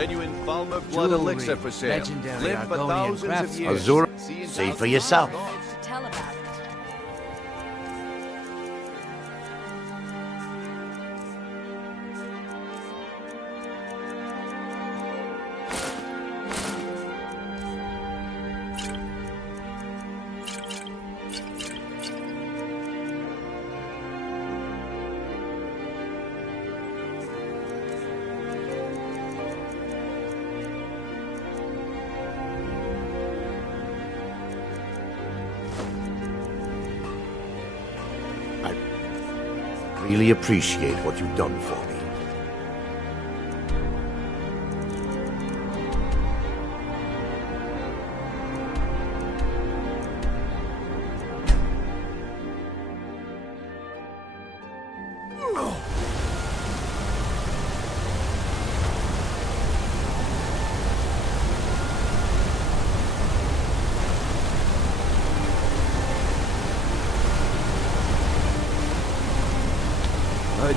Genuine Falmer blood elixir for sale. Legendary Live for Argonian thousands of years. Azura, see for yourself. Tell about it. Really appreciate what you've done for me.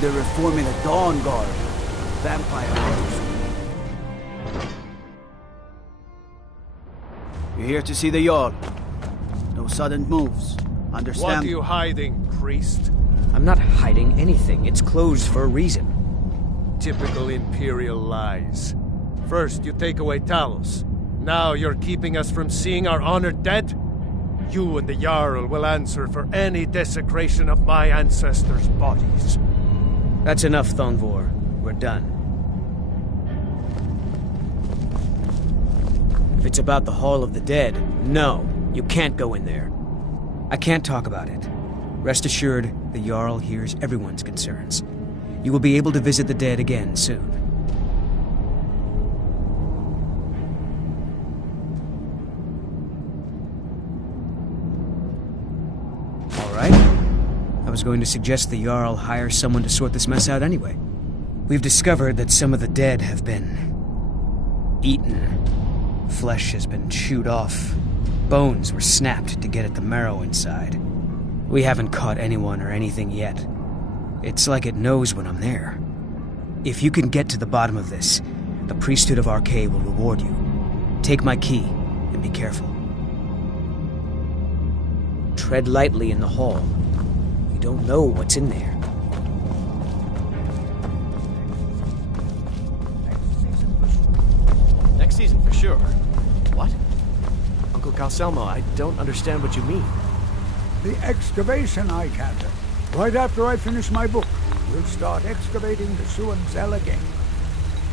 They're reforming a Dawn Guard. Vampire hunters. You're here to see the Jarl. No sudden moves. Understand? What are you hiding, priest? I'm not hiding anything. It's closed for a reason. Typical Imperial lies. First, you take away Talos. Now you're keeping us from seeing our honored dead? You and the Jarl will answer for any desecration of my ancestors' bodies. That's enough, Thonvor. We're done. If it's about the Hall of the Dead, no, you can't go in there. I can't talk about it. Rest assured, the Jarl hears everyone's concerns. You will be able to visit the dead again soon. All right. I was going to suggest the Jarl hire someone to sort this mess out anyway. We've discovered that some of the dead have been eaten. Flesh has been chewed off. Bones were snapped to get at the marrow inside. We haven't caught anyone or anything yet. It's like it knows when I'm there. If you can get to the bottom of this, the priesthood of Arcade will reward you. Take my key and be careful. Tread lightly in the hall. You don't know what's in there. Next season for sure. What? Uncle Calselmo, I don't understand what you mean. The excavation I canter. Right after I finish my book, we'll start excavating the Suanzell again.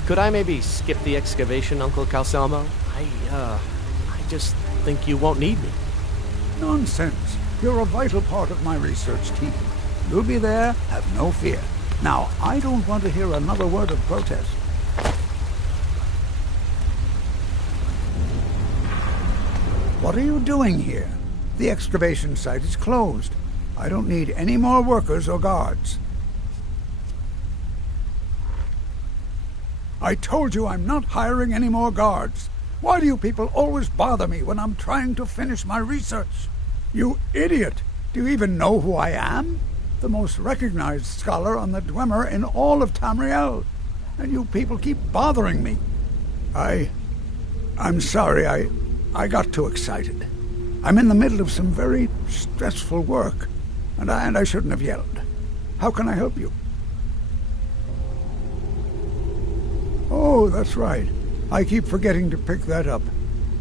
Could I maybe skip the excavation, Uncle Calselmo? I just think you won't need me. Nonsense. You're a vital part of my research team. You'll be there, have no fear. Now, I don't want to hear another word of protest. What are you doing here? The excavation site is closed. I don't need any more workers or guards. I told you I'm not hiring any more guards. Why do you people always bother me when I'm trying to finish my research? You idiot! Do you even know who I am? The most recognized scholar on the Dwemer in all of Tamriel. And you people keep bothering me. I'm sorry, I got too excited. I'm in the middle of some very stressful work, and I shouldn't have yelled. How can I help you? Oh, that's right. I keep forgetting to pick that up.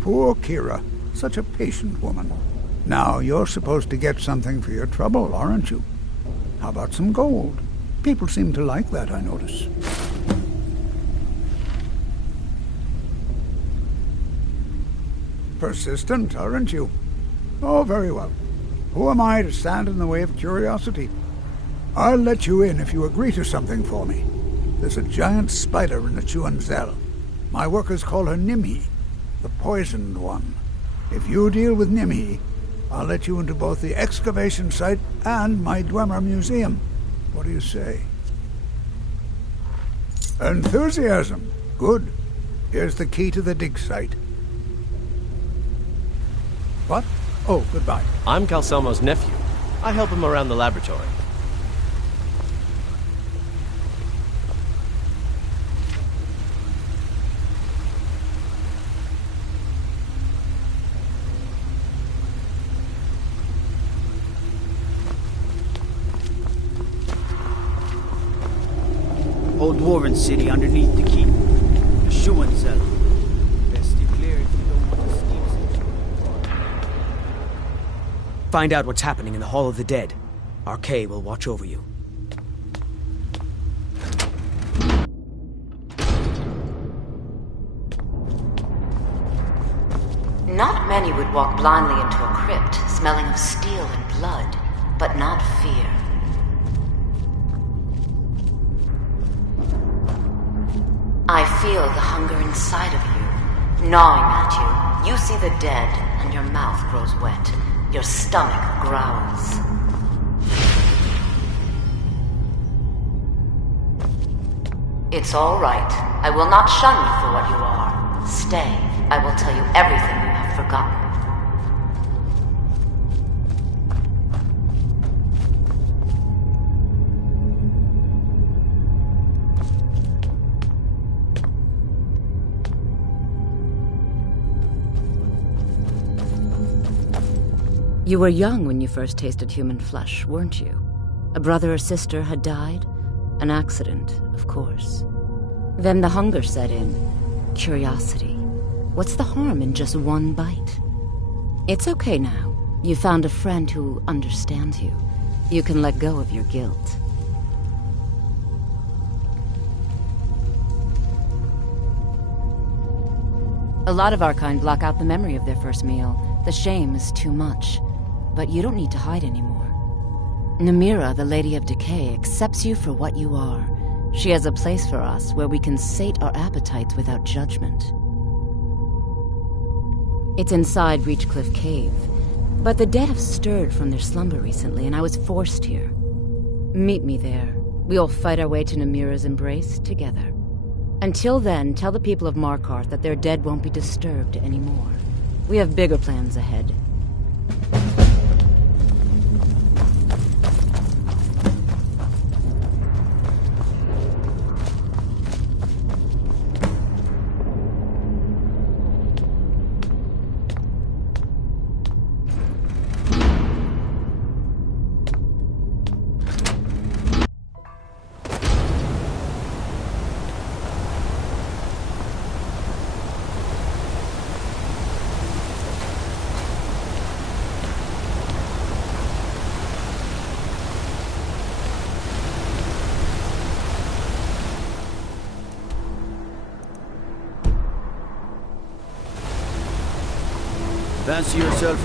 Poor Kira, such a patient woman. Now, you're supposed to get something for your trouble, aren't you? How about some gold? People seem to like that, I notice. Persistent, aren't you? Oh, very well. Who am I to stand in the way of curiosity? I'll let you in if you agree to something for me. There's a giant spider in the Chuanzell. My workers call her Nimhi, the poisoned one. If you deal with Nimhi, I'll let you into both the excavation site and my Dwemer museum. What do you say? Enthusiasm. Good. Here's the key to the dig site. What? Oh, goodbye. I'm Calselmo's nephew. I help him around the laboratory. old dwarven city underneath the keep. The Schuenzell. Best steer clear if you don't want to steep. Find out what's happening in the Hall of the Dead. RK will watch over you. Not many would walk blindly into a crypt, smelling of steel and blood, but not fear. I feel the hunger inside of you, gnawing at you. You see the dead, and your mouth grows wet. Your stomach growls. It's all right. I will not shun you for what you are. Stay. I will tell you everything you have forgotten. You were young when you first tasted human flesh, weren't you? A brother or sister had died? An accident, of course. Then the hunger set in. Curiosity. What's the harm in just one bite? It's okay now. You found a friend who understands you. You can let go of your guilt. A lot of our kind block out the memory of their first meal. The shame is too much. But you don't need to hide anymore. Namira, the Lady of Decay, accepts you for what you are. She has a place for us where we can sate our appetites without judgment. It's inside Reachcliff Cave. But the dead have stirred from their slumber recently, and I was forced here. Meet me there. We'll fight our way to Namira's embrace together. Until then, tell the people of Markarth that their dead won't be disturbed anymore. We have bigger plans ahead. Fancy yourself.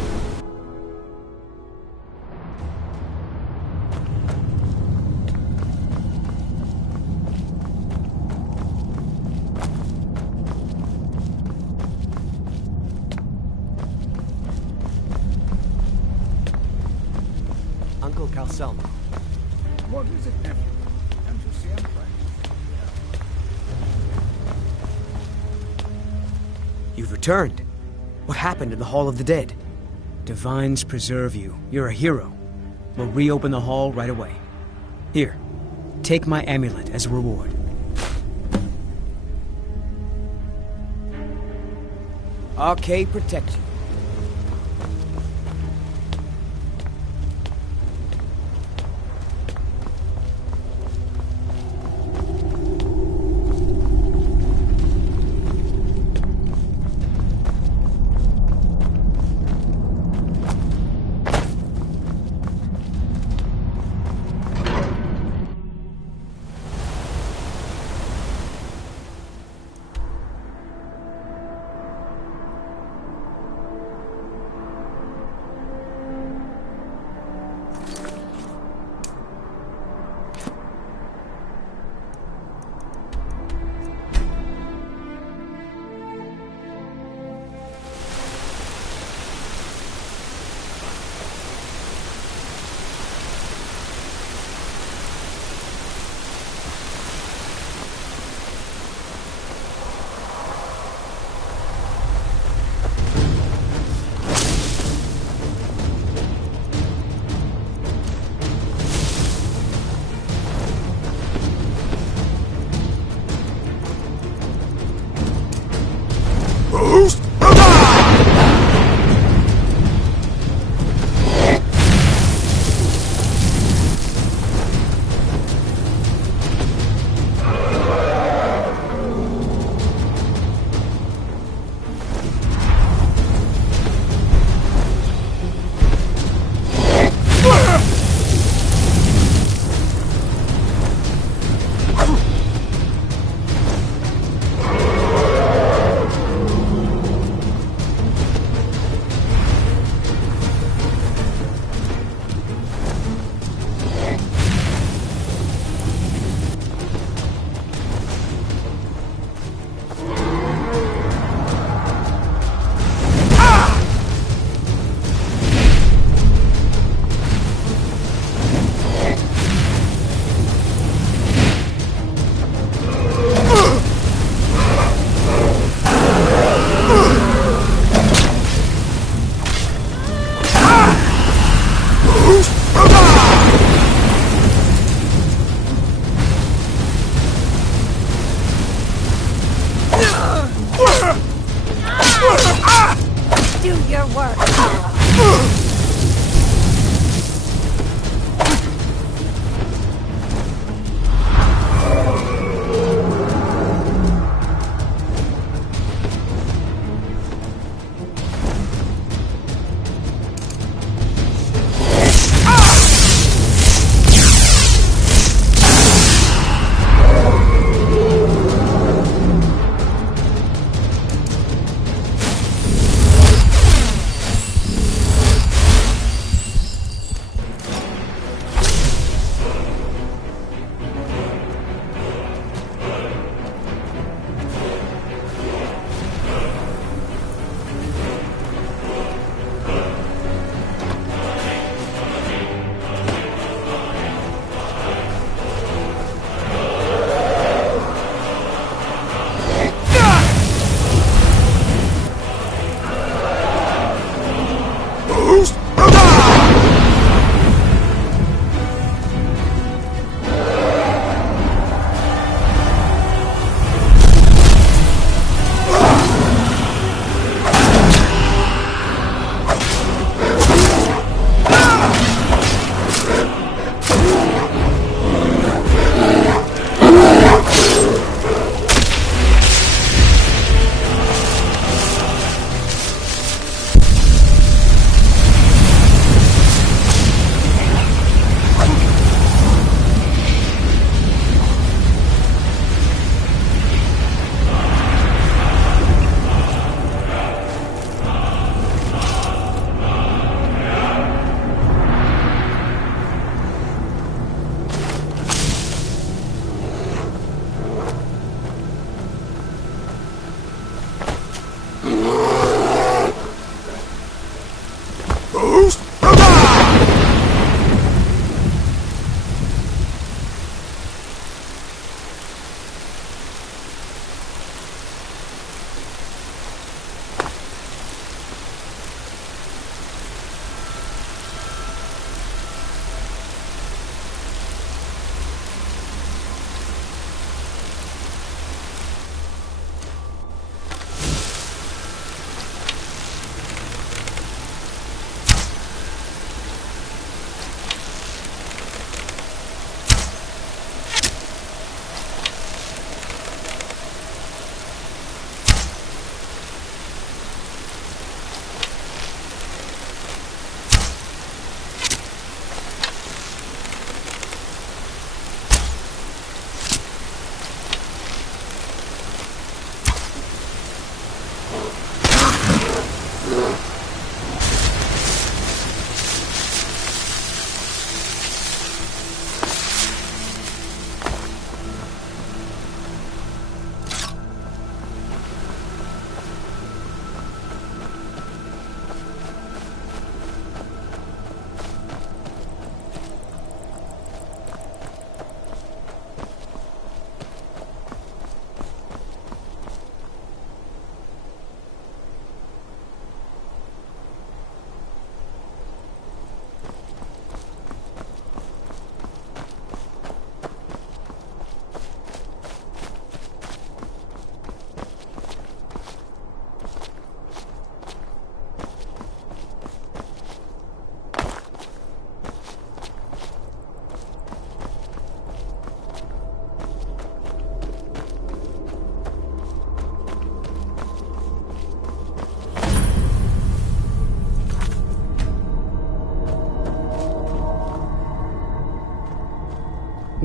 Uncle Calcelmo. What is it, nephew? Can't you see I'm trying? You've returned. What happened in the Hall of the Dead? Divines preserve you. You're a hero. We'll reopen the hall right away. Here, take my amulet as a reward. RK protect you. better work.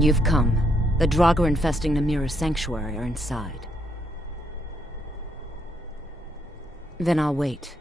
You've come. The Draugr infesting Namira's sanctuary are inside. Then I'll wait.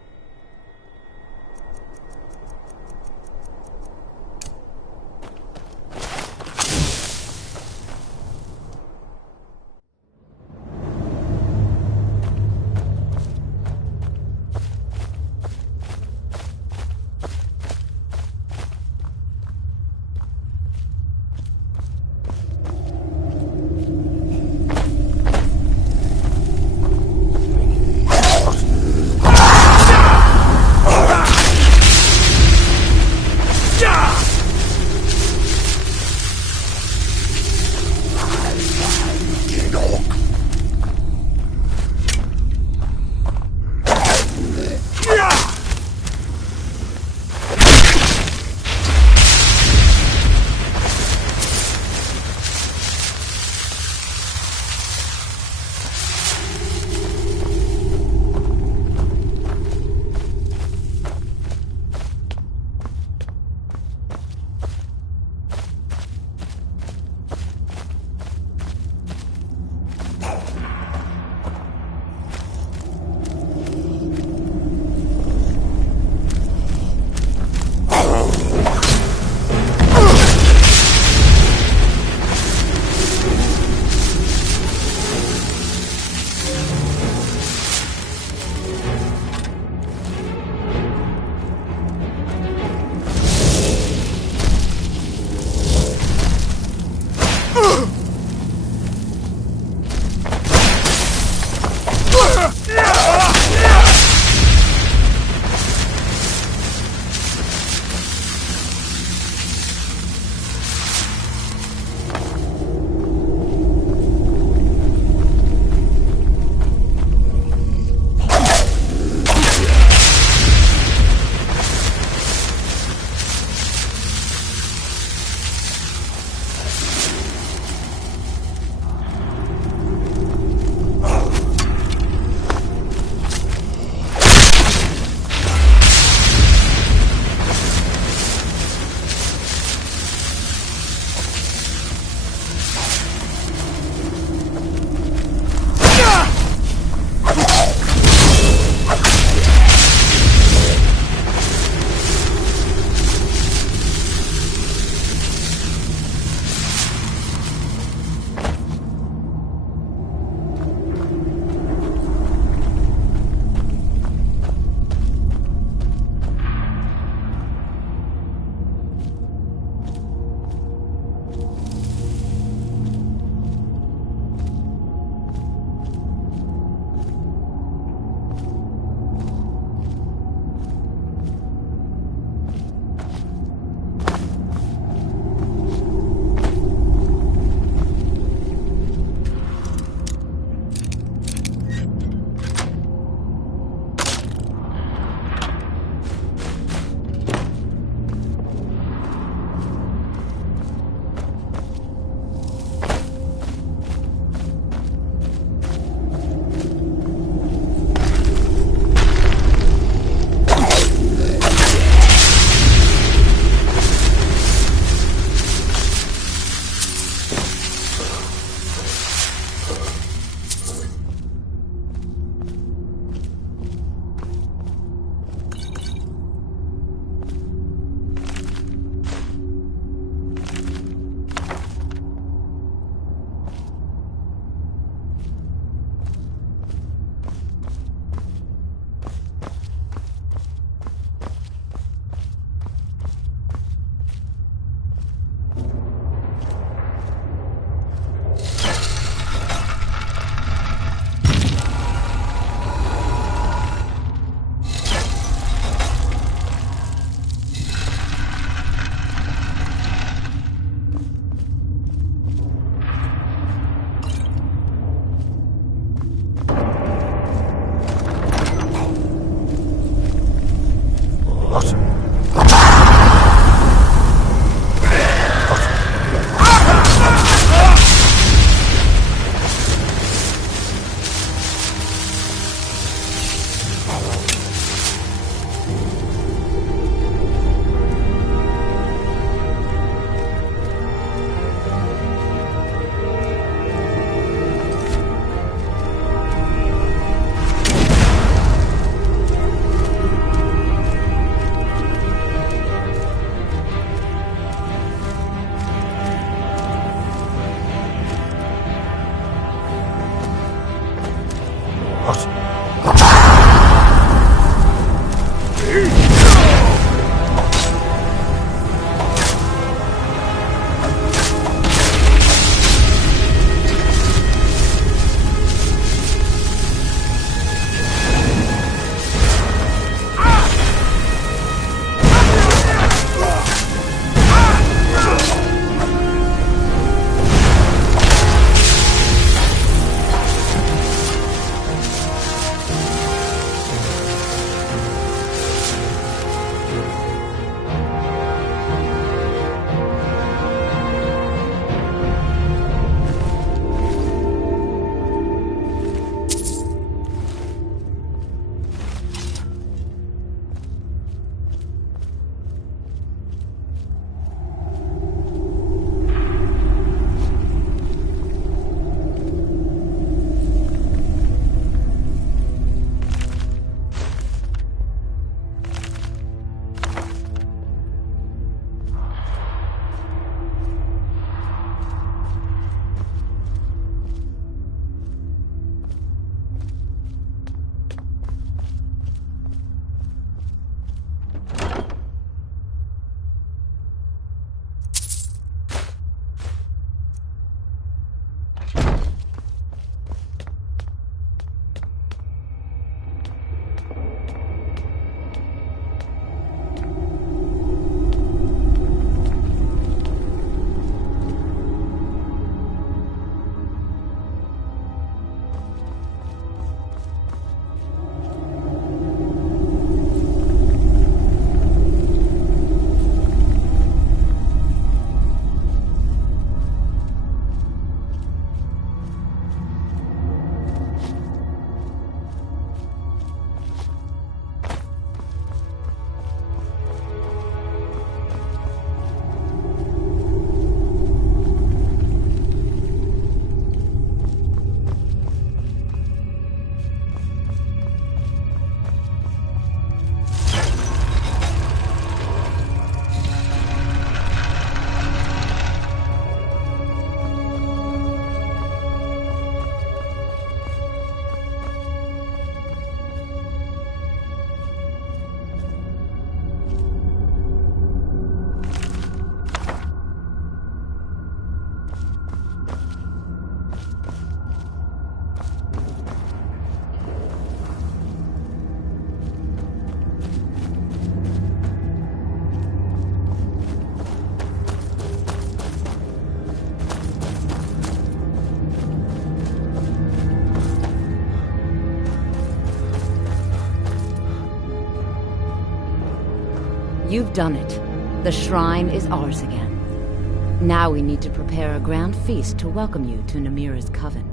You've done it. The shrine is ours again. Now we need to prepare a grand feast to welcome you to Namira's coven.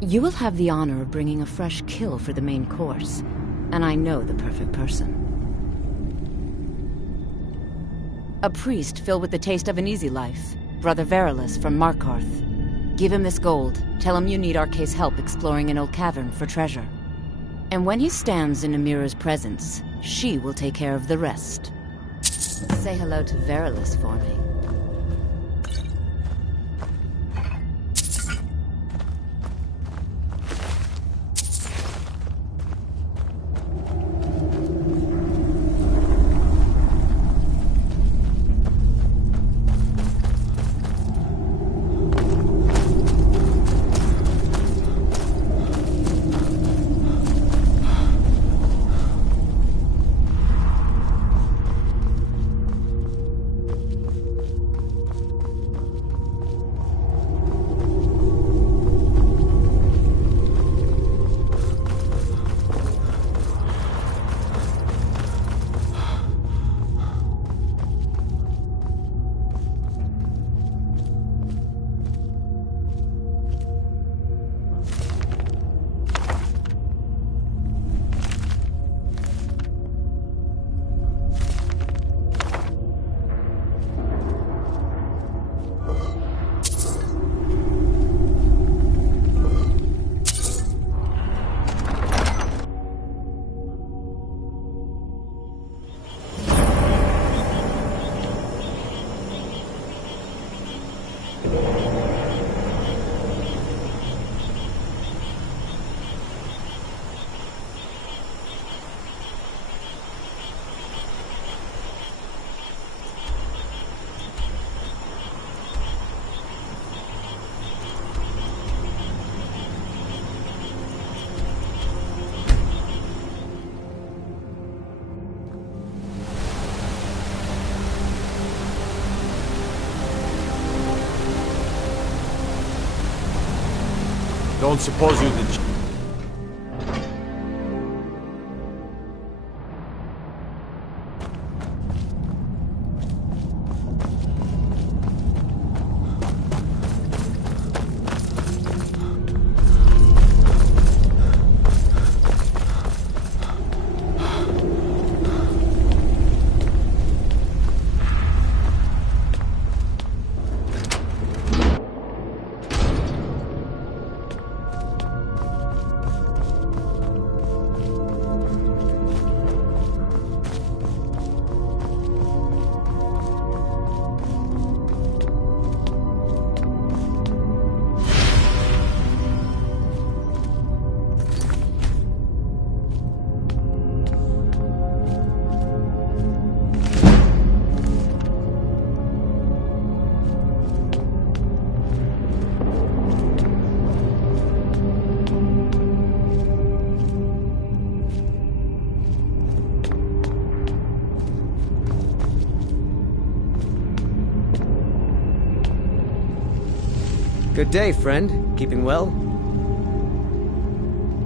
You will have the honor of bringing a fresh kill for the main course, and I know the perfect person. A priest filled with the taste of an easy life, Brother Verilus from Markarth. Give him this gold. Tell him you need Arcae's help exploring an old cavern for treasure. And when he stands in Namira's presence, she will take care of the rest. Say hello to Verilus for me. Don't suppose you did. Good day, friend. Keeping well?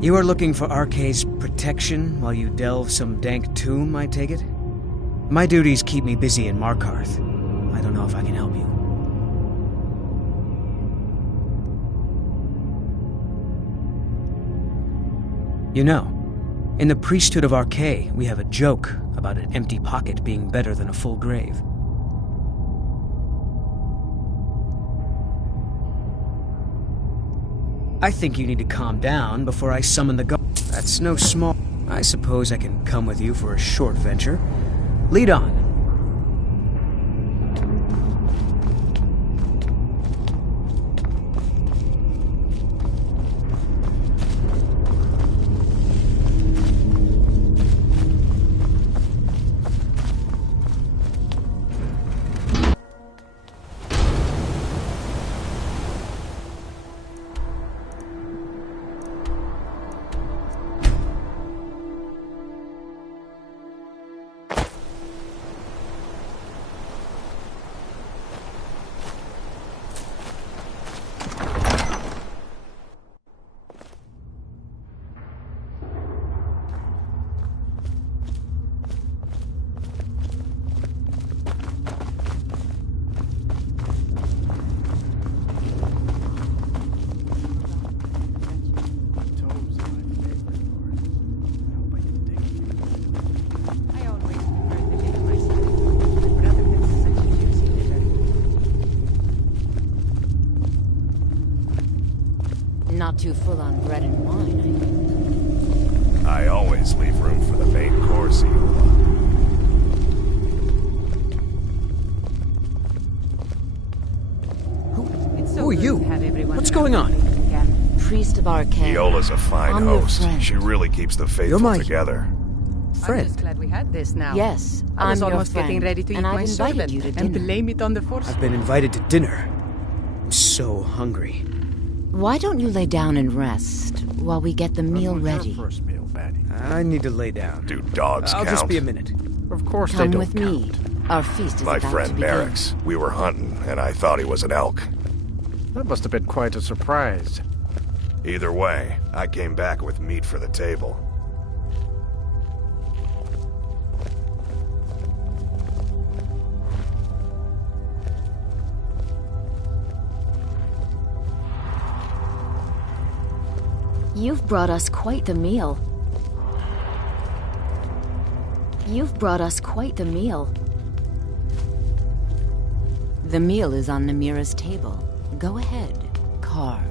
You are looking for Arcae's protection while you delve some dank tomb, I take it? My duties keep me busy in Markarth. I don't know if I can help you. You know, in the priesthood of Arcae, we have a joke about an empty pocket being better than a full grave. I think you need to calm down before I summon the god. That's no small... I suppose I can come with you for a short venture. Lead on. not too full on bread and wine, I always leave room for the main course, Eula. Who are you? What's going on? Priest of Arcane. Iola's a fine I'm your host. friend. She really keeps the faithful my- together. Friend? I'm just glad we had this now. Yes, I was I'm your almost friend, getting ready to eat and I've my invited servant you to and dinner. blame it on the Force. I've been invited to dinner. I'm so hungry. Why don't you lay down and rest while we get the meal ready? First meal, Fatty. I need to lay down. Do dogs I'll count? just be a minute. Of course they Come don't with count. me. Our feast is My about friend to begin. Merrick's. We were hunting, and I thought he was an elk. That must have been quite a surprise. Either way, I came back with meat for the table. You've brought us quite the meal. You've brought us quite the meal. The meal is on Namira's table. Go ahead, carve.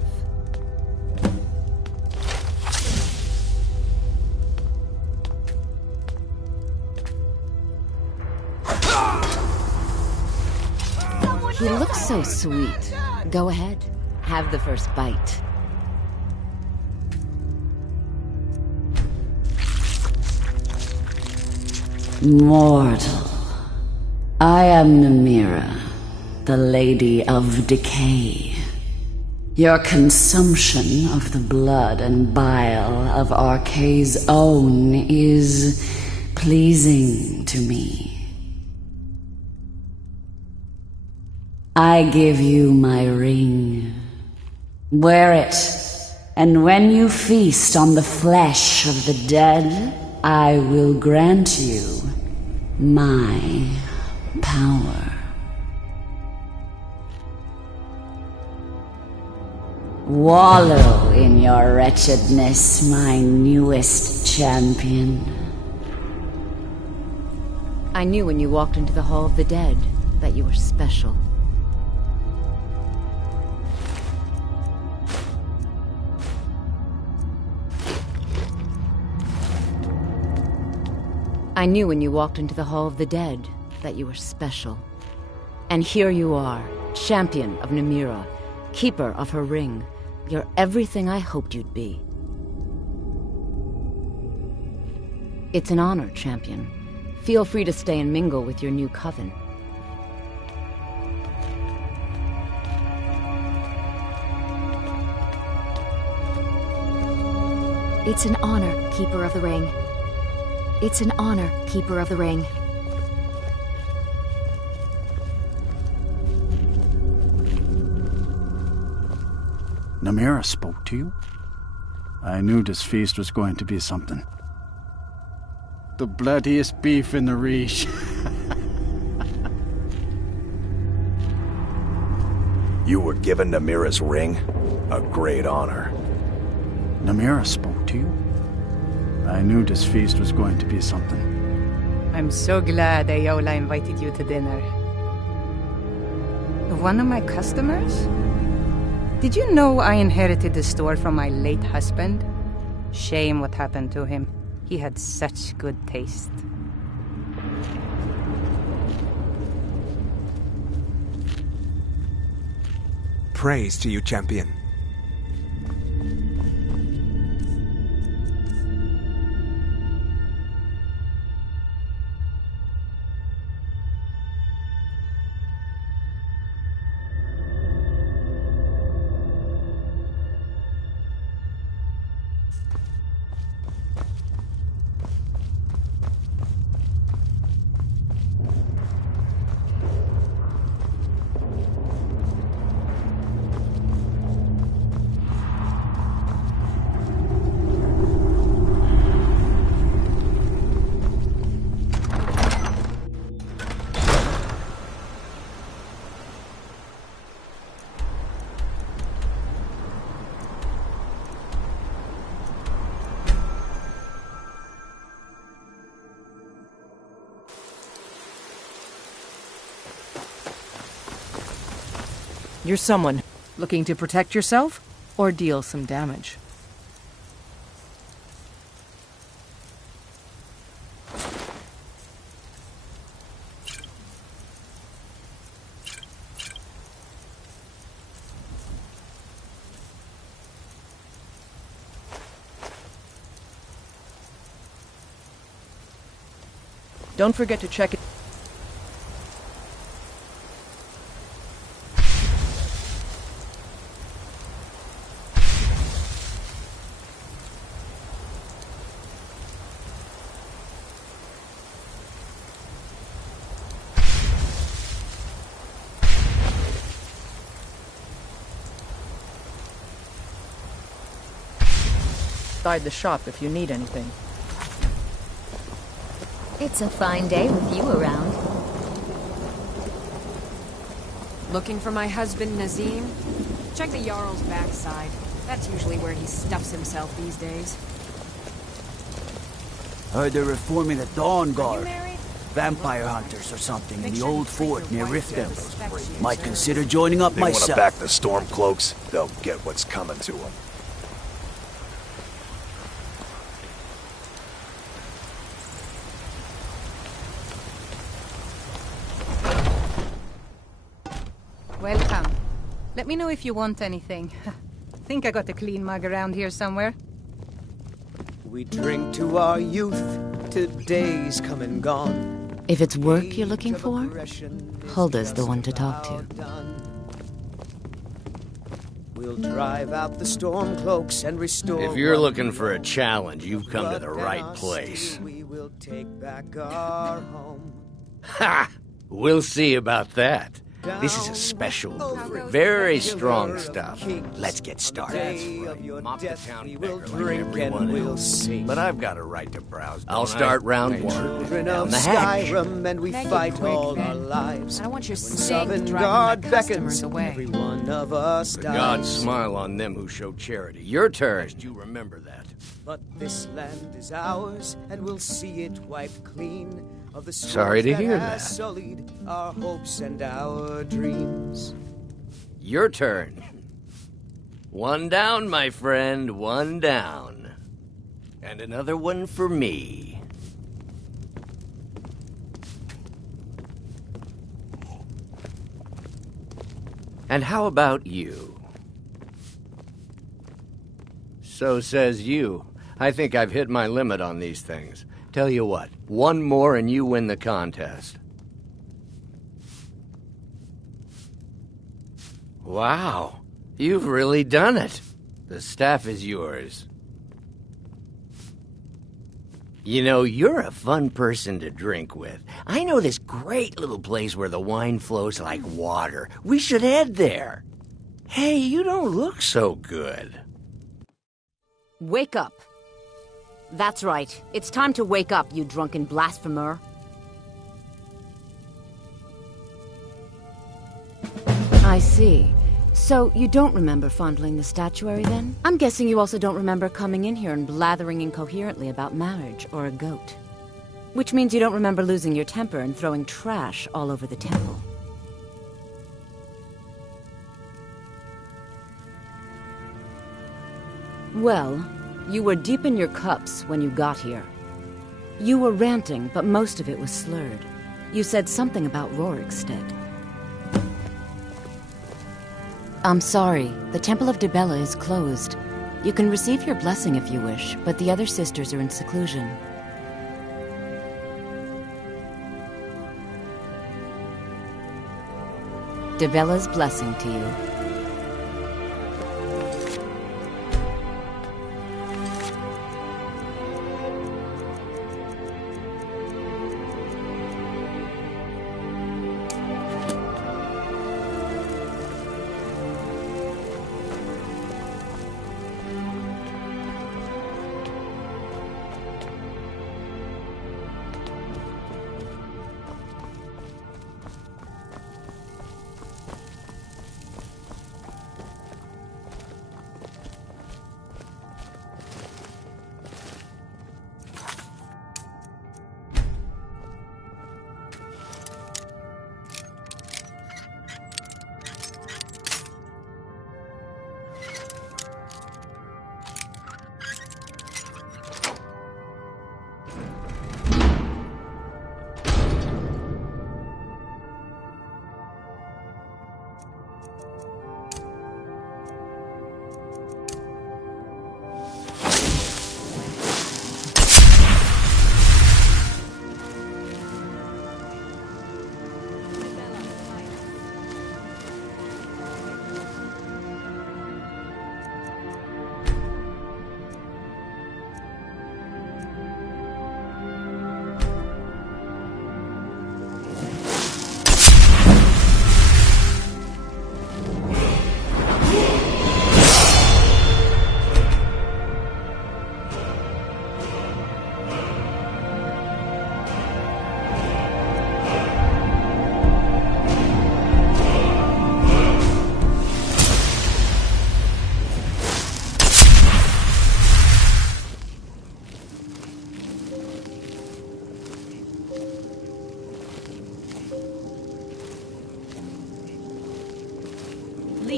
He looks so sweet. Go ahead, have the first bite. Mortal, I am Namira, the Lady of Decay. Your consumption of the blood and bile of Arkay's own is pleasing to me. I give you my ring. Wear it, and when you feast on the flesh of the dead, I will grant you my power. Wallow in your wretchedness, my newest champion. I knew when you walked into the Hall of the Dead that you were special. I knew when you walked into the Hall of the Dead that you were special. And here you are, champion of Namira, keeper of her ring. You're everything I hoped you'd be. It's an honor, champion. Feel free to stay and mingle with your new coven. It's an honor, Keeper of the Ring. It's an honor, Keeper of the Ring. Namira spoke to you? I knew this feast was going to be something. The bloodiest beef in the Reach. You were given Namira's ring? A great honor. Namira spoke to you? I knew this feast was going to be something. I'm so glad Ayola invited you to dinner. One of my customers? Did you know I inherited the store from my late husband? Shame what happened to him. He had such good taste. Praise to you, champion. You're someone looking to protect yourself? or deal some damage. Don't forget to check it. Inside the shop if you need anything. It's a fine day with you around. Looking for my husband, Nazim? Check the Jarl's backside. That's usually where he stuffs himself these days. Heard they're reforming the Dawn Guard. Vampire hunters or something in the old fort near Riften. Might consider joining up myself. They want to back the Stormcloaks, they'll get what's coming to them. Welcome. Let me know if you want anything. Think I got a clean mug around here somewhere. We drink to our youth, today's come and gone. If it's work you're looking for, Hulda's the one to talk to. We'll drive out the Stormcloaks and restore. If you're looking for a challenge, you've come to the right place. We will take back our home. Ha! We'll see about that. This is a special brew. Very strong stuff. Let's get started. That's right. Mop the town beggar like everyone else. But I've got a right to browse. I'll start round one. Down the hatch. Skyrim, and we fight all our lives. I don't want your When stink Southern driving Guard my beckons, customers away. every one of us The dies. gods smile on them who show charity. Your turn. You remember that. But this land is ours, and we'll see it wiped clean. Of the Sorry to hear that. Sullied our hopes and our dreams. Your turn. One down, my friend. One down. And another one for me. And how about you? So says you. I think I've hit my limit on these things. Tell you what, one more and you win the contest. Wow, you've really done it. The staff is yours. You know, you're a fun person to drink with. I know this great little place where the wine flows like water. We should head there. Hey, you don't look so good. Wake up. That's right. It's time to wake up, you drunken blasphemer. I see. So, you don't remember fondling the statuary, then? I'm guessing you also don't remember coming in here and blathering incoherently about marriage or a goat. Which means you don't remember losing your temper and throwing trash all over the temple. Well, you were deep in your cups when you got here. You were ranting, but most of it was slurred. You said something about Rorikstead. I'm sorry, the Temple of Dibella is closed. You can receive your blessing if you wish, but the other sisters are in seclusion. Dibella's blessing to you.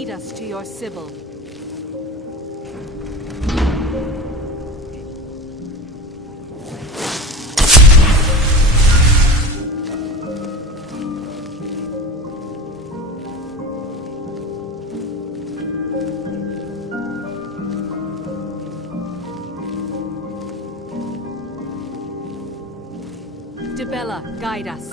Lead us to your Sybil. Dibella, guide us.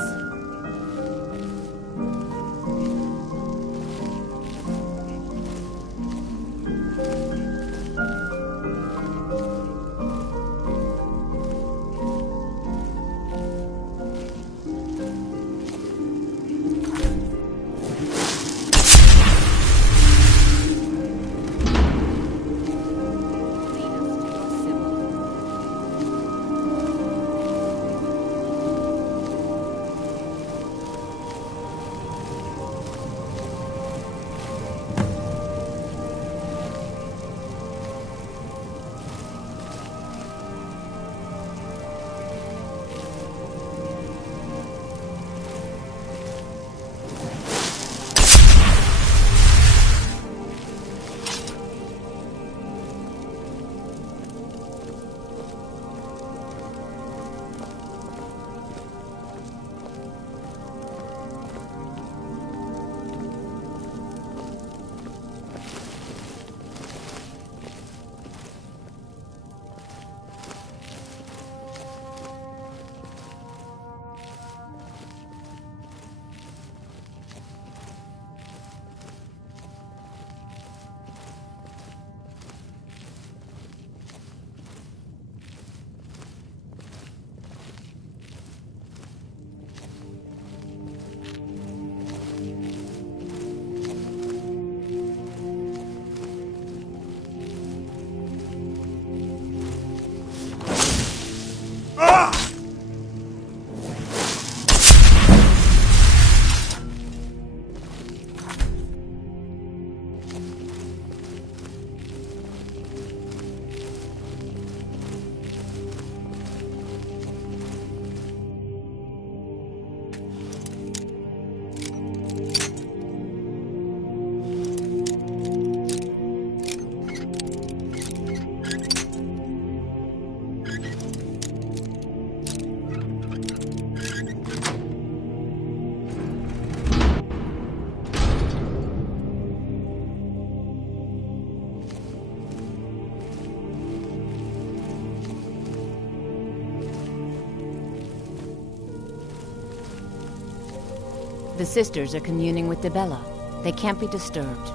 The sisters are communing with Dibella. They can't be disturbed.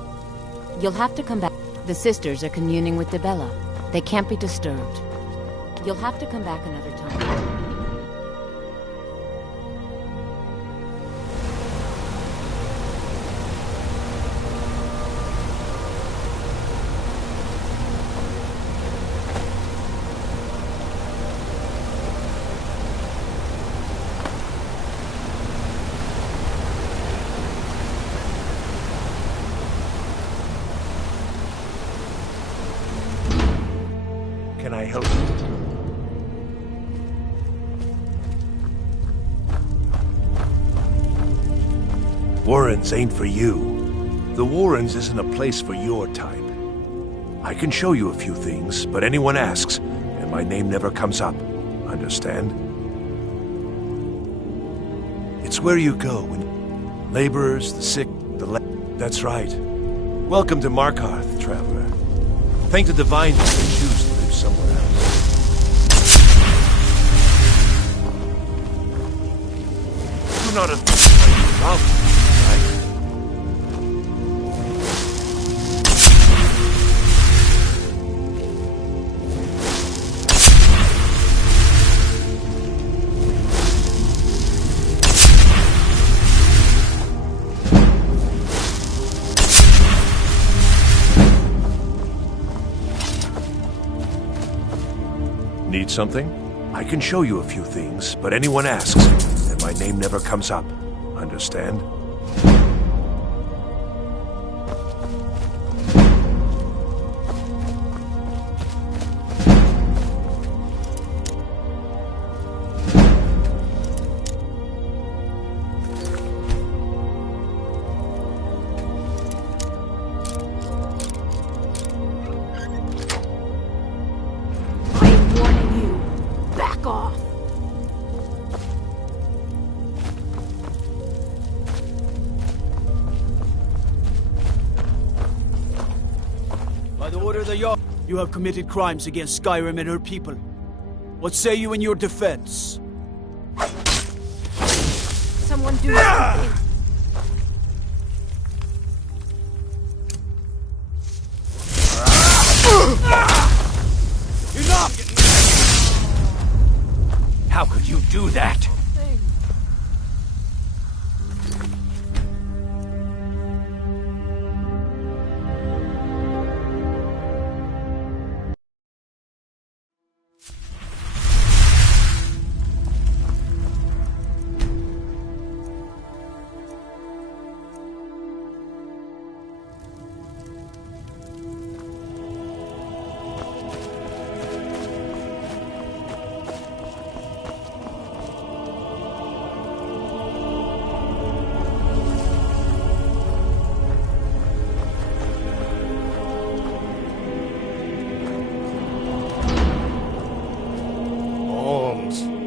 You'll have to come back. The sisters are communing with Dibella. They can't be disturbed. You'll have to come back another time. Can I help you? Warrens ain't for you. The Warrens isn't a place for your type. I can show you a few things, but anyone asks, and my name never comes up. Understand? It's where you go when laborers, the sick, That's right. Welcome to Markarth, traveler. Thank the divine you can choose to live somewhere else. You're not a problem, right? Need something? I can show you a few things, but anyone asks, and my name never comes up. Understand? Order the Jarl. You have committed crimes against Skyrim and her people. What say you in your defense? Someone do something. Enough! How could you do that?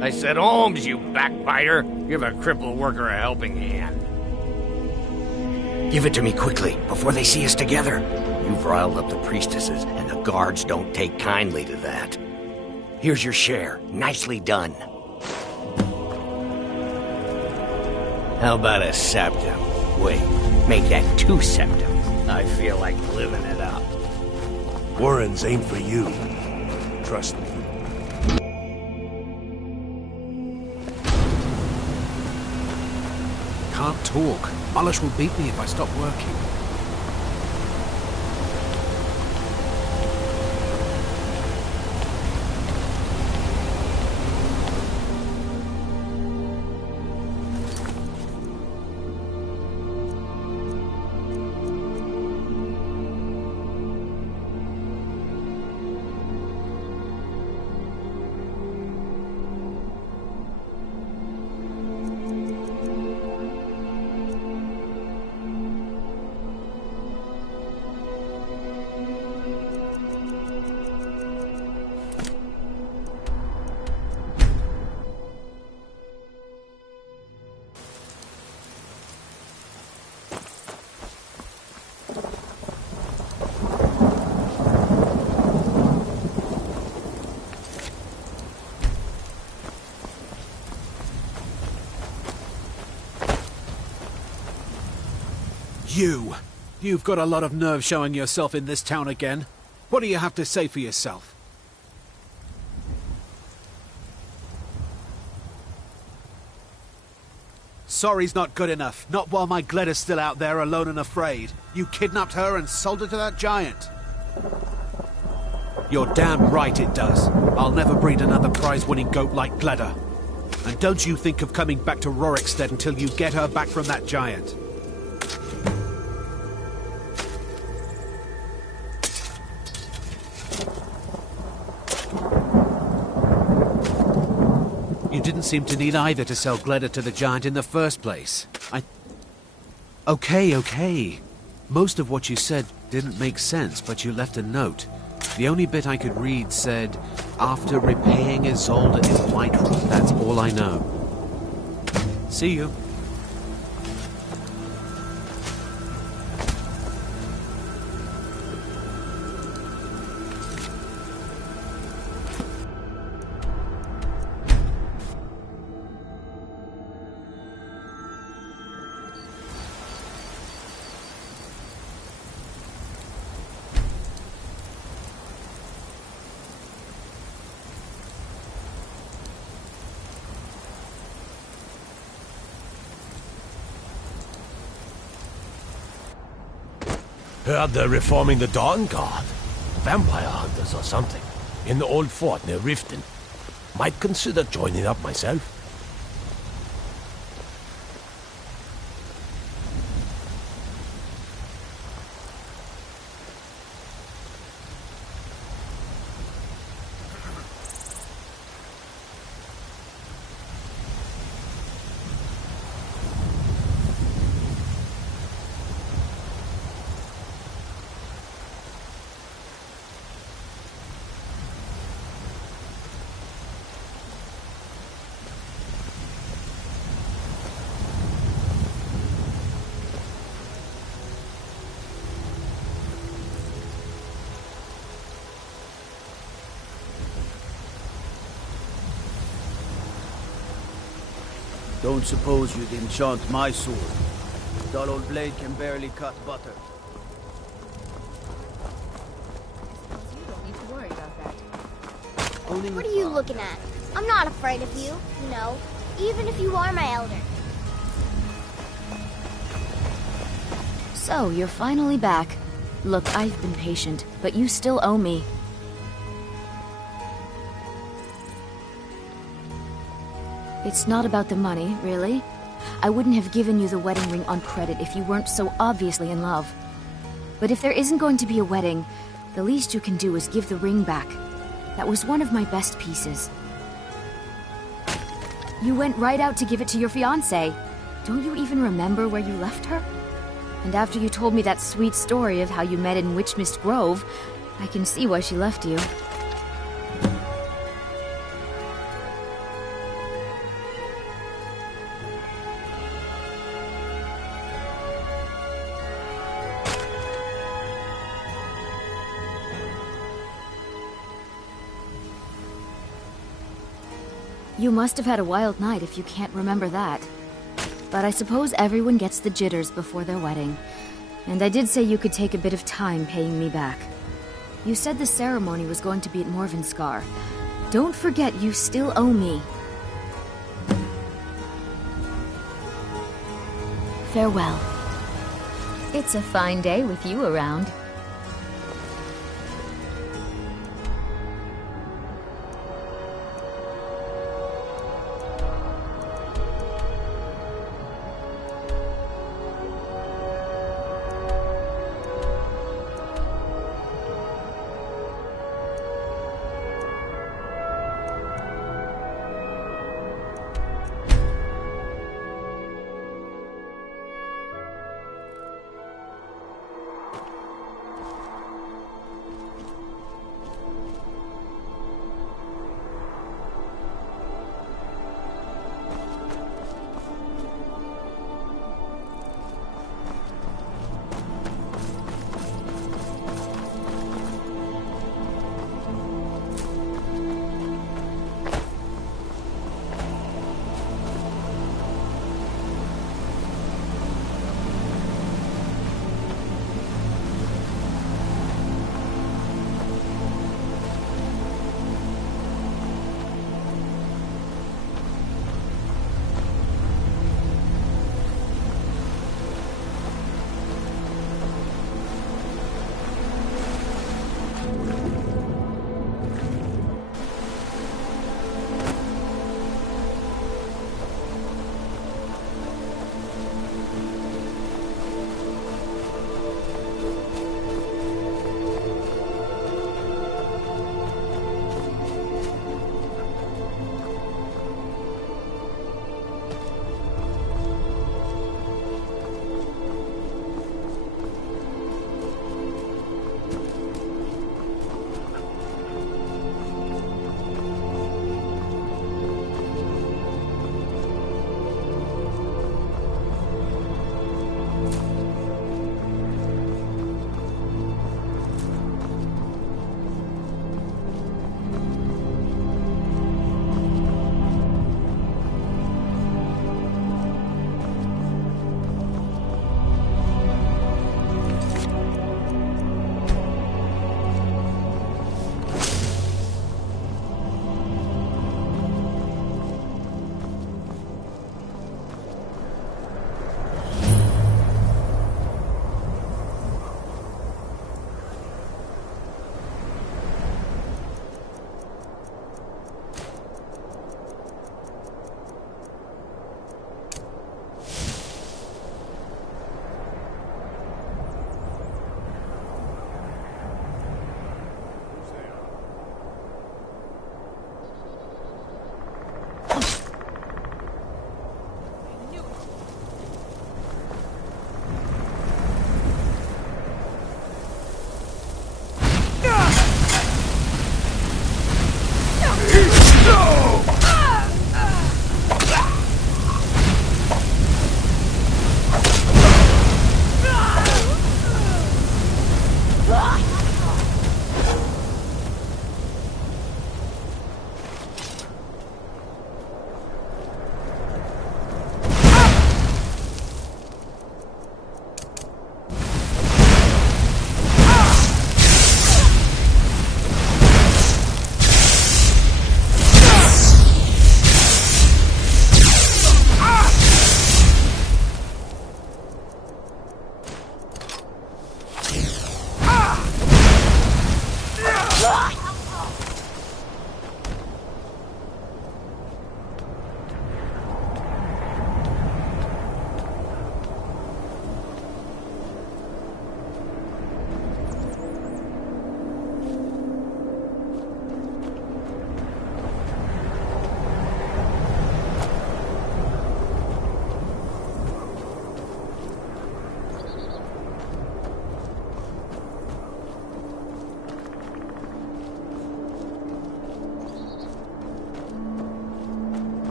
I said Holmes, you backbiter! Give a crippled worker a helping hand. Give it to me quickly, before they see us together. You've riled up the priestesses, and the guards don't take kindly to that. Here's your share. Nicely done. How about a septum? Wait, make that 2 septums. I feel like living it up. Warrens ain't for you. Trust me. Can't talk. Mullish will beat me if I stop working. You've got a lot of nerve showing yourself in this town again. What do you have to say for yourself? Sorry's not good enough. Not while my Gleda's still out there alone and afraid. You kidnapped her and sold her to that giant. You're damn right it does. I'll never breed another prize-winning goat like Gleda. And don't you think of coming back to Rorikstead until you get her back from that giant. You didn't seem to need either to sell Gleda to the giant in the first place. Okay. Most of what you said didn't make sense, but you left a note. The only bit I could read said, after repaying Isolde in Whiterun. That's all I know. See you. Heard they're reforming the Dawn Guard. Vampire hunters or something. In the old fort near Riften. Might consider joining up myself. Don't suppose you'd enchant my sword. Dull old blade can barely cut butter. You don't need to worry about that. What are you looking at? I'm not afraid of you, you know, even if you are my elder. So, you're finally back. Look, I've been patient, but you still owe me. It's not about the money, really. I wouldn't have given you the wedding ring on credit if you weren't so obviously in love. But if there isn't going to be a wedding, the least you can do is give the ring back. That was one of my best pieces. You went right out to give it to your fiancé. Don't you even remember where you left her? And after you told me that sweet story of how you met in Witchmist Grove, I can see why she left you. You must have had a wild night if you can't remember that. But I suppose everyone gets the jitters before their wedding. And I did say you could take a bit of time paying me back. You said the ceremony was going to be at Morvenskar. Don't forget you still owe me. Farewell. It's a fine day with you around.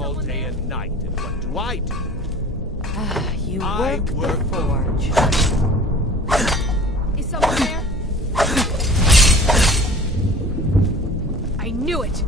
all day and night, and what do I do? You I work the forge. Is someone there? I knew it!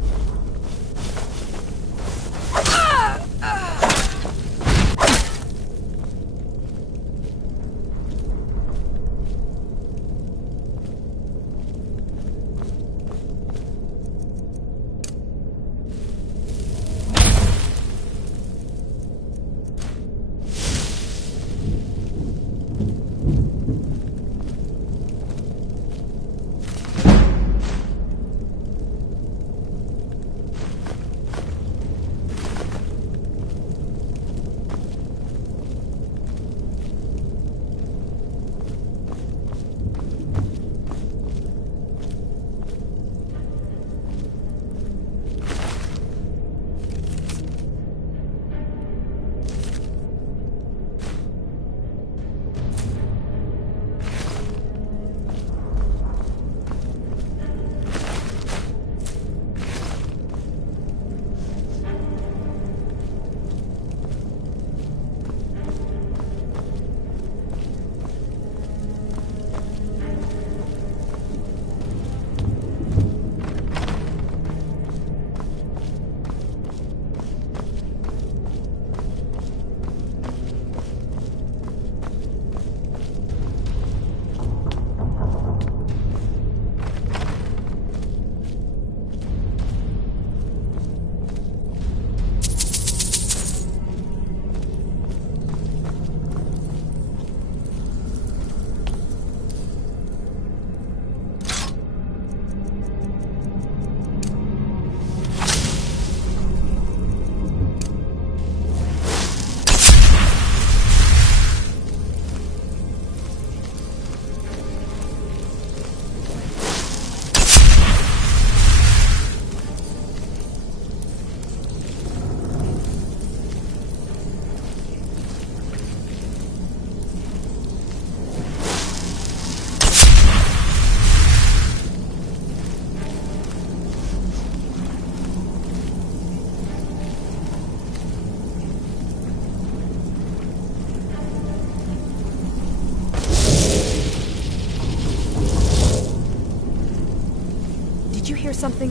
Did you hear something?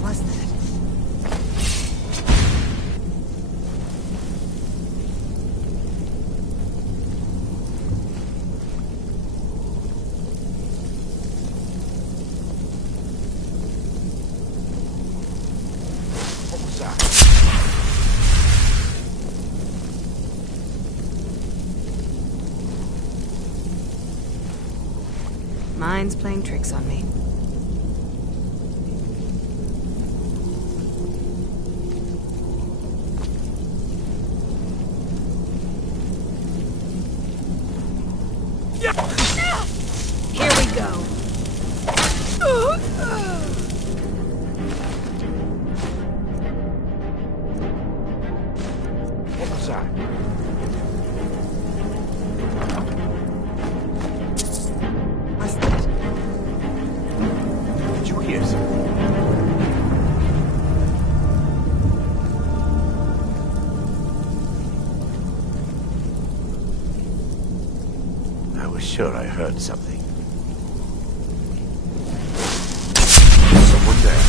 What was that? What was that? Mine's playing tricks on me. Here we go. What was that? What's that? Did you hear something? I was sure I heard something. Someone there.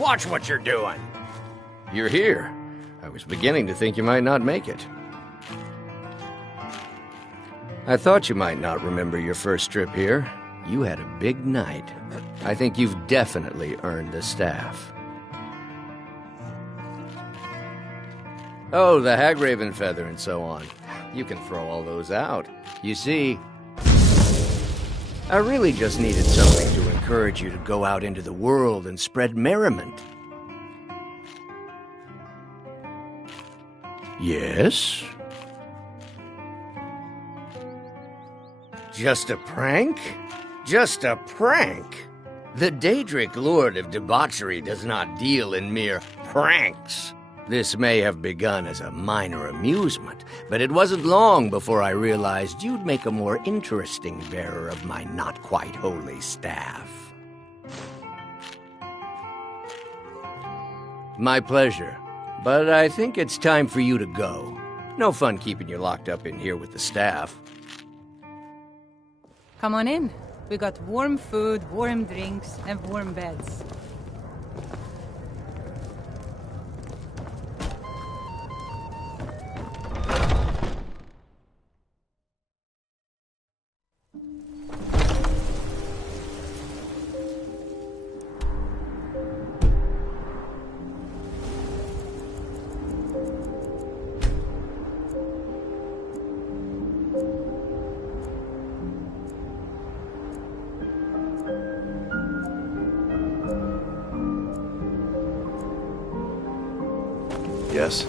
Watch what you're doing. You're here. I was beginning to think you might not make it. I thought you might not remember your first trip here. You had a big night. I think you've definitely earned the staff. Oh, the Hagraven feather and so on. You can throw all those out. You see, I really just needed something to encourage you to go out into the world and spread merriment. Yes? Just a prank? Just a prank? The Daedric Lord of Debauchery does not deal in mere pranks. This may have begun as a minor amusement, but it wasn't long before I realized you'd make a more interesting bearer of my not-quite-holy staff. My pleasure, but I think it's time for you to go. No fun keeping you locked up in here with the staff. Come on in. We got warm food, warm drinks, and warm beds. Yes?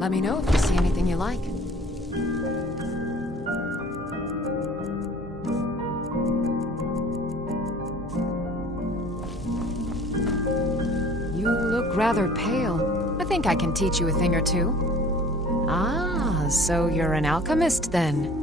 Let me know if you see anything you like. You look rather pale. I think I can teach you a thing or two. Ah, so you're an alchemist then.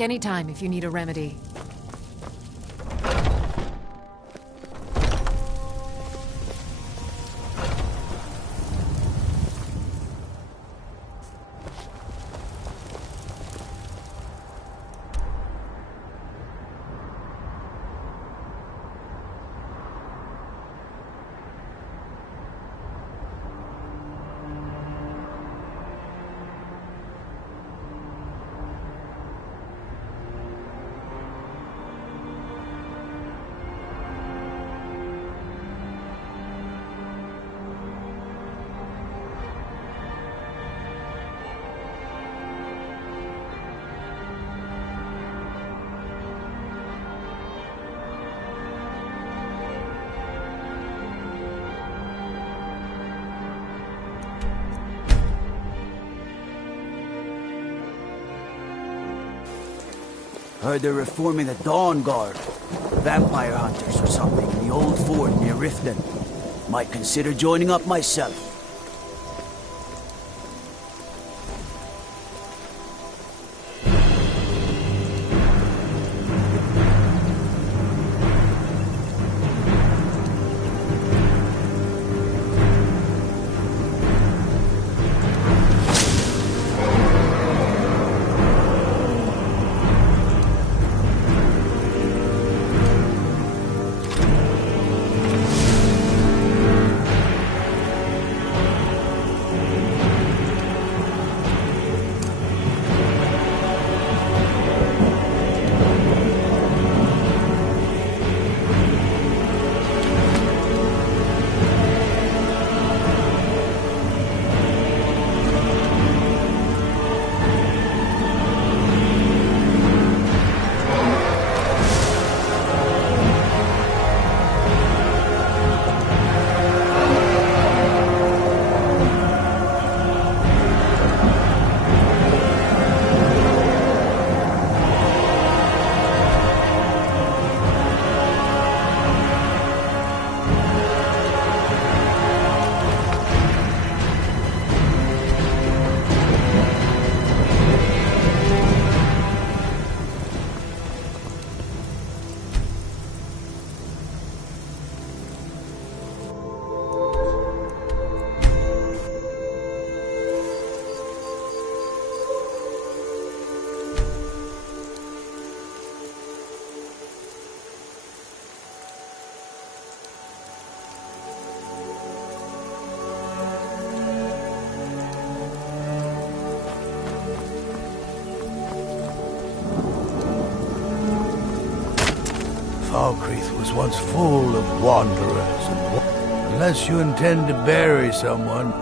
Anytime if you need a remedy. Heard they're reforming the Dawn Guard. Vampire hunters or something in the old fort near Riften. Might consider joining up myself. Falkreath was once full of wanderers and unless you intend to bury someone,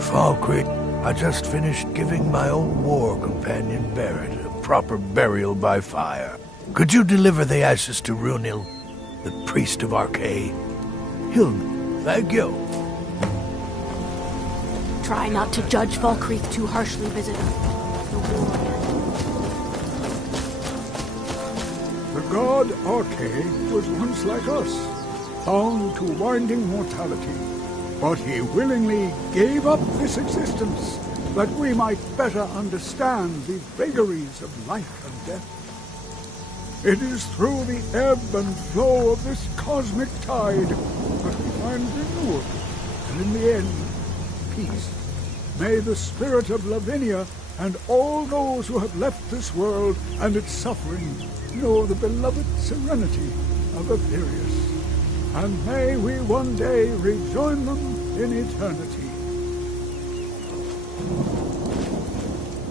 Falkreath, I just finished giving my old war companion Barrett a proper burial by fire. Could you deliver the ashes to Runil, the priest of Arcade? He'll thank you. Try not to judge Falkreath too harshly, visitor. The god Arcade was once like us, bound to winding mortality. But he willingly gave up this existence that we might better understand the vagaries of life and death. It is through the ebb and flow of this cosmic tide that we find renewal, and in the end, peace. May the spirit of Lavinia and all those who have left this world and its suffering know the beloved serenity of Aetherius. And may we one day rejoin them in eternity.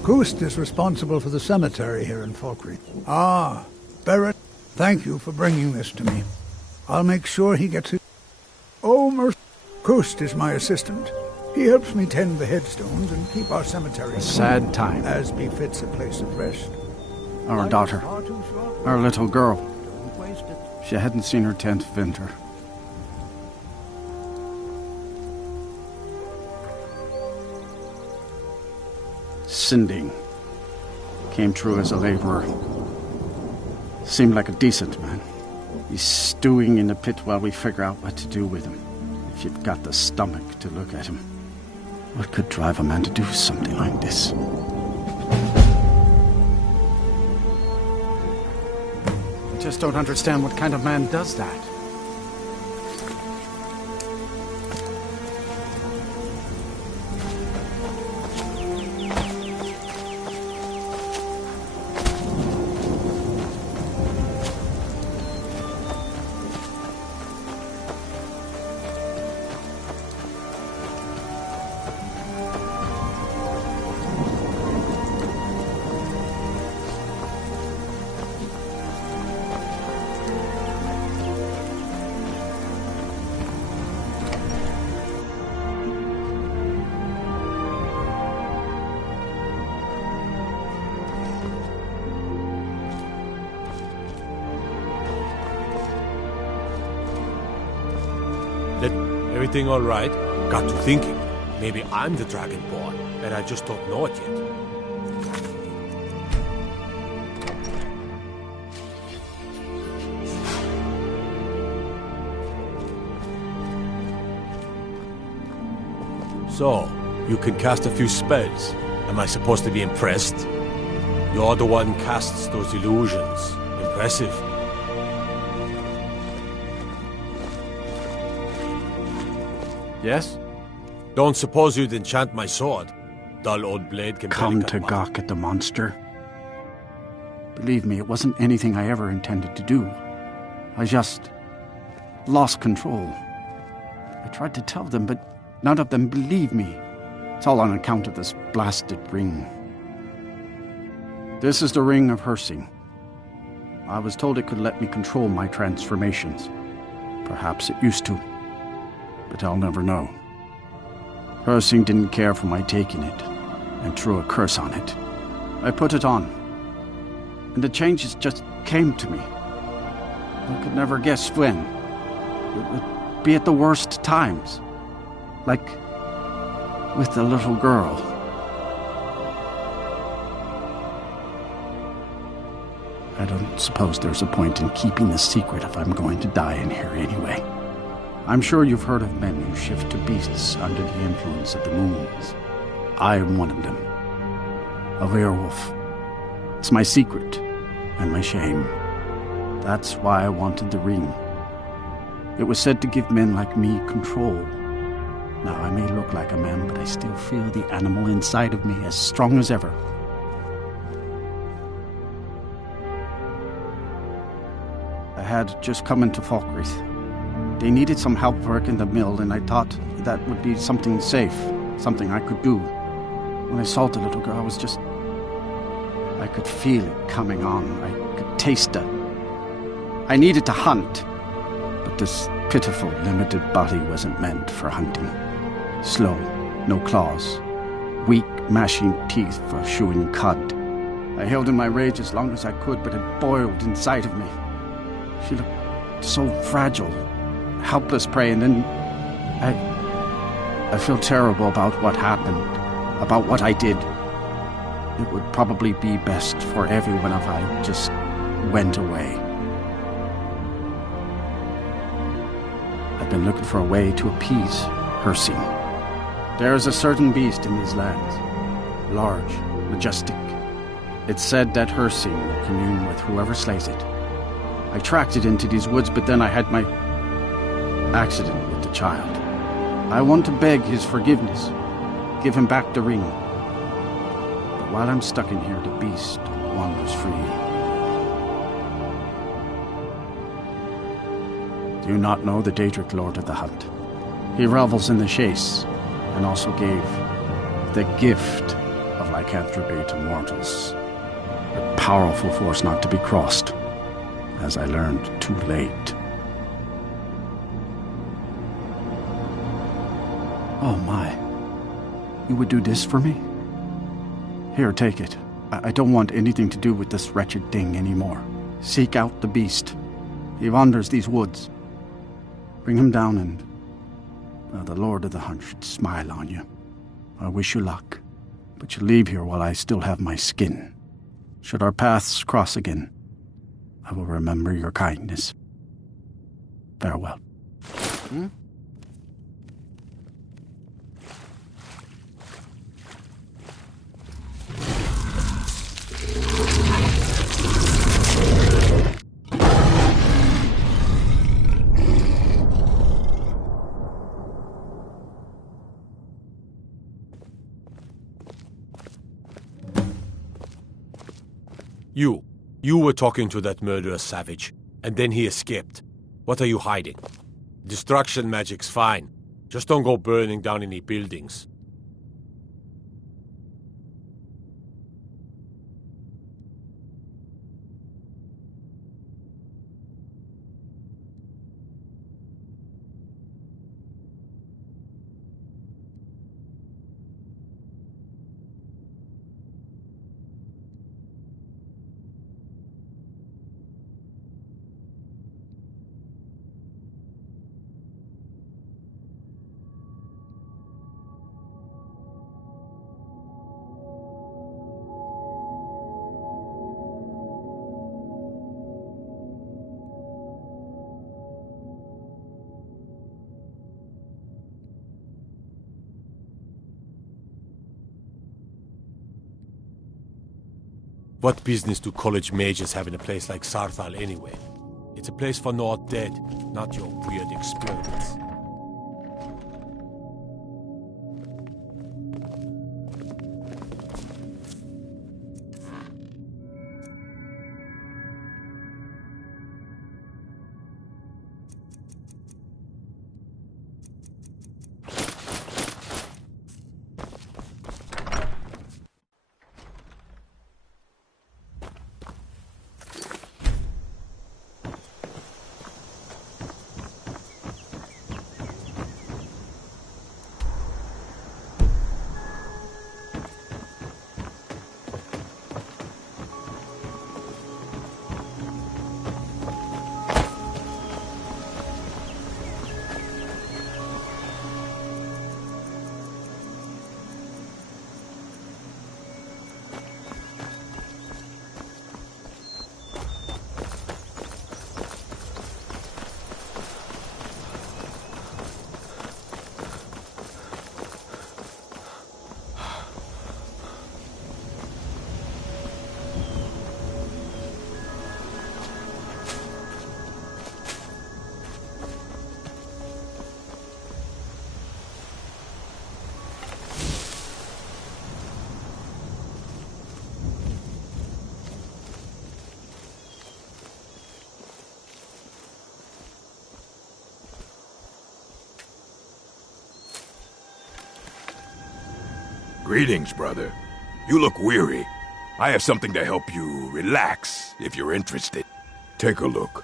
Kust is responsible for the cemetery here in Falkreath. Ah, Barrett, thank you for bringing this to me. I'll make sure he gets it. Oh, mercy. Kust is my assistant. He helps me tend the headstones and keep our cemetery a sad time, as befits a place of rest. Our daughter, our little girl. She hadn't seen her 10th winter. Sinding came through as a laborer. Seemed like a decent man. He's stewing in the pit while we figure out what to do with him. If you've got the stomach to look at him. What could drive a man to do something like this? I just don't understand what kind of man does that. Everything all right? Got to thinking. Maybe I'm the Dragonborn, and I just don't know it yet. So, you can cast a few spells. Am I supposed to be impressed? You're the one who casts those illusions. Impressive. Yes? Don't suppose you'd enchant my sword? Dull old blade can come to gawk at the monster. Believe me, it wasn't anything I ever intended to do. I just lost control. I tried to tell them, but none of them believed me. It's all on account of this blasted ring. This is the Ring of Hersing. I was told it could let me control my transformations. Perhaps it used to. But I'll never know. Hersing didn't care for my taking it, and threw a curse on it. I put it on, and the changes just came to me. I could never guess when. It would be at the worst times. Like with the little girl. I don't suppose there's a point in keeping the secret if I'm going to die in here anyway. I'm sure you've heard of men who shift to beasts under the influence of the moons. I am one of them. A werewolf. It's my secret and my shame. That's why I wanted the ring. It was said to give men like me control. Now I may look like a man, but I still feel the animal inside of me as strong as ever. I had just come into Falkreath. They needed some help working the mill, and I thought that would be something safe, something I could do. When I saw the little girl, I could feel it coming on. I could taste it. I needed to hunt, but this pitiful, limited body wasn't meant for hunting. Slow, no claws, weak, mashing teeth for chewing cud. I held in my rage as long as I could, but it boiled inside of me. She looked so fragile, helpless prey, and then I feel terrible about what happened, about what I did. It would probably be best for everyone if I just went away. I've been looking for a way to appease Hircine. There is a certain beast in these lands, large, majestic. It's said that Hircine will commune with whoever slays it. I tracked it into these woods, but then I had my accident with the child. I want to beg his forgiveness, give him back the ring. But while I'm stuck in here, the beast wanders free. Do you not know the Daedric Lord of the Hunt? He revels in the chase, and also gave the gift of lycanthropy to mortals. A powerful force not to be crossed, as I learned too late. Oh my. You would do this for me? Here, take it. I don't want anything to do with this wretched thing anymore. Seek out the beast. He wanders these woods. Bring him down and the Lord of the Hunt should smile on you. I wish you luck, but you leave here while I still have my skin. Should our paths cross again, I will remember your kindness. Farewell. You were talking to that murderous savage, and then he escaped. What are you hiding? Destruction magic's fine. Just don't go burning down any buildings. What business do college majors have in a place like Sarthal anyway? It's a place for not dead, not your weird experiments. Greetings, brother. You look weary. I have something to help you relax, if you're interested. Take a look.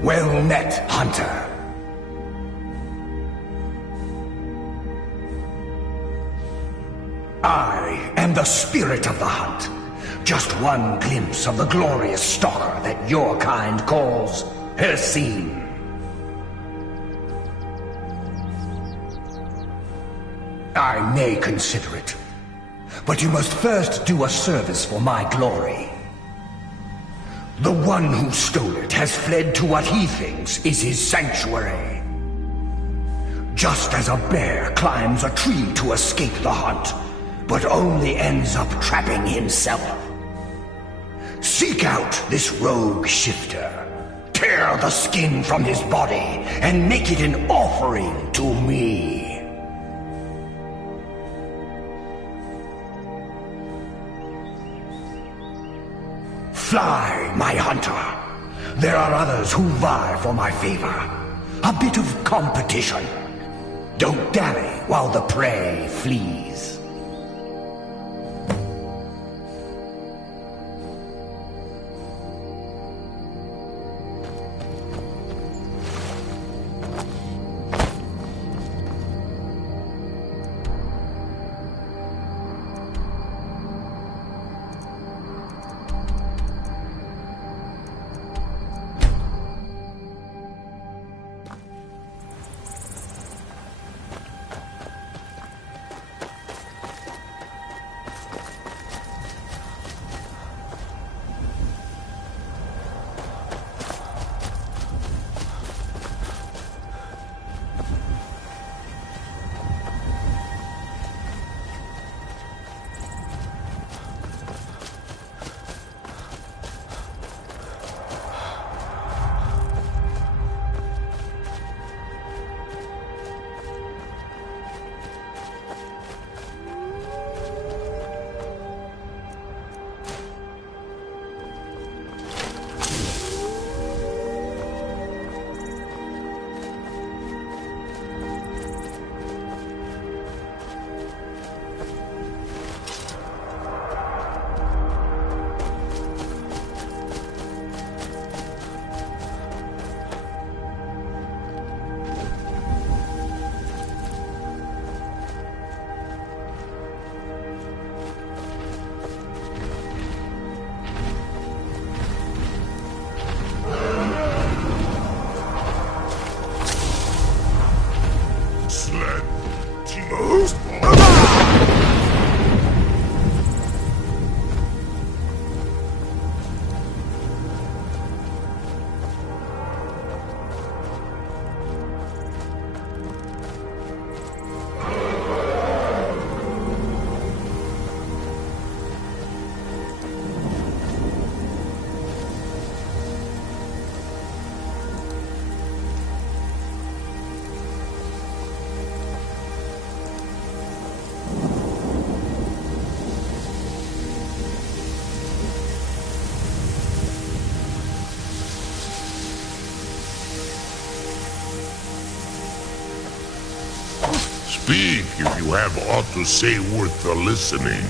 Well met, hunter. I am the spirit of the hunt. Just one glimpse of the glorious stalker that your kind calls Hercene. I may consider it, but you must first do a service for my glory. The one who stole it has fled to what he thinks is his sanctuary. Just as a bear climbs a tree to escape the hunt, but only ends up trapping himself. Seek out this rogue shifter. Tear the skin from his body and make it an offering to me. Fly, my hunter. There are others who vie for my favor. A bit of competition. Don't dally while the prey flees. Speak if you have aught to say worth the listening.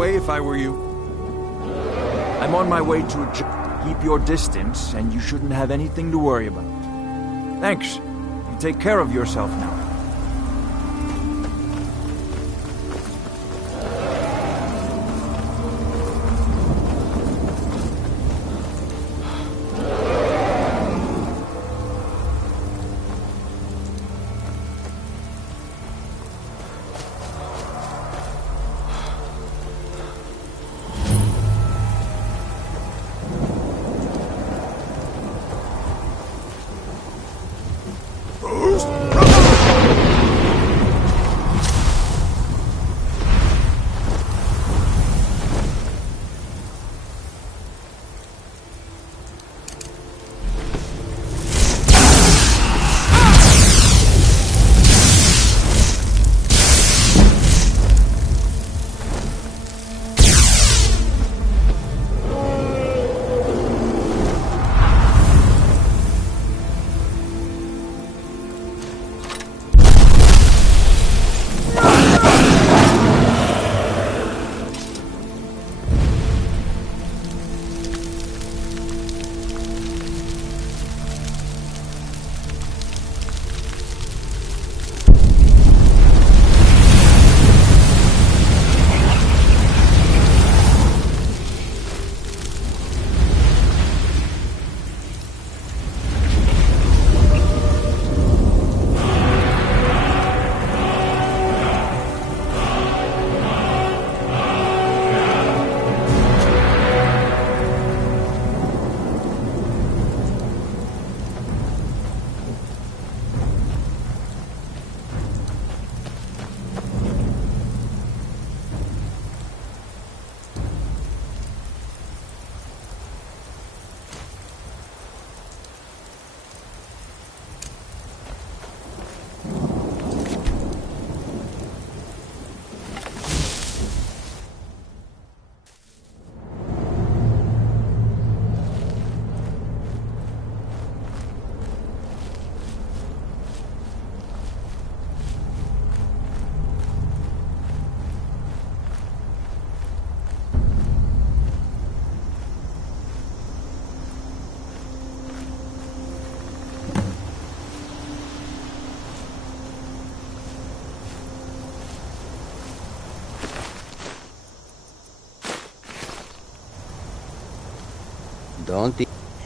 way if I were you. I'm on my way to a keep your distance, and you shouldn't have anything to worry about. Thanks. You take care of yourself now.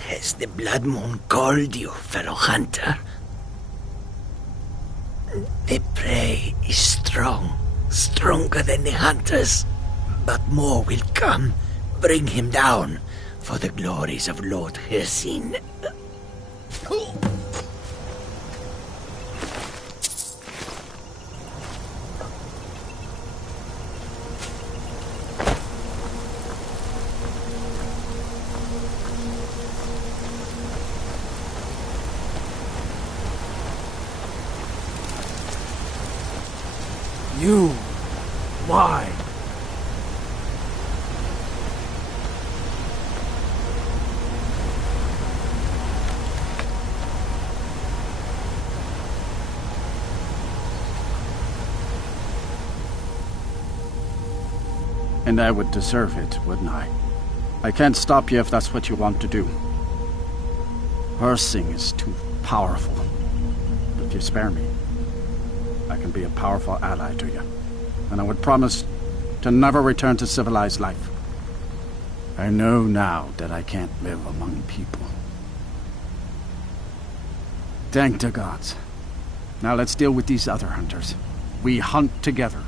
Has the Blood Moon called you, fellow hunter? The prey is strong, stronger than the hunters. But more will come. Bring him down for the glories of Lord Hircine. You. Why? And I would deserve it, wouldn't I? I can't stop you if that's what you want to do. Hircine is too powerful. But if you spare me, I can be a powerful ally to you. And I would promise to never return to civilized life. I know now that I can't live among people. Thank the gods. Now let's deal with these other hunters. We hunt together.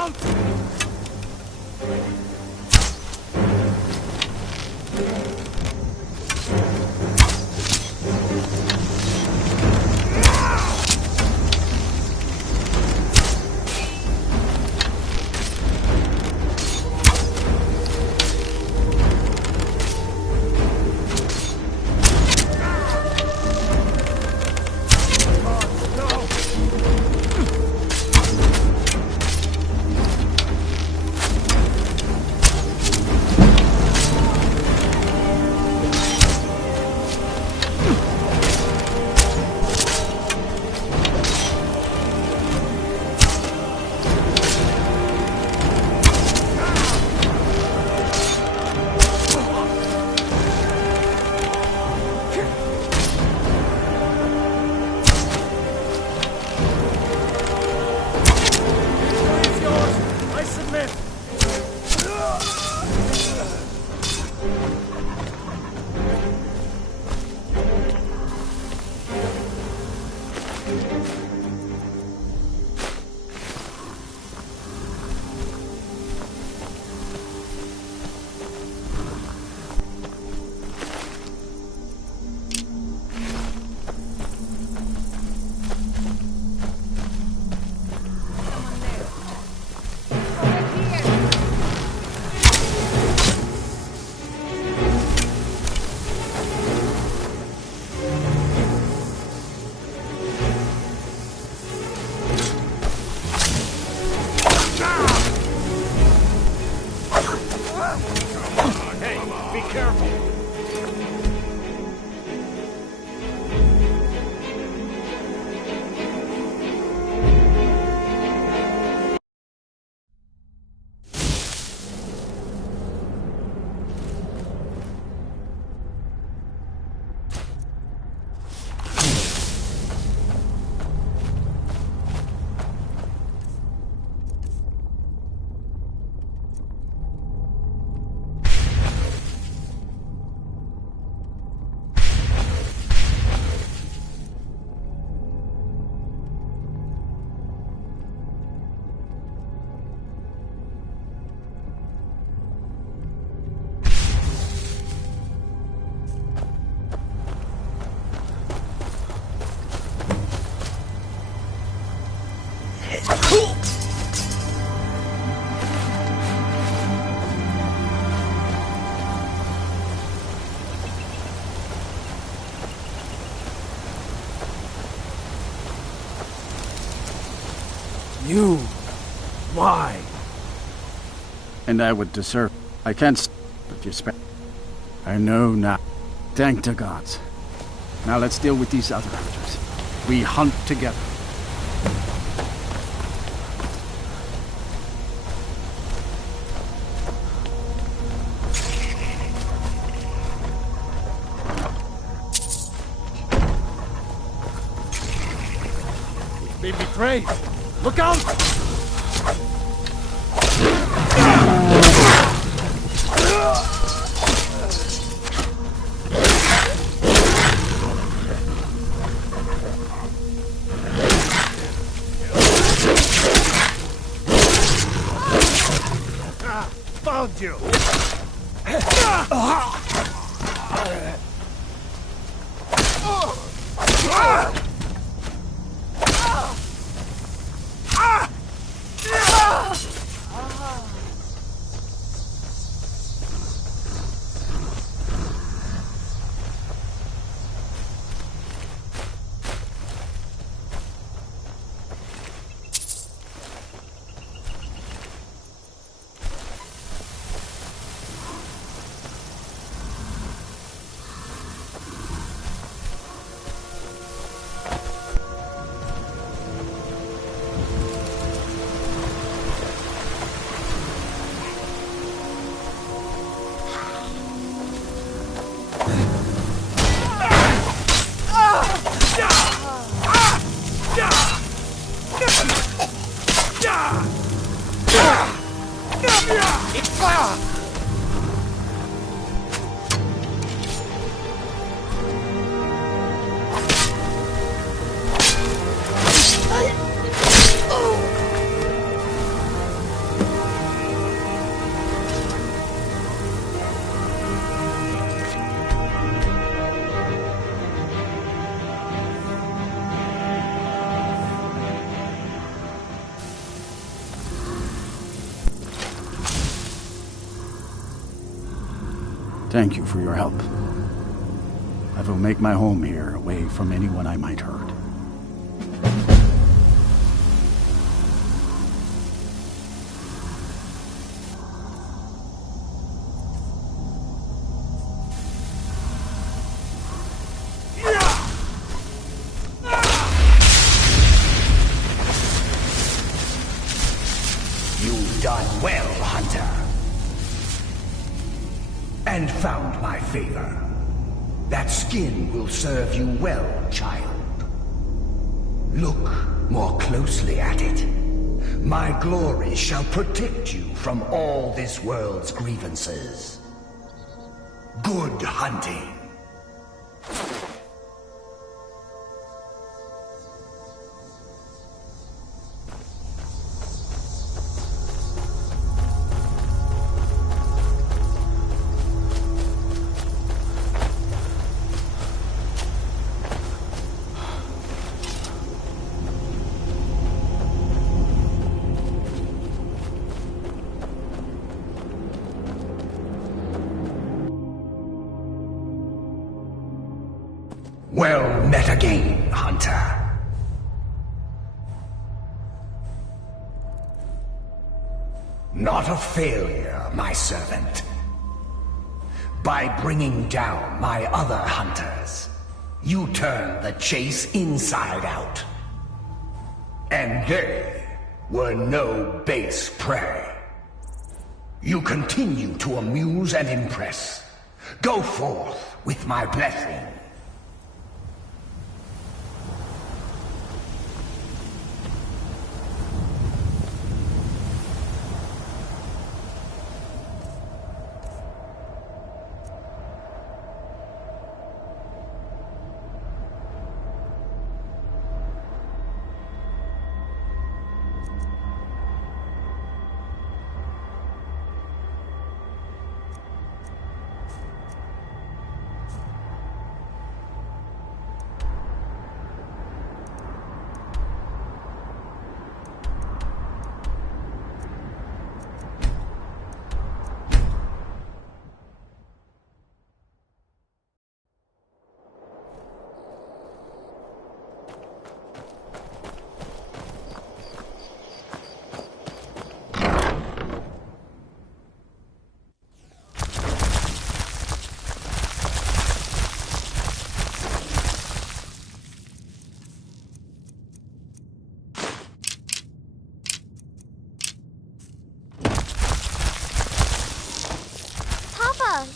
out! You? Why? And I would deserve. I can't but you spend. I know now. Thank the gods. Now let's deal with these other hunters. We hunt together. We've been betrayed! Look out! Found you! Thank you for your help. I will make my home here, away from anyone I might hurt. You've done well, Hunter. And found my favor. That skin will serve you well, child. Look more closely at it. My glory shall protect you from all this world's grievances. Good hunting. Well met again, Hunter. Not a failure, my servant. By bringing down my other hunters, you turned the chase inside out. And they were no base prey. You continue to amuse and impress. Go forth with my blessing.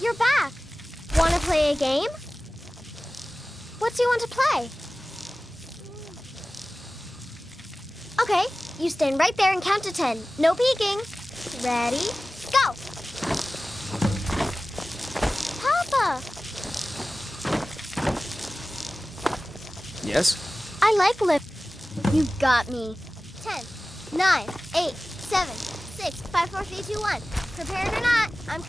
You're back. Want to play a game? What do you want to play? Okay, you stand right there and count to 10. No peeking. Ready? Go! Papa! Yes? I like You got me. 10, 9, 8, 7, 6, 5, 4, 3, 2, 1. Prepared or not, I'm...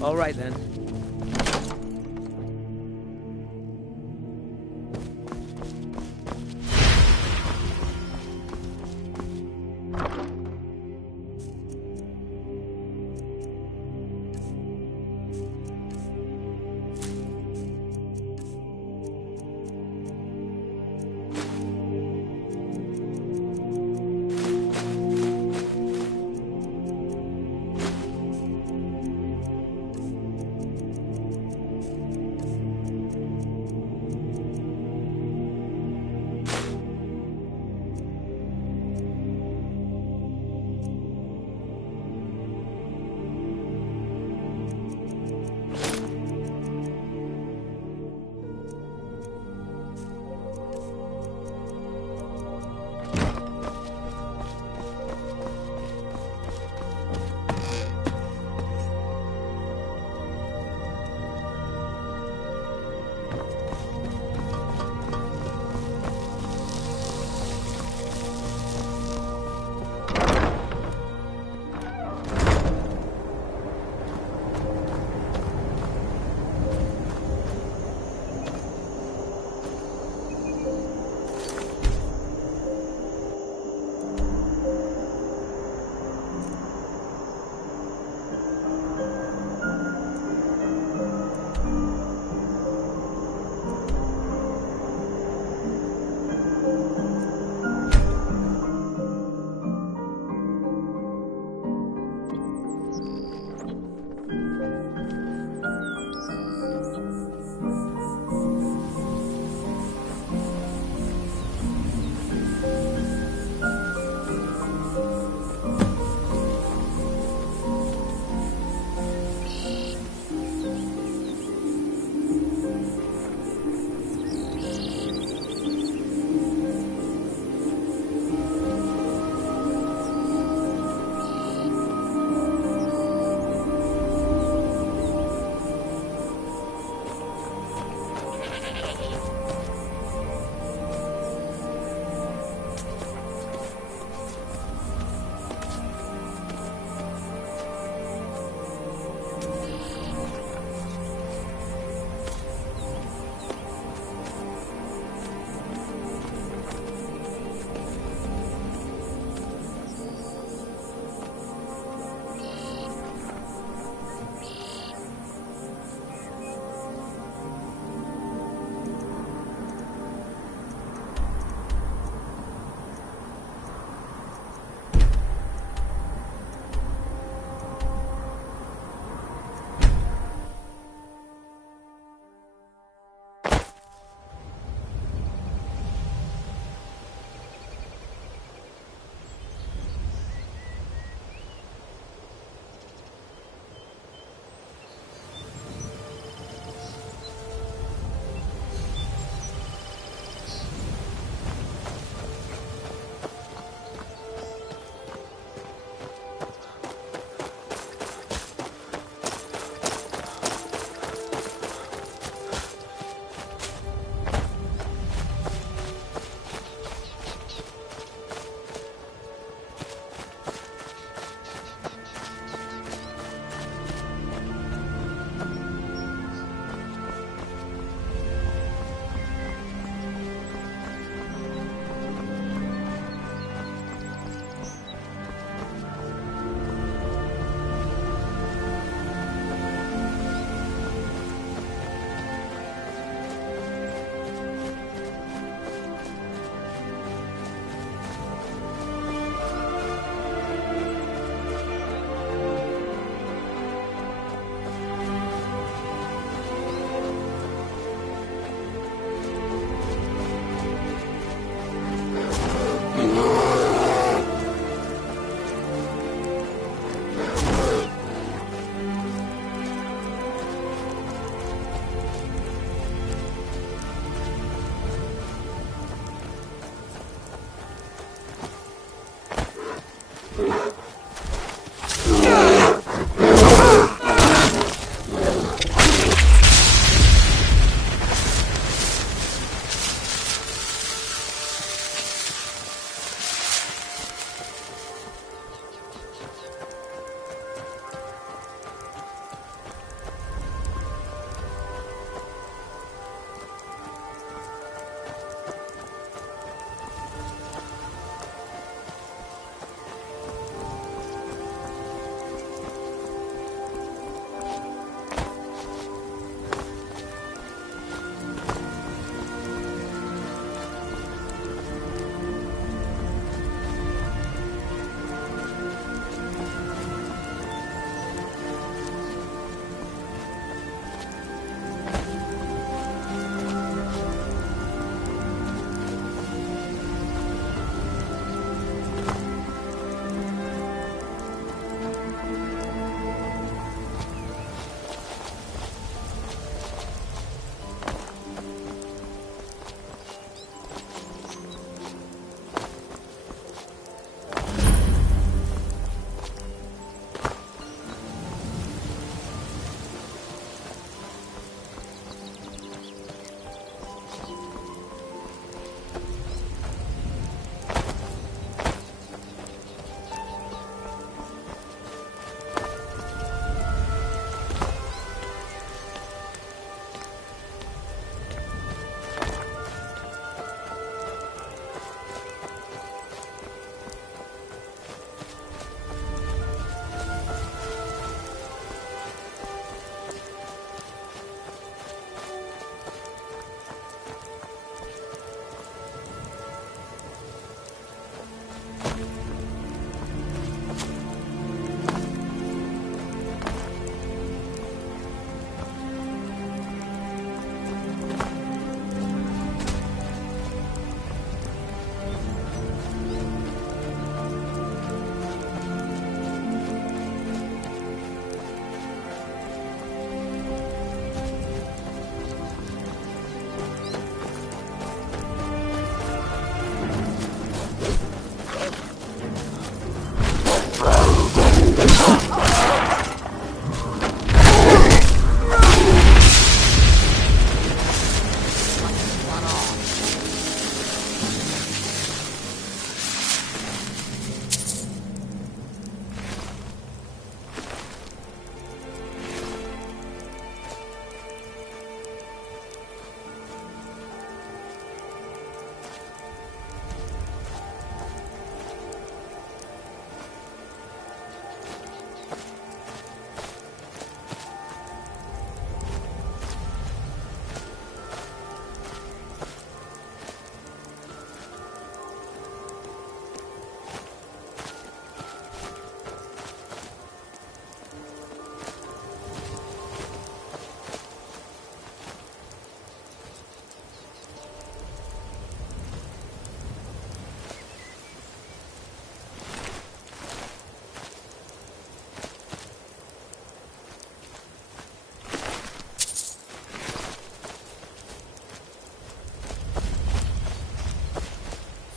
All right, then.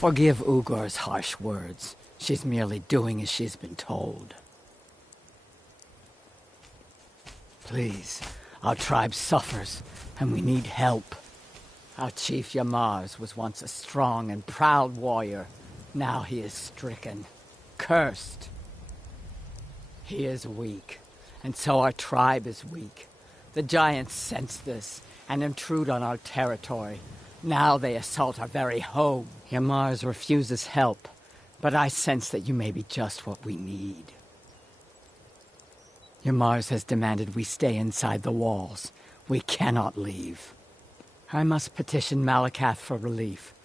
Forgive Ugor's harsh words. She's merely doing as she's been told. Please, our tribe suffers, and we need help. Our chief Yamars was once a strong and proud warrior. Now he is stricken, cursed. He is weak, and so our tribe is weak. The giants sense this and intrude on our territory. Now they assault our very home. Yamars refuses help, but I sense that you may be just what we need. Yamars has demanded we stay inside the walls. We cannot leave. I must petition Malakath for relief.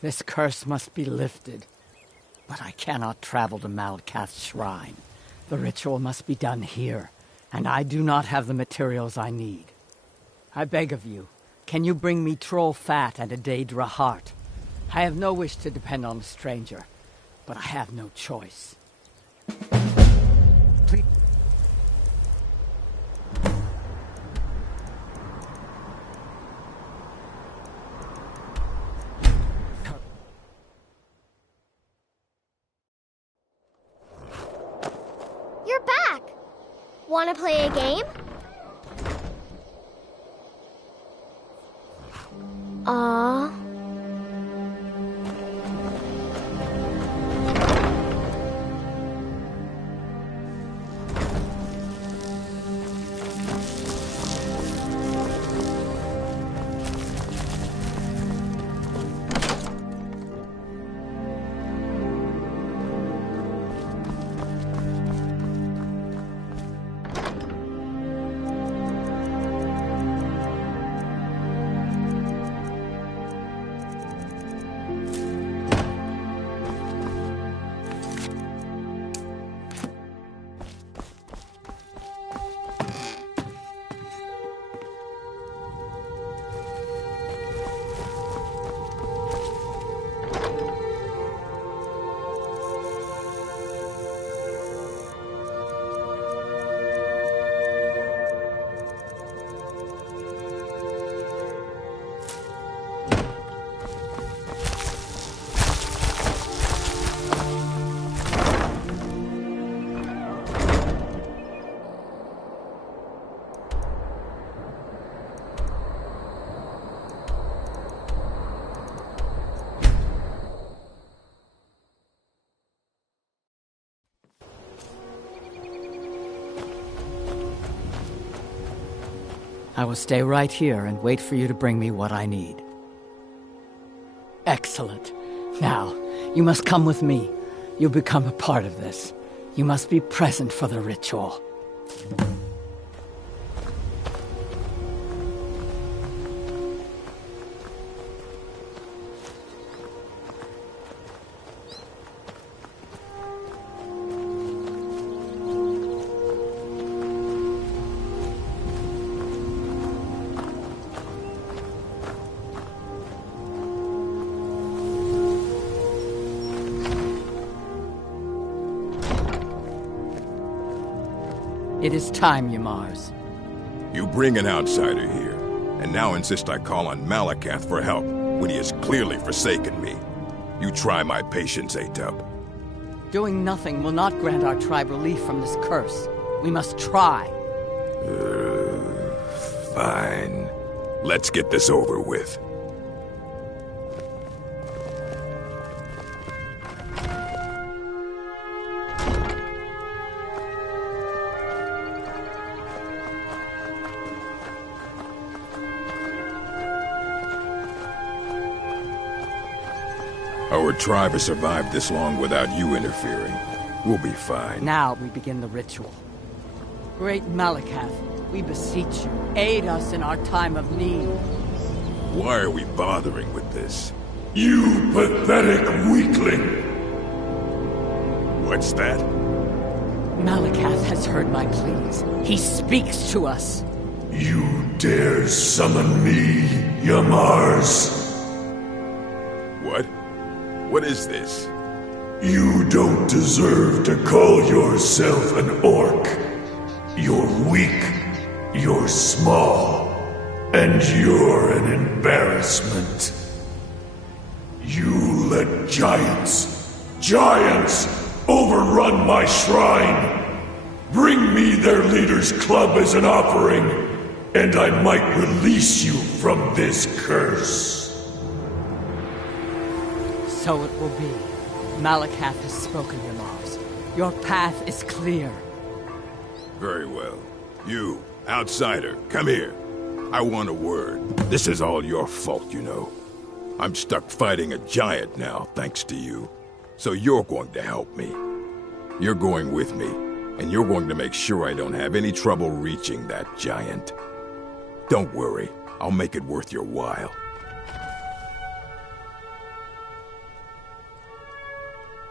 This curse must be lifted. But I cannot travel to Malakath's shrine. The ritual must be done here, and I do not have the materials I need. I beg of you, can you bring me troll fat and a Daedra heart? I have no wish to depend on a stranger, but I have no choice. Please. You're back! Wanna play a game? Aww. I will stay right here and wait for you to bring me what I need. Excellent. Now, you must come with me. You'll become a part of this. You must be present for the ritual. It is time, Yamars. You bring an outsider here, and now insist I call on Malakath for help, when he has clearly forsaken me. You try my patience, Atub. Doing nothing will not grant our tribe relief from this curse. We must try. Fine. Let's get this over with. Our tribe has survived this long without you interfering. We'll be fine. Now we begin the ritual. Great Malakath, we beseech you, aid us in our time of need. Why are we bothering with this? You pathetic weakling! What's that? Malakath has heard my pleas. He speaks to us. You dare summon me, Yamars? What? What is this? You don't deserve to call yourself an orc. You're weak, you're small, and you're an embarrassment. You let giants, overrun my shrine. Bring me their leader's club as an offering, and I might release you from this curse. So it will be. Malakath has spoken, your Mars. Your path is clear. Very well. You, outsider, come here. I want a word. This is all your fault, you know. I'm stuck fighting a giant now, thanks to you. So you're going to help me. You're going with me, and you're going to make sure I don't have any trouble reaching that giant. Don't worry, I'll make it worth your while.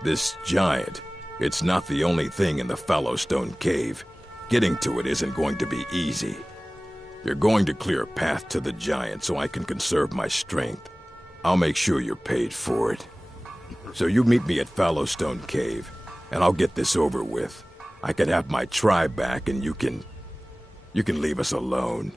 This giant, it's not the only thing in the Fallowstone Cave. Getting to it isn't going to be easy. You're going to clear a path to the giant so I can conserve my strength. I'll make sure you're paid for it. So you meet me at Fallowstone Cave, and I'll get this over with. I can have my tribe back, and you can leave us alone.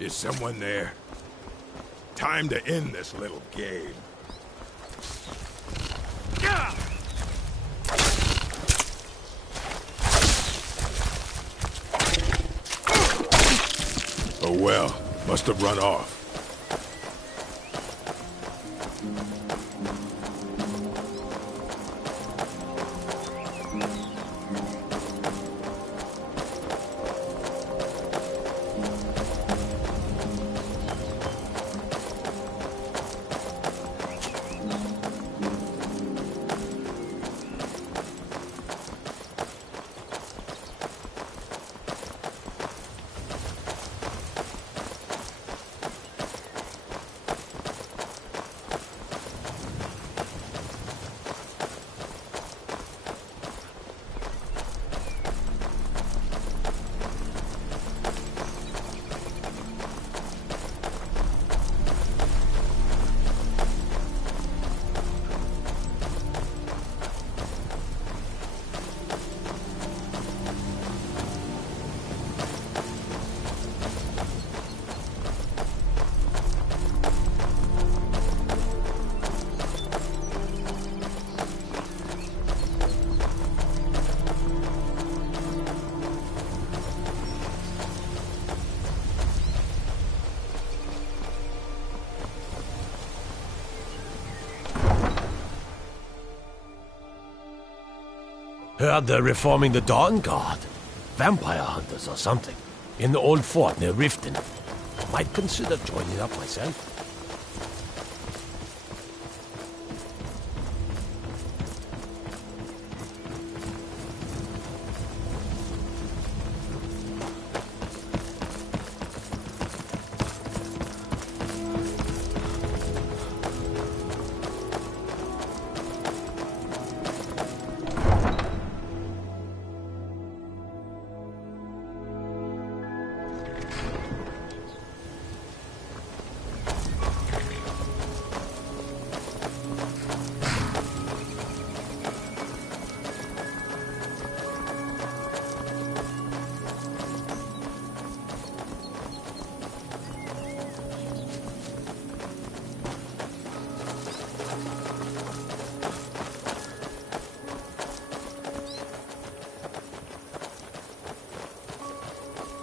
Is someone there? Time to end this little game. Oh well, must have run off. Heard they're reforming the Dawn Guard. Vampire hunters or something. In the old fort near Riften. Might consider joining up myself.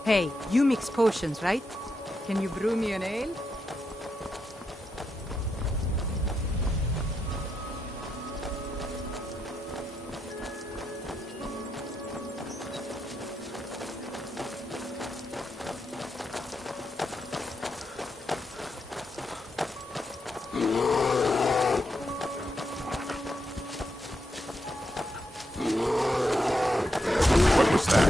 Hey, you mix potions, right? Can you brew me an ale? What was that?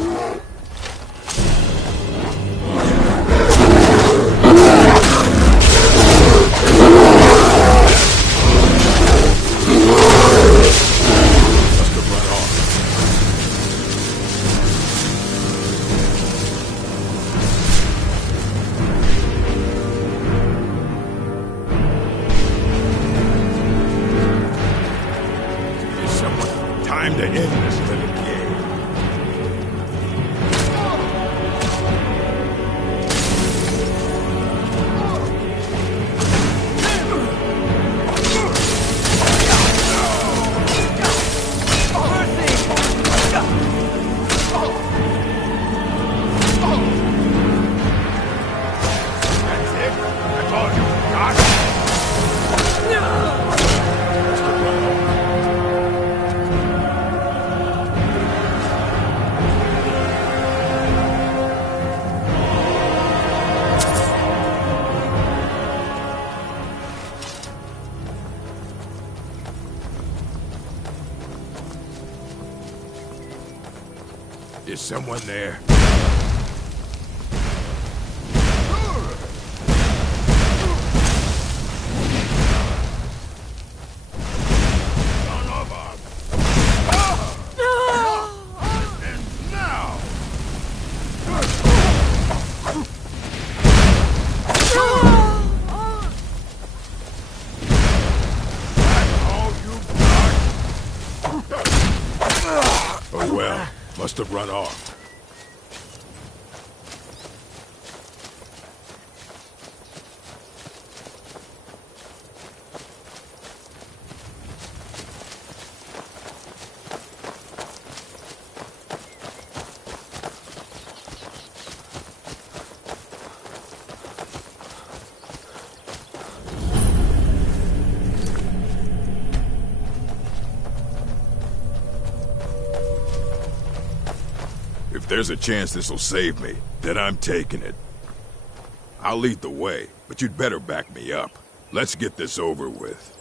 Must have run off. Is someone time to end this little game? Is someone there? Oh well, must have run off. If there's a chance this'll save me, then I'm taking it. I'll lead the way, but you'd better back me up. Let's get this over with.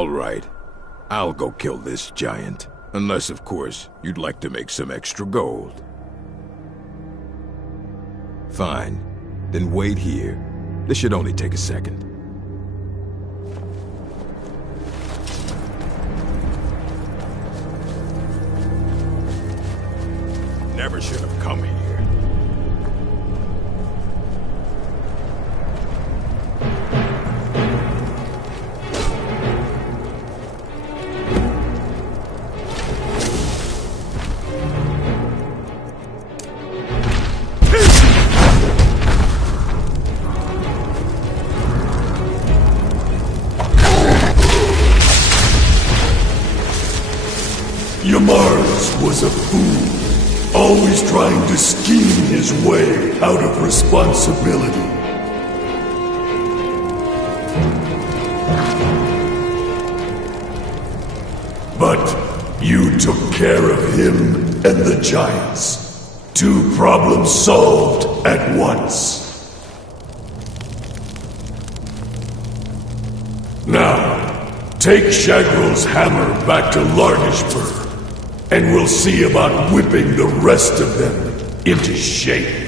All right. I'll go kill this giant. Unless, of course, you'd like to make some extra gold. Fine. Then wait here. This should only take a second. Never should have come here. Yamars was a fool, always trying to scheme his way out of responsibility. But you took care of him and the giants. 2 problems solved at once. Now, take Shagrel's hammer back to Larnishburg. And we'll see about whipping the rest of them into shape.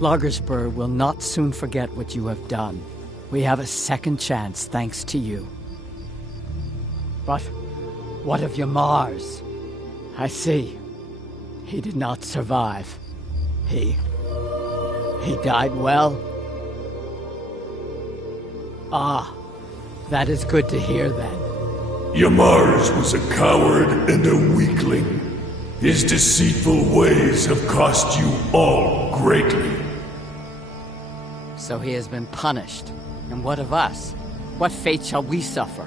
Lagersburg will not soon forget what you have done. We have a second chance thanks to you. But what of your Mars? I see. He did not survive. He died well? Ah, that is good to hear then. Yamars was a coward and a weakling. His deceitful ways have cost you all greatly. So he has been punished. And what of us? What fate shall we suffer?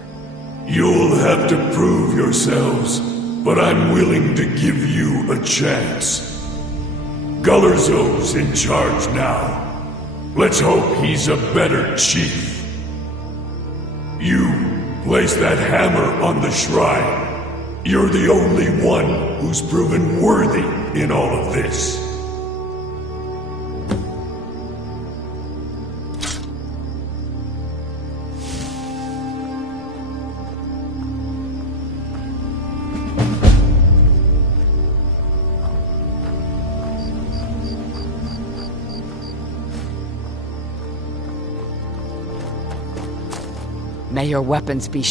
You'll have to prove yourselves, but I'm willing to give you a chance. Gullerzo's in charge now. Let's hope he's a better chief. You place that hammer on the shrine. You're the only one who's proven worthy in all of this. May your weapons be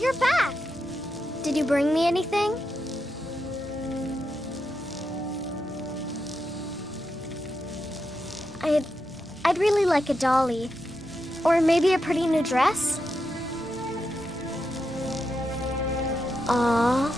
You're back! Did you bring me anything? I'd really like a dolly. Or maybe a pretty new dress? Aww.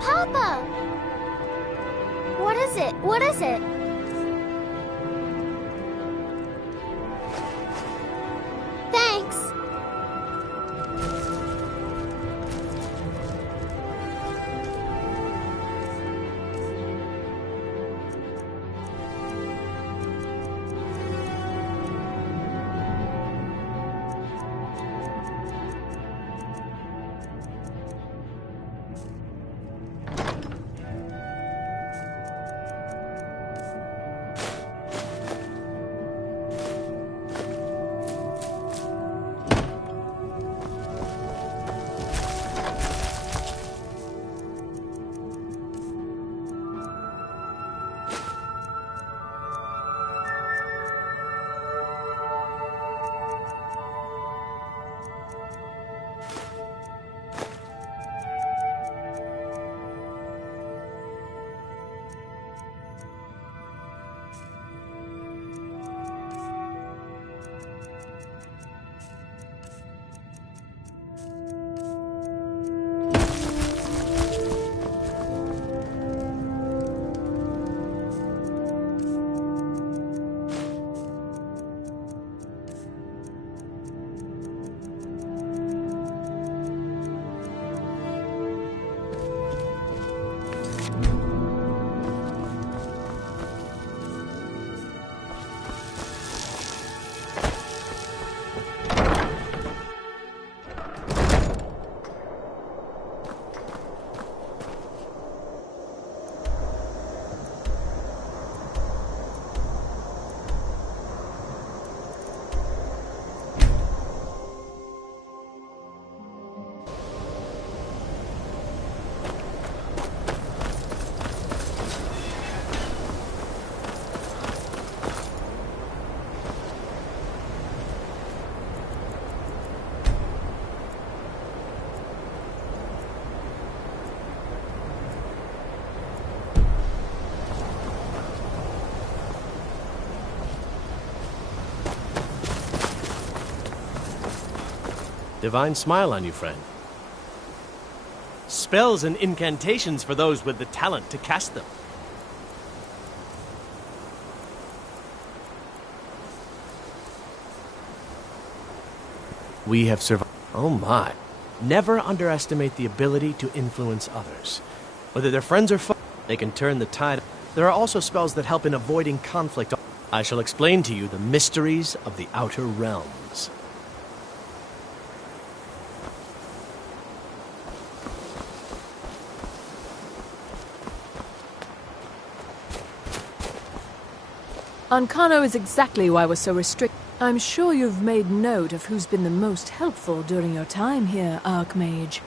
Papa! What is it? What is it? Thanks. Divine smile on you, friend. Spells and incantations for those with the talent to cast them. We have survived. Oh my. Never underestimate the ability to influence others. Whether they're friends or foes, they can turn the tide. There are also spells that help in avoiding conflict. I shall explain to you the mysteries of the Outer Realms. Ancano is exactly why we're so restricted. I'm sure you've made note of who's been the most helpful during your time here, Archmage.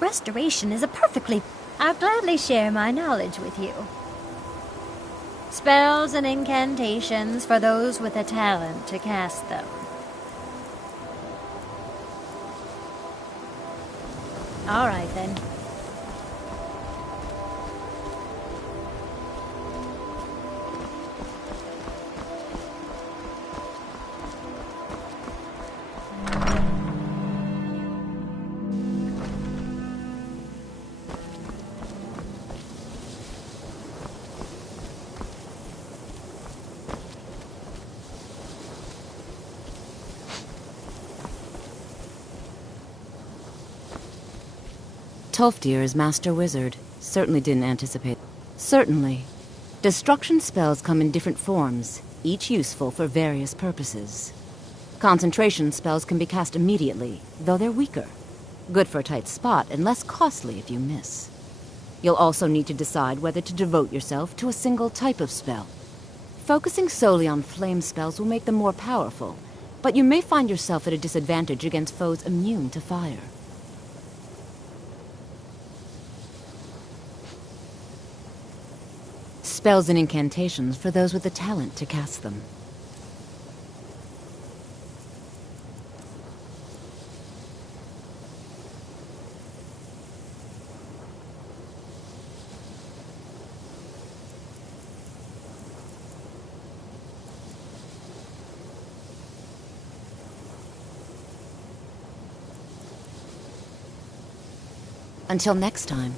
Restoration is a perfectly... I'll gladly share my knowledge with you. Spells and incantations for those with a talent to cast them. All right, then. Tolfdir is Master Wizard. Certainly didn't anticipate. Certainly. Destruction spells come in different forms, each useful for various purposes. Concentration spells can be cast immediately, though they're weaker. Good for a tight spot and less costly if you miss. You'll also need to decide whether to devote yourself to a single type of spell. Focusing solely on flame spells will make them more powerful, but you may find yourself at a disadvantage against foes immune to fire. Spells and incantations for those with the talent to cast them. Until next time.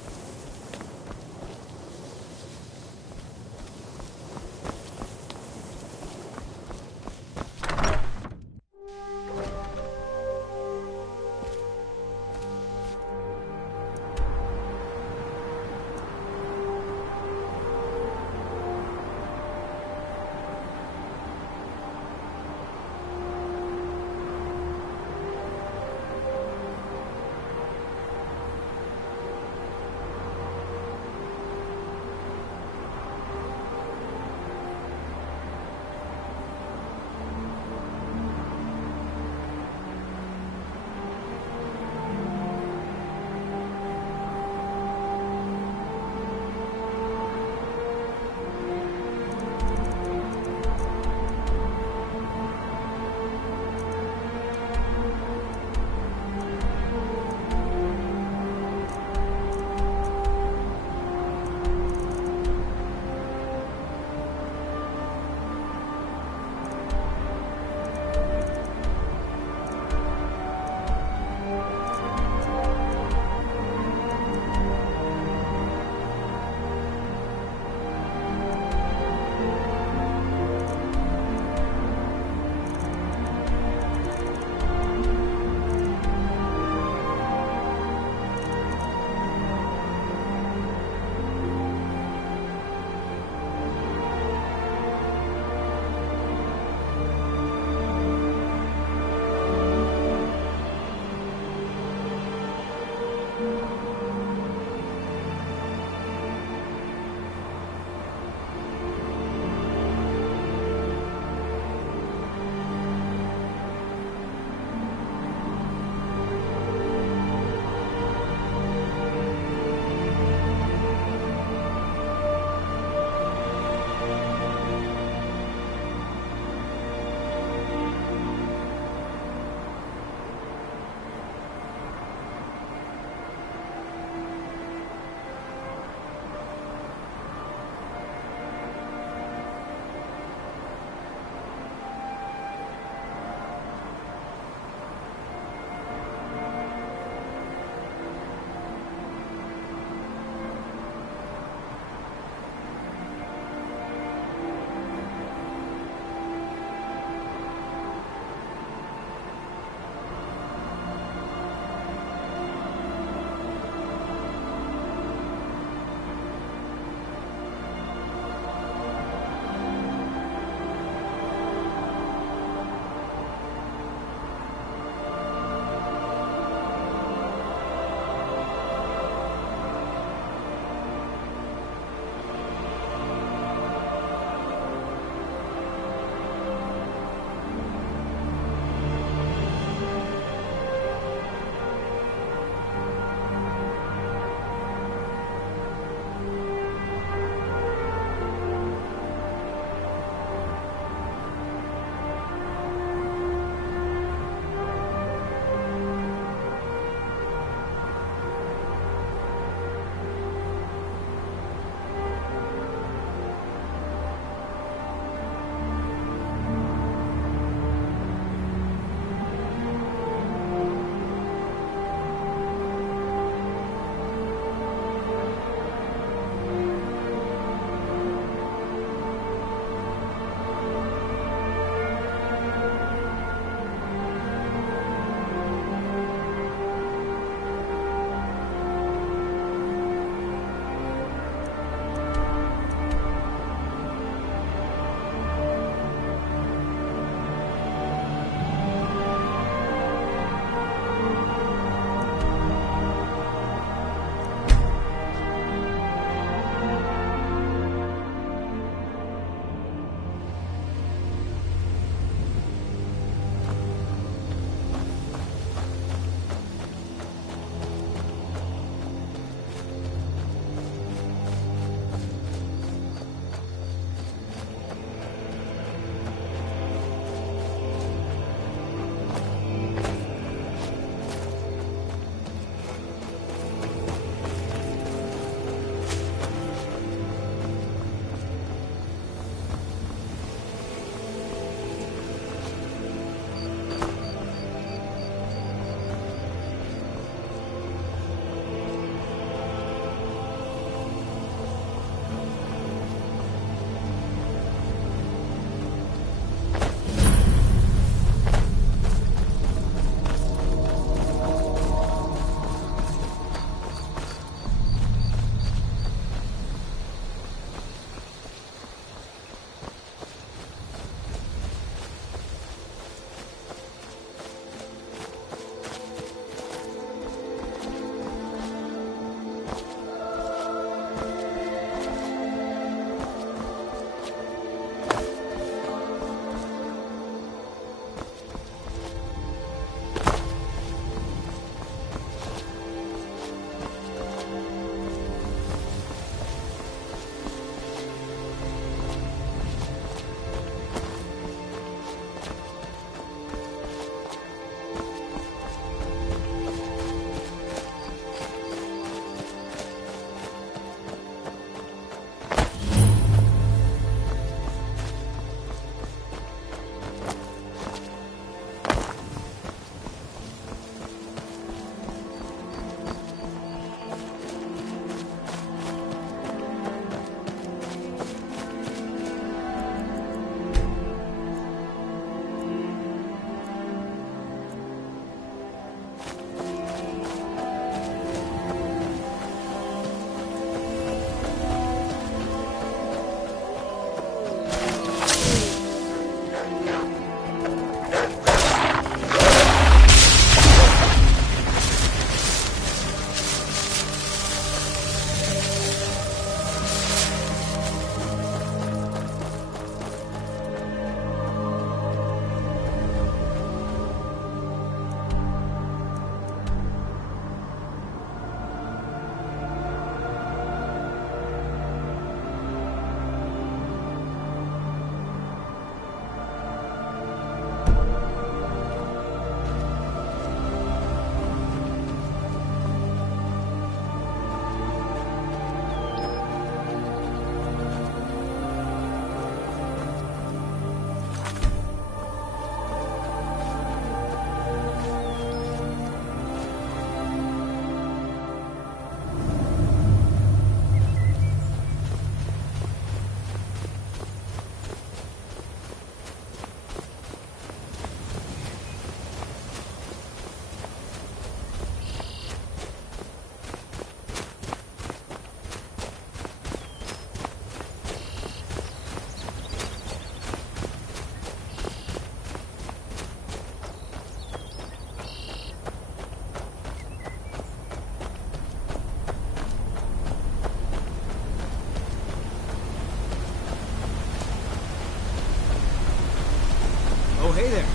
hey there.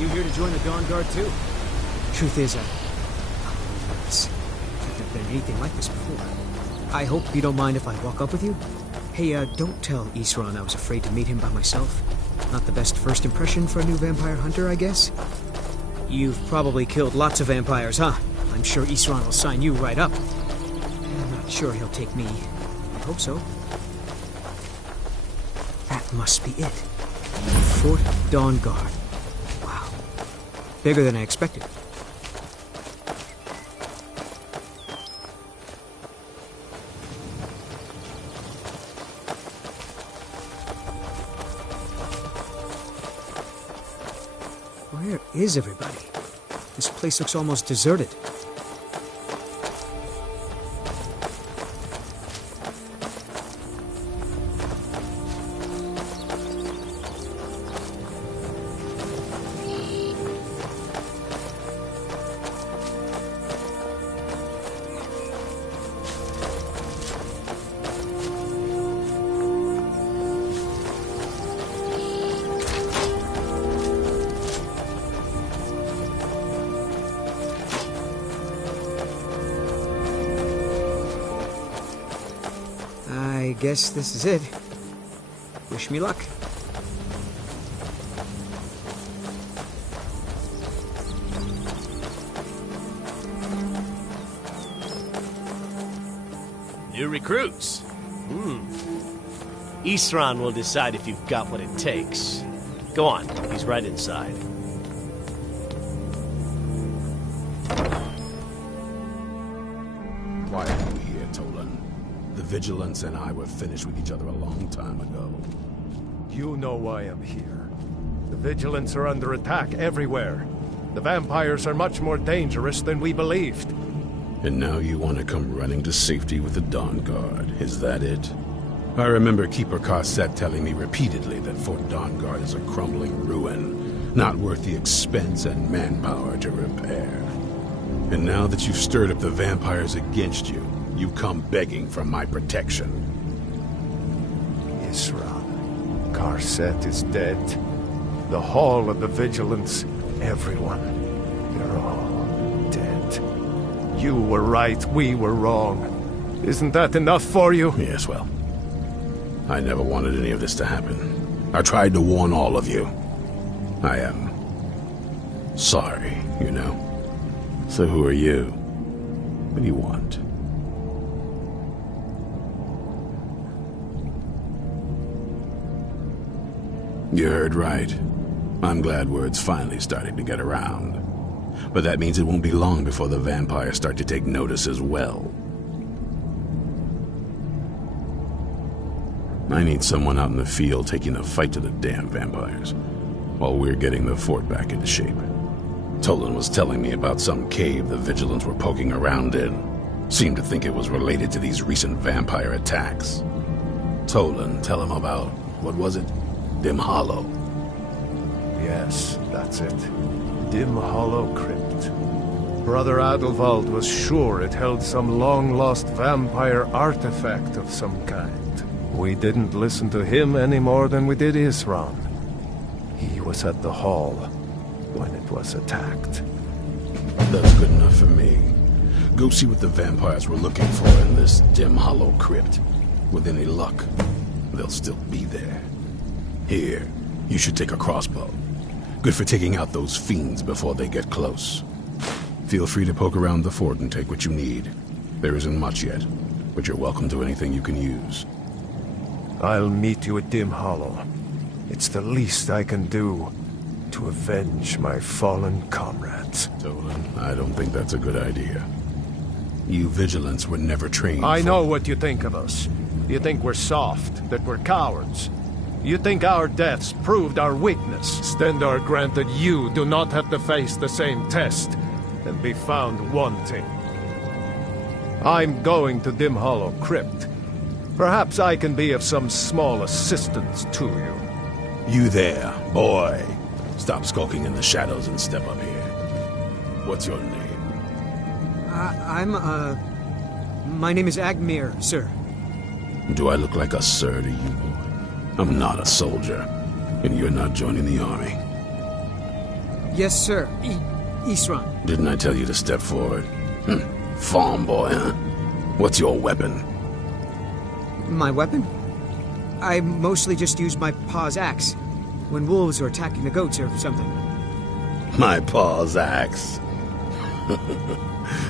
You here to join the Dawn Guard, too? Truth is, I'm nervous. I've never been anything like this before. I hope you don't mind if I walk up with you? Hey, don't tell Isran I was afraid to meet him by myself. Not the best first impression for a new vampire hunter, I guess? You've probably killed lots of vampires, huh? I'm sure Isran will sign you right up. I'm not sure he'll take me. I hope so. That must be it. Fort Dawn Guard. Wow. Bigger than I expected. Where is everybody? This place looks almost deserted. I guess this is it. Wish me luck. New recruits. Isran will decide if you've got what it takes. Go on, he's right inside. Why are we here, Tolan? The Vigilance and I were finished with each other a long time ago. You know why I'm here. The Vigilants are under attack everywhere. The vampires are much more dangerous than we believed. And now you want to come running to safety with the Dawn Guard, is that it? I remember Keeper Carset telling me repeatedly that Fort Dawn Guard is a crumbling ruin, not worth the expense and manpower to repair. And now that you've stirred up the vampires against you, you come begging for my protection. Isran, Carset is dead. The Hall of the Vigilance, everyone. They're all dead. You were right, we were wrong. Isn't that enough for you? Yes, well, I never wanted any of this to happen. I tried to warn all of you. I am sorry, you know. So who are you? What do you want? You heard right. I'm glad word's finally starting to get around. But that means it won't be long before the vampires start to take notice as well. I need someone out in the field taking the fight to the damn vampires, while we're getting the fort back into shape. Tolan was telling me about some cave the Vigilants were poking around in. Seemed to think it was related to these recent vampire attacks. Tolan, tell him about, what was it? Dim Hollow. Yes, that's it. Dim Hollow Crypt. Brother Adelwald was sure it held some long-lost vampire artifact of some kind. We didn't listen to him any more than we did Isran. He was at the hall when it was attacked. That's good enough for me. Go see what the vampires were looking for in this Dim Hollow Crypt. With any luck, they'll still be there. Here, you should take a crossbow. Good for taking out those fiends before they get close. Feel free to poke around the fort and take what you need. There isn't much yet, but you're welcome to anything you can use. I'll meet you at Dim Hollow. It's the least I can do to avenge my fallen comrades. Tolan, I don't think that's a good idea. You Vigilants were never trained I know what you think of us. You think we're soft, that we're cowards. You think our deaths proved our weakness. Stendarr granted you do not have to face the same test and be found wanting. I'm going to Dim Hollow Crypt. Perhaps I can be of some small assistance to you. You there, boy. Stop skulking in the shadows and step up here. What's your name? My name is Agmir, sir. Do I look like a sir to you, boy? I'm not a soldier, and you're not joining the army. Yes, sir. Isran. Didn't I tell you to step forward? Farm boy, huh? What's your weapon? My weapon? I mostly just use my paw's axe when wolves are attacking the goats or something. My paw's axe.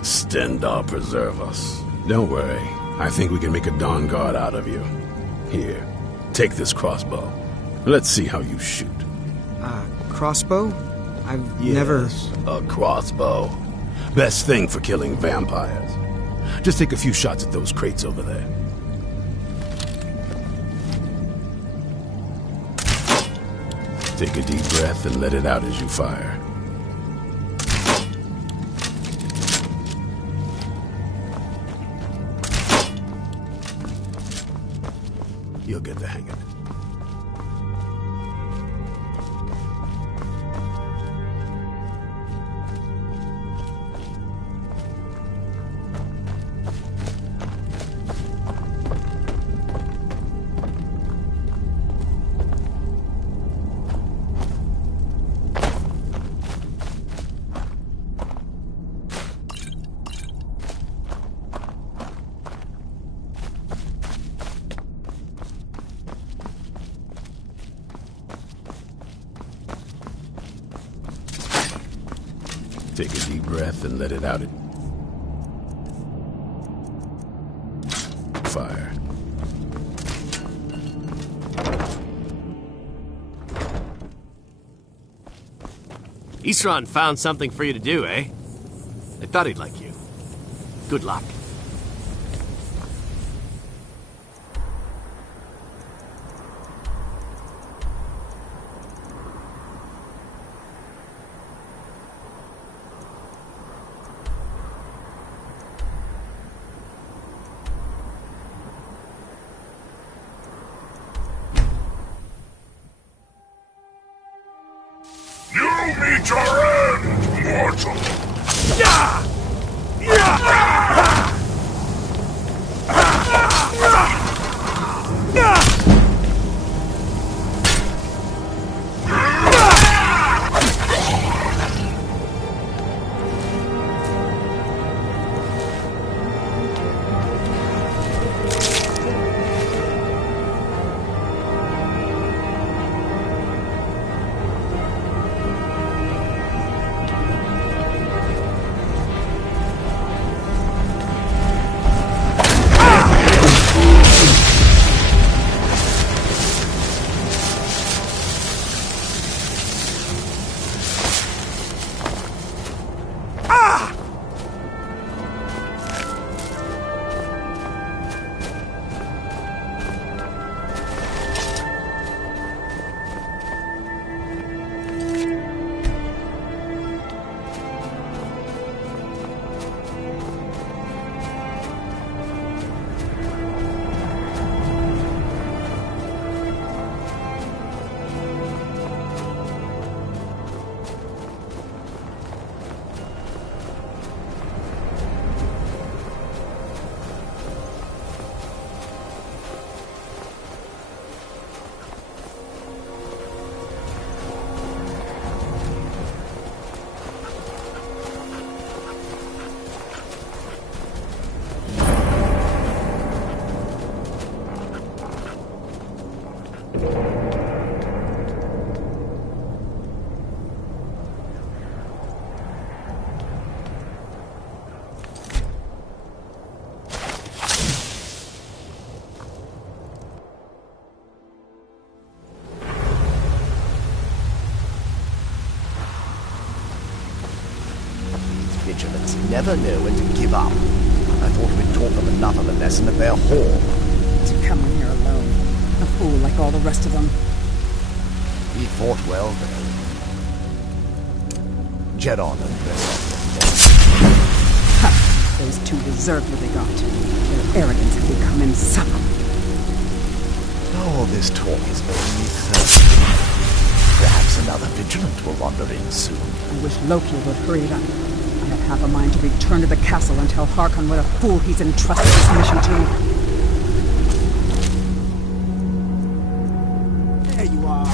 Stendar preserve us. Don't worry. I think we can make a Dawn Guard out of you. Here, take this crossbow. Let's see how you shoot. Crossbow? I've Yes, never... a crossbow. Best thing for killing vampires. Just take a few shots at those crates over there. Take a deep breath and let it out as you fire. You'll get the hang of it. Take a deep breath and let it out. Fire. Isran found something for you to do, eh? I thought he'd like you. Good luck. Meet your end, mortal! Yeah! Vigilance never know when to give up. I thought we'd taught them enough of a lesson at their hall. To come in here alone. A fool like all the rest of them. He fought well, though. Jedon and Ha! Those two deserved what they got. Their arrogance had become insufferable. All this talk is making me thirsty. Perhaps another vigilant will wander in soon. I wish Loki would hurry it up. I have half a mind to return to the castle and tell Harkon what a fool he's entrusted this mission to. There you are.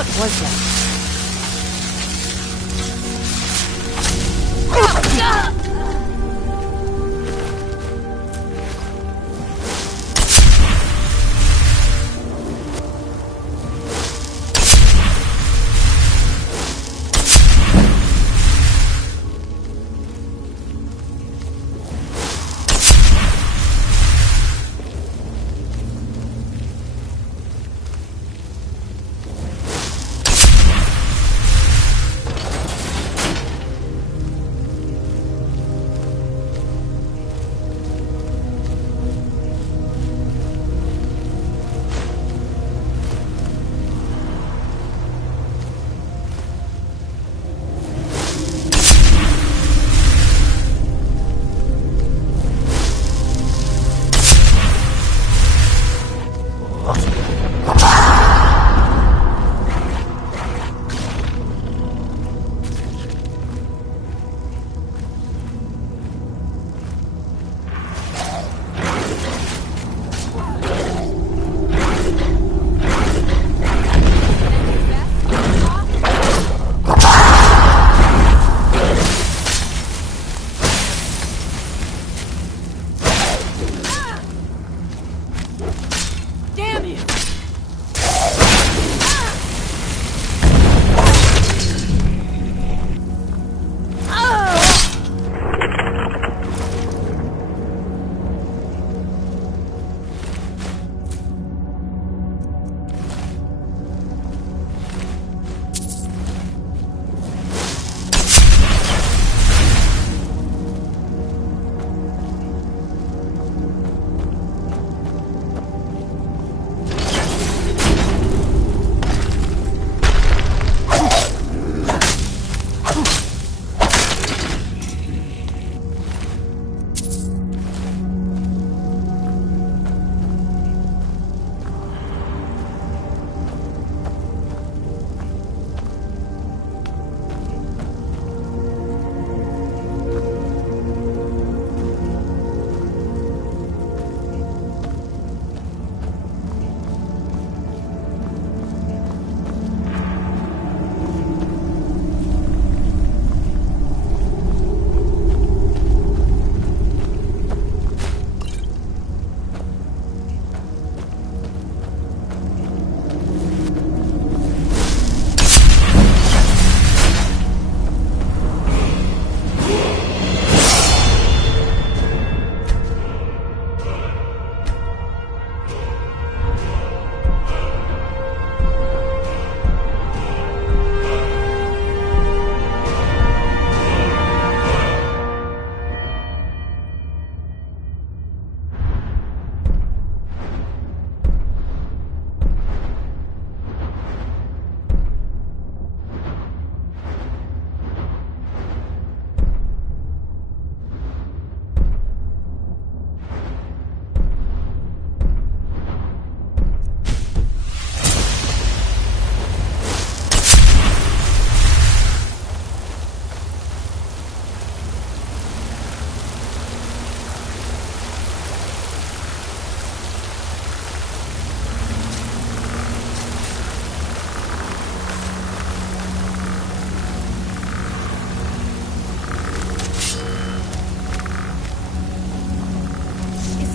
What was that?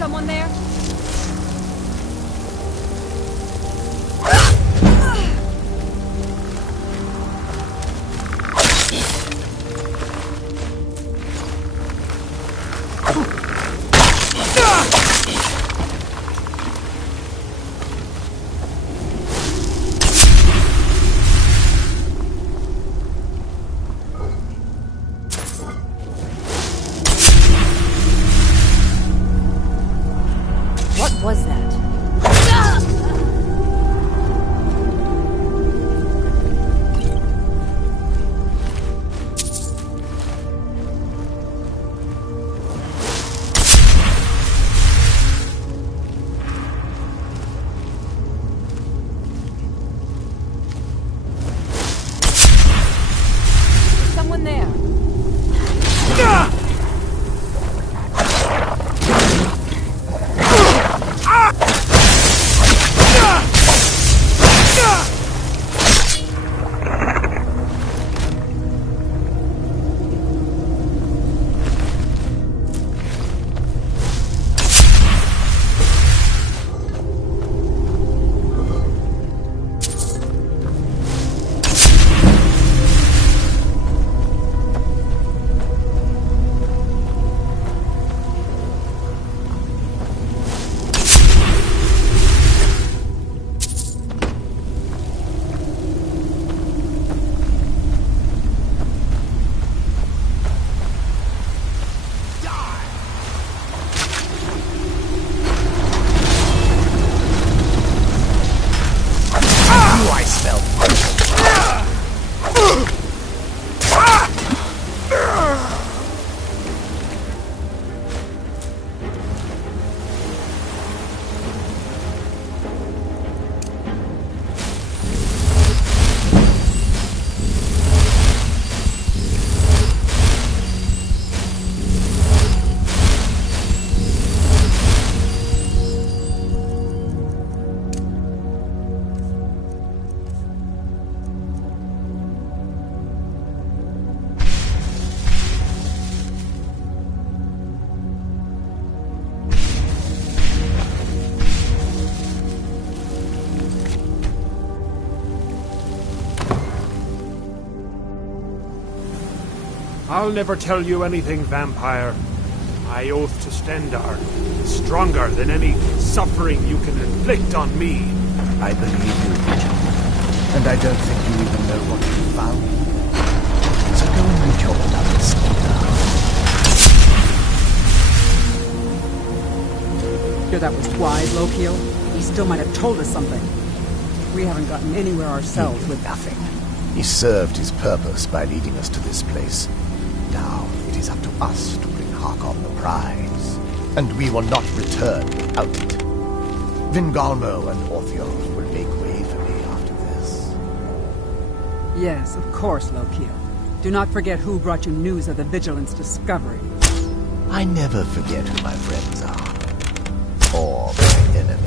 someone there? What was that? Someone there. smell. I'll never tell you anything, vampire. I oath to Stendar, stronger than any suffering you can inflict on me. I believe you, Vigil. And I don't think you even know what you found. So go and read your beloved Stendar. Sure that was wise, Lokiel. He still might have told us something. We haven't gotten anywhere ourselves with nothing. He served his purpose by leading us to this place. Now it is up to us to bring Harkon the prize. And we will not return without it. Vingalmo and Orthiof will make way for me after this. Yes, of course, Lokiel. Do not forget who brought you news of the Vigilance discovery. I never forget who my friends are. Or my enemies.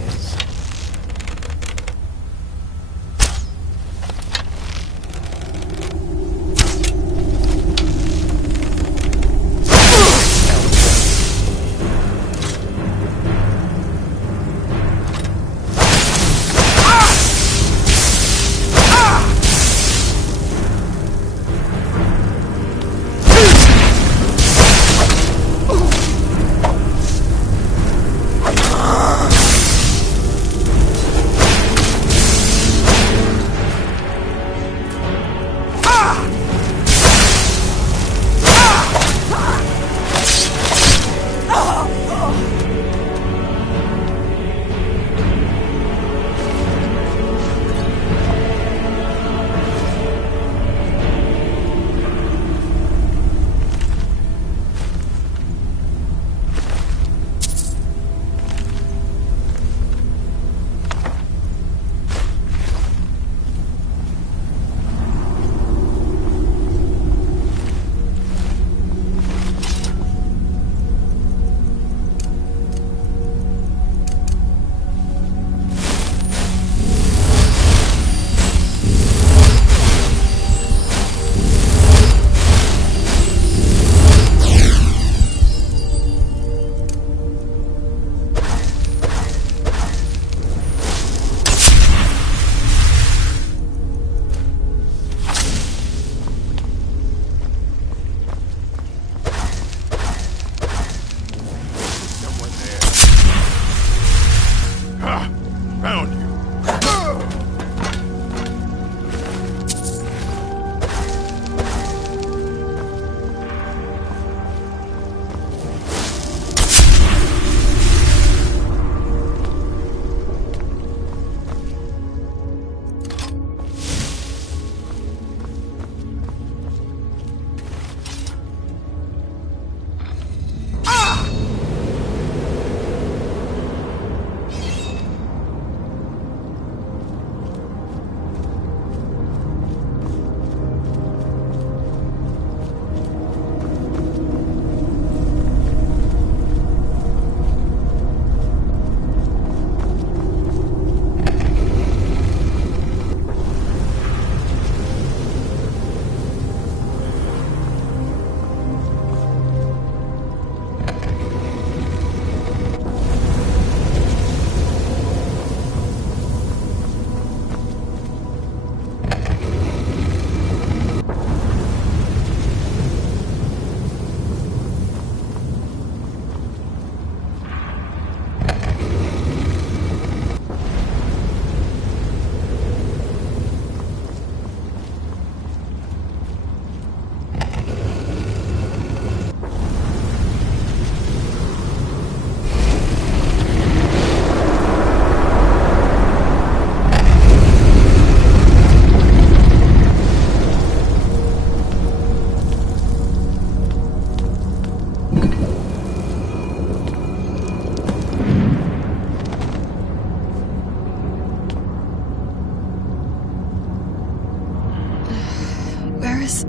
this?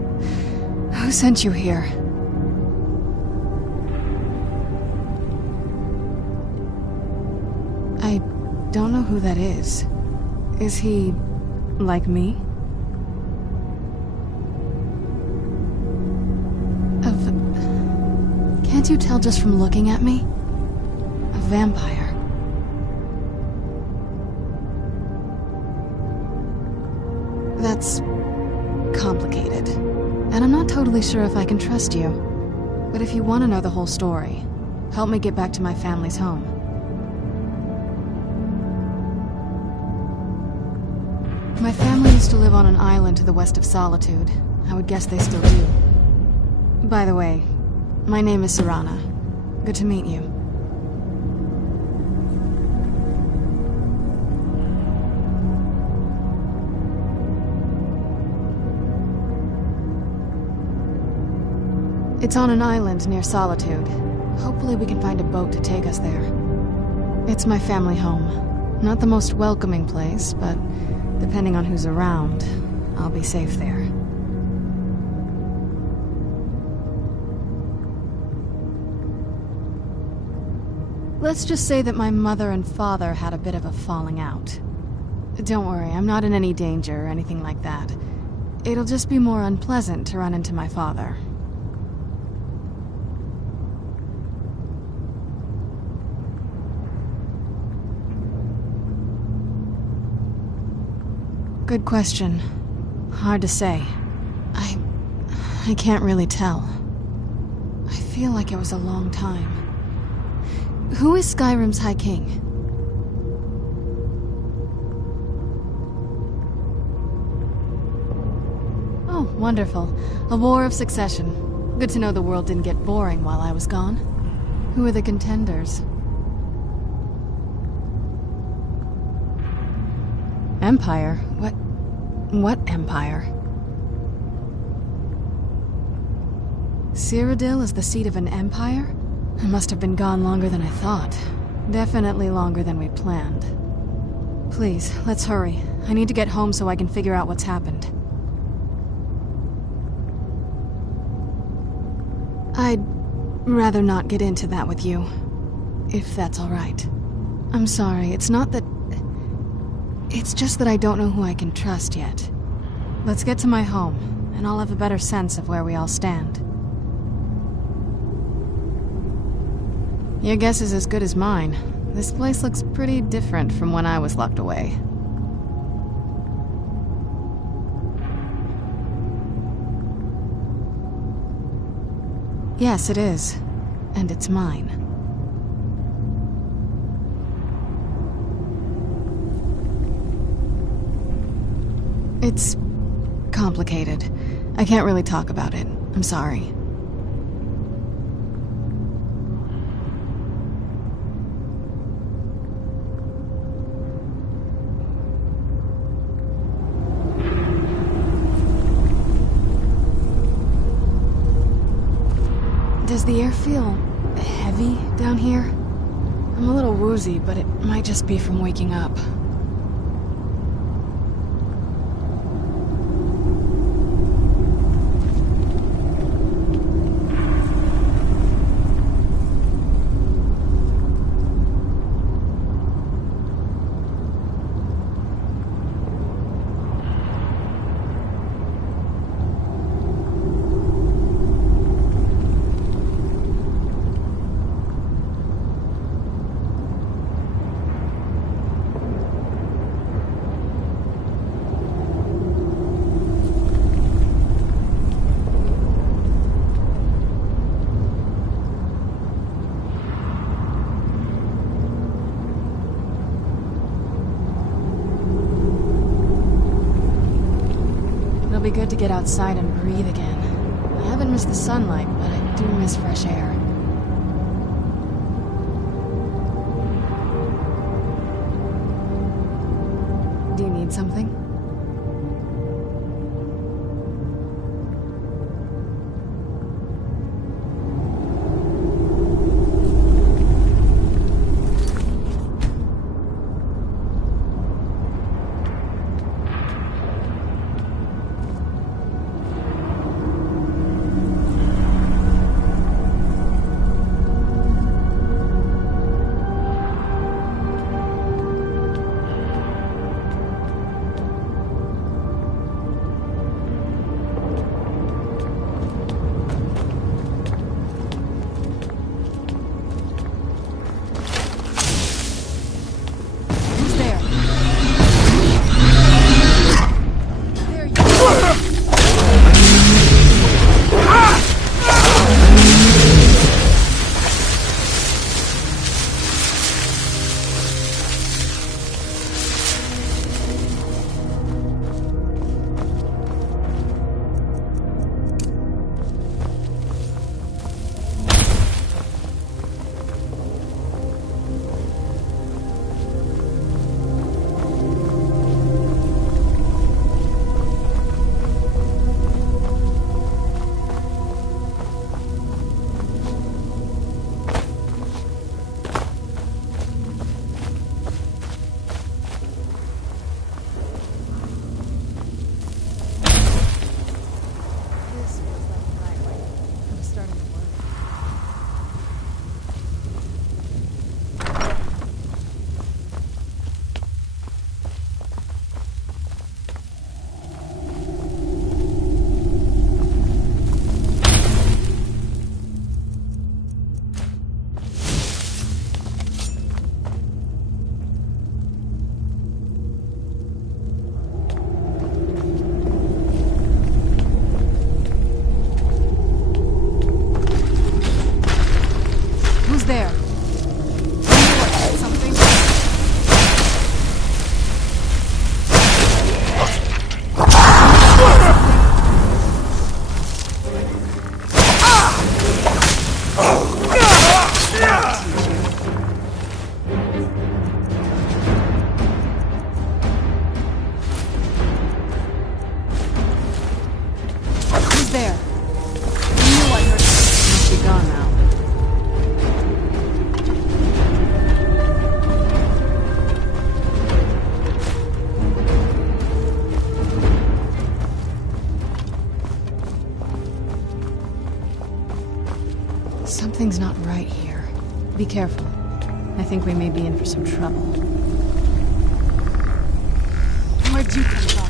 Who sent you here? I don't know who that is. Is he like me? Can't you tell just from looking at me? A vampire. That's complicated. And I'm not totally sure if I can trust you. But if you want to know the whole story, help me get back to my family's home. My family used to live on an island to the west of Solitude. I would guess they still do. By the way, my name is Serana. Good to meet you. It's on an island near Solitude. Hopefully we can find a boat to take us there. It's my family home. Not the most welcoming place, but depending on who's around, I'll be safe there. Let's just say that my mother and father had a bit of a falling out. Don't worry, I'm not in any danger or anything like that. It'll just be more unpleasant to run into my father. Good question. Hard to say. I can't really tell. I feel like it was a long time. Who is Skyrim's High King? Oh, wonderful. A war of succession. Good to know the world didn't get boring while I was gone. Who are the contenders? Empire? What empire? Cyrodiil is the seat of an empire? I must have been gone longer than I thought. Definitely longer than we planned. Please, let's hurry. I need to get home so I can figure out what's happened. I'd rather not get into that with you, if that's all right. I'm sorry, it's not that... It's just that I don't know who I can trust yet. Let's get to my home, and I'll have a better sense of where we all stand. Your guess is as good as mine. This place looks pretty different from when I was locked away. Yes, it is. And it's mine. It's complicated. I can't really talk about it. I'm sorry. Does the air feel heavy down here? I'm a little woozy, but it might just be from waking up. It'll be good to get outside and breathe again. I haven't missed the sunlight, but I do miss fresh air. Do you need something? Be careful. I think we may be in for some trouble. Where'd you come from?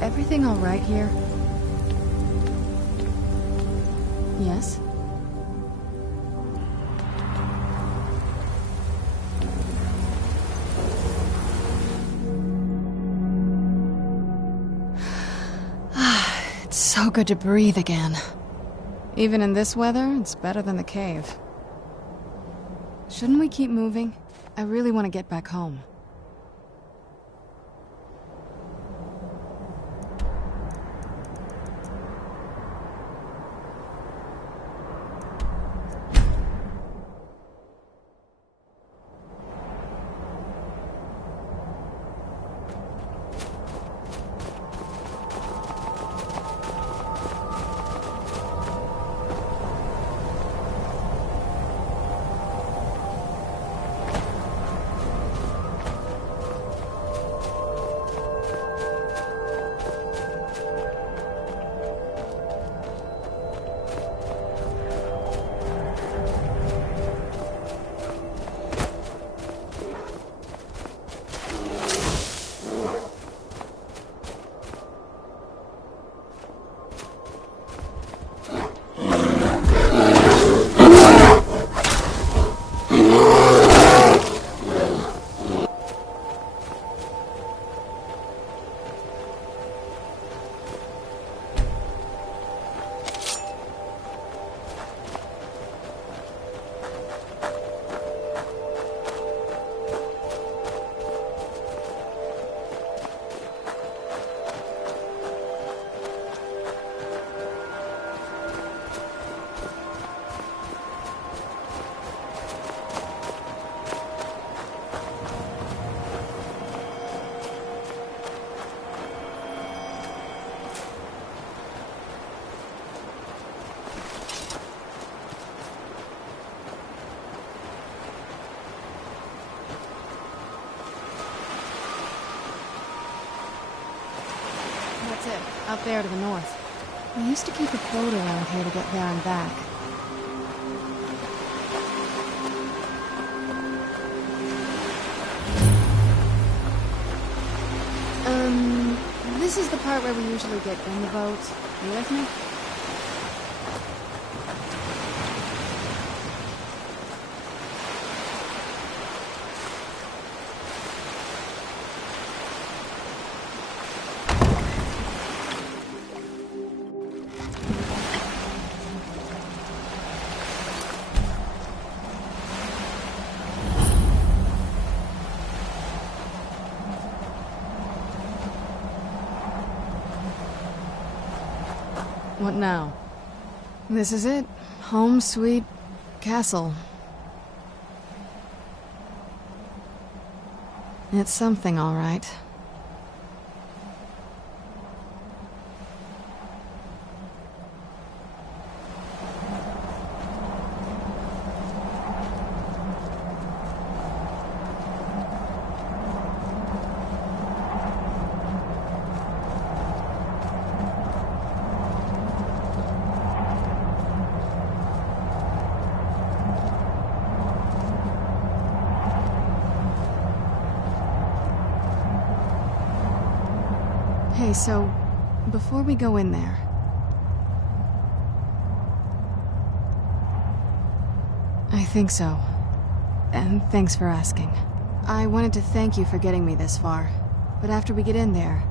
Everything all right here? Yes? It's so good to breathe again. Even in this weather, it's better than the cave. Shouldn't we keep moving? I really want to get back home. Out there to the north. We used to keep a boat around here to get there and back. This is the part where we usually get in the boat. You with me? What now? This is it. Home sweet castle. It's something, all right. Hey, so, before we go in there... I think so. And thanks for asking. I wanted to thank you for getting me this far, but after we get in there,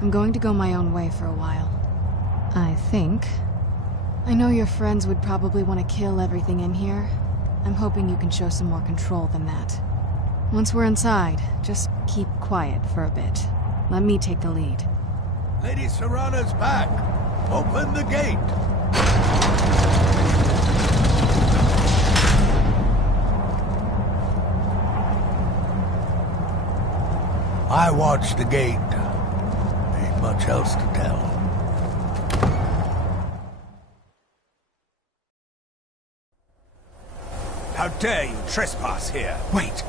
I'm going to go my own way for a while. I think. I know your friends would probably want to kill everything in here. I'm hoping you can show some more control than that. Once we're inside, just keep quiet for a bit. Let me take the lead. Lady Serana's back. Open the gate. I watched the gate. Ain't much else to tell. How dare you trespass here? Wait,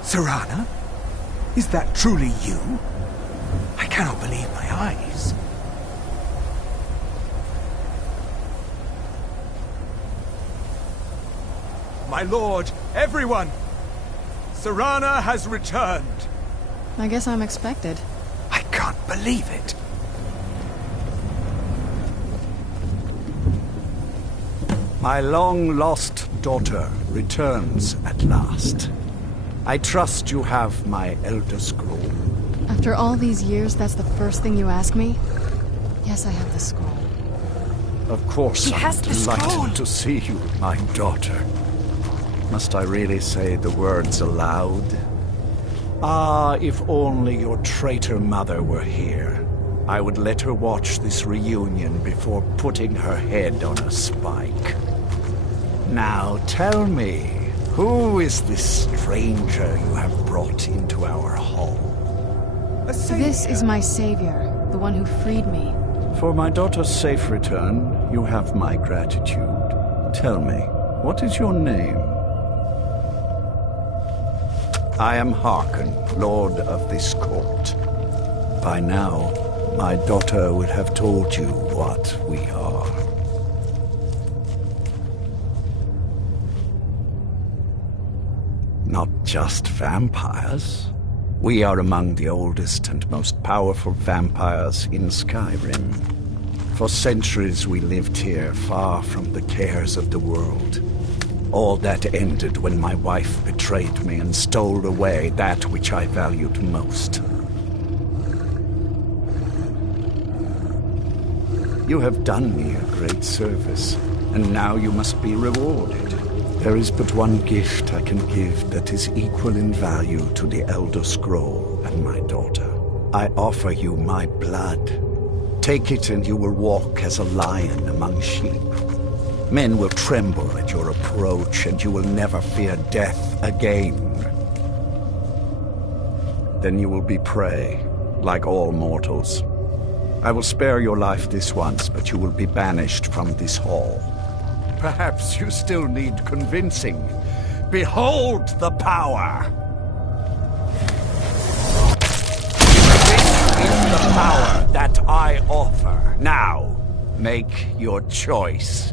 Serana? Is that truly you? I cannot believe my eyes. My lord, everyone! Serana has returned! I guess I'm expected. I can't believe it. My long-lost daughter returns at last. I trust you have my Elder Scroll. After all these years, that's the first thing you ask me? Yes, I have the scroll. Of course, I'm delighted to see you, my daughter. Must I really say the words aloud? Ah, if only your traitor mother were here. I would let her watch this reunion before putting her head on a spike. Now tell me, who is this stranger you have brought into our hall? This is my savior, the one who freed me. For my daughter's safe return, you have my gratitude. Tell me, what is your name? I am Harkon, Lord of this court. By now, my daughter would have told you what we are. Not just vampires. We are among the oldest and most powerful vampires in Skyrim. For centuries we lived here, far from the cares of the world. All that ended when my wife betrayed me and stole away that which I valued most. You have done me a great service, and now you must be rewarded. There is but one gift I can give that is equal in value to the Elder Scroll and my daughter. I offer you my blood. Take it and you will walk as a lion among sheep. Men will tremble at your approach and you will never fear death again. Then you will be prey, like all mortals. I will spare your life this once, but you will be banished from this hall. Perhaps you still need convincing. Behold the power! This is the power that I offer. Now, make your choice.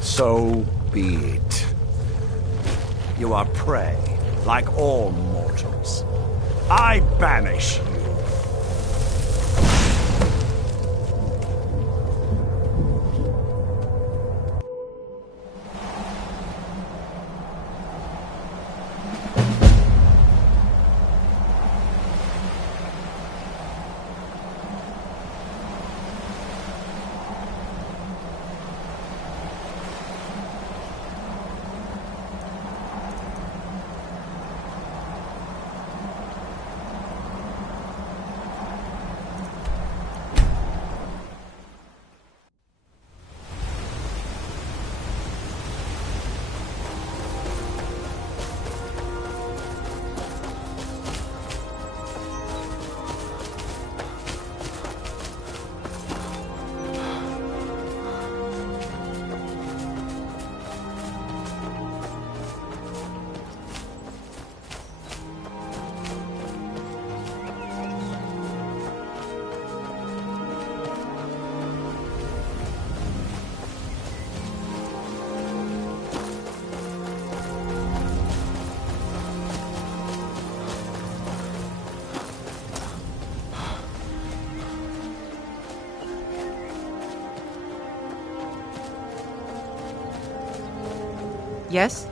So be it. You are prey, like all mortals. I banish you. Yes?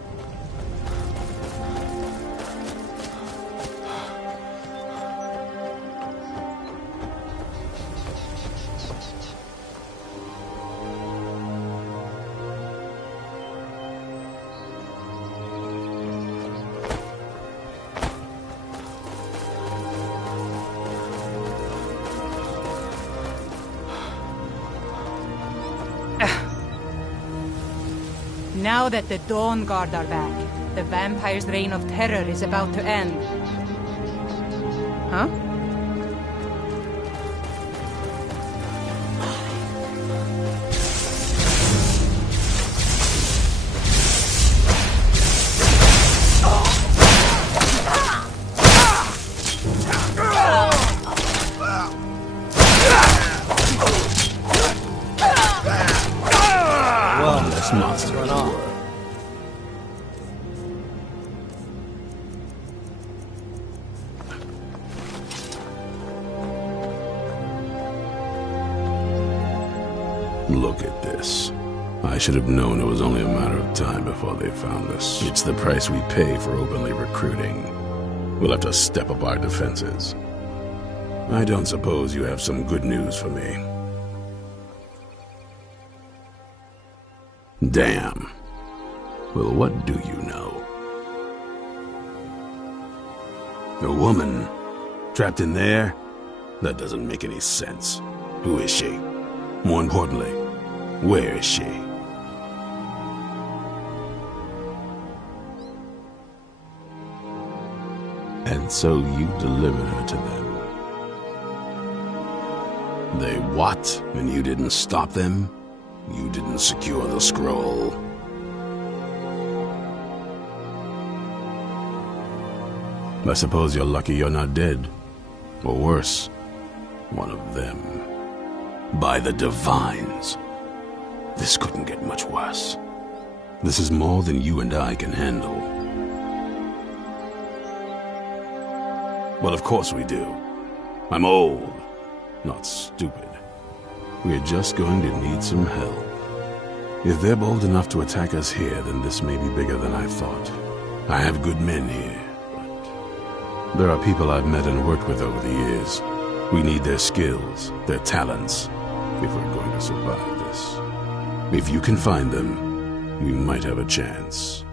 Now that the Dawn Guard are back, the vampire's reign of terror is about to end. Huh? Well, this monster run off. Look at this. I should have known it was only a matter of time before they found us. It's the price we pay for openly recruiting. We'll have to step up our defenses. I don't suppose you have some good news for me. Damn. Well, what do you know? A woman? Trapped in there? That doesn't make any sense. Who is she? More importantly, where is she? And so you delivered her to them. They what? And you didn't stop them? You didn't secure the scroll. I suppose you're lucky you're not dead. Or worse, one of them. By the Divines. This couldn't get much worse. This is more than you and I can handle. Well, of course we do. I'm old, not stupid. We're just going to need some help. If they're bold enough to attack us here, then this may be bigger than I thought. I have good men here, but there are people I've met and worked with over the years. We need their skills, their talents, if we're going to survive this. If you can find them, we might have a chance.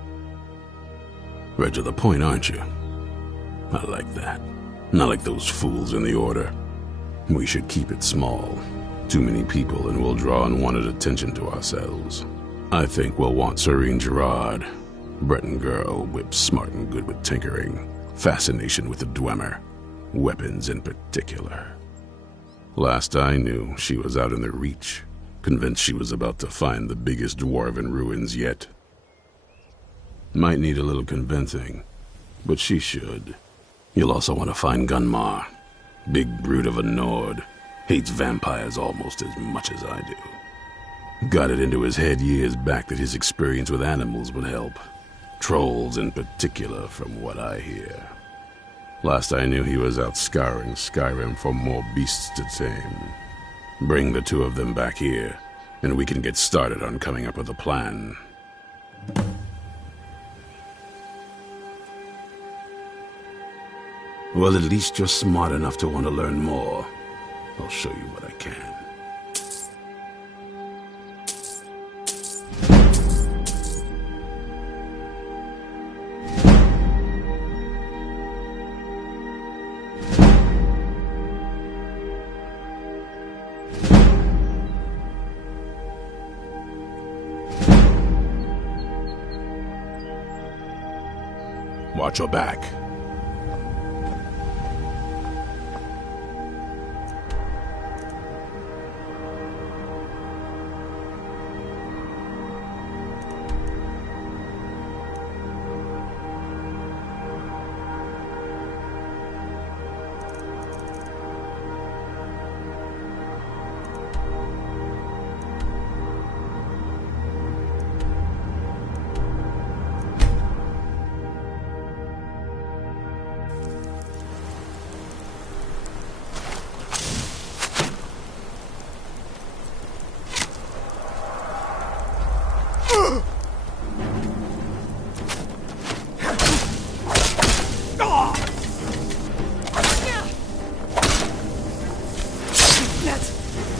Right to the point, aren't you? I like that. Not like those fools in the Order. We should keep it small. Too many people and we'll draw unwanted attention to ourselves. I think we'll want Serene Gerard. Breton girl, whip smart and good with tinkering. Fascination with the Dwemer. Weapons in particular. Last I knew, she was out in the Reach, convinced she was about to find the biggest dwarven ruins yet. Might need a little convincing, but she should. You'll also want to find Gunmar. Big brute of a Nord. Hates vampires almost as much as I do. Got it into his head years back that his experience with animals would help. Trolls in particular, from what I hear. Last I knew, he was out scouring Skyrim for more beasts to tame. Bring the two of them back here, and we can get started on coming up with a plan. Well, at least you're smart enough to want to learn more. I'll show you what I can. Watch your back.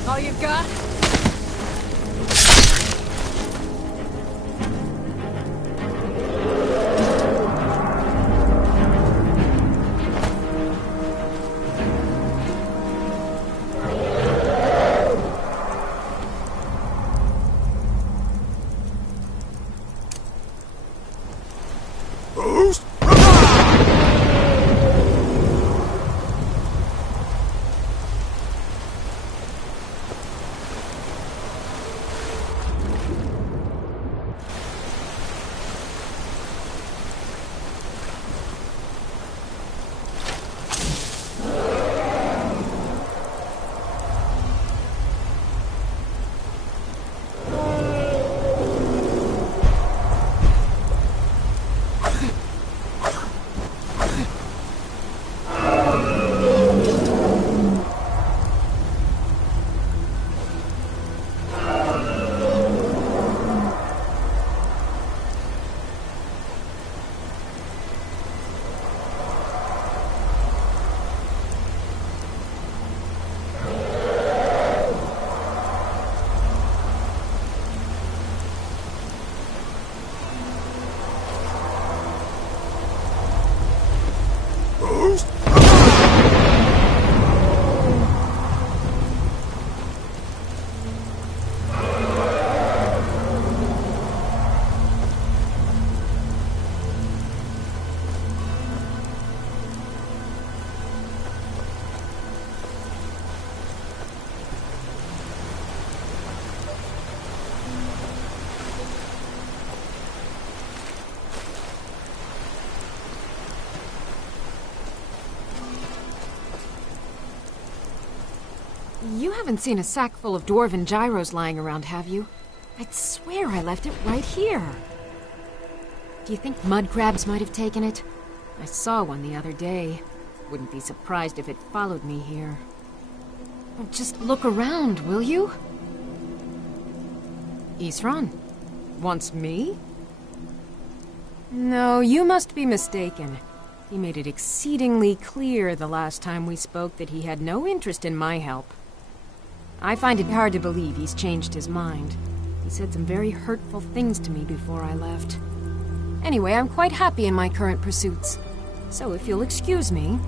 All you've got? You haven't seen a sack full of dwarven gyros lying around, have you? I'd swear I left it right here. Do you think mud crabs might have taken it? I saw one the other day. Wouldn't be surprised if it followed me here. Just look around, will you? Isran? Wants me? No, you must be mistaken. He made it exceedingly clear the last time we spoke that he had no interest in my help. I find it hard to believe he's changed his mind. He said some very hurtful things to me before I left. Anyway, I'm quite happy in my current pursuits. So if you'll excuse me...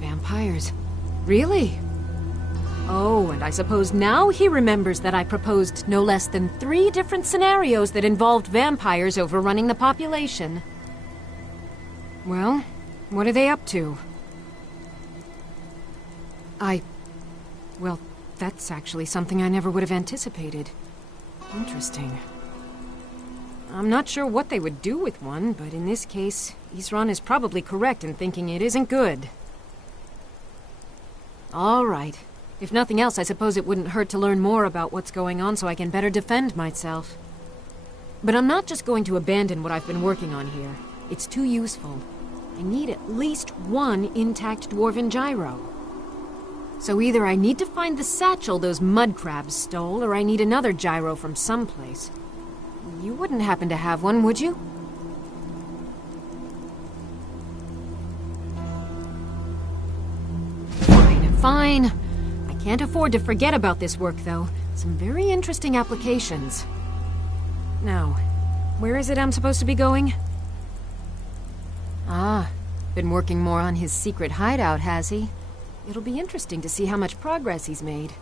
Vampires. Really? Oh, and I suppose now he remembers that I proposed no less than 3 different scenarios that involved vampires overrunning the population. Well, what are they up to? Well, that's actually something I never would have anticipated. Interesting. I'm not sure what they would do with one, but in this case, Isran is probably correct in thinking it isn't good. All right. If nothing else, I suppose it wouldn't hurt to learn more about what's going on so I can better defend myself. But I'm not just going to abandon what I've been working on here. It's too useful. I need at least 1 intact dwarven gyro. So either I need to find the satchel those mud crabs stole, or I need another gyro from someplace. You wouldn't happen to have one, would you? Fine. I can't afford to forget about this work, though. Some very interesting applications. Now, where is it I'm supposed to be going? Ah, been working more on his secret hideout, has he? It'll be interesting to see how much progress he's made.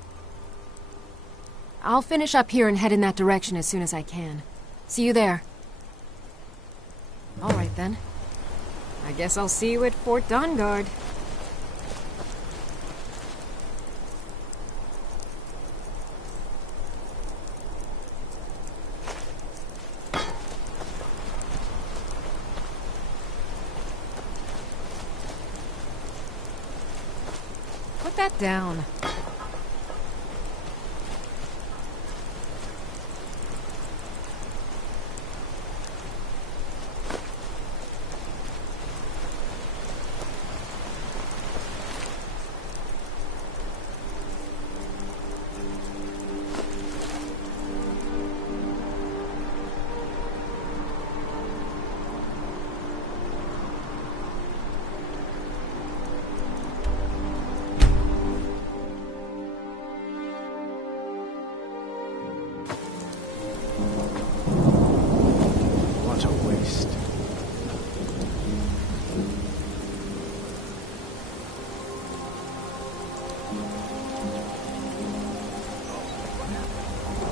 I'll finish up here and head in that direction as soon as I can. See you there. All right, then. I guess I'll see you at Fort Dawnguard. Put that down.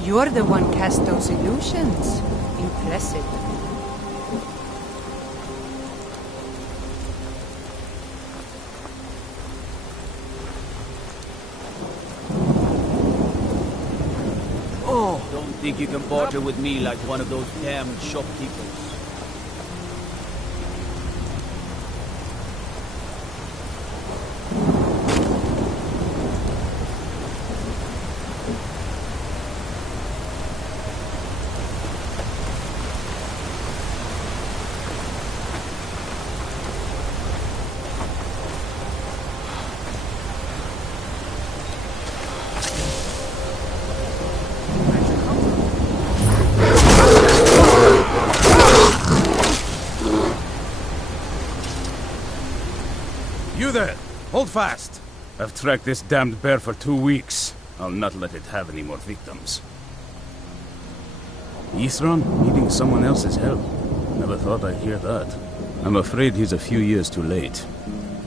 You're the one cast those illusions. Impressive. Oh! Don't think you can barter with me like one of those damned shopkeepers. You there! Hold fast! I've tracked this damned bear for 2 weeks. I'll not let it have any more victims. Isran needing someone else's help. Never thought I'd hear that. I'm afraid he's a few years too late.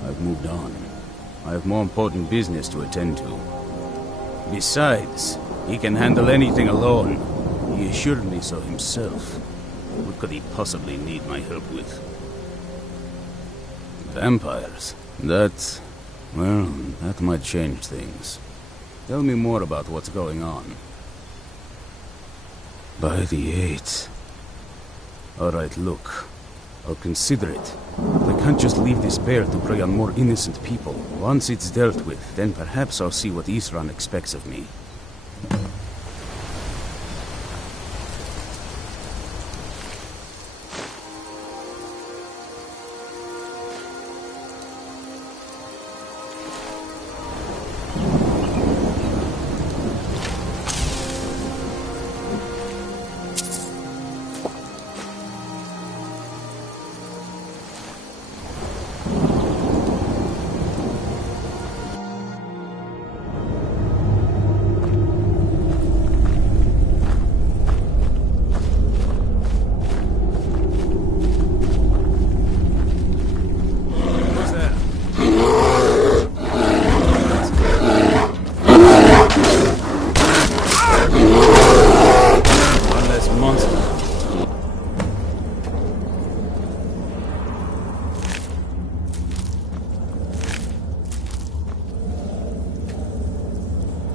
I've moved on. I have more important business to attend to. Besides, he can handle anything alone. He assured me so himself. What could he possibly need my help with? Vampires? That might change things. Tell me more about what's going on. By the 8th. Alright, look. I'll consider it. But I can't just leave this bear to prey on more innocent people. Once it's dealt with, then perhaps I'll see what Isran expects of me.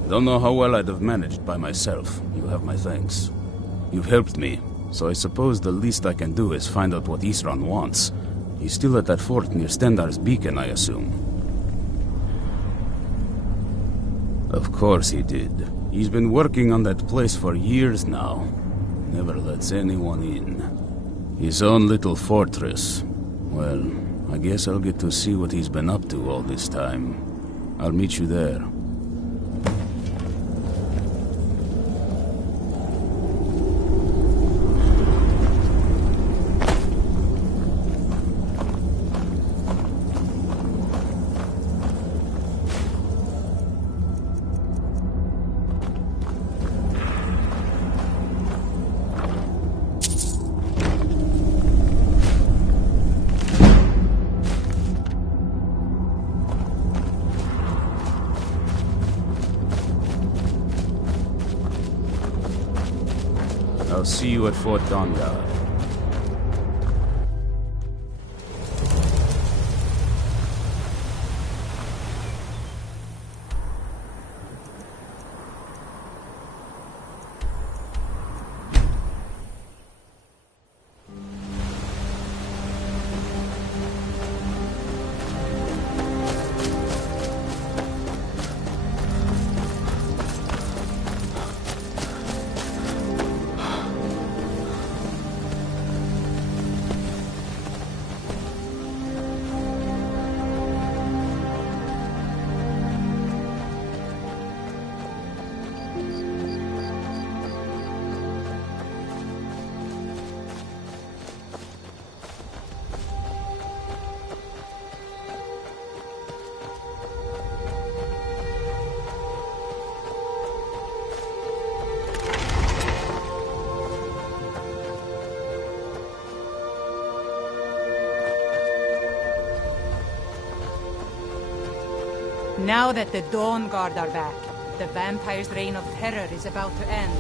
Don't know how well I'd have managed by myself. You have my thanks. You've helped me, so I suppose the least I can do is find out what Isran wants. He's still at that fort near Stendar's beacon, I assume. Of course he did. He's been working on that place for years now. Never lets anyone in. His own little fortress. Well, I guess I'll get to see what he's been up to all this time. I'll meet you there. I'll see you at Fort Dawnguard. Now that the Dawn Guard are back, the vampire's reign of terror is about to end.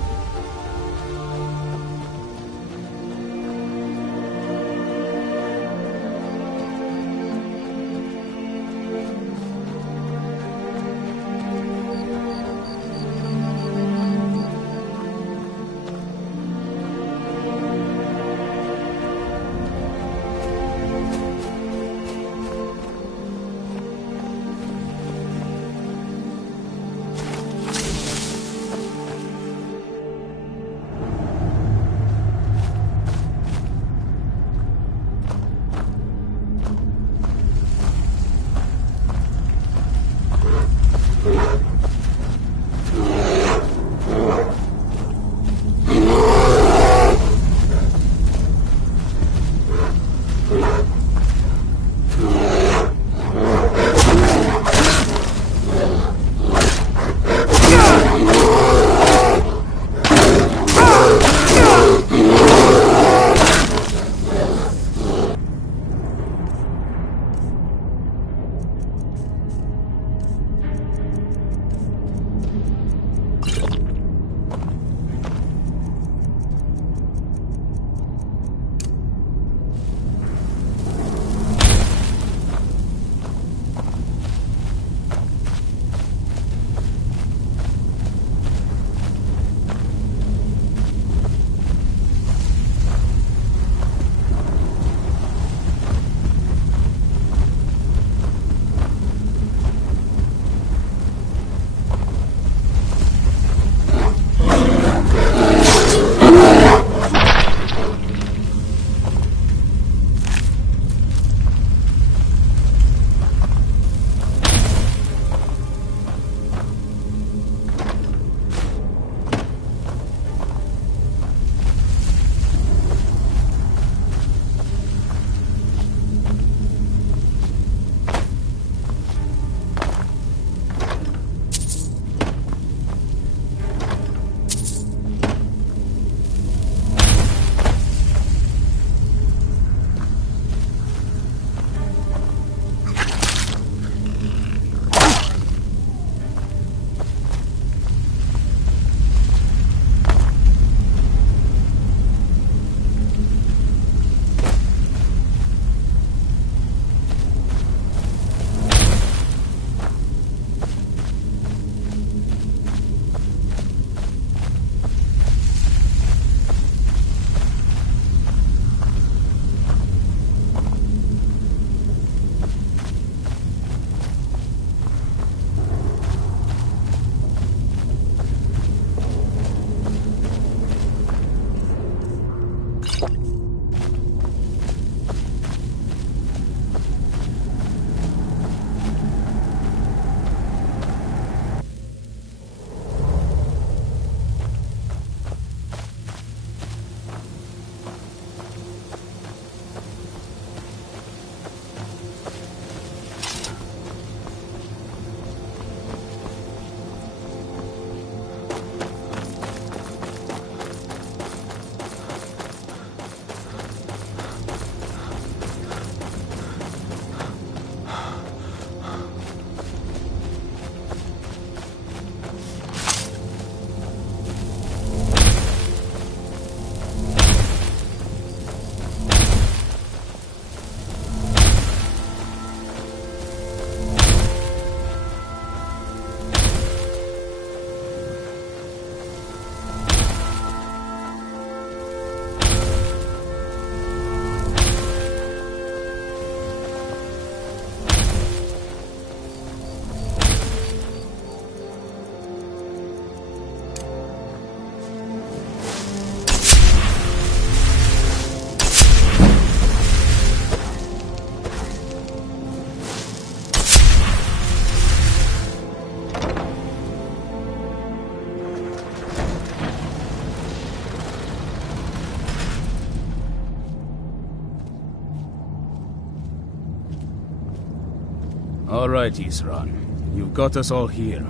All right, Isran. You've got us all here.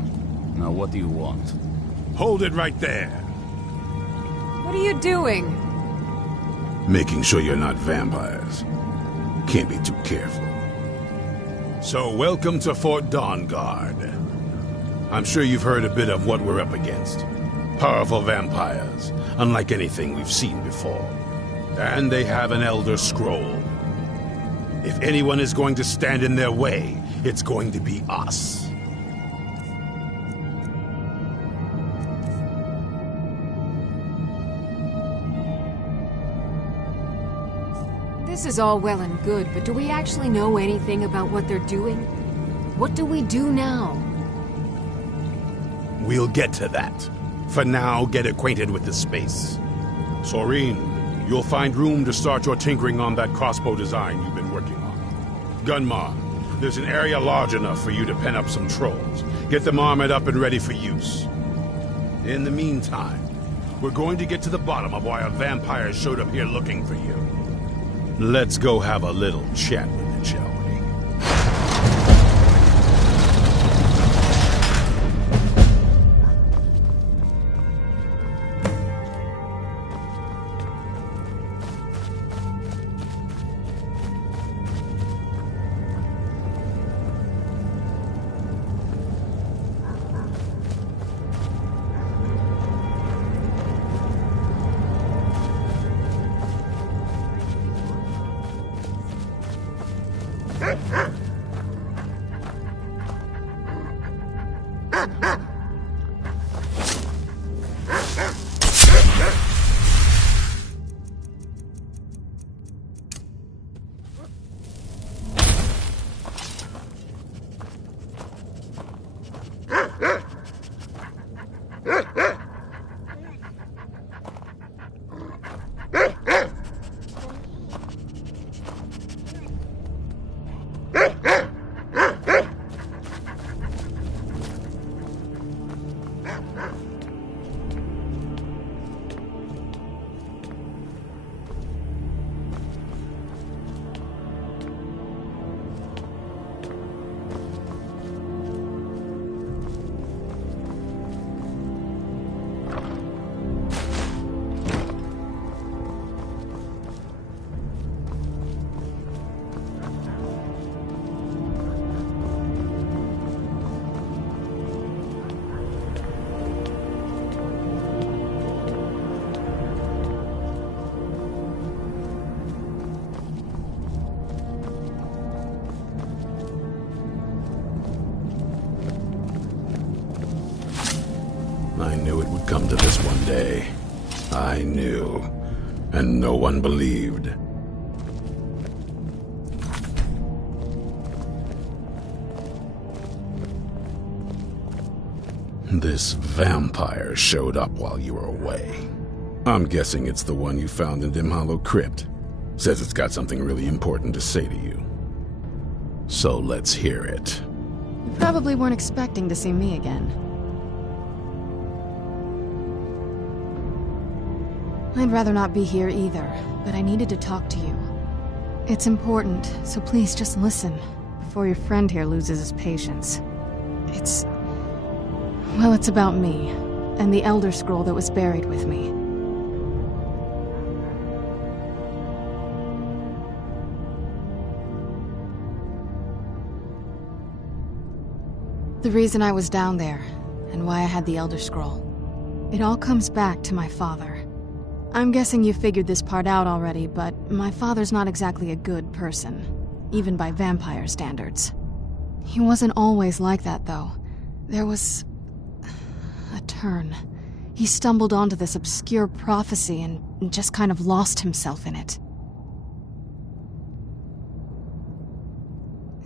Now what do you want? Hold it right there. What are you doing? Making sure you're not vampires. Can't be too careful. So, welcome to Fort Dawnguard. I'm sure you've heard a bit of what we're up against. Powerful vampires, unlike anything we've seen before. And they have an Elder Scroll. If anyone is going to stand in their way, it's going to be us. This is all well and good, but do we actually know anything about what they're doing? What do we do now? We'll get to that. For now, get acquainted with the space. Soreen, you'll find room to start your tinkering on that crossbow design you've been working on. Gunmar, there's an area large enough for you to pen up some trolls. Get them armored up and ready for use. In the meantime, we're going to get to the bottom of why a vampire showed up here looking for you. Let's go have a little chat with it, shall we? I knew it would come to this one day. I knew. And no one believed. This vampire showed up while you were away. I'm guessing it's the one you found in Dim Hollow Crypt. Says it's got something really important to say to you. So let's hear it. You probably weren't expecting to see me again. I'd rather not be here either, but I needed to talk to you. It's important, so please just listen, before your friend here loses his patience. Well, it's about me, and the Elder Scroll that was buried with me. The reason I was down there, and why I had the Elder Scroll. It all comes back to my father. I'm guessing you figured this part out already, but my father's not exactly a good person, even by vampire standards. He wasn't always like that, though. There was a turn. He stumbled onto this obscure prophecy and just kind of lost himself in it.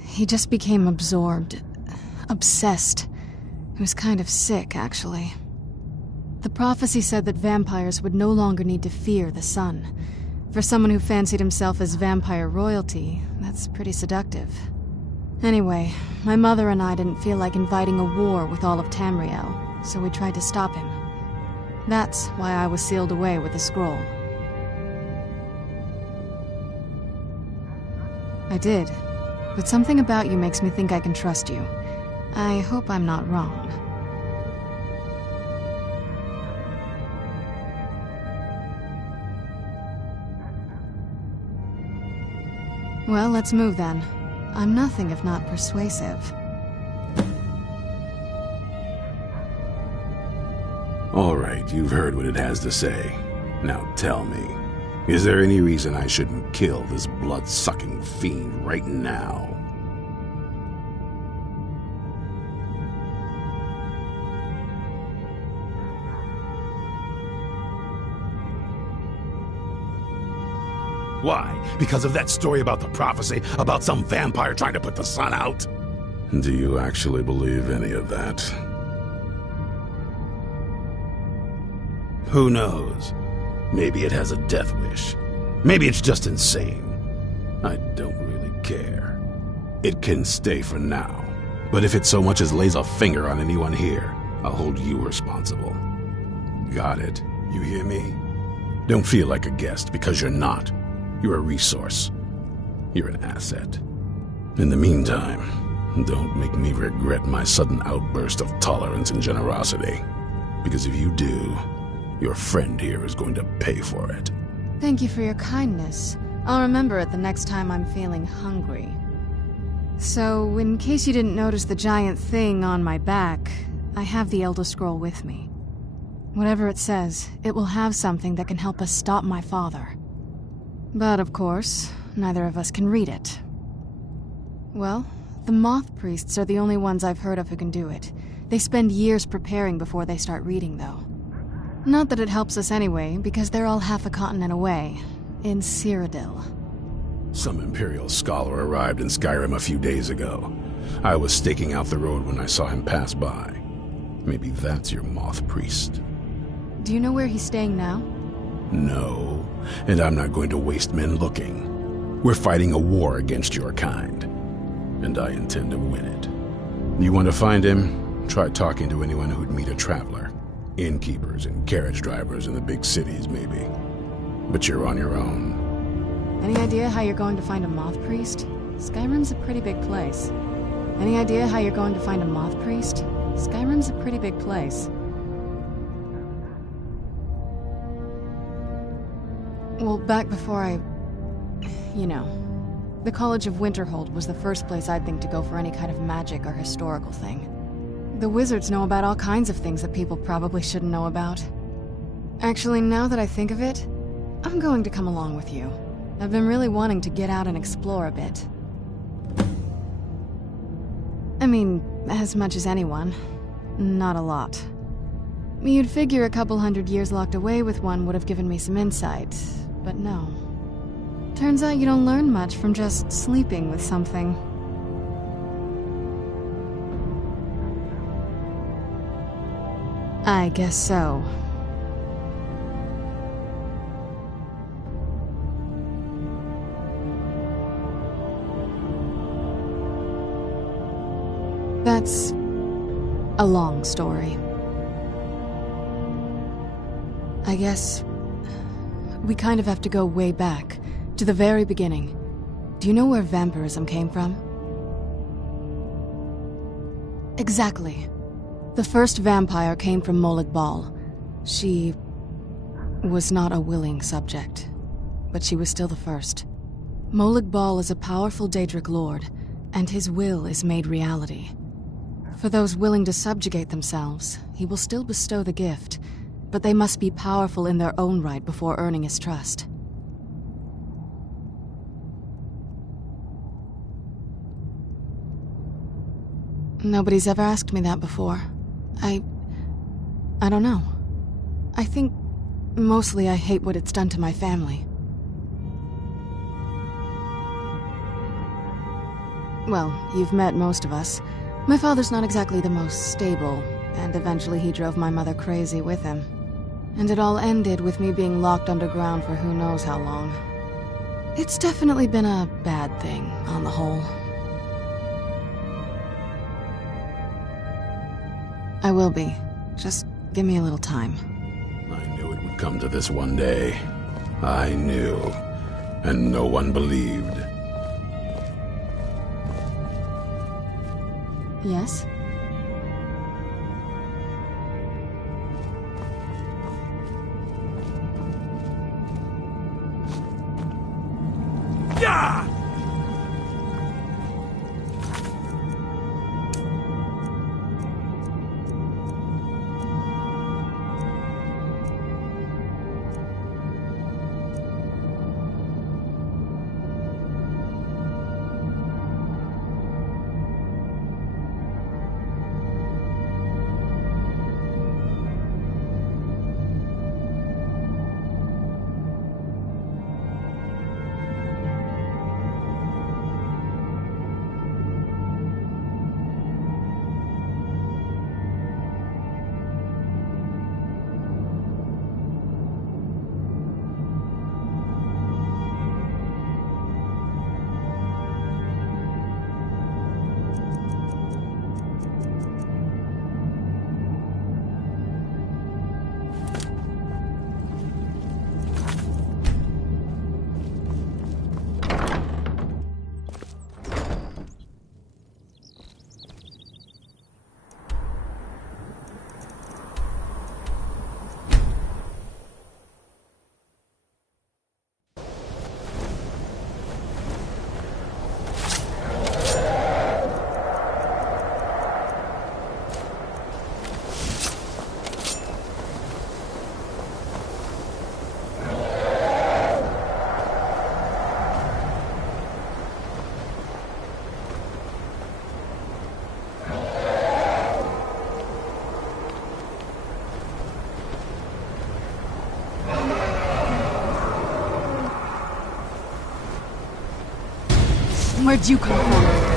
He just became absorbed, obsessed. He was kind of sick, actually. The prophecy said that vampires would no longer need to fear the sun. For someone who fancied himself as vampire royalty, that's pretty seductive. Anyway, my mother and I didn't feel like inviting a war with all of Tamriel, so we tried to stop him. That's why I was sealed away with the scroll. I did. but something about you makes me think I can trust you. I hope I'm not wrong. Well, let's move then. I'm nothing if not persuasive. All right, you've heard what it has to say. Now tell me, is there any reason I shouldn't kill this blood-sucking fiend right now? Why? Because of that story about the prophecy, about some vampire trying to put the sun out? Do you actually believe any of that? Who knows? Maybe it has a death wish. Maybe it's just insane. I don't really care. It can stay for now. But if it so much as lays a finger on anyone here, I'll hold you responsible. Got it? You hear me? Don't feel like a guest, because you're not. You're a resource. You're an asset. In the meantime, don't make me regret my sudden outburst of tolerance and generosity. Because if you do, your friend here is going to pay for it. Thank you for your kindness. I'll remember it the next time I'm feeling hungry. So, in case you didn't notice the giant thing on my back, I have the Elder Scroll with me. Whatever it says, it will have something that can help us stop my father. But of course, neither of us can read it. Well, the Moth Priests are the only ones I've heard of who can do it. They spend years preparing before they start reading, though. Not that it helps us anyway, because they're all half a continent away, in Cyrodiil. Some Imperial scholar arrived in Skyrim a few days ago. I was staking out the road when I saw him pass by. Maybe that's your Moth Priest. Do you know where he's staying now? No, and I'm not going to waste men looking. We're fighting a war against your kind, and I intend to win it. You want to find him? Try talking to anyone who'd meet a traveler. Innkeepers and carriage drivers in the big cities, maybe. But you're on your own. Any idea how you're going to find a Moth Priest? Skyrim's a pretty big place. Any idea how you're going to find a Moth Priest? Skyrim's a pretty big place. Well, back before you know, the College of Winterhold was the first place I'd think to go for any kind of magic or historical thing. The wizards know about all kinds of things that people probably shouldn't know about. Actually, now that I think of it, I'm going to come along with you. I've been really wanting to get out and explore a bit. I mean, as much as anyone. Not a lot. You'd figure a couple 100 years locked away with one would have given me some insight, but no. Turns out you don't learn much from just sleeping with something. I guess so. That's a long story. I guess we kind of have to go way back, to the very beginning. Do you know where vampirism came from? Exactly. The first vampire came from Molag Bal. She was not a willing subject, but she was still the first. Molag Bal is a powerful Daedric lord, and his will is made reality. For those willing to subjugate themselves, he will still bestow the gift, but they must be powerful in their own right before earning his trust. Nobody's ever asked me that before. I don't know. I think mostly I hate what it's done to my family. Well, you've met most of us. My father's not exactly the most stable, and eventually he drove my mother crazy with him. And it all ended with me being locked underground for who knows how long. It's definitely been a bad thing, on the whole. I will be. Just give me a little time. I knew it would come to this one day. I knew. And no one believed. Yes? Yeah! Where'd you come from?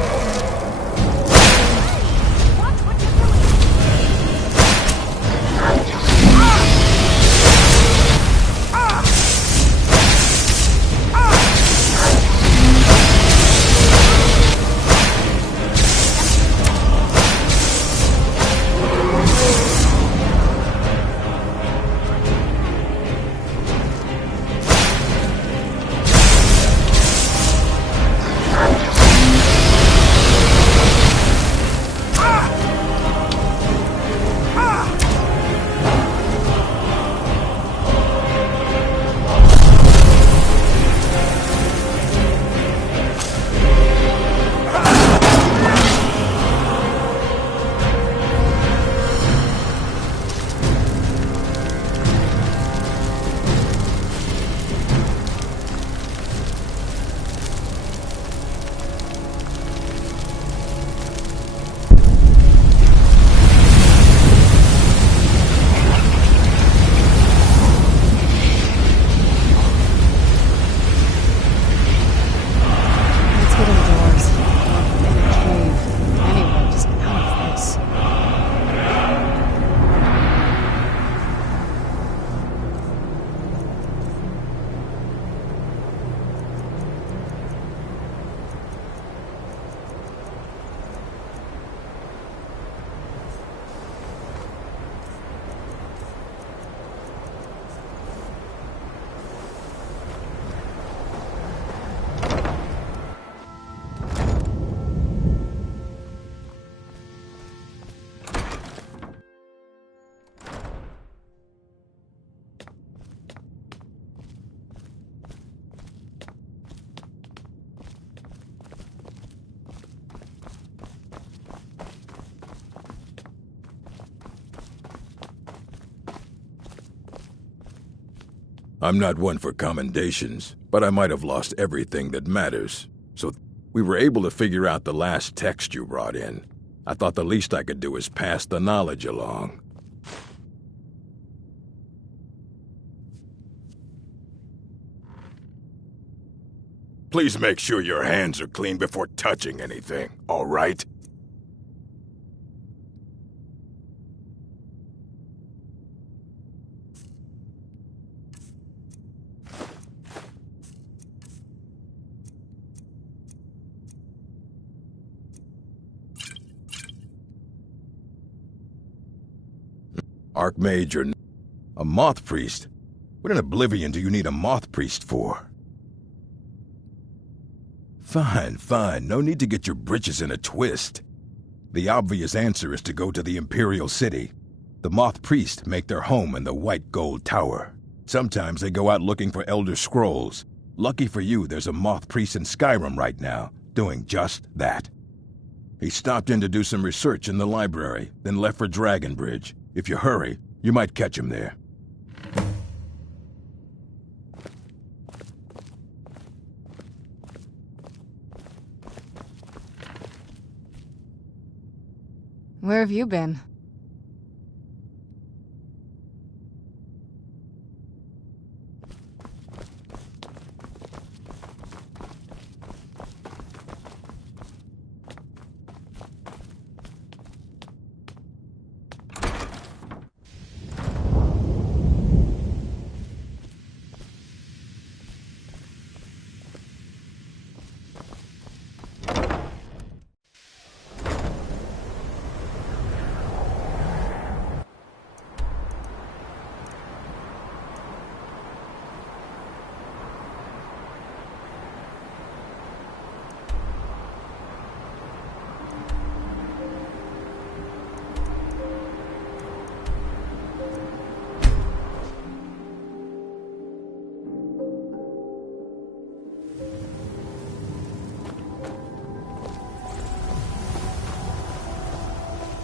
I'm not one for commendations, but I might have lost everything that matters. So we were able to figure out the last text you brought in. I thought the least I could do is pass the knowledge along. Please make sure your hands are clean before touching anything, all right? Archmage or a moth priest? What in oblivion do you need a moth priest for? Fine, fine. No need to get your britches in a twist. The obvious answer is to go to the Imperial City. The Moth Priests make their home in the White Gold Tower. Sometimes they go out looking for Elder Scrolls. Lucky for you, there's a Moth Priest in Skyrim right now, doing just that. He stopped in to do some research in the library, then left for Dragonbridge. If you hurry, you might catch him there. Where have you been?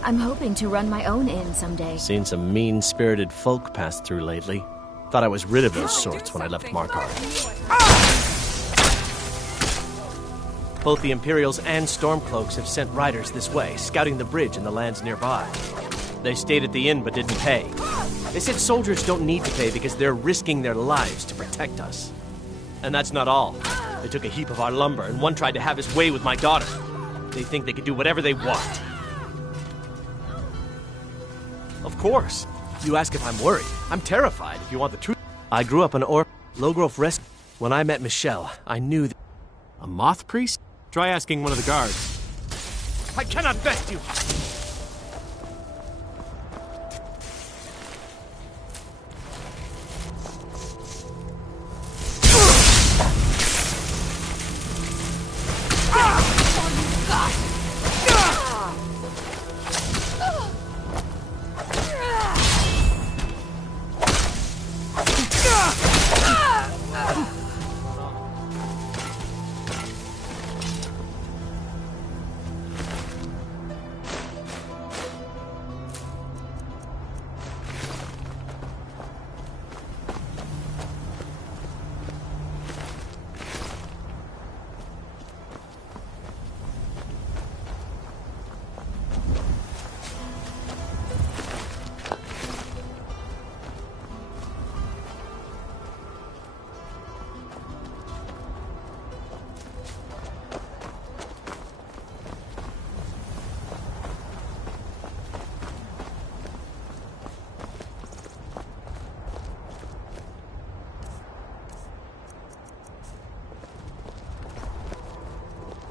I'm hoping to run my own inn someday. Seen some mean-spirited folk pass through lately. Thought I was rid of those sorts when I left Markarth. Both the Imperials and Stormcloaks have sent riders this way, scouting the bridge and the lands nearby. They stayed at the inn but didn't pay. They said soldiers don't need to pay because they're risking their lives to protect us. And that's not all. They took a heap of our lumber, and one tried to have his way with my daughter. They think they can do whatever they want. Of course. You ask if I'm worried. I'm terrified, if you want the truth. I grew up in Lowgrove Rescue. When I met Michelle, I knew that... A Moth Priest? Try asking one of the guards. I cannot best you!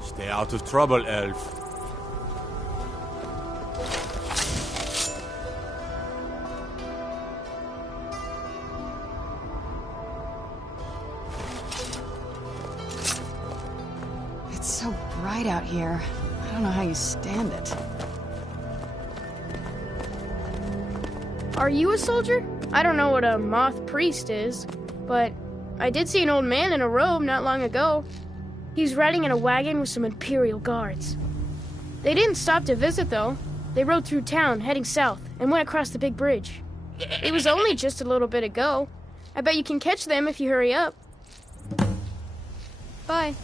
Stay out of trouble, elf. It's so bright out here. I don't know how you stand it. Are you a soldier? I don't know what a Moth Priest is, but I did see an old man in a robe not long ago. He's riding in a wagon with some Imperial guards. They didn't stop to visit, though. They rode through town, heading south, and went across the big bridge. It was only just a little bit ago. I bet you can catch them if you hurry up. Bye.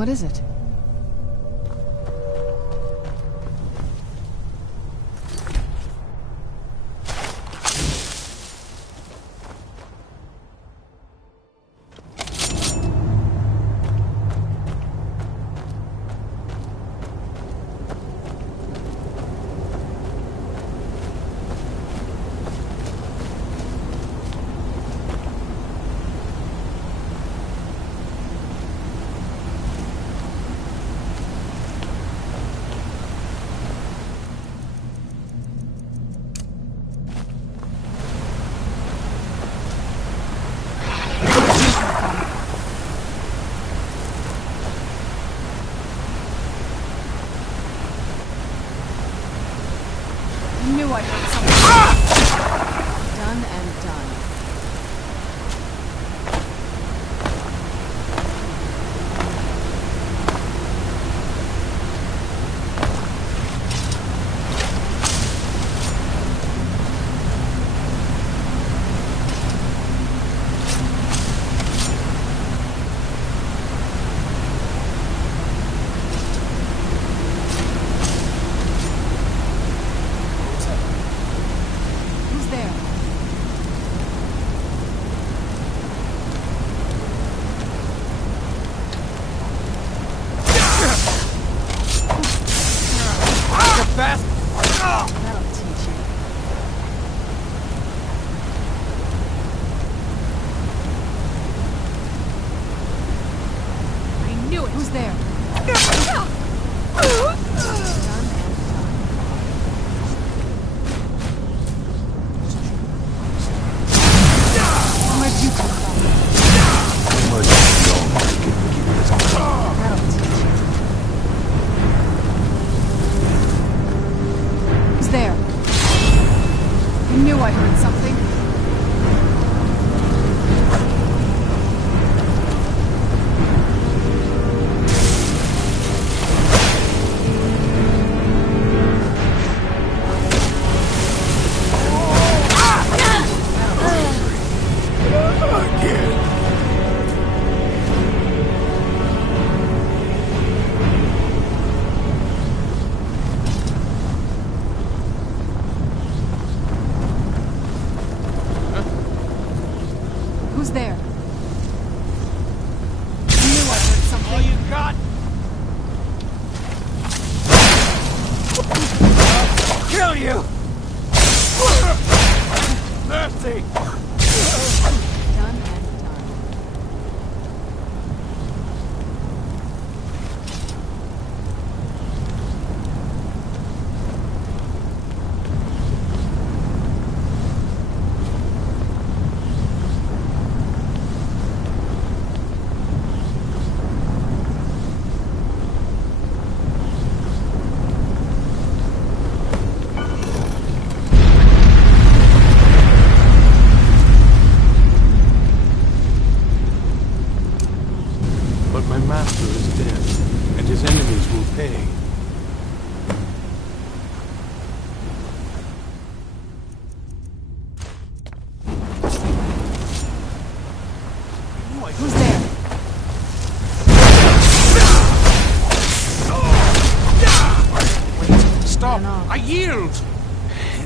What is it? I heard something. Done and done.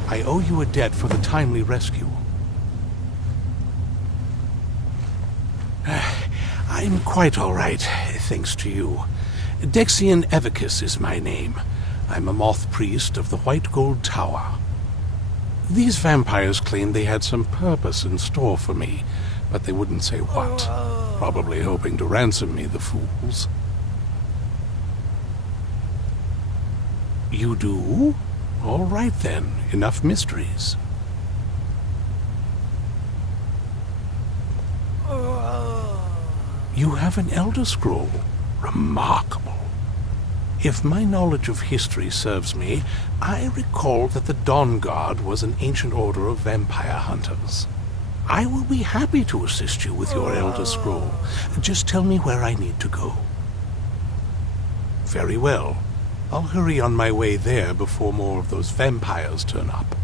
I owe you a debt for the timely rescue. I'm quite all right, thanks to you. Dexian Evicus is my name. I'm a moth priest of the White Gold Tower. These vampires claimed they had some purpose in store for me, but they wouldn't say what. Probably hoping to ransom me, the fools. You do? All right then, enough mysteries. You have an Elder Scroll. Remarkable. If my knowledge of history serves me, I recall that the Dawn Guard was an ancient order of vampire hunters. I will be happy to assist you with your Elder Scroll. Just tell me where I need to go. Very well. I'll hurry on my way there before more of those vampires turn up.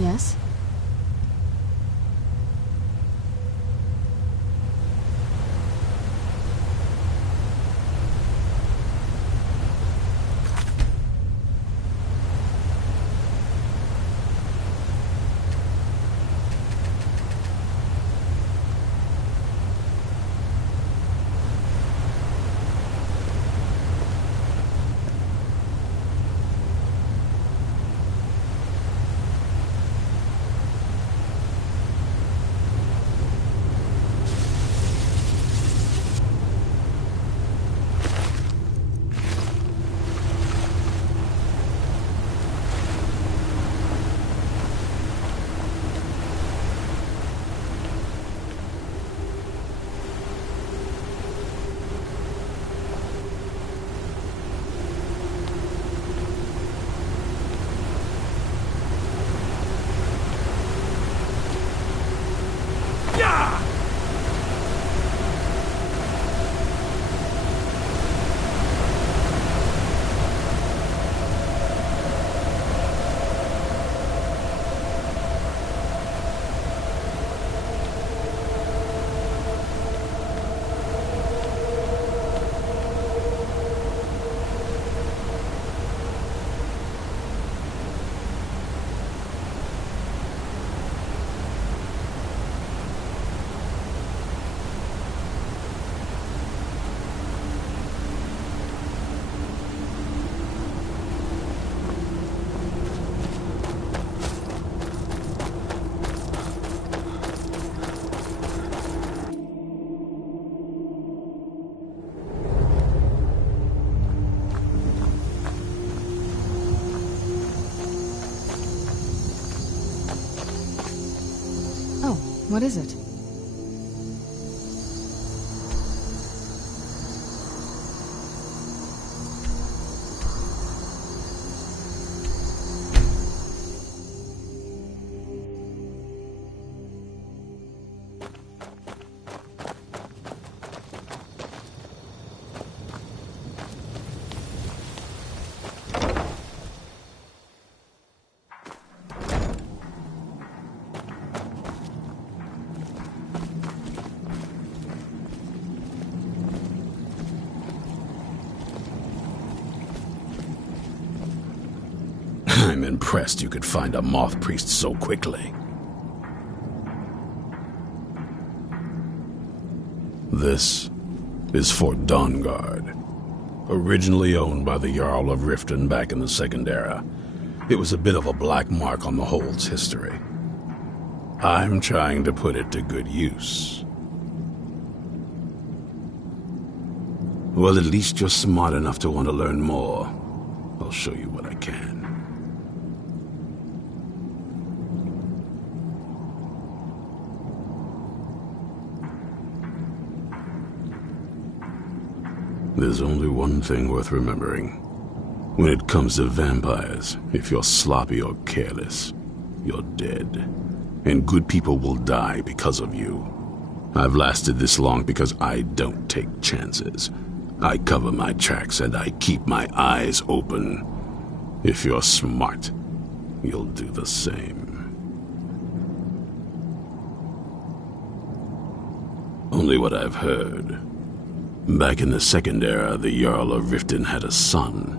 Yes? What is it? I'm impressed you could find a moth priest so quickly. This is Fort Dawnguard, originally owned by the Jarl of Riften back in the Second Era. It was a bit of a black mark on the Hold's history. I'm trying to put it to good use. Well, at least you're smart enough to want to learn more. I'll show you what I can. There's only one thing worth remembering. When it comes to vampires, if you're sloppy or careless, you're dead. And good people will die because of you. I've lasted this long because I don't take chances. I cover my tracks and I keep my eyes open. If you're smart, you'll do the same. Only what I've heard. Back in the Second Era, the Jarl of Riften had a son.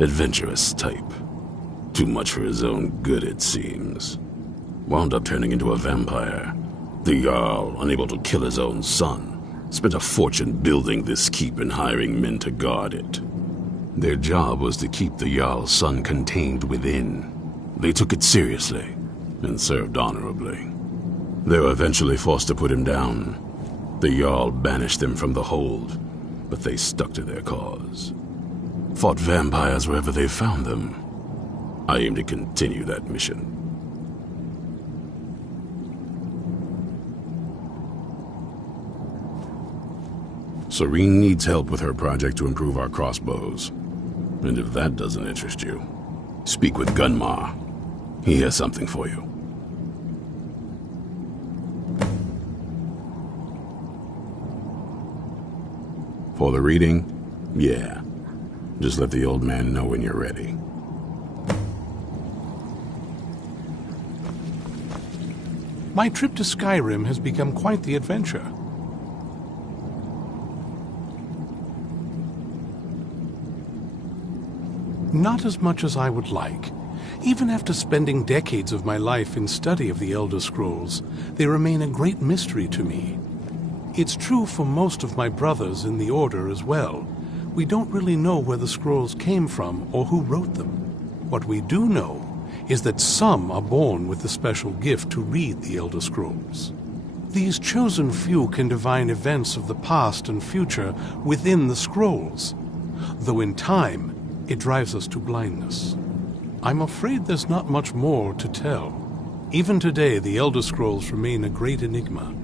Adventurous type. Too much for his own good, it seems. Wound up turning into a vampire. The Jarl, unable to kill his own son, spent a fortune building this keep and hiring men to guard it. Their job was to keep the Jarl's son contained within. They took it seriously and served honorably. They were eventually forced to put him down. The Jarl banished them from the Hold, but they stuck to their cause. Fought vampires wherever they found them. I aim to continue that mission. Serene needs help with her project to improve our crossbows. And if that doesn't interest you, speak with Gunmar. He has something for you. For the reading? Yeah. Just let the old man know when you're ready. My trip to Skyrim has become quite the adventure. Not as much as I would like. Even after spending decades of my life in study of the Elder Scrolls, they remain a great mystery to me. It's true for most of my brothers in the Order as well. We don't really know where the scrolls came from or who wrote them. What we do know is that some are born with the special gift to read the Elder Scrolls. These chosen few can divine events of the past and future within the scrolls, though in time it drives us to blindness. I'm afraid there's not much more to tell. Even today, the Elder Scrolls remain a great enigma.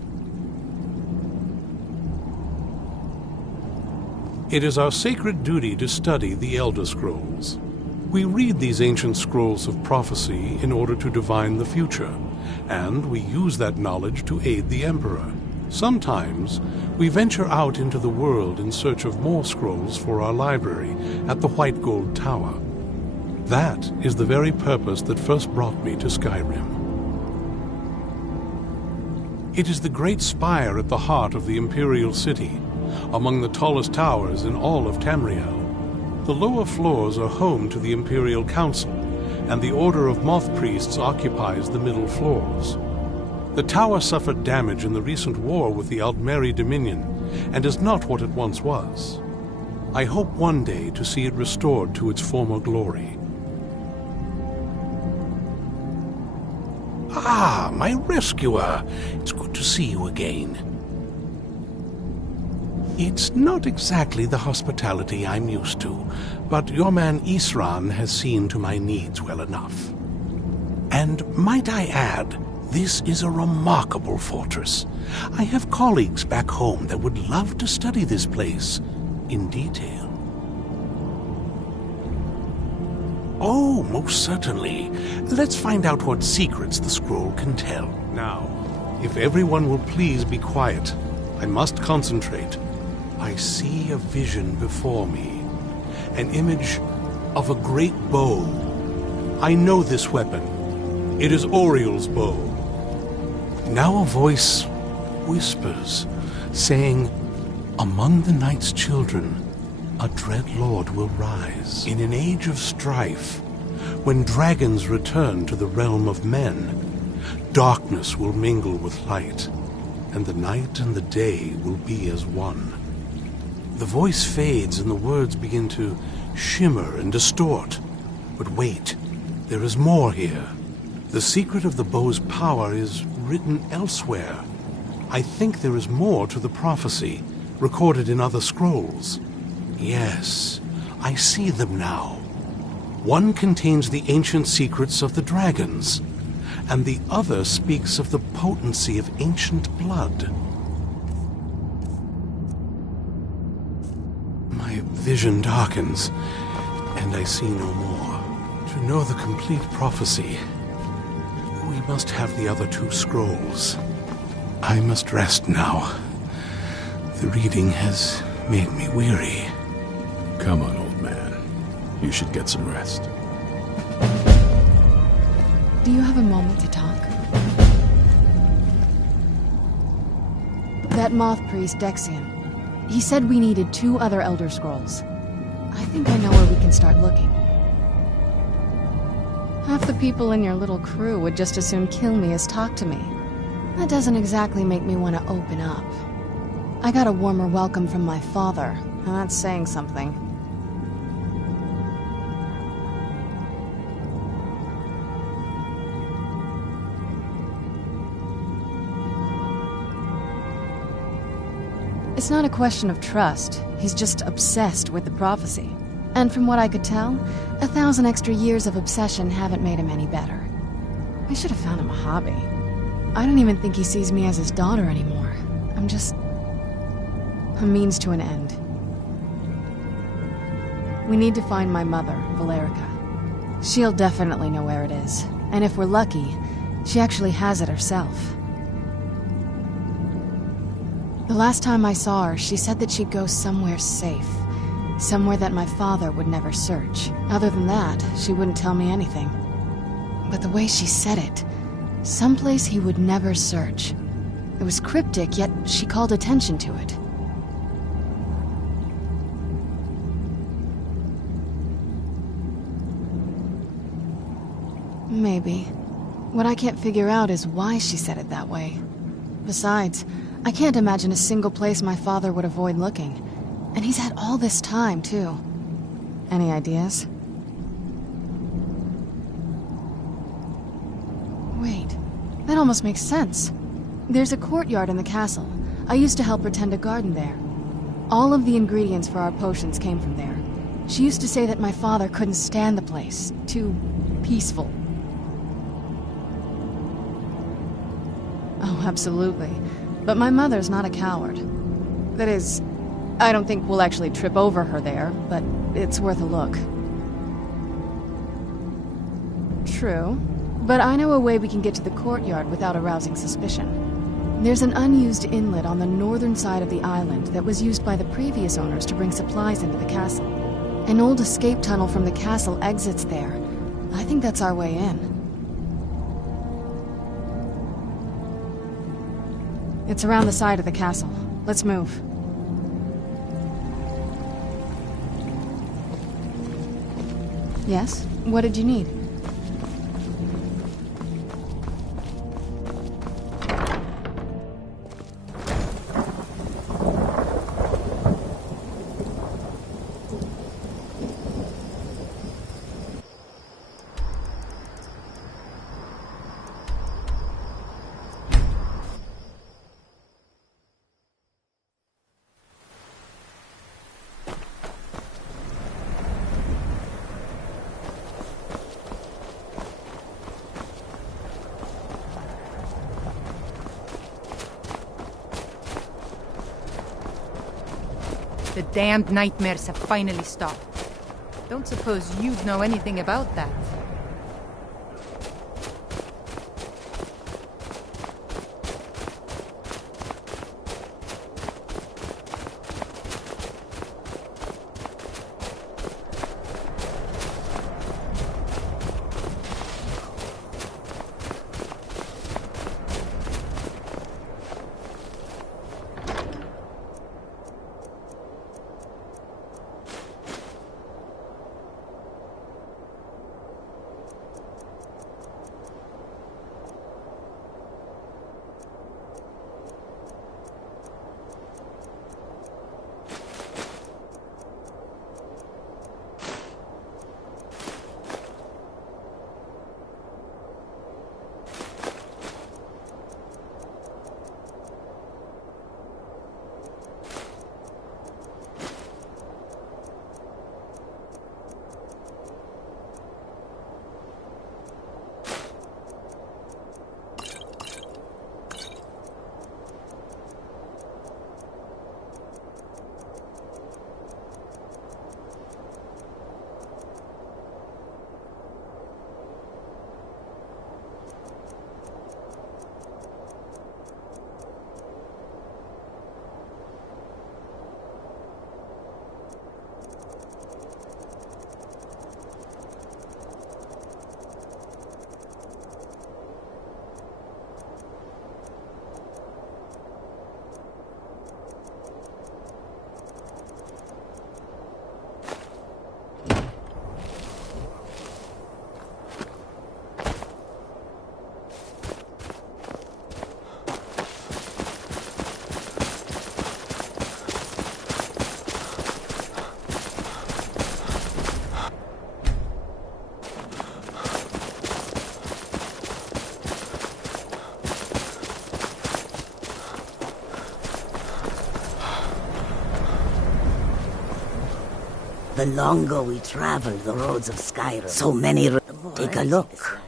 It is our sacred duty to study the Elder Scrolls. We read these ancient scrolls of prophecy in order to divine the future, and we use that knowledge to aid the Emperor. Sometimes, we venture out into the world in search of more scrolls for our library at the White Gold Tower. That is the very purpose that first brought me to Skyrim. It is the great spire at the heart of the Imperial City, among the tallest towers in all of Tamriel. The lower floors are home to the Imperial Council, and the Order of Moth Priests occupies the middle floors. The tower suffered damage in the recent war with the Aldmeri Dominion, and is not what it once was. I hope one day to see it restored to its former glory. Ah, my rescuer! It's good to see you again. It's not exactly the hospitality I'm used to, but your man Isran has seen to my needs well enough. And might I add, this is a remarkable fortress. I have colleagues back home that would love to study this place in detail. Oh, most certainly. Let's find out what secrets the scroll can tell. Now, if everyone will please be quiet, I must concentrate. I see a vision before me, an image of a great bow. I know this weapon. It is Oriel's bow. Now a voice whispers, saying, "Among the night's children, a dread lord will rise. In an age of strife, when dragons return to the realm of men, darkness will mingle with light, and the night and the day will be as one." The voice fades and the words begin to shimmer and distort. But wait, there is more here. The secret of the bow's power is written elsewhere. I think there is more to the prophecy, recorded in other scrolls. Yes, I see them now. One contains the ancient secrets of the dragons, and the other speaks of the potency of ancient blood. My vision darkens, and I see no more. To know the complete prophecy, we must have the other two scrolls. I must rest now. The reading has made me weary. Come on, old man. You should get some rest. Do you have a moment to talk? That moth priest, Dexian. He said we needed 2 other Elder Scrolls. I think I know where we can start looking. Half the people in your little crew would just as soon kill me as talk to me. That doesn't exactly make me want to open up. I got a warmer welcome from my father, and that's saying something. It's not a question of trust. He's just obsessed with the prophecy. And from what I could tell, 1,000 extra years of obsession haven't made him any better. I should have found him a hobby. I don't even think he sees me as his daughter anymore. I'm just a means to an end. We need to find my mother, Valerica. She'll definitely know where it is. And if we're lucky, she actually has it herself. The last time I saw her, she said that she'd go somewhere safe. Somewhere that my father would never search. Other than that, she wouldn't tell me anything. But the way she said it, Someplace he would never search. It was cryptic, yet she called attention to it. Maybe. What I can't figure out is why she said it that way. Besides, I can't imagine a single place my father would avoid looking. And he's had all this time, too. Any ideas? Wait, that almost makes sense. There's a courtyard in the castle. I used to help her tend a garden there. All of the ingredients for our potions came from there. She used to say that my father couldn't stand the place. Too peaceful. Oh, absolutely. But my mother's not a coward. That is, I don't think we'll actually trip over her there, but it's worth a look. True. But I know a way we can get to the courtyard without arousing suspicion. There's an unused inlet on the northern side of the island that was used by the previous owners to bring supplies into the castle. An old escape tunnel from the castle exits there. I think that's our way in. It's around the side of the castle. Let's move. Yes? What did you need? The damned nightmares have finally stopped. Don't suppose you'd know anything about that. The longer we travel the roads of Skyrim, so many take a look.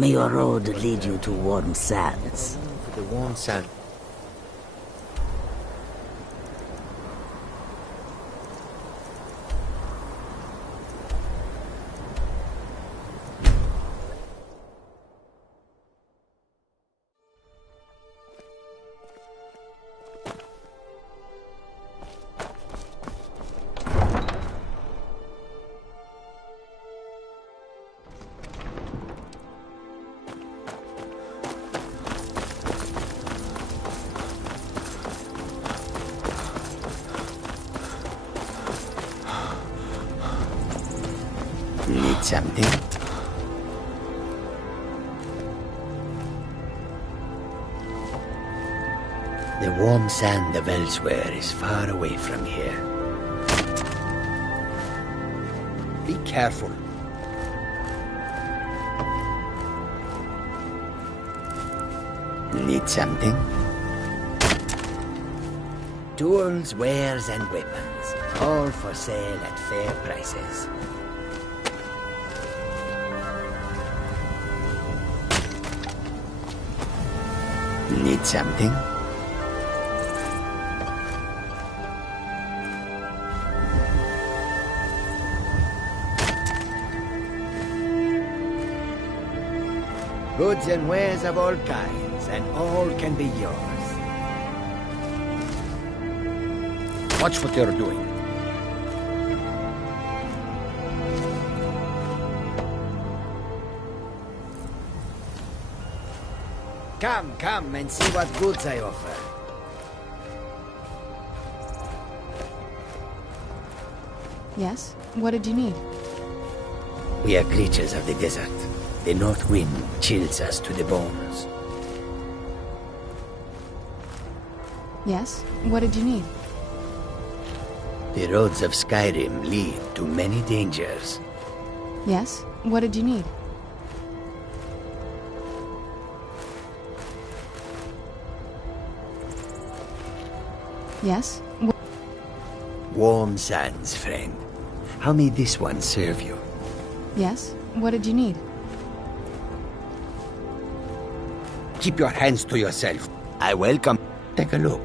May your road lead you to warm sands. For the warm sand. Need something? The warm sand of elsewhere is far away from here. Be careful. Need something? Tools, wares, and weapons. All for sale at fair prices. Need something? Goods and wares of all kinds, and all can be yours. Watch what you're doing. Come and see what goods I offer. Yes? What did you need? We are creatures of the desert. The north wind chills us to the bones. Yes? What did you need? The roads of Skyrim lead to many dangers. Yes? What did you need? Yes? Warm sands, friend. How may this one serve you? Yes? What did you need? Keep your hands to yourself. I welcome. Take a look.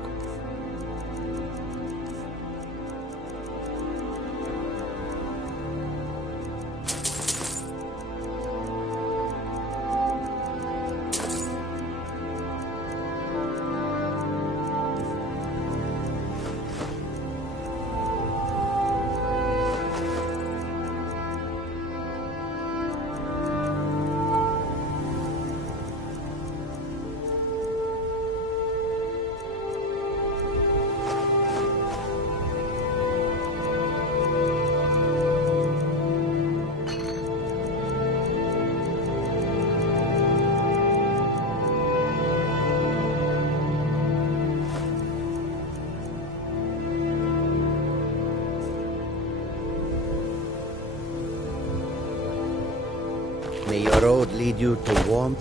May your road lead you to warm...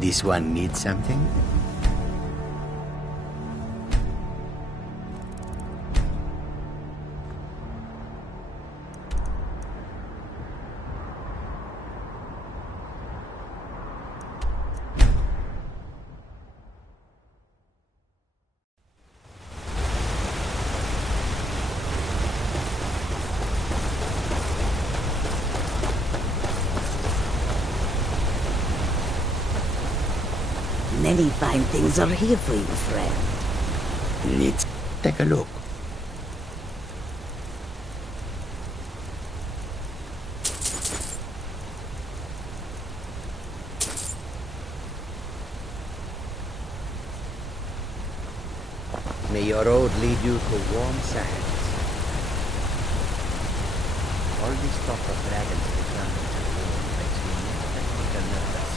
This one needs something? Many fine things are here for you, friend. Let's take a look. May your road lead you to warm sands. All this talk of dragons and giants and war makes me not a little nervous.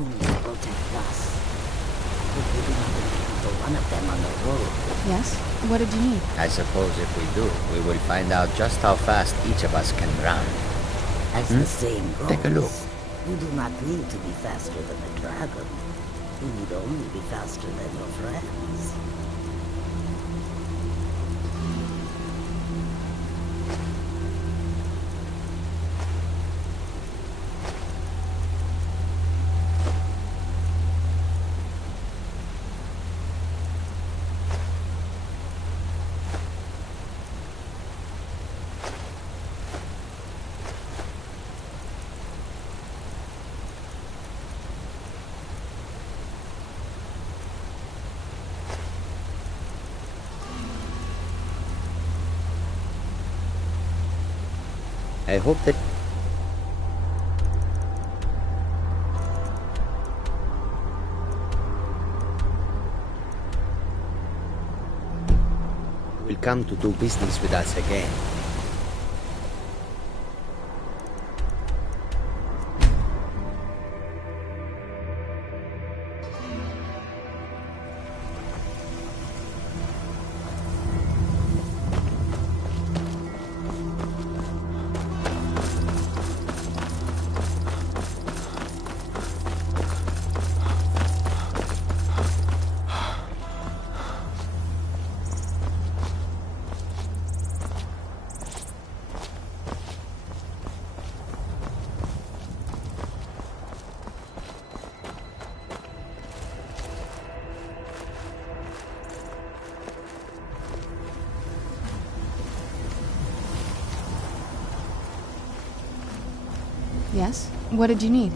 moon to protect us. If we do not encounter one of them on the road... Yes? What did you need? I suppose if we do, we will find out just how fast each of us can run. As the saying goes, Take a look. You do not need to be faster than the dragon. You need only be faster than your friends. I hope that... will come to do business with us again. Yes? What did you need?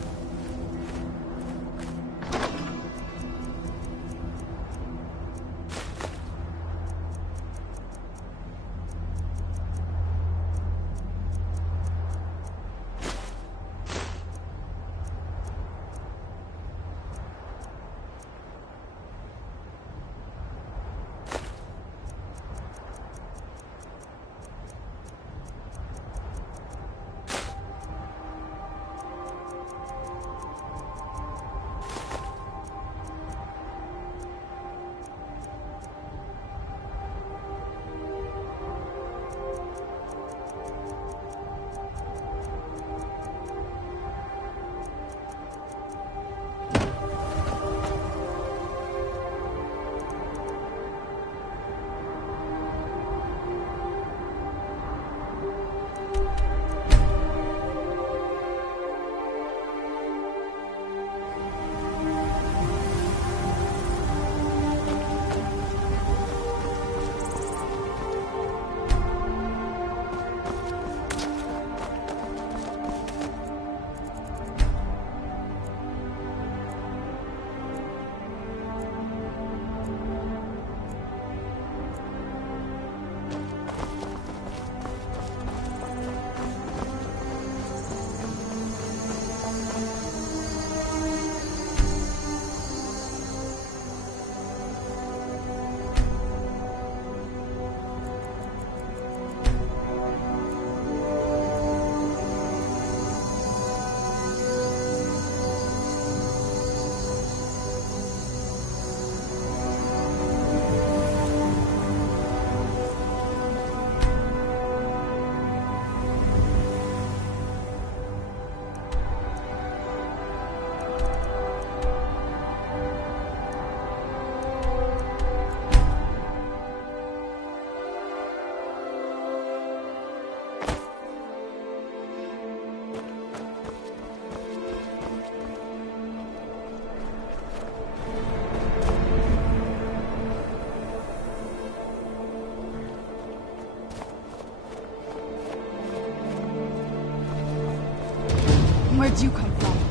Where'd you come from?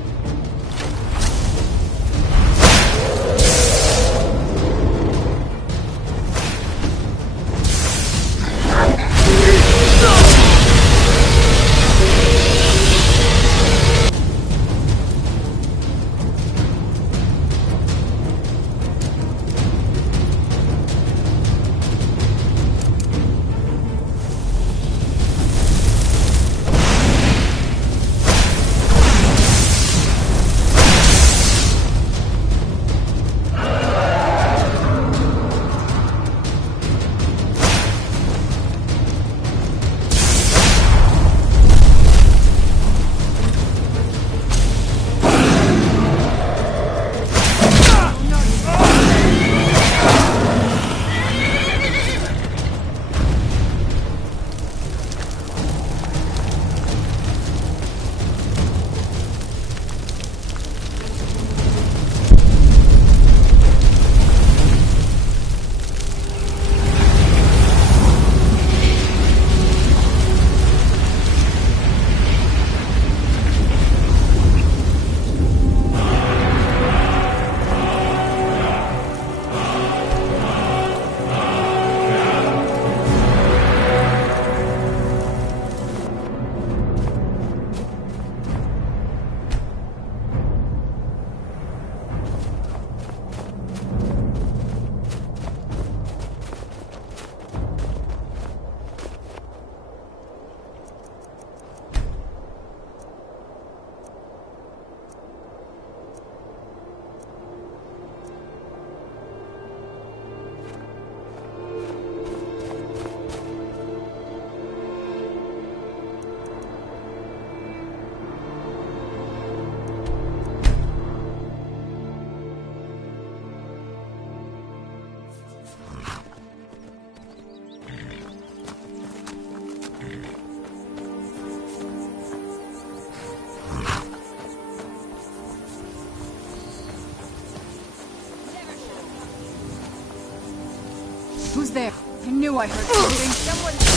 Who's there? I knew I heard something. Someone do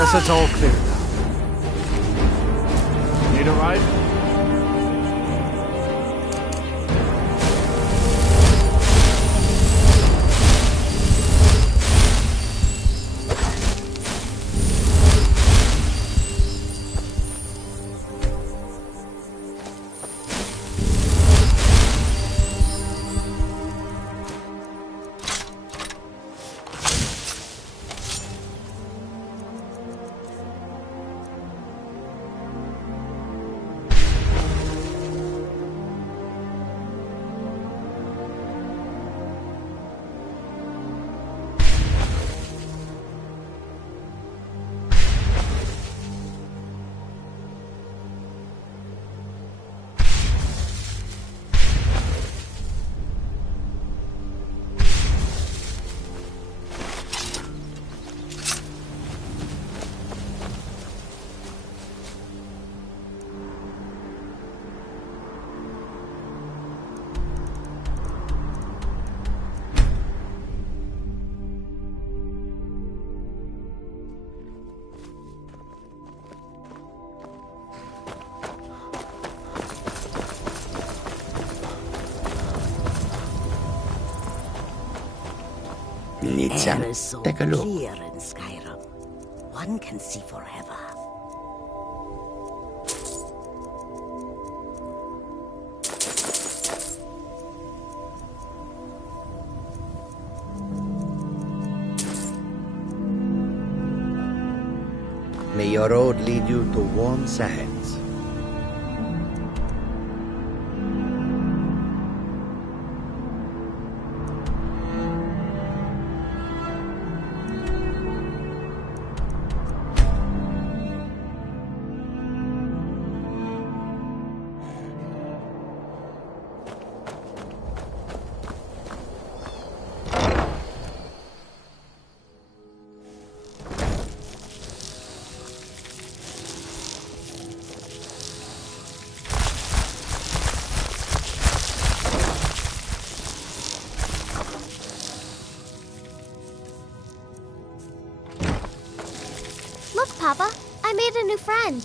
Guess it's all clear now. Need a ride? Air is so clear in Skyrim. One can see forever. May your road lead you to warm sands. Papa, I made a new friend.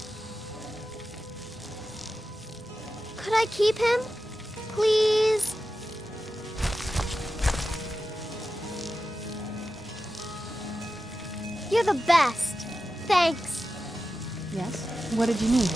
Could I keep him? Please? You're the best. Thanks. Yes? What did you need?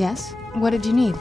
Yes? What did you need?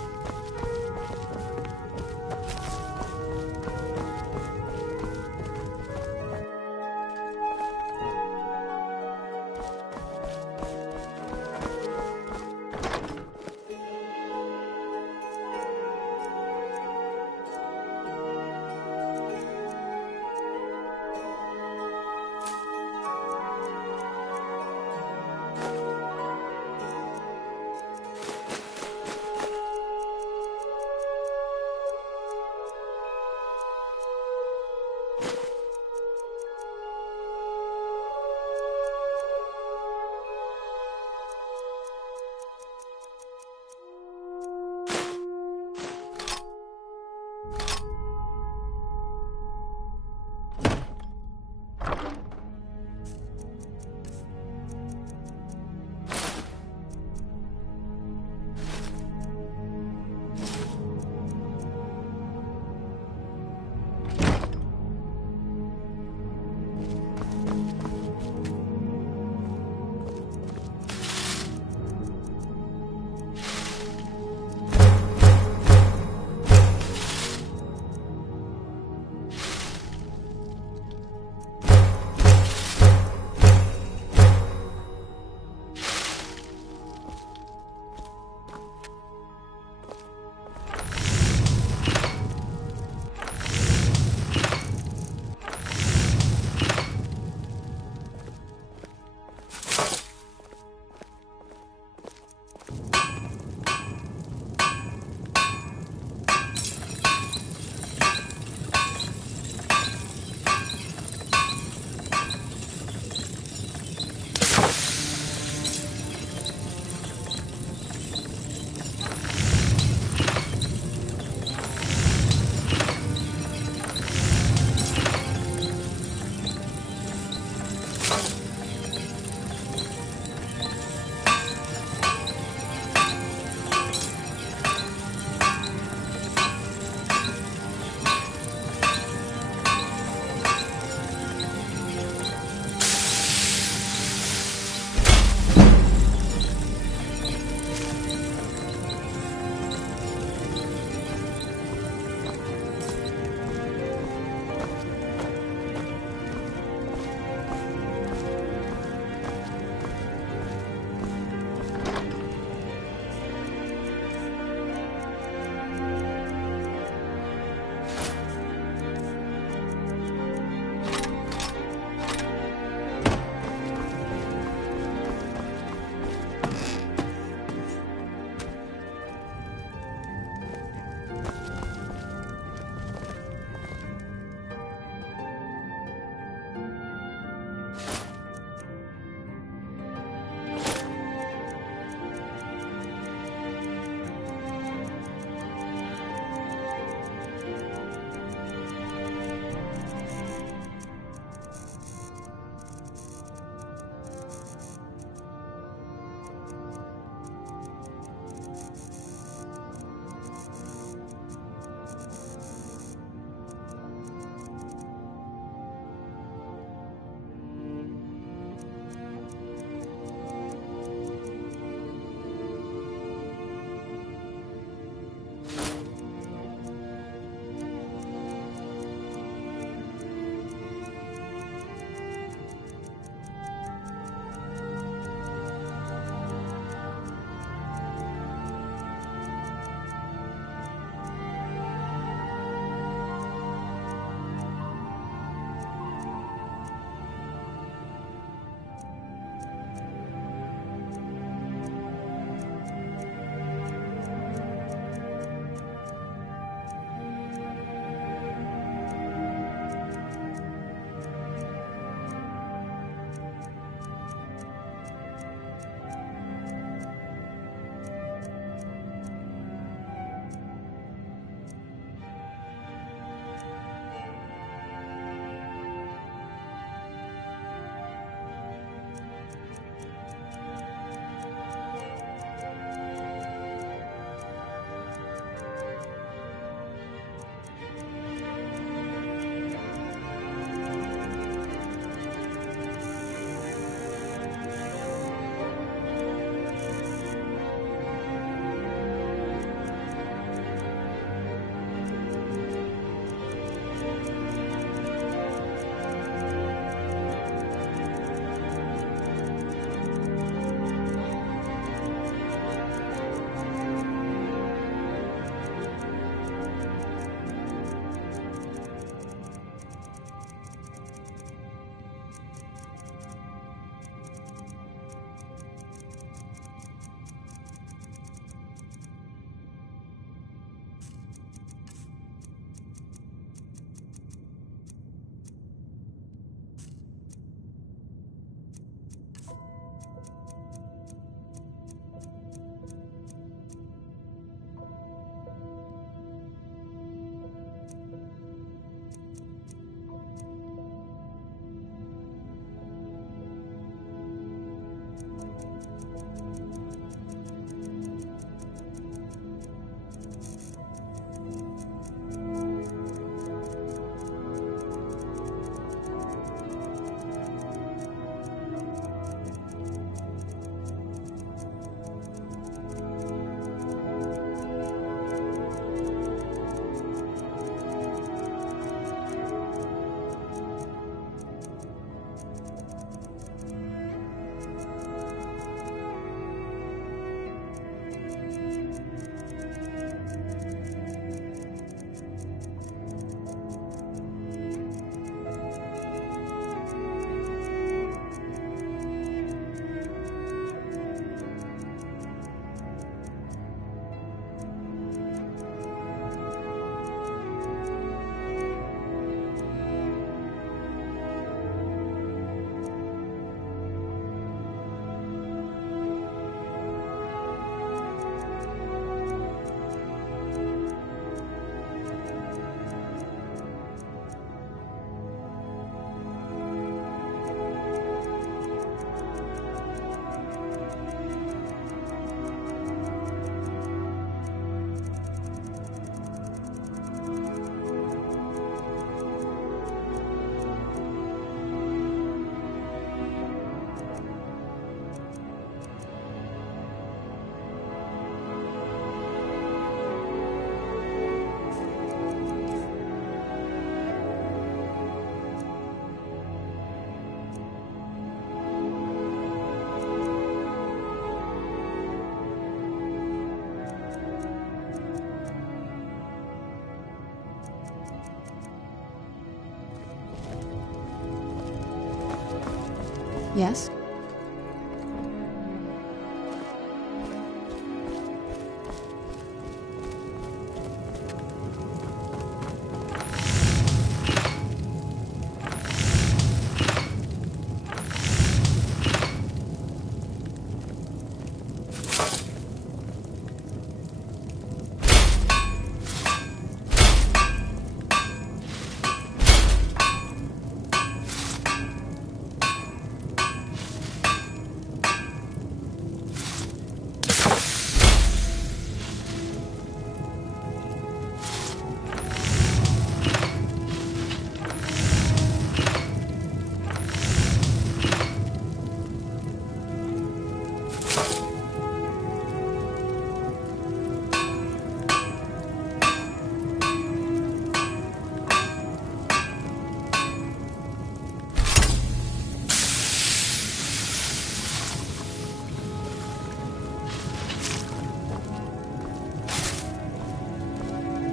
Yes?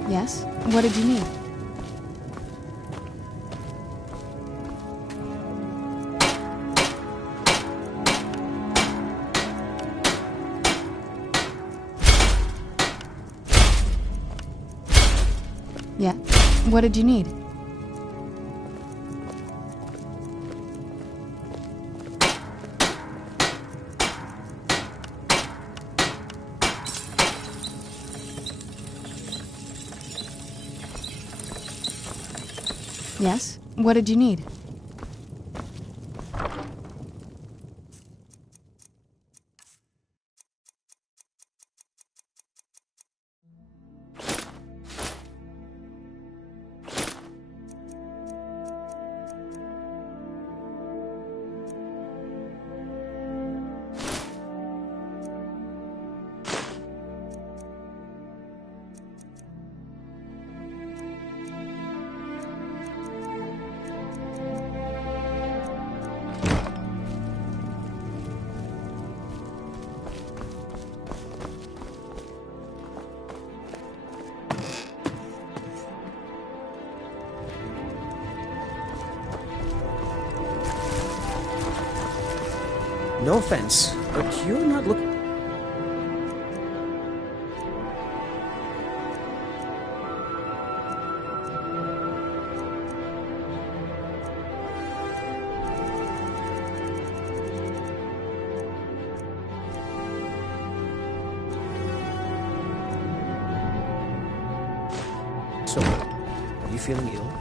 Yes? What did you need? Yeah? What did you need? Yes? What did you need? No offense, but you're not looking... So, are you feeling ill?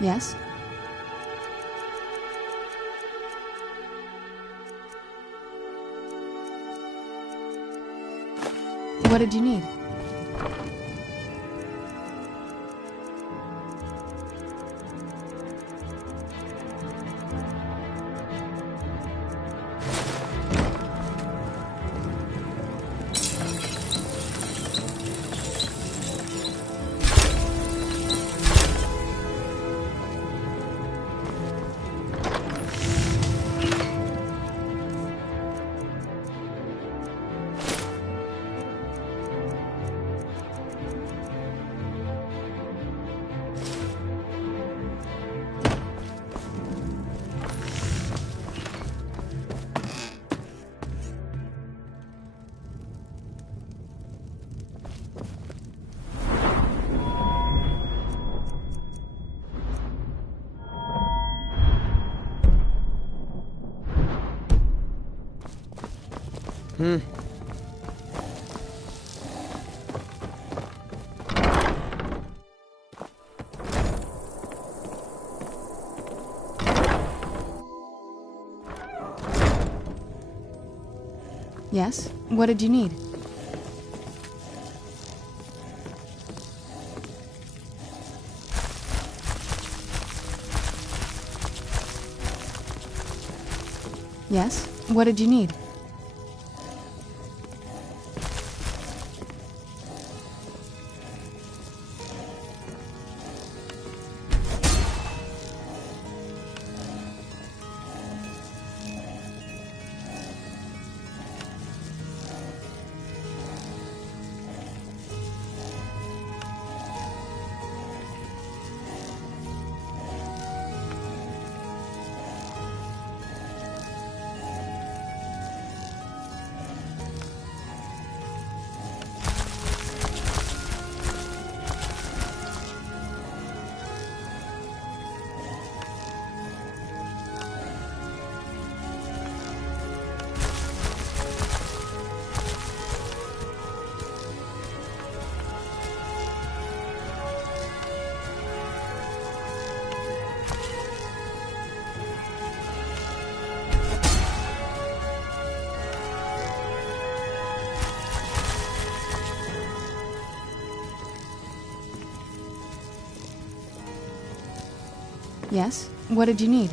Yes? What did you need? Yes? What did you need? Yes? What did you need? Yes? What did you need?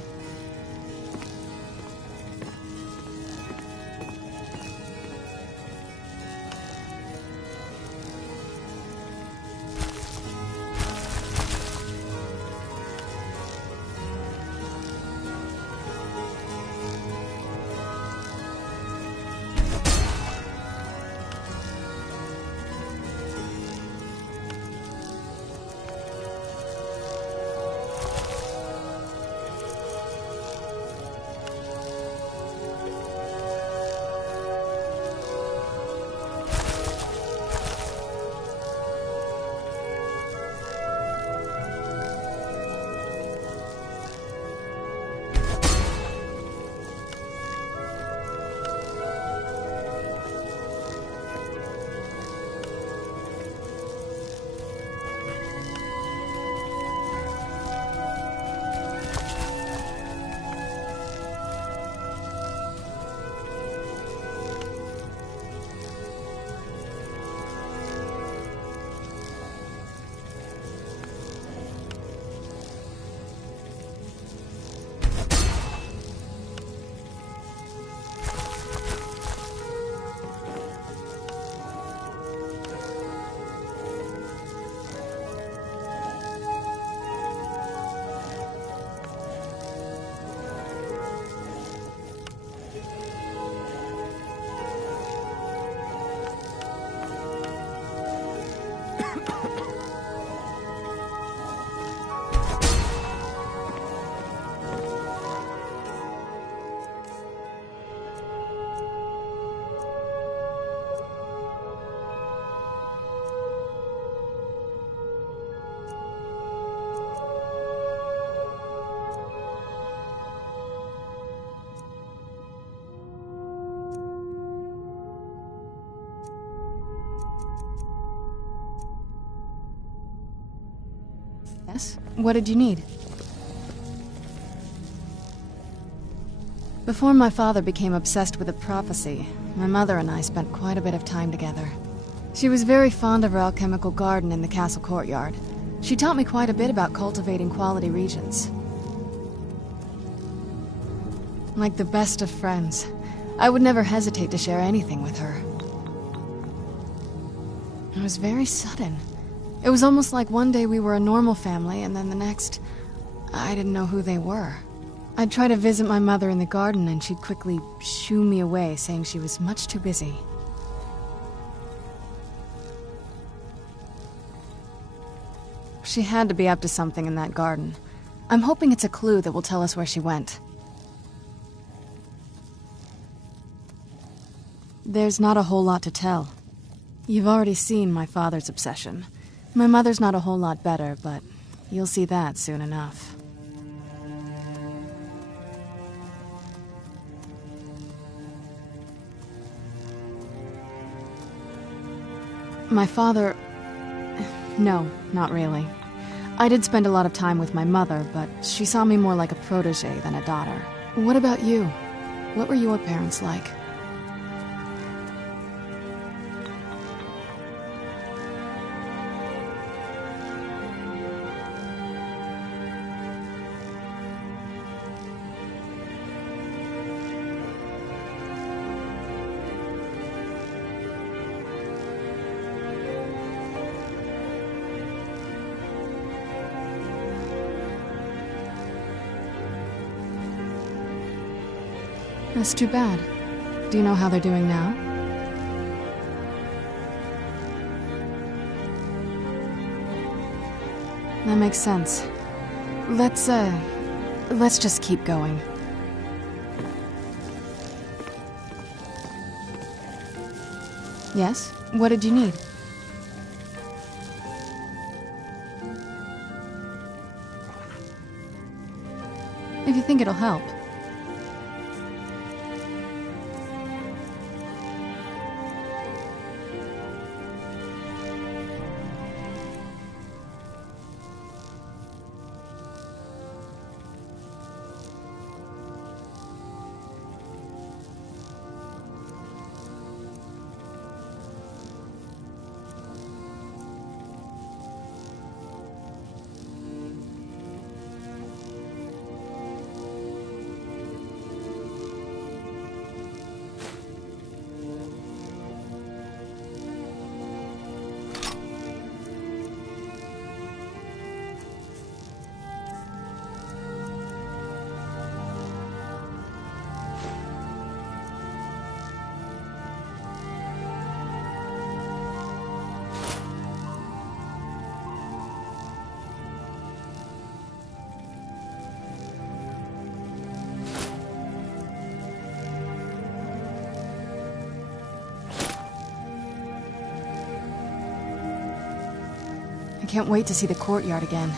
Yes? What did you need? Before my father became obsessed with a prophecy, my mother and I spent quite a bit of time together. She was very fond of her alchemical garden in the castle courtyard. She taught me quite a bit about cultivating quality regions. Like the best of friends, I would never hesitate to share anything with her. It was very sudden. It was almost like one day we were a normal family, and then the next, I didn't know who they were. I'd try to visit my mother in the garden, and she'd quickly shoo me away, saying she was much too busy. She had to be up to something in that garden. I'm hoping it's a clue that will tell us where she went. There's not a whole lot to tell. You've already seen my father's obsession. My mother's not a whole lot better, but you'll see that soon enough. My father... No, not really. I did spend a lot of time with my mother, but she saw me more like a protege than a daughter. What about you? What were your parents like? That's too bad. Do you know how they're doing now? That makes sense. Let's just keep going. Yes? What did you need? If you think it'll help. I can't wait to see the courtyard again.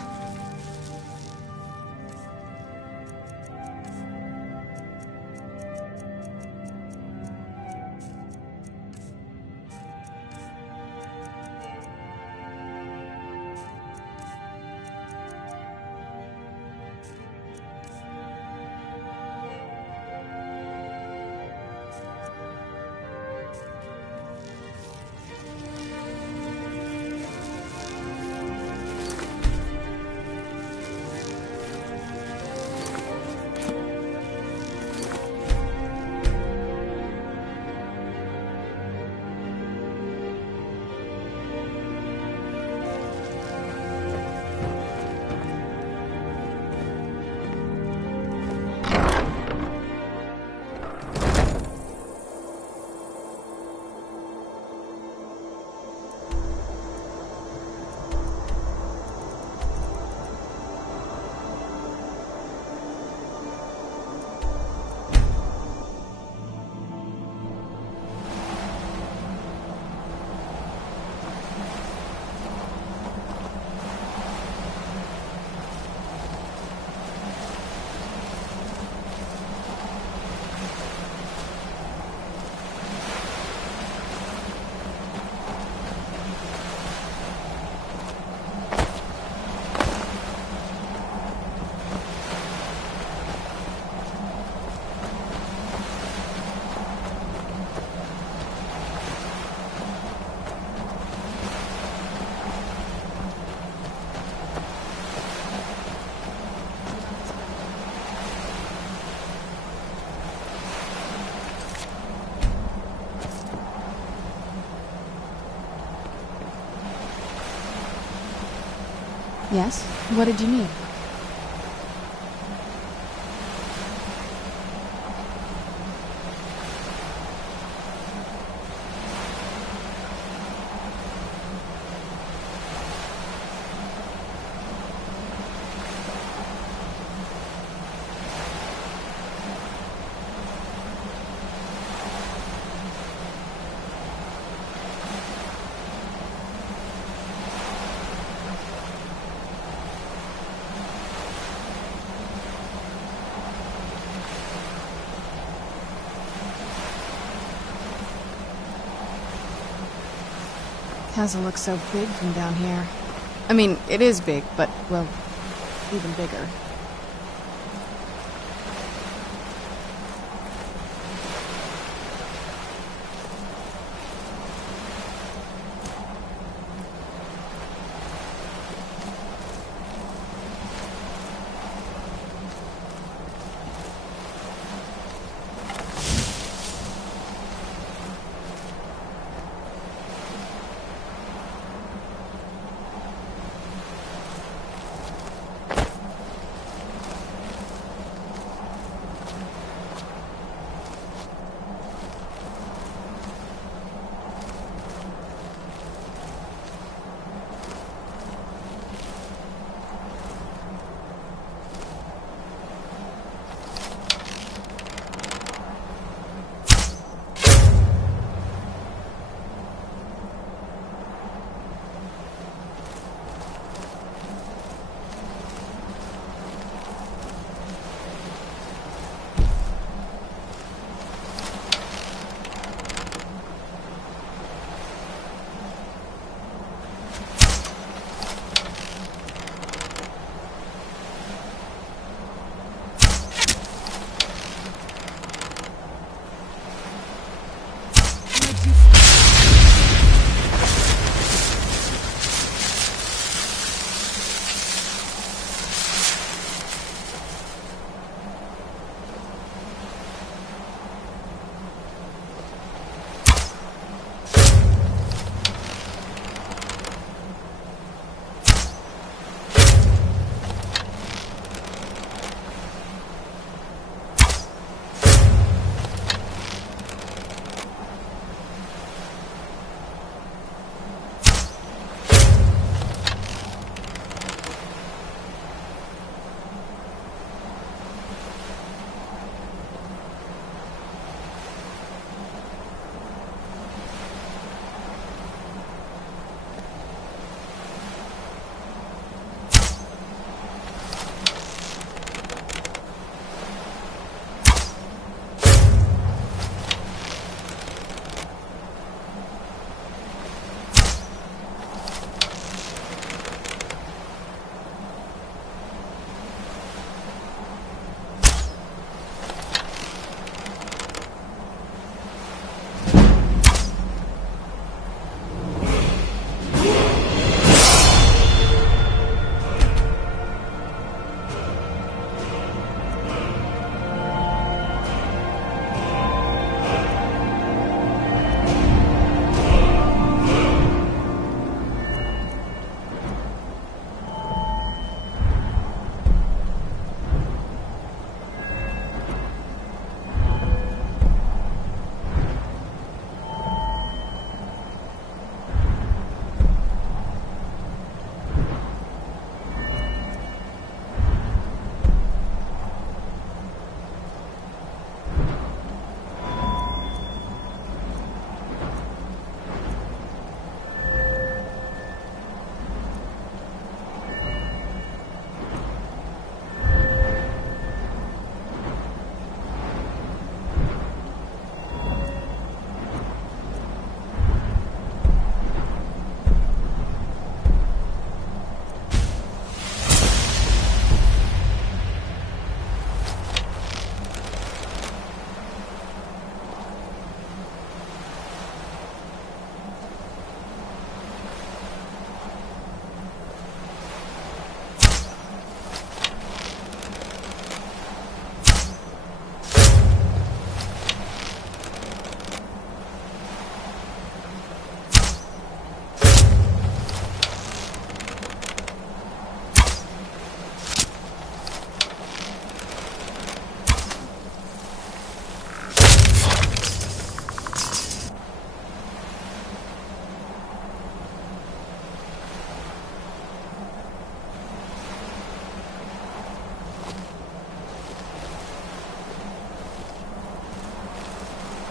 Yes? What did you need? Castle looks so big from down here. I mean, it is big, but, well, even bigger.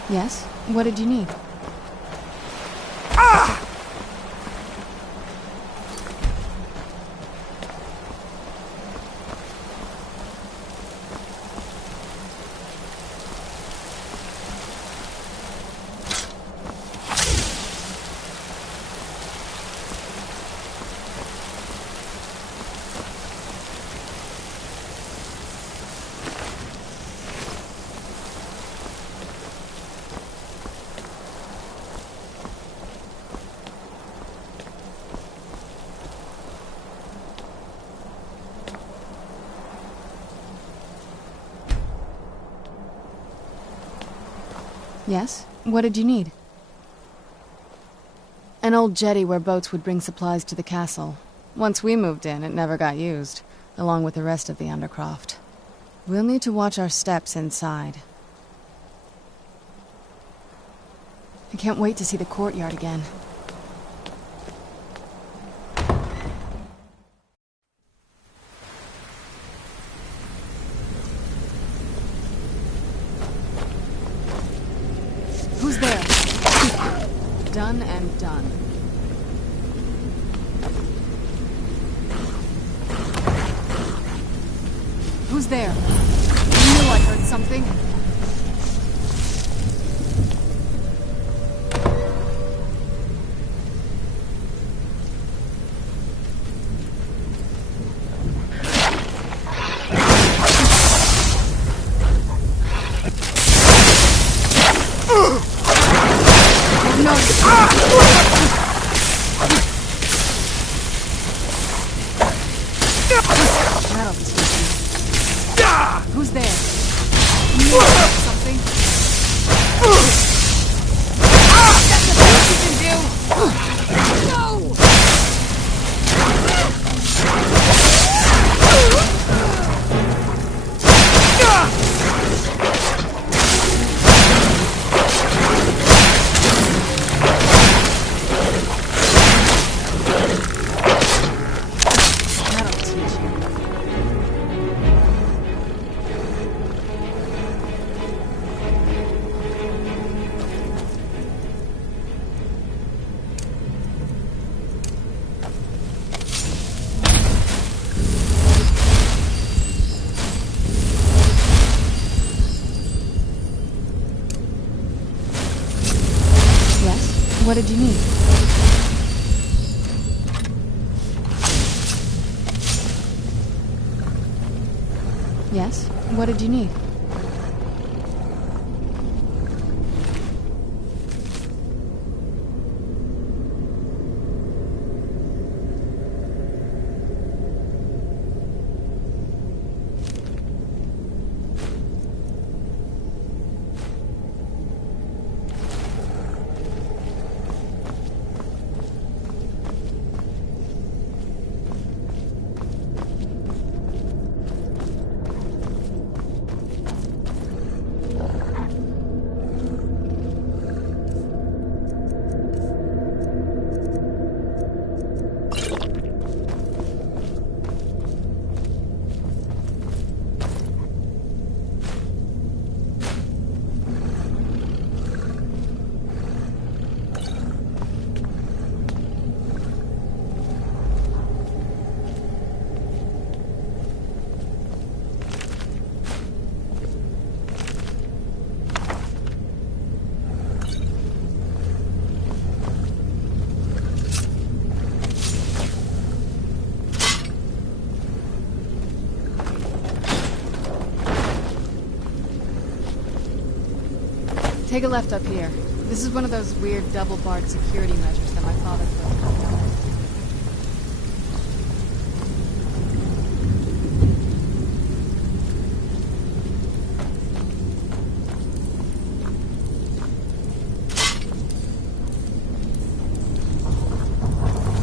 Yes? What did you need? Yes? What did you need? An old jetty where boats would bring supplies to the castle. Once we moved in, it never got used, along with the rest of the Undercroft. We'll need to watch our steps inside. I can't wait to see the courtyard again. Who's there? Done and done. Who's there? I knew I heard something. Who's there? You know something? That's the best you can do! No! What did you need? Yes? What did you need? Take a left up here. This is one of those weird double-barred security measures that my father put in.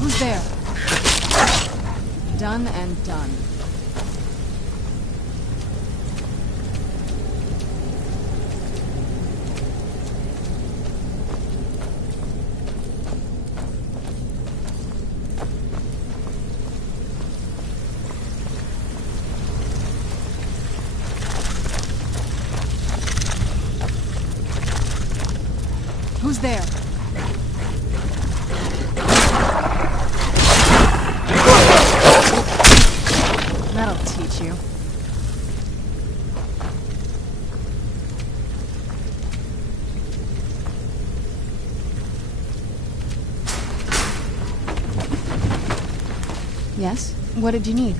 Who's there? Done and done. Who's there? That'll teach you. Yes? What did you need?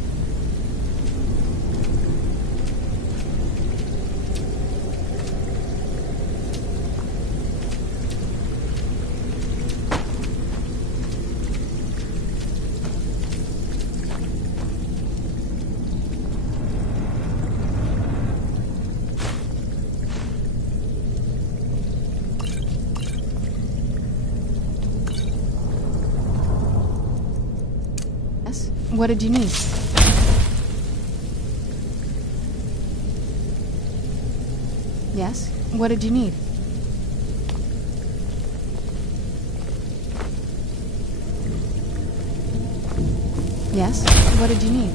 What did you need? Yes? What did you need? Yes? What did you need?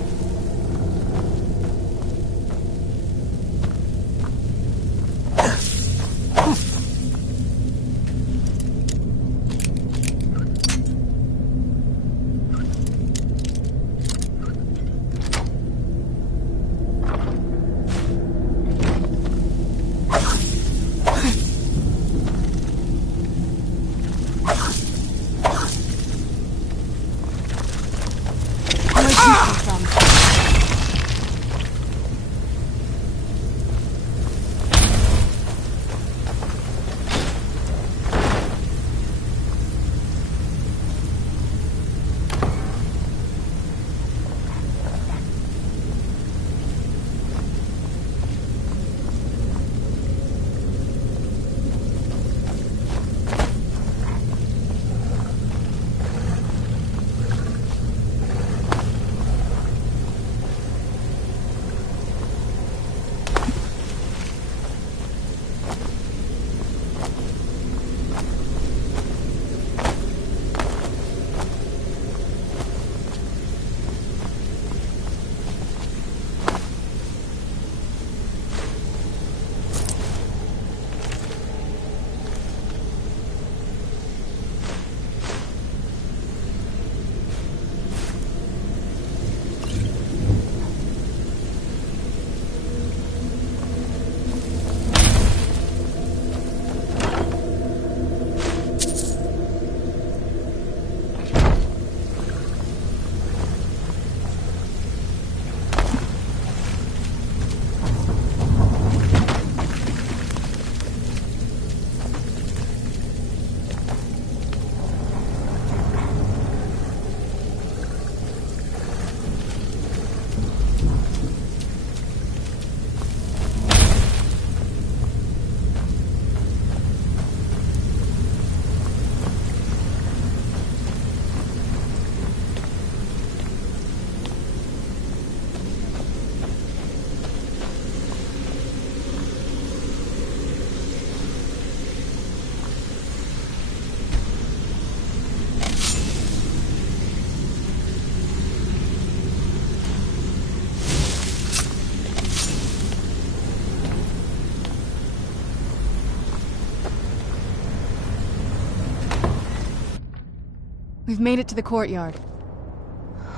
We've made it to the courtyard.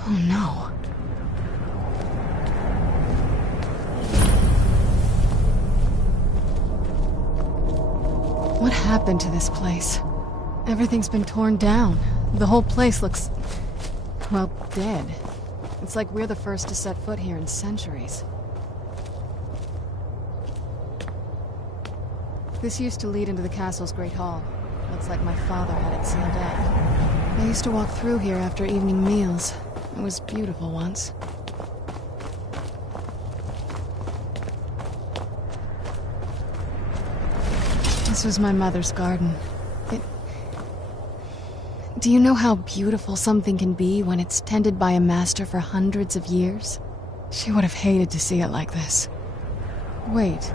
Oh no. What happened to this place? Everything's been torn down. The whole place looks, well, dead. It's like we're the first to set foot here in centuries. This used to lead into the castle's great hall. Looks like my father had it sealed up. I used to walk through here after evening meals. It was beautiful once. This was my mother's garden. Do you know how beautiful something can be when it's tended by a master for hundreds of years? She would have hated to see it like this. Wait.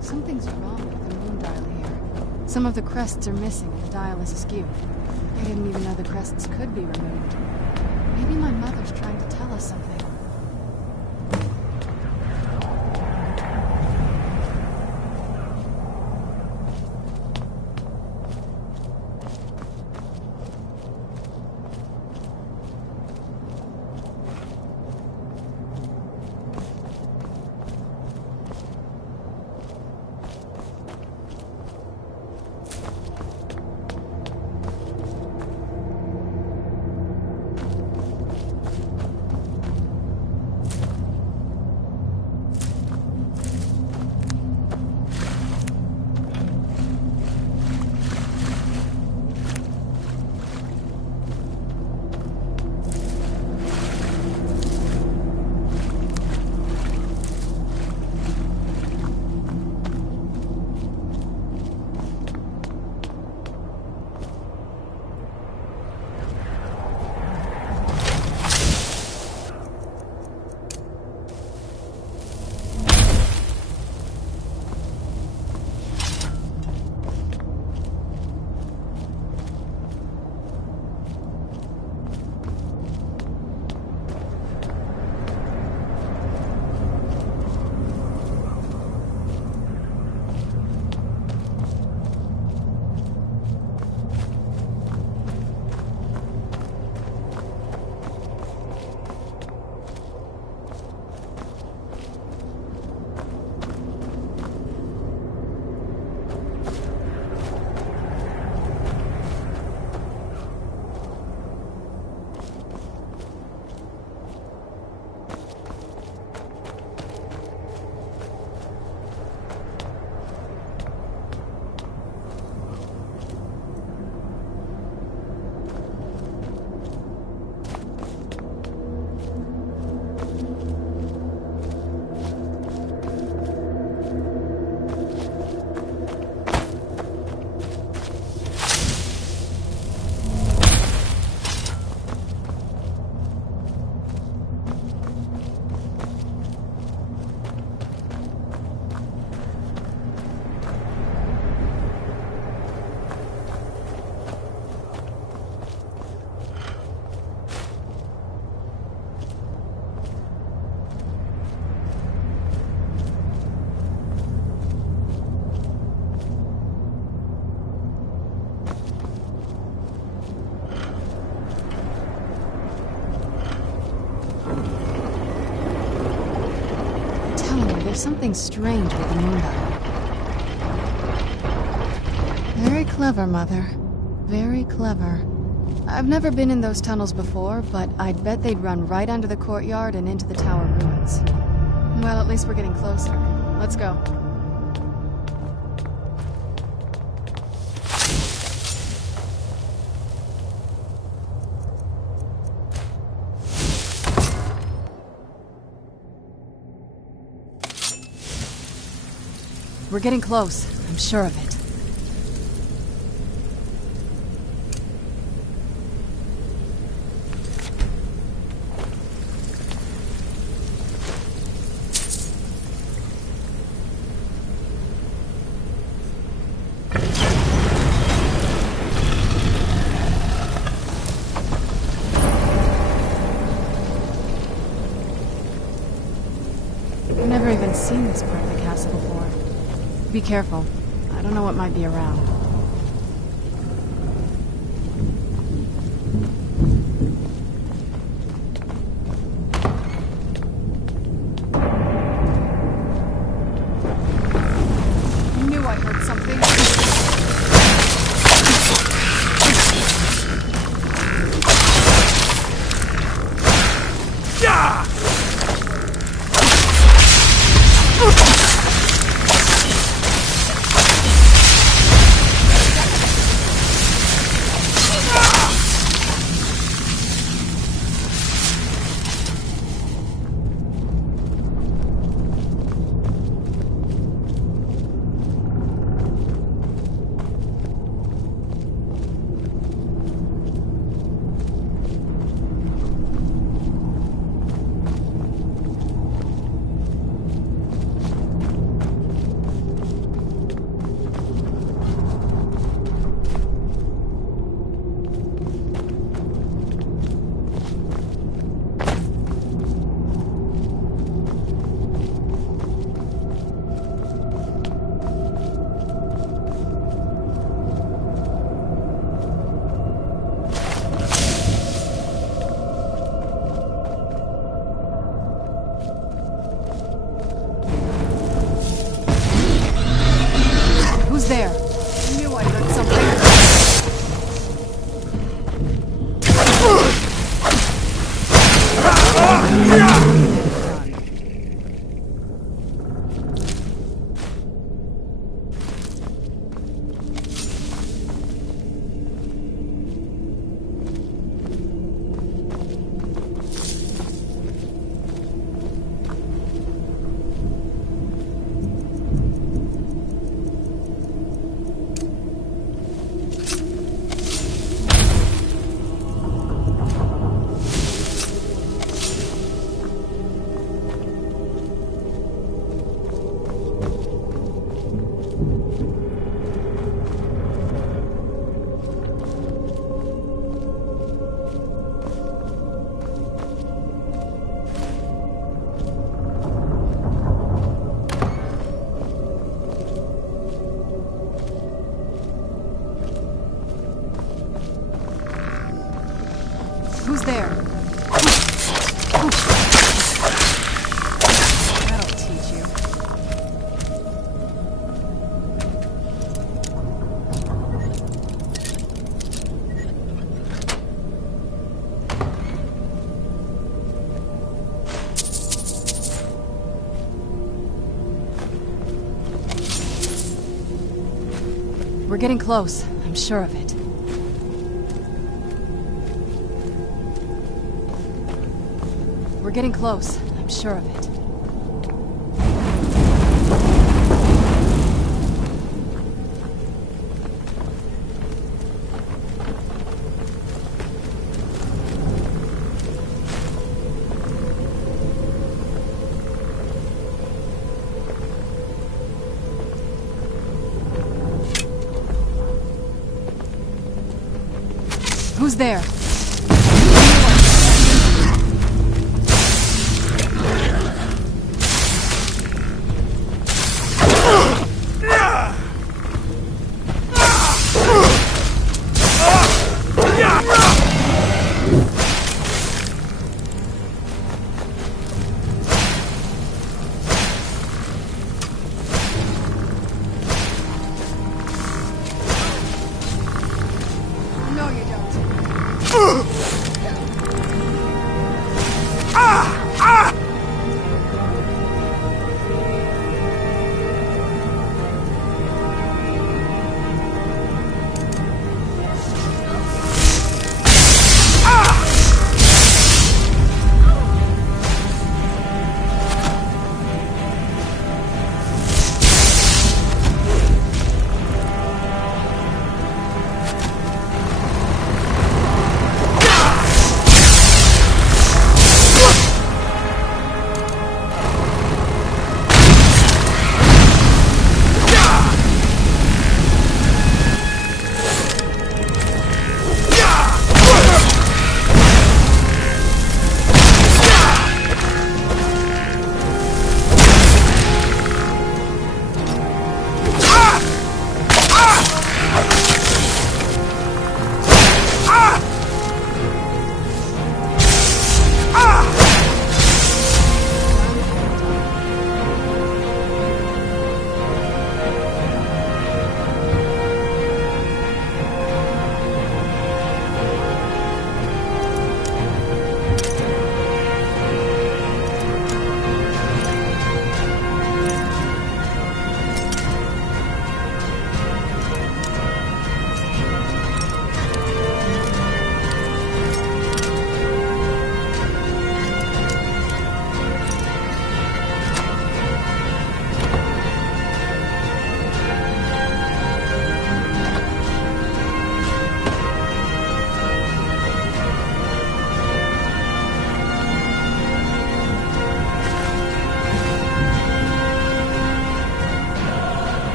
Something's wrong with the moon dial here. Some of the crests are missing and the dial is askew. I didn't even know the crests could be removed. Maybe my mother's trying to tell us something. There's something strange with the moon dial. Very clever, Mother. Very clever. I've never been in those tunnels before, but I'd bet they'd run right under the courtyard and into the tower ruins. Well, at least we're getting closer. Let's go. We're getting close. I'm sure of it. I've never even seen this part of the castle before. Be careful. I don't know what might be around. I knew I heard something. Yeah! There. I knew I heard something. Who's there? That'll teach you. We're getting close. I'm sure of it. We're getting close. I'm sure of it. Who's there?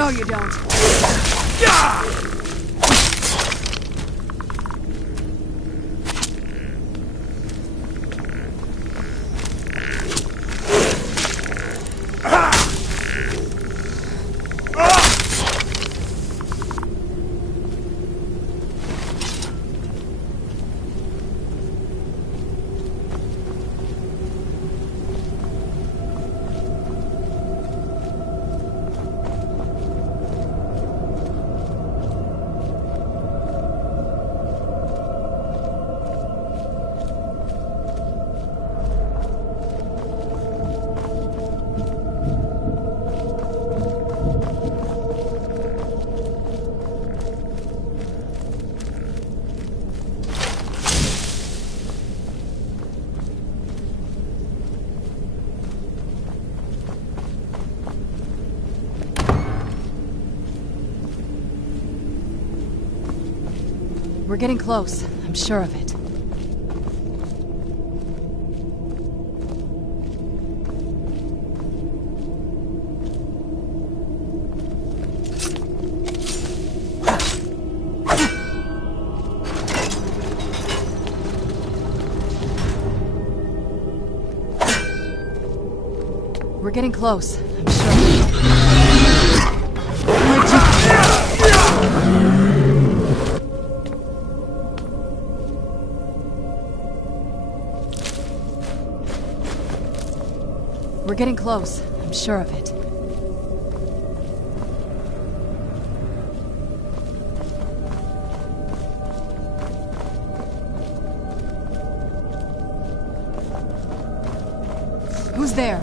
No, you don't. We're getting close. I'm sure of it. We're getting close. I'm sure. We're getting close. I'm sure of it. Who's there?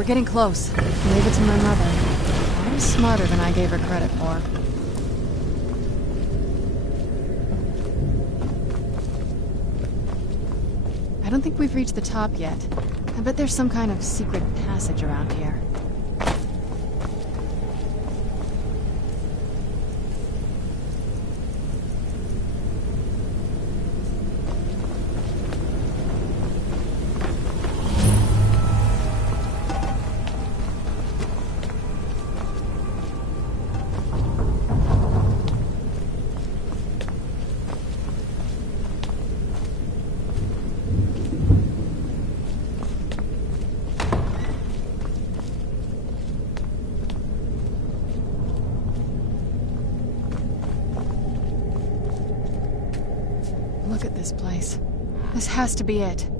we're getting close. Leave it to my mother. I'm smarter than I gave her credit for. I don't think we've reached the top yet. I bet there's some kind of secret passage around here. Look at this place. This has to be it.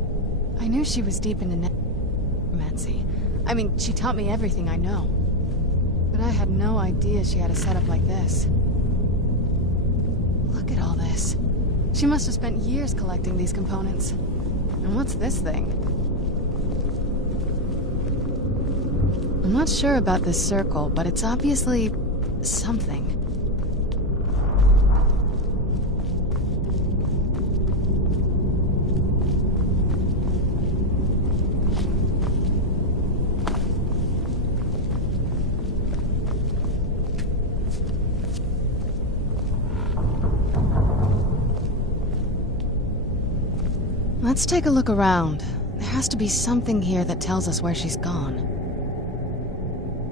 I knew she was deep into necromancy. I mean, she taught me everything I know. But I had no idea she had a setup like this. Look at all this. She must have spent years collecting these components. And what's this thing? I'm not sure about this circle, but it's obviously something. Let's take a look around. There has to be something here that tells us where she's gone.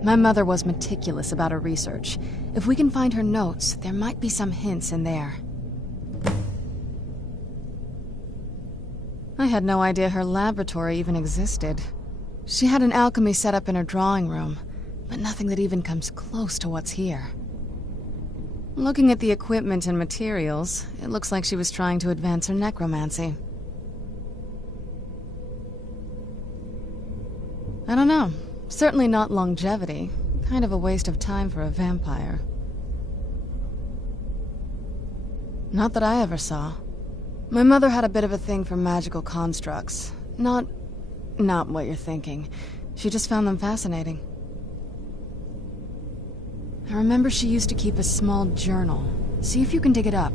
My mother was meticulous about her research. If we can find her notes, there might be some hints in there. I had no idea her laboratory even existed. She had an alchemy set up in her drawing room, but nothing that even comes close to what's here. Looking at the equipment and materials, it looks like she was trying to advance her necromancy. I don't know. Certainly not longevity. Kind of a waste of time for a vampire. Not that I ever saw. My mother had a bit of a thing for magical constructs. Not what you're thinking. She just found them fascinating. I remember she used to keep a small journal. See if you can dig it up.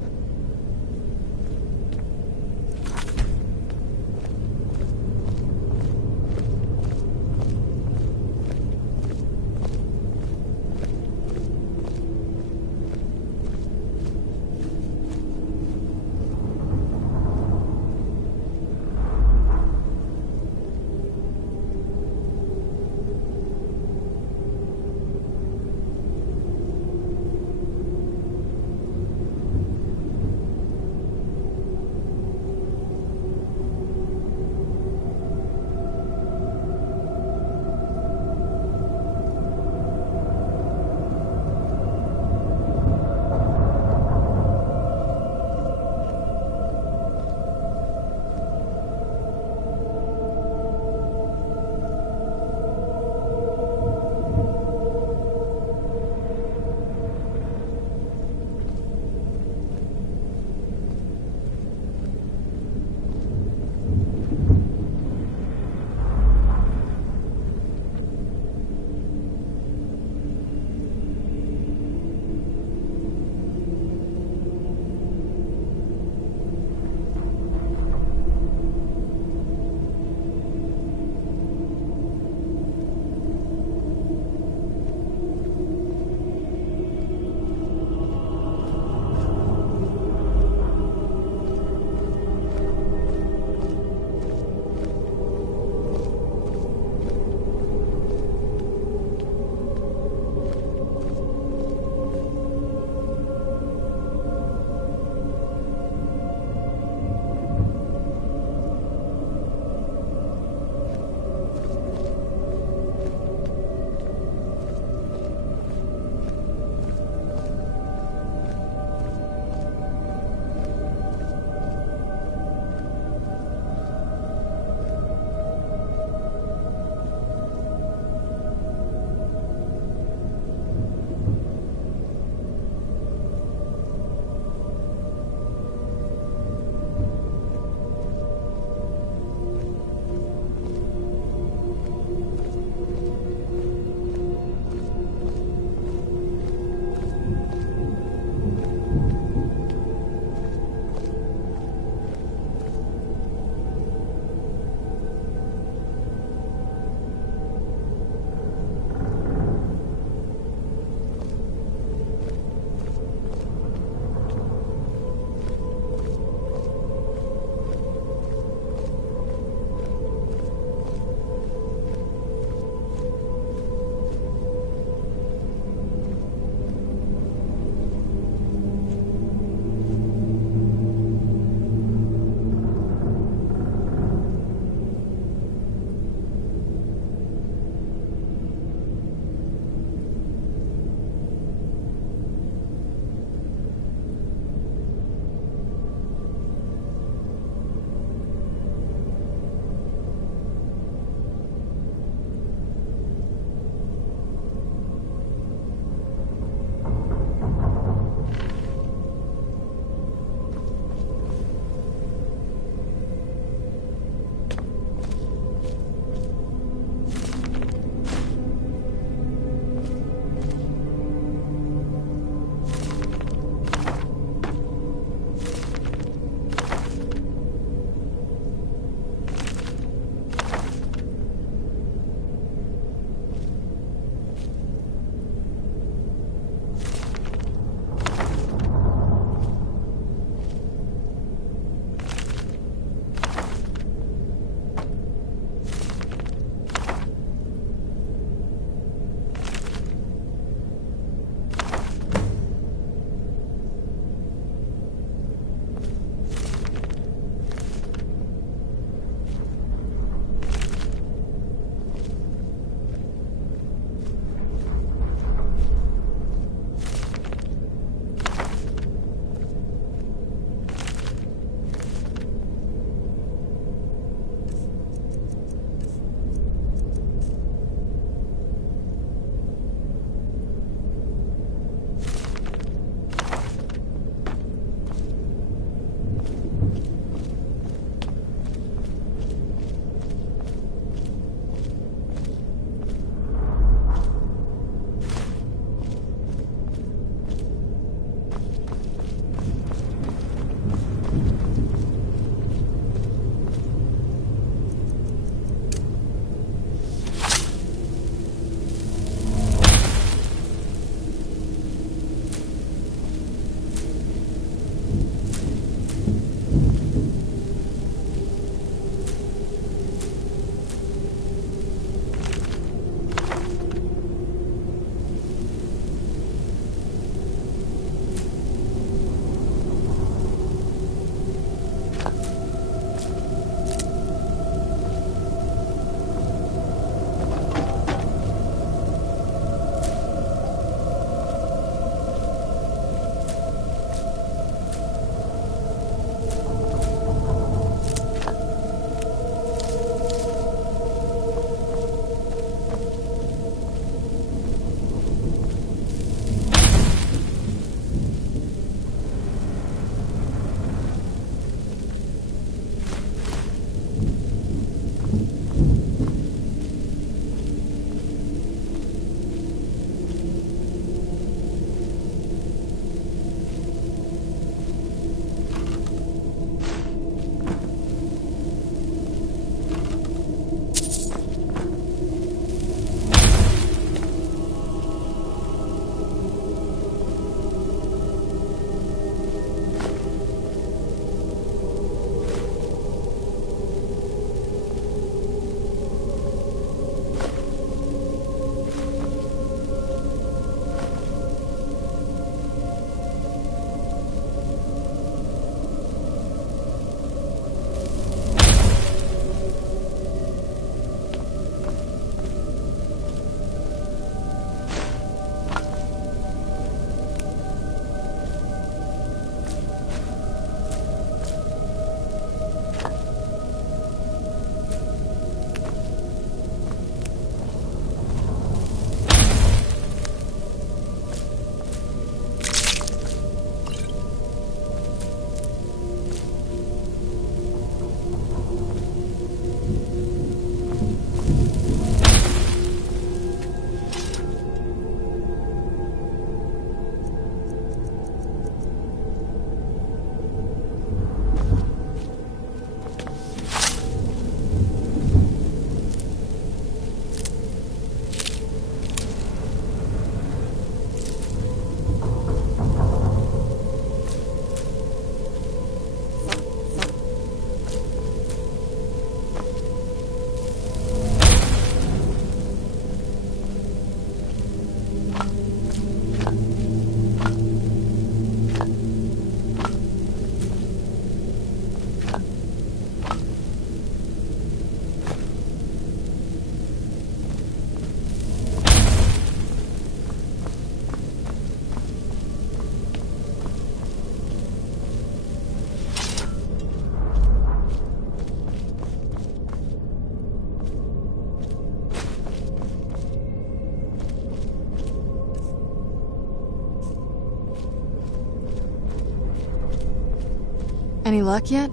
luck yet?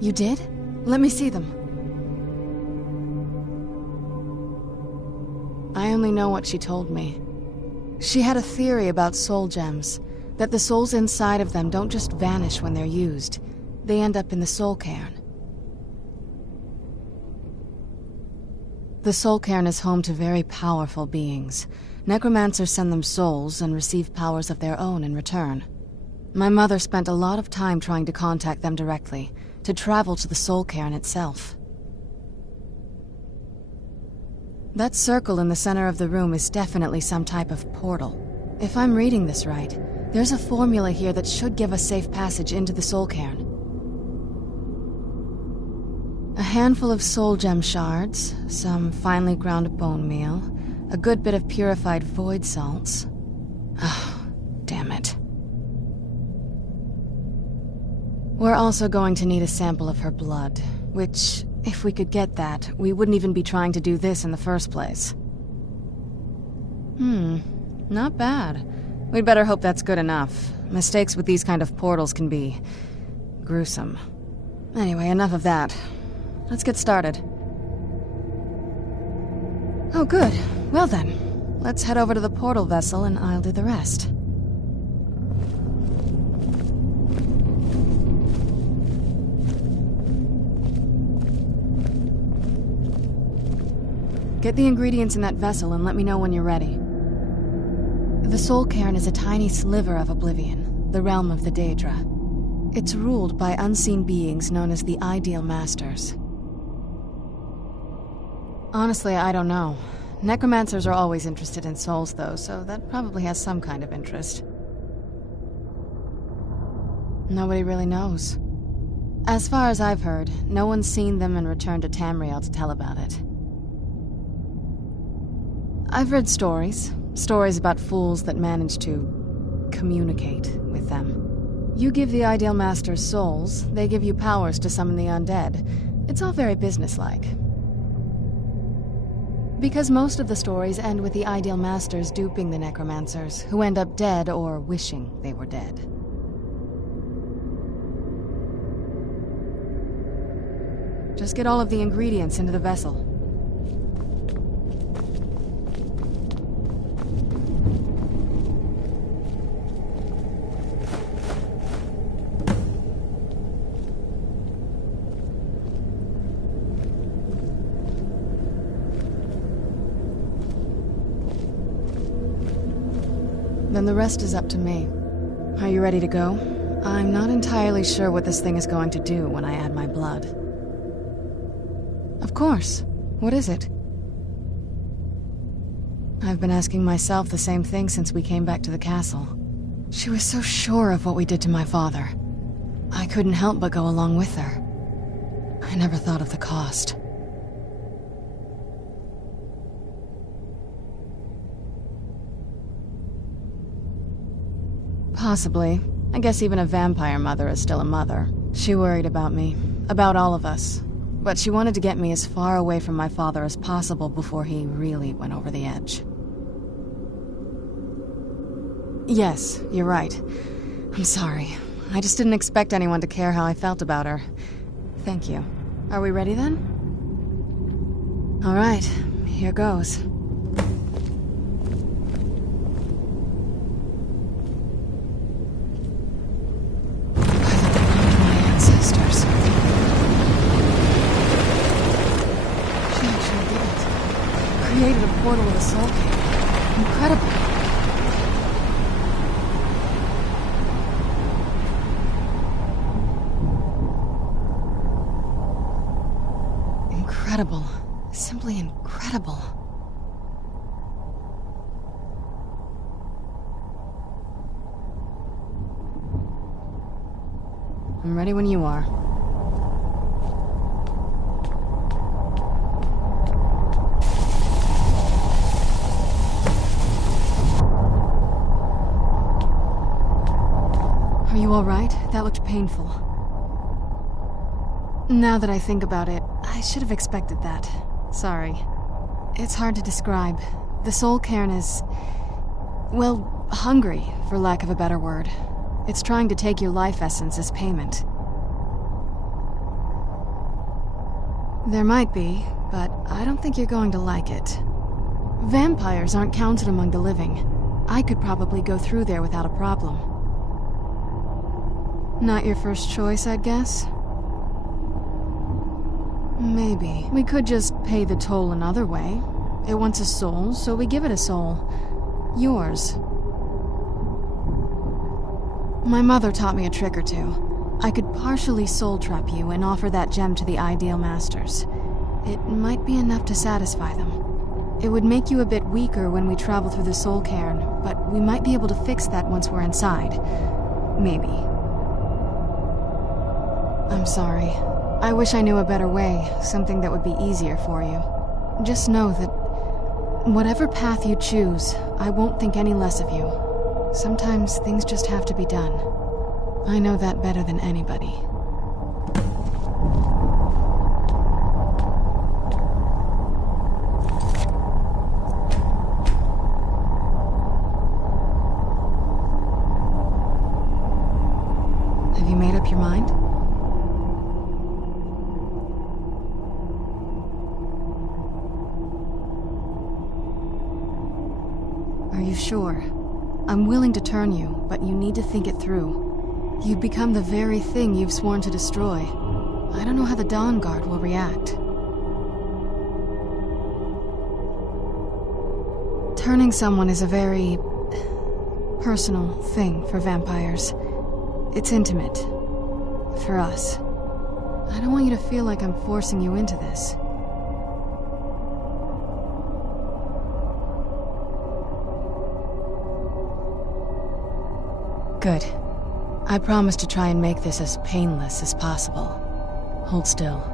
You did? Let me see them. I only know what she told me. She had a theory about soul gems, that the souls inside of them don't just vanish when they're used. They end up in the soul cairn. The soul cairn is home to very powerful beings. Necromancers send them souls and receive powers of their own in return. My mother spent a lot of time trying to contact them directly, to travel to the soul cairn itself. That circle in the center of the room is definitely some type of portal. If I'm reading this right, there's a formula here that should give us safe passage into the soul cairn. A handful of soul gem shards, some finely ground bone meal, a good bit of purified void salts. Oh, damn it. We're also going to need a sample of her blood, which, if we could get that, we wouldn't even be trying to do this in the first place. Not bad. We'd better hope that's good enough. Mistakes with these kind of portals can be gruesome. Anyway, enough of that. Let's get started. Oh, good. Well then, let's head over to the portal vessel and I'll do the rest. Get the ingredients in that vessel and let me know when you're ready. The Soul Cairn is a tiny sliver of Oblivion, the realm of the Daedra. It's ruled by unseen beings known as the Ideal Masters. Honestly, I don't know. Necromancers are always interested in souls, though, so that probably has some kind of interest. Nobody really knows. As far as I've heard, no one's seen them and returned to Tamriel to tell about it. I've read stories about fools that manage to communicate with them. You give the Ideal Masters souls, they give you powers to summon the undead. It's all very businesslike. Because most of the stories end with the Ideal Masters duping the Necromancers, who end up dead or wishing they were dead. Just get all of the ingredients into the vessel. Then the rest is up to me. Are you ready to go? I'm not entirely sure what this thing is going to do when I add my blood. Of course. What is it? I've been asking myself the same thing since we came back to the castle. She was so sure of what we did to my father. I couldn't help but go along with her. I never thought of the cost. Possibly. I guess even a vampire mother is still a mother. She worried about me, about all of us. But she wanted to get me as far away from my father as possible before he really went over the edge. Yes, you're right. I'm sorry. I just didn't expect anyone to care how I felt about her. Thank you. Are we ready then? All right, here goes. Created a portal with a soul cairn. Incredible. Incredible. Simply incredible. I'm ready when you are. Are you all right? That looked painful. Now that I think about it, I should have expected that. Sorry. It's hard to describe. The soul cairn is, well, hungry, for lack of a better word. It's trying to take your life essence as payment. There might be, but I don't think you're going to like it. Vampires aren't counted among the living. I could probably go through there without a problem. Not your first choice, I'd guess? Maybe. We could just pay the toll another way. It wants a soul, so we give it a soul. Yours. My mother taught me a trick or two. I could partially soul trap you and offer that gem to the Ideal Masters. It might be enough to satisfy them. It would make you a bit weaker when we travel through the soul cairn, but we might be able to fix that once we're inside. Maybe. I'm sorry. I wish I knew a better way, something that would be easier for you. Just know that whatever path you choose, I won't think any less of you. Sometimes things just have to be done. I know that better than anybody. Have you made up your mind? Are you sure? I'm willing to turn you, but you need to think it through. You've become the very thing you've sworn to destroy. I don't know how the Dawn Guard will react. Turning someone is a very personal thing for vampires. It's intimate. For us. I don't want you to feel like I'm forcing you into this. Good. I promise to try and make this as painless as possible. Hold still.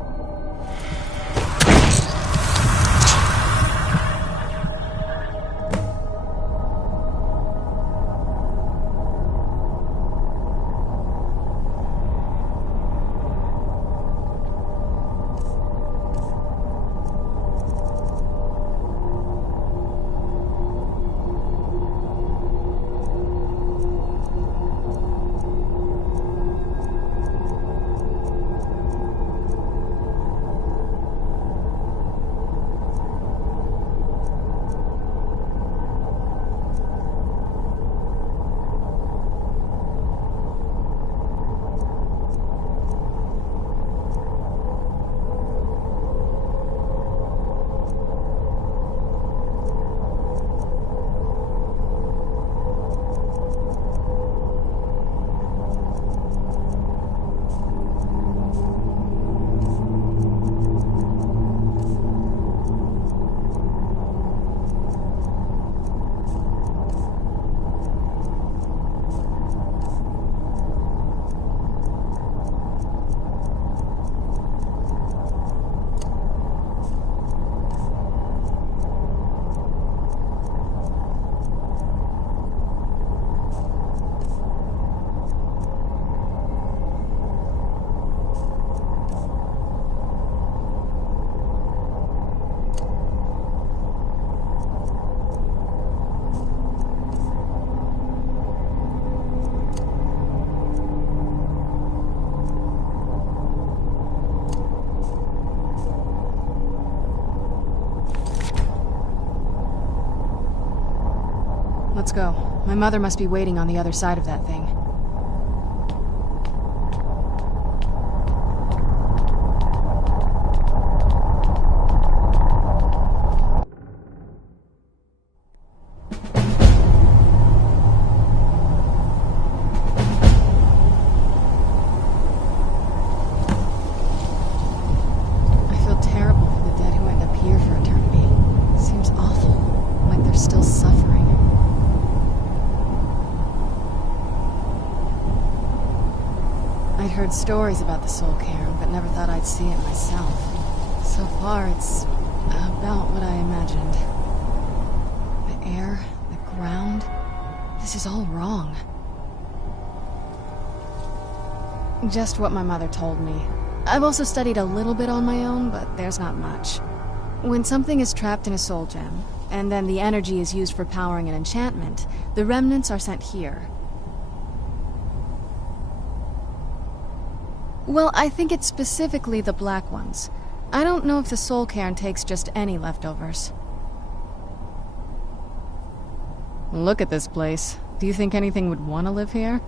Let's go. My mother must be waiting on the other side of that thing. I feel terrible for the dead who end up here for eternity. It seems awful, like they're still suffering. I'd heard stories about the Soul Cairn, but never thought I'd see it myself. So far, it's about what I imagined. The air, the ground, this is all wrong. Just what my mother told me. I've also studied a little bit on my own, but there's not much. When something is trapped in a soul gem, and then the energy is used for powering an enchantment, the remnants are sent here. Well, I think it's specifically the black ones. I don't know if the soul cairn takes just any leftovers. Look at this place. Do you think anything would want to live here?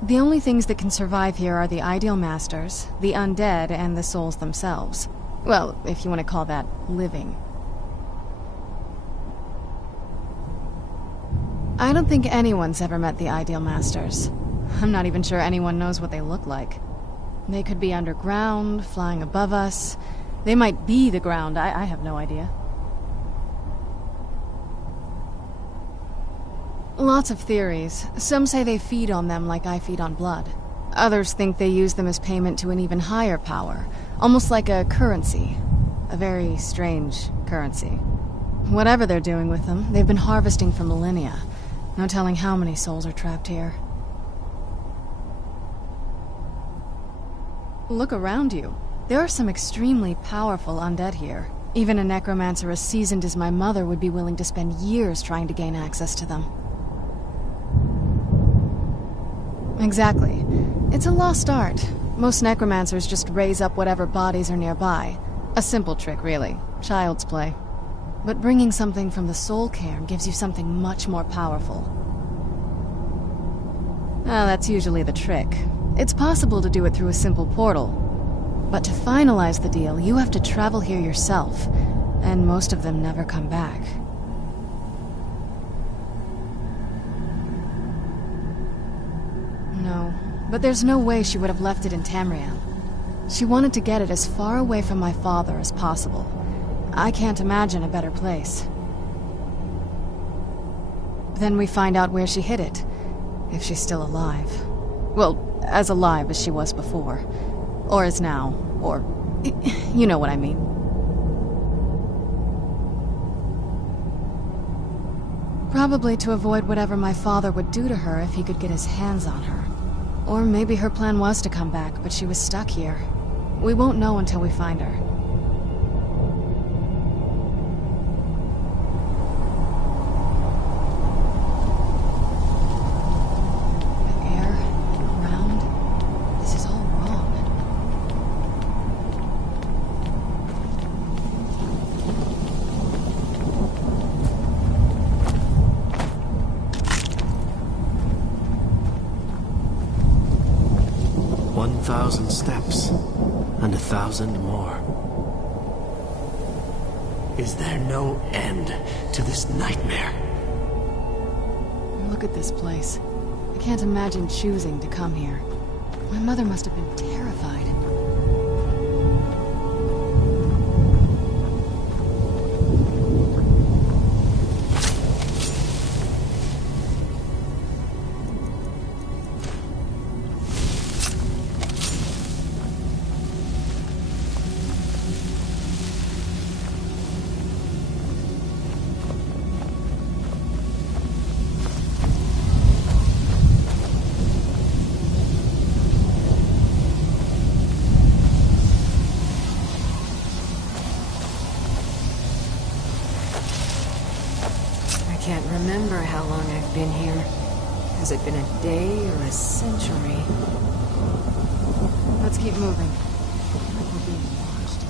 The only things that can survive here are the ideal masters, the undead, and the souls themselves. Well, if you want to call that living. I don't think anyone's ever met the ideal masters. I'm not even sure anyone knows what they look like. They could be underground, flying above us. They might be the ground, I have no idea. Lots of theories. Some say they feed on them like I feed on blood. Others think they use them as payment to an even higher power, almost like a currency. A very strange currency. Whatever they're doing with them, they've been harvesting for millennia. No telling how many souls are trapped here. Look around you. There are some extremely powerful undead here. Even a necromancer as seasoned as my mother would be willing to spend years trying to gain access to them. Exactly. It's a lost art. Most necromancers just raise up whatever bodies are nearby. A simple trick, really. Child's play. But bringing something from the soul cairn gives you something much more powerful. That's usually the trick. It's possible to do it through a simple portal. But to finalize the deal, you have to travel here yourself. And most of them never come back. No, but there's no way she would have left it in Tamriel. She wanted to get it as far away from my father as possible. I can't imagine a better place. Then we find out where she hid it, if she's still alive. Well, as alive as she was before. Or is now, or... you know what I mean. Probably to avoid whatever my father would do to her if he could get his hands on her. Or maybe her plan was to come back, but she was stuck here. We won't know until we find her. The air, the ground, this is all wrong. "1,000 steps, and 1,000 more. Is there no end to this nightmare?" Look at this place. I can't imagine choosing to come here. My mother must have been terrified. I can't remember how long I've been here. Has it been a day or a century? Let's keep moving. Like we're being watched.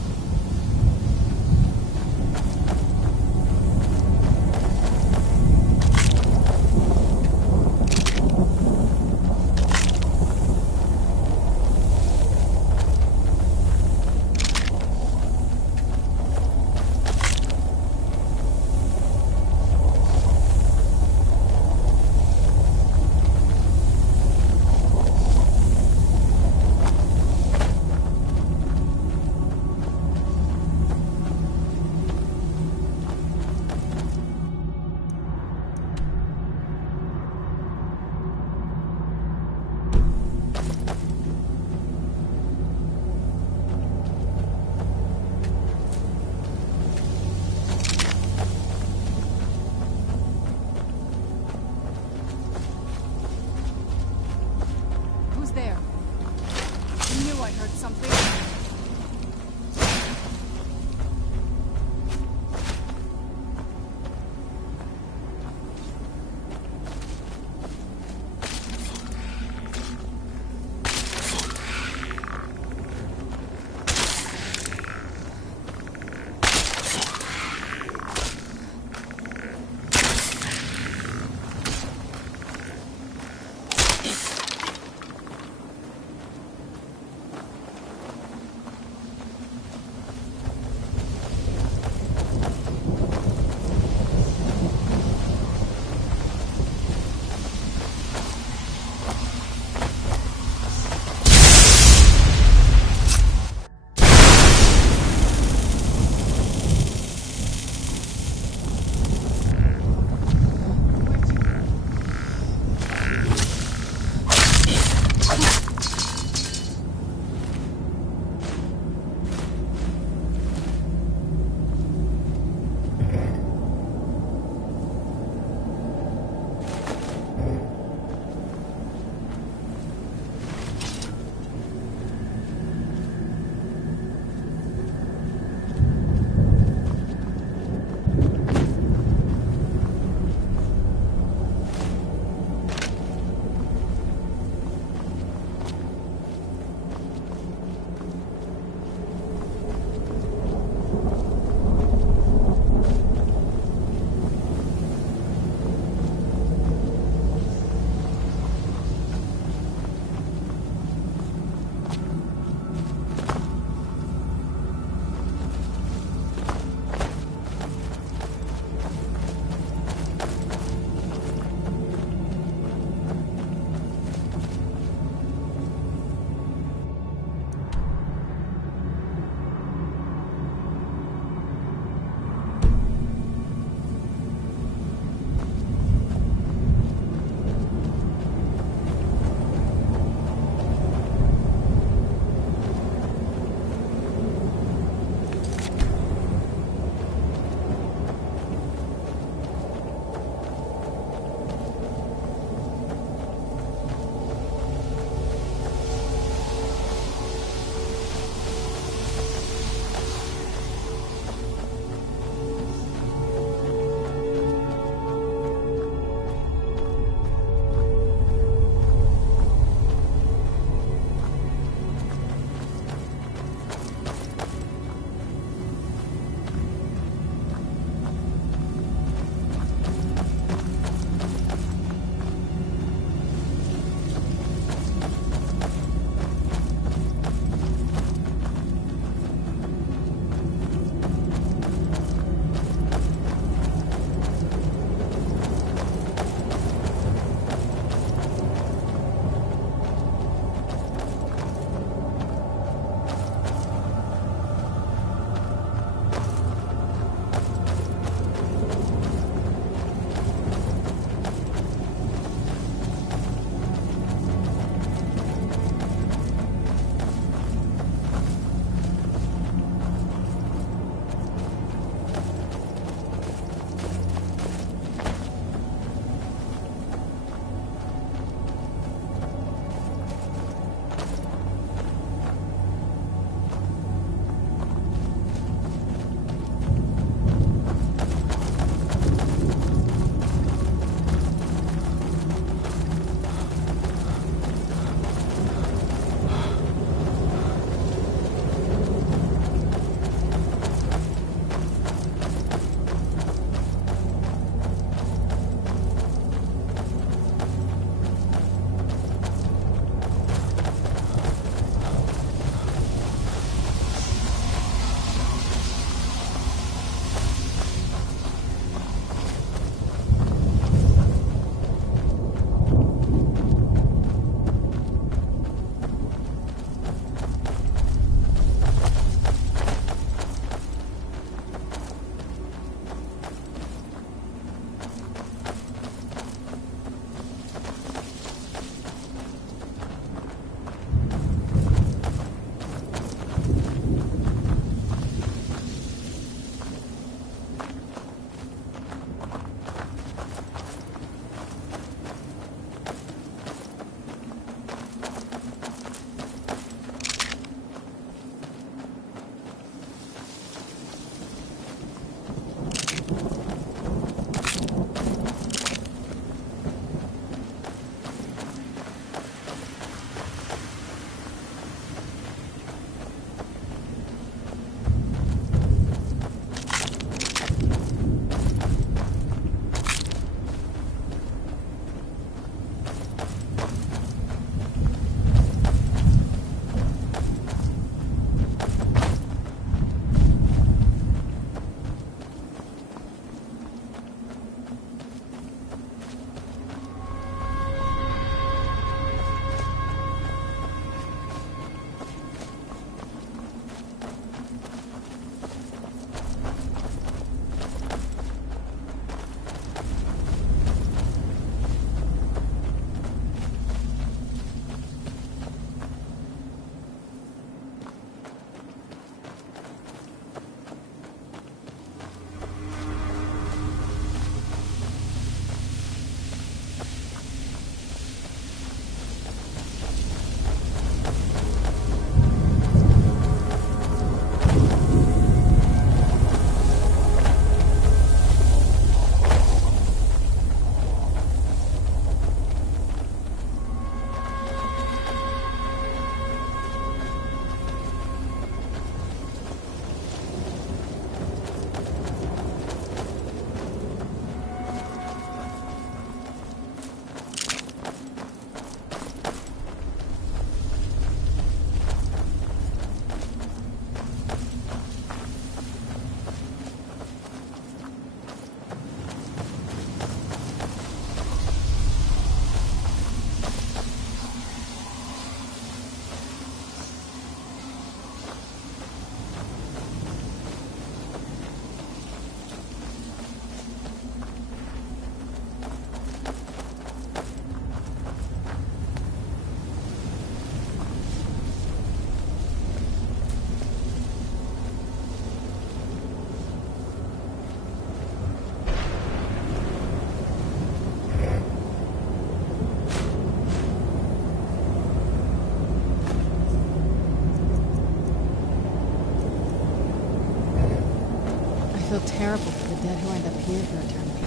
feel terrible for the dead who end up here for eternity.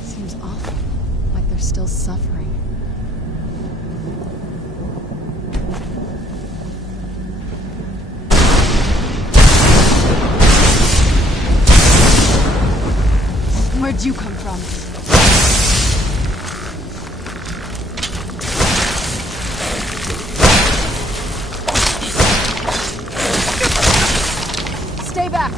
It seems awful, like they're still suffering. Where'd you come from? Stay back!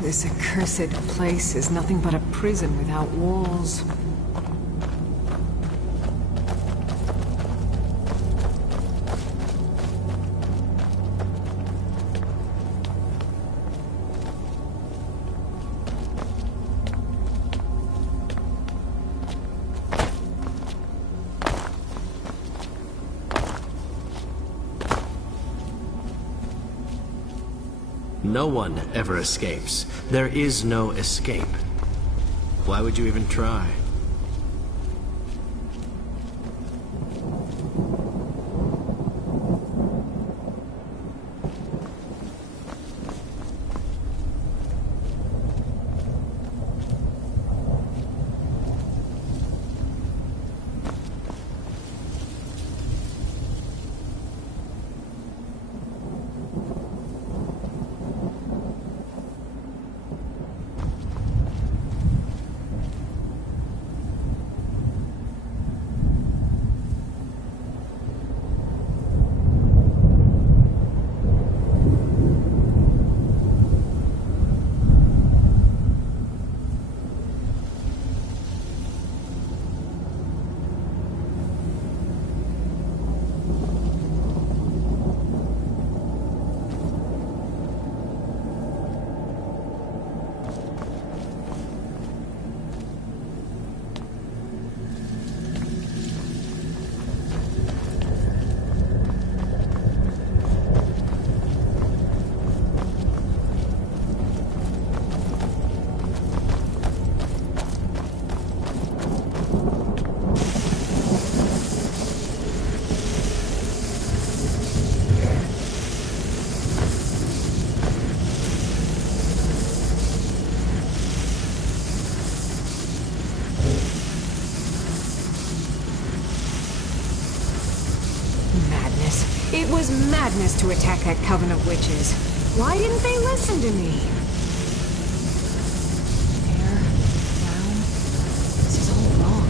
This accursed place is nothing but a prison without walls. No one ever escapes. There is no escape. Why would you even try? It was madness to attack that coven of witches. Why didn't they listen to me? There, down. This is all wrong.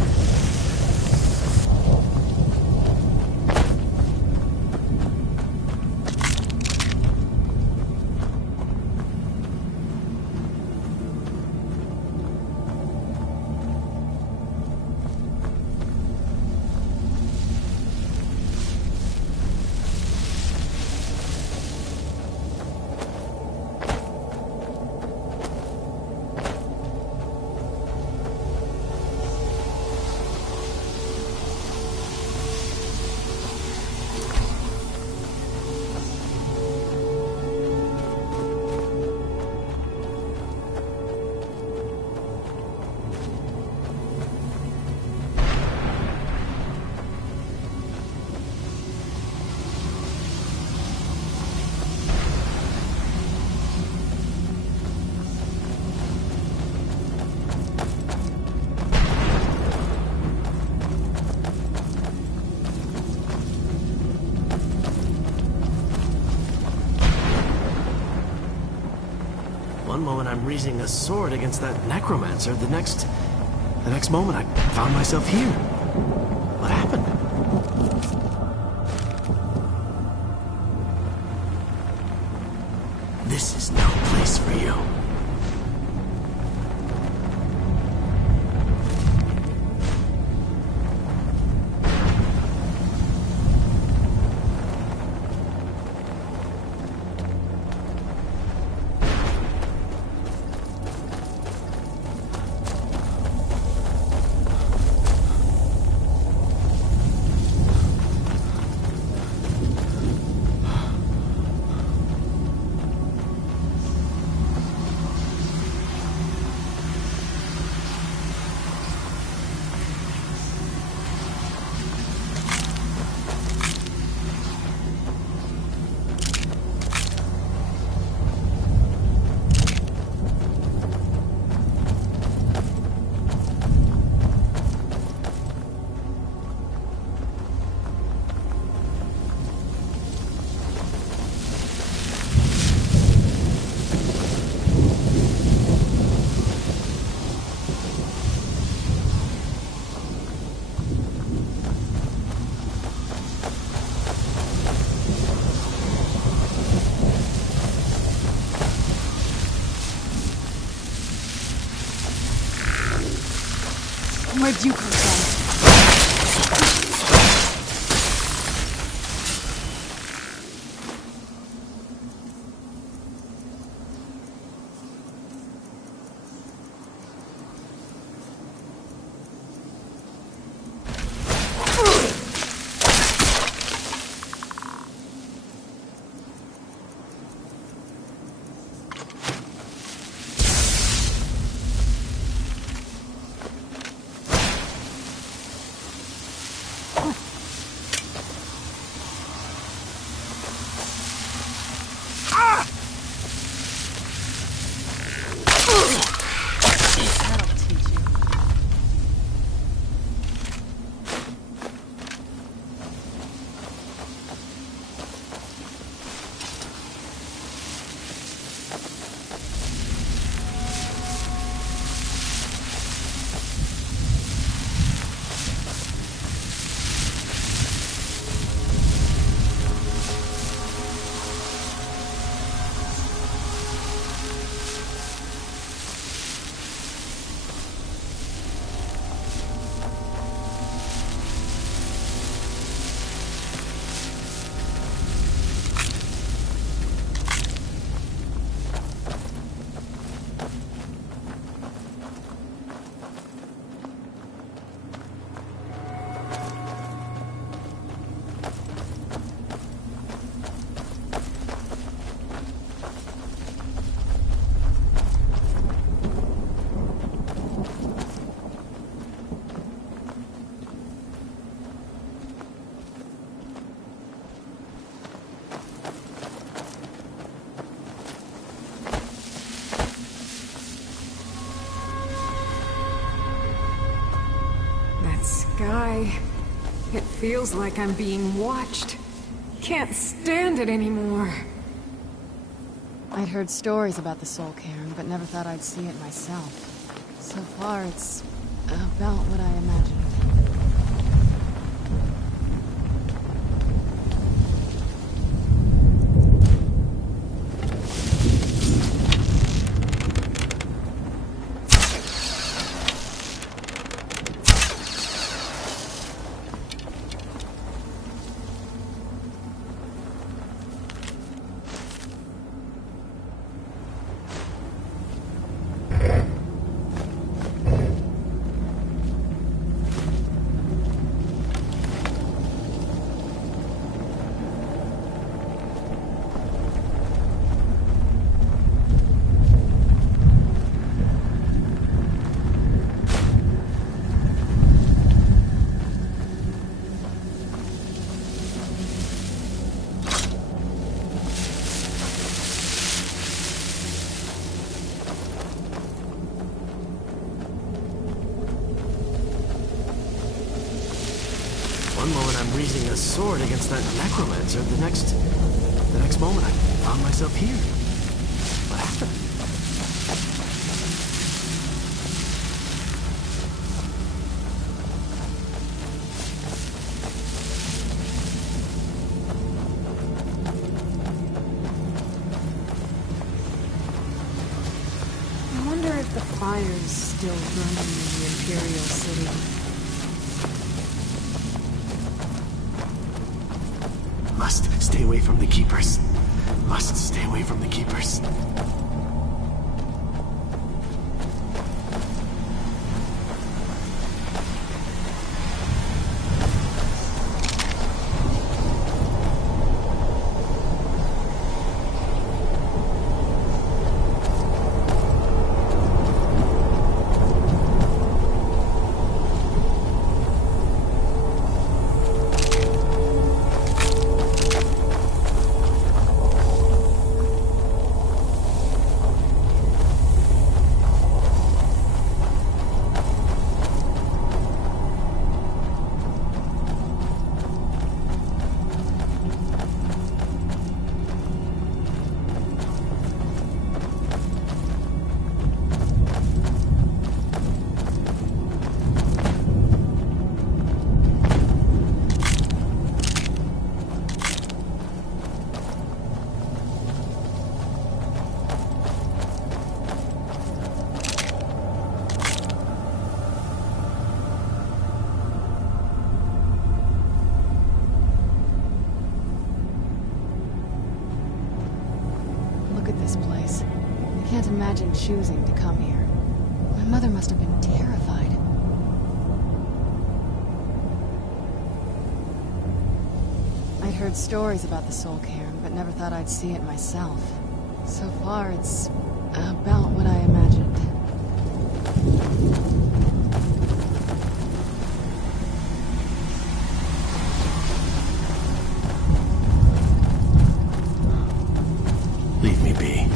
One moment I'm raising a sword against that necromancer, the next moment I found myself here. What happened? This is no place for you. Where'd you come from? Sky. It feels like I'm being watched. can't stand it anymore. I'd heard stories about the Soul Cairn, but never thought I'd see it myself. So far, it's about what I imagined. One moment I'm raising a sword against that necromancer, the next moment I found myself here. What happened? I wonder if the fire's still burning in the Imperial City. Must stay away from the Keepers. Must stay away from the Keepers. I can't imagine choosing to come here. My mother must have been terrified. I'd heard stories about the Soul Cairn, but never thought I'd see it myself. So far, it's about what I imagined. Leave me be.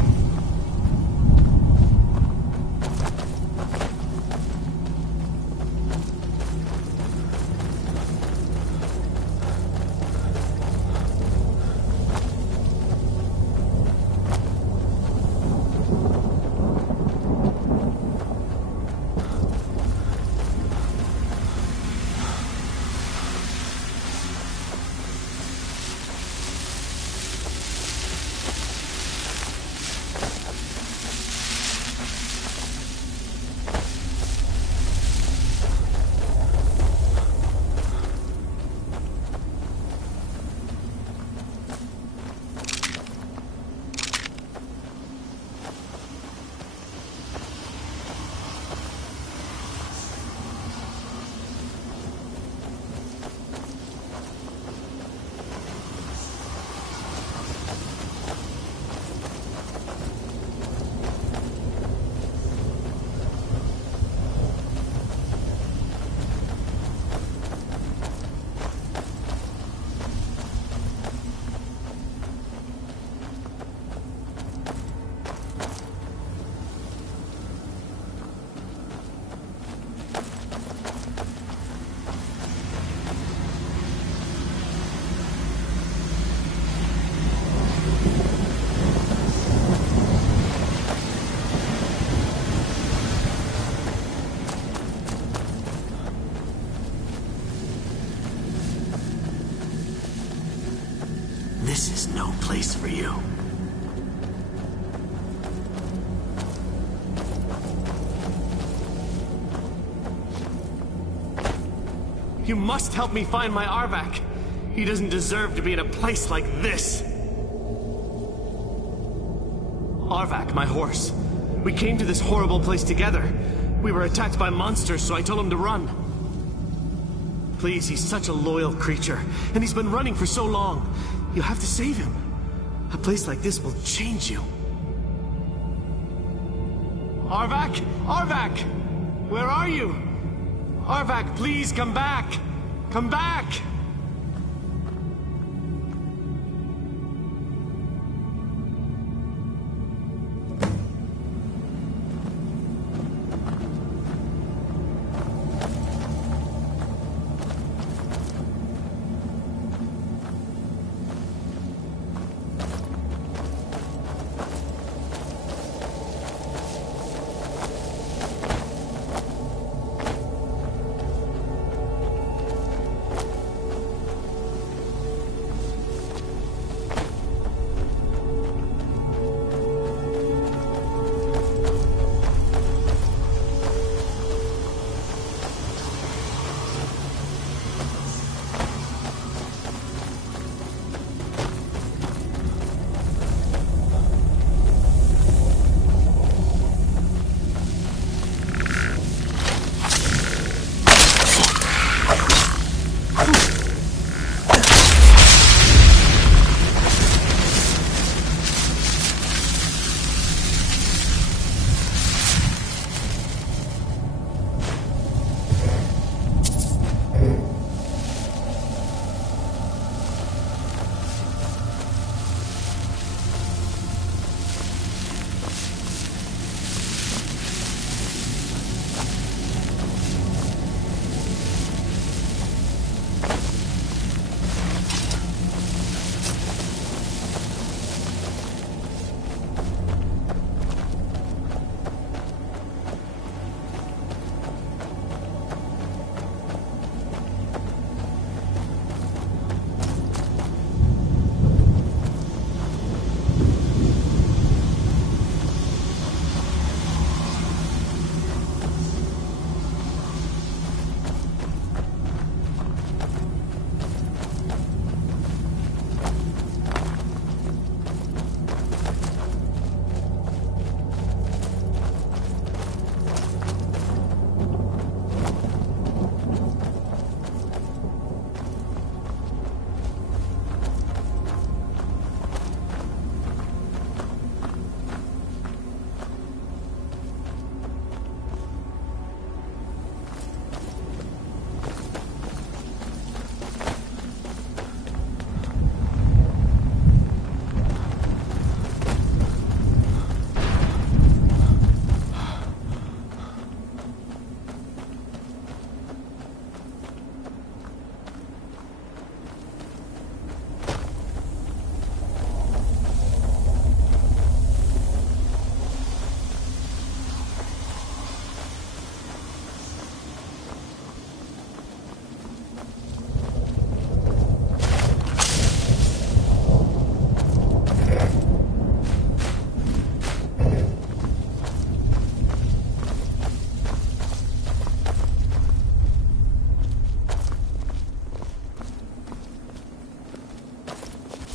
This is no place for you. You must help me find my Arvak. He doesn't deserve to be in a place like this. Arvak, my horse. We came to this horrible place together. We were attacked by monsters, so I told him to run. Please, he's such a loyal creature, and he's been running for so long. You have to save him. A place like this will change you. Arvak! Arvak! Where are you? Arvak, please come back! Come back!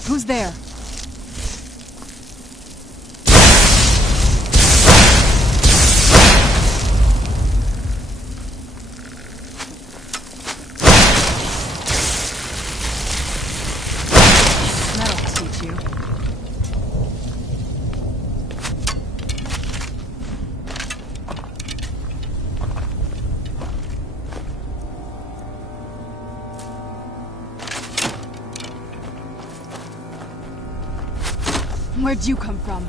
Who's there? That'll teach you. Where'd you come from?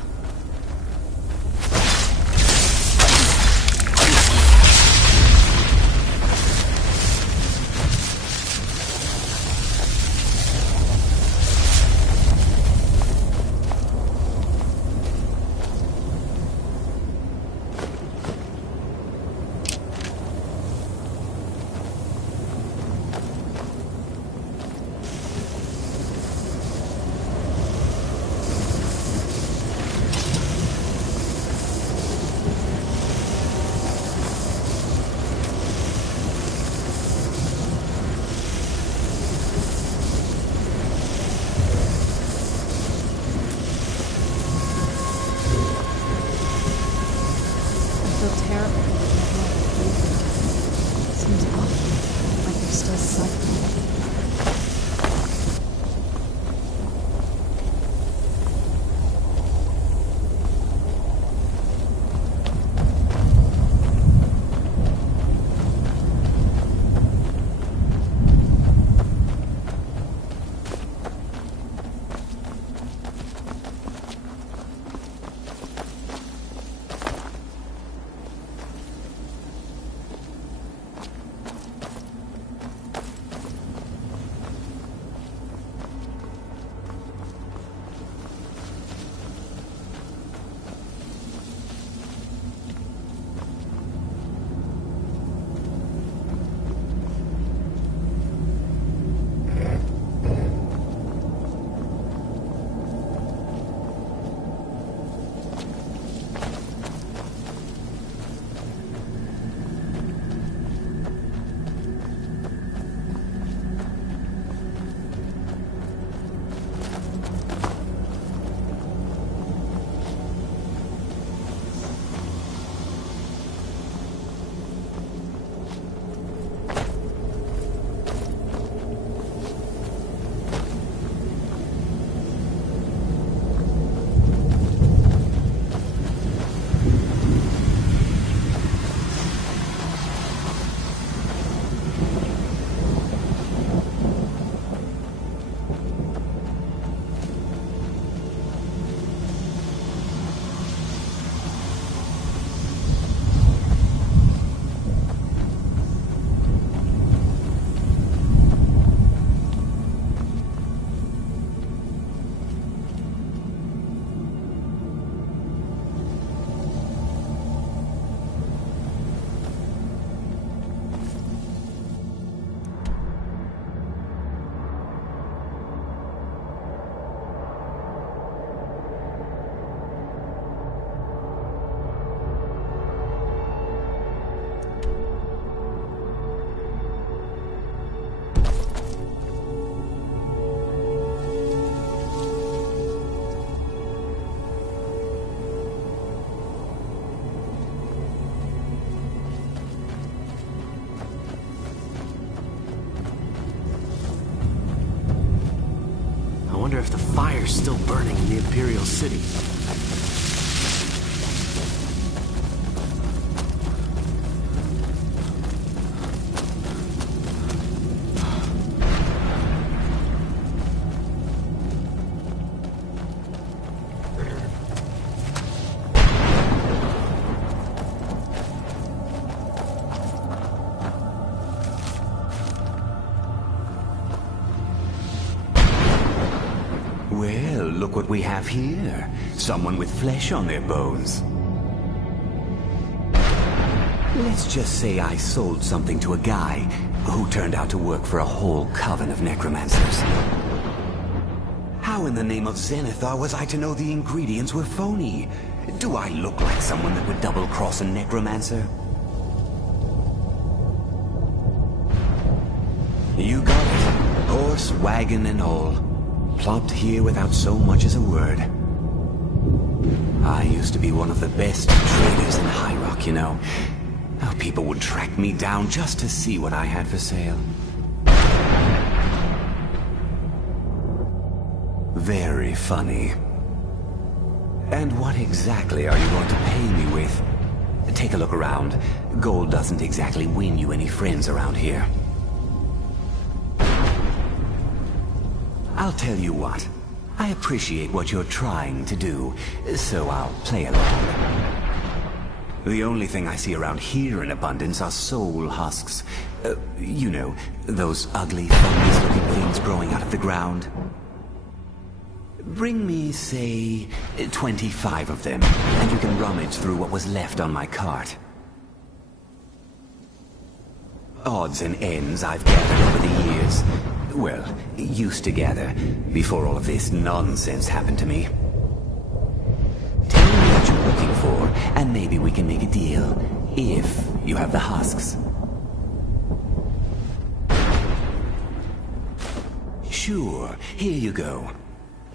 first sight. I wonder if the fire's still burning in the Imperial City. Well, look what we have here. Someone with flesh on their bones. Let's just say I sold something to a guy who turned out to work for a whole coven of necromancers. How in the name of Zenithar was I to know the ingredients were phony? Do I look like someone that would double-cross a necromancer? You got it. Horse, wagon, and all. Plopped here without so much as a word. I used to be one of the best traders in High Rock, you know. How people would track me down just to see what I had for sale. Very funny. And what exactly are you going to pay me with? Take a look around. Gold doesn't exactly win you any friends around here. I'll tell you what. I appreciate what you're trying to do, so I'll play along. The only thing I see around here in abundance are soul husks. You know, those ugly, fungus-looking things growing out of the ground. Bring me, say, 25 of them, and you can rummage through what was left on my cart. Odds and ends I've gathered over the years. Well, used to gather, before all of this nonsense happened to me. Tell me what you're looking for, and maybe we can make a deal, if you have the husks. Sure, here you go.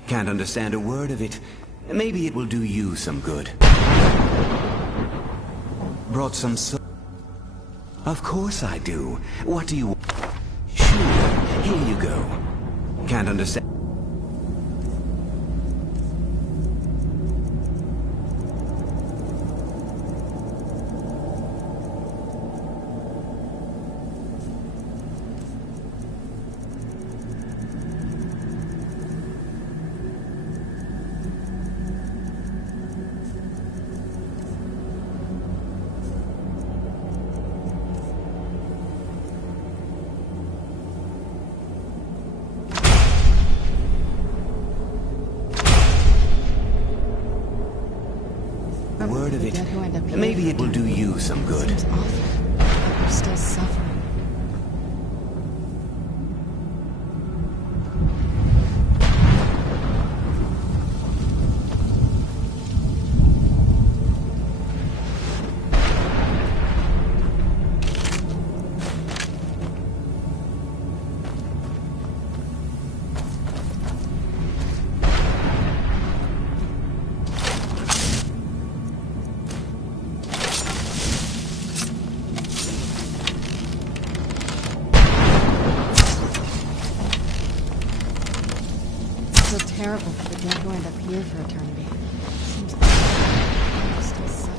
Can't understand a word of it. Maybe it will do you some good. Brought some Of course I do. What do you want? Here you go. Can't understand. Word of it. Maybe it will do you some good. Seems awful, but you're still suffering. Terrible for the dead to end up here for eternity. Seems I'm still suffering.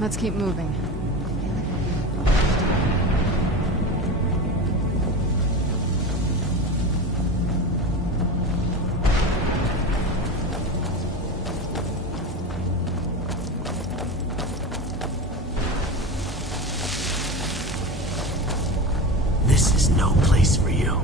Let's keep moving. This is no place for you.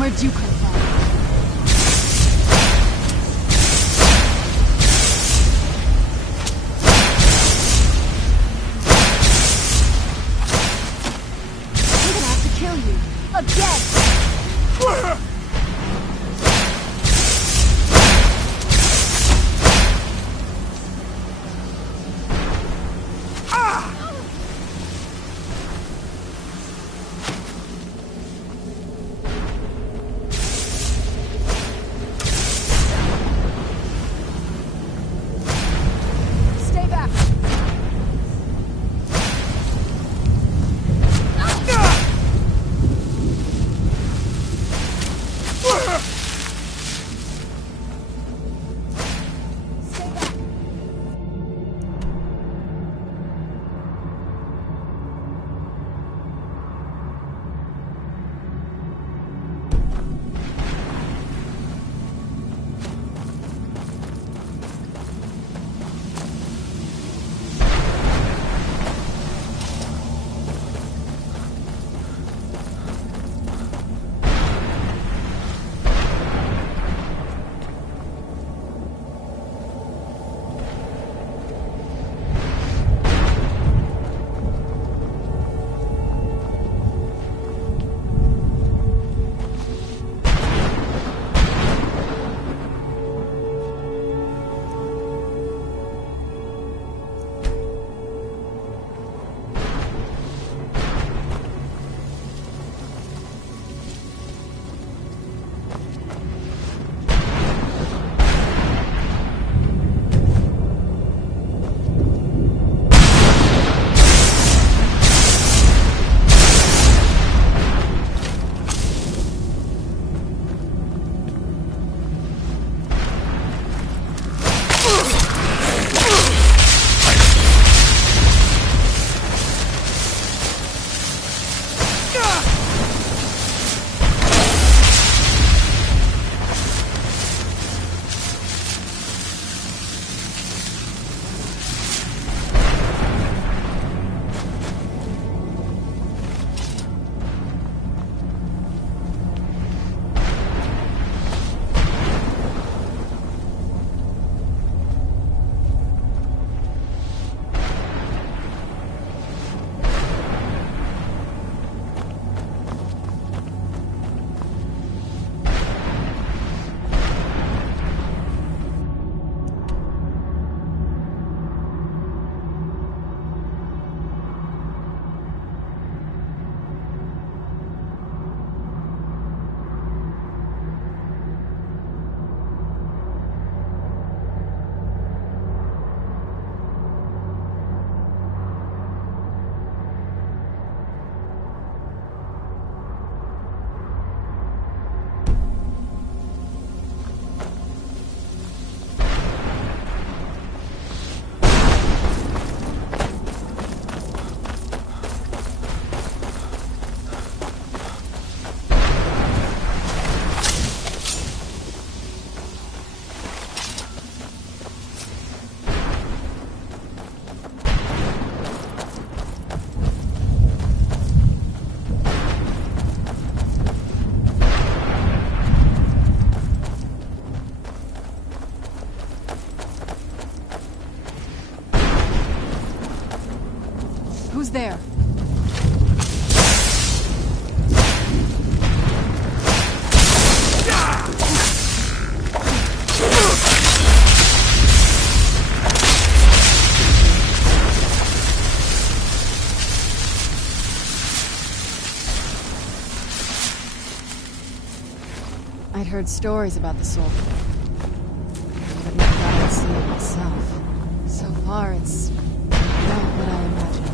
Where'd you come from? I'm gonna have to kill you. Again! Who's there? I'd heard stories about the soul, but never thought I'd see it myself. So far, it's not what I imagined.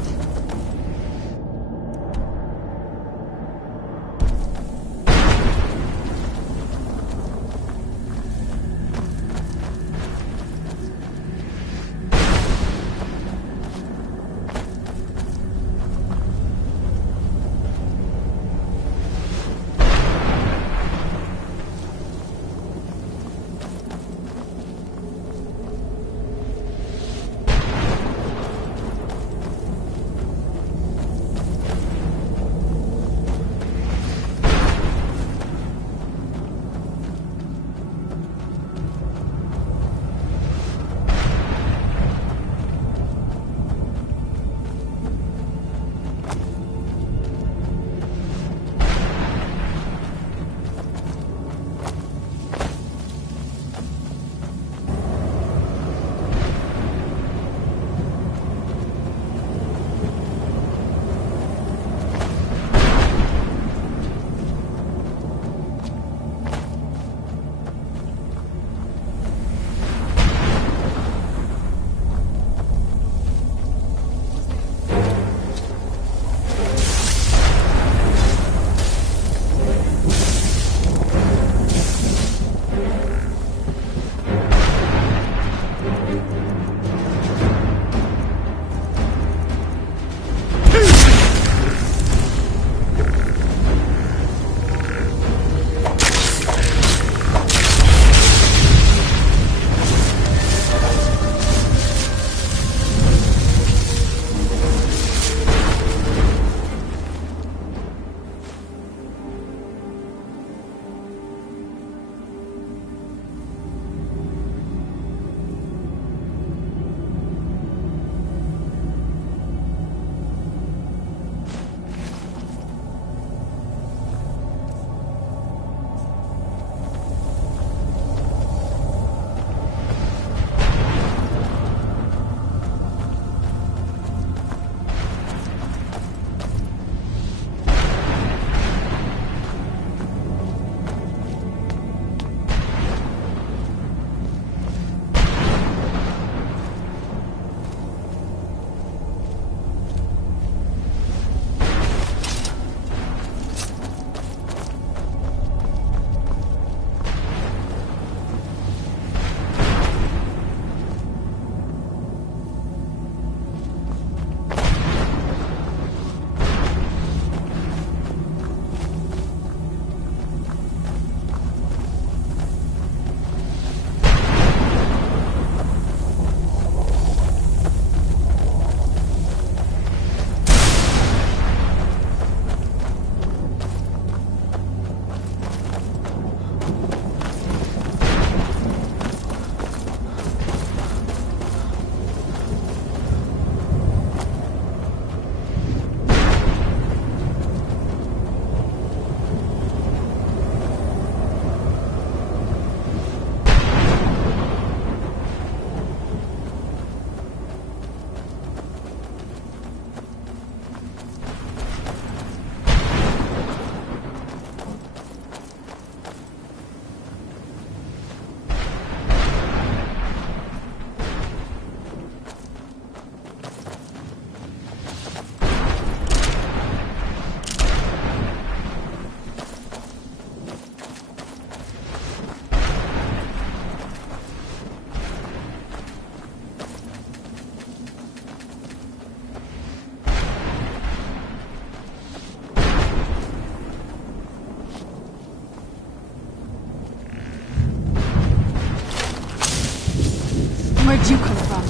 Where'd you come from?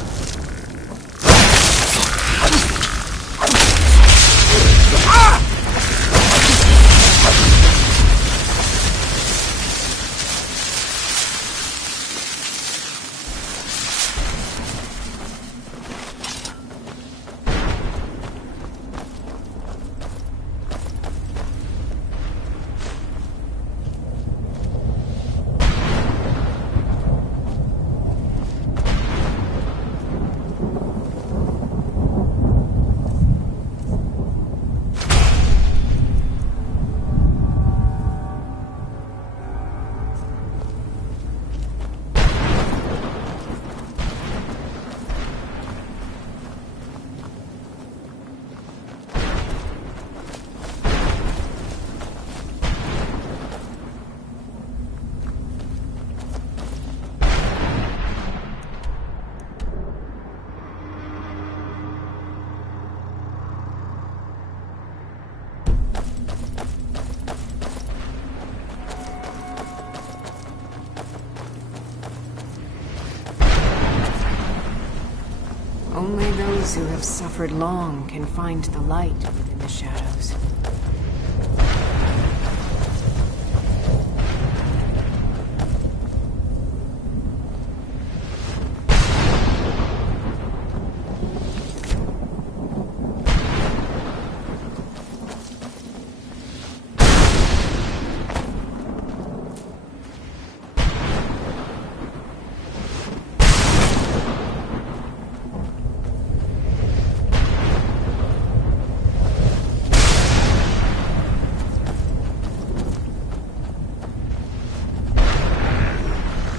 Only those who have suffered long can find the light within the shadows.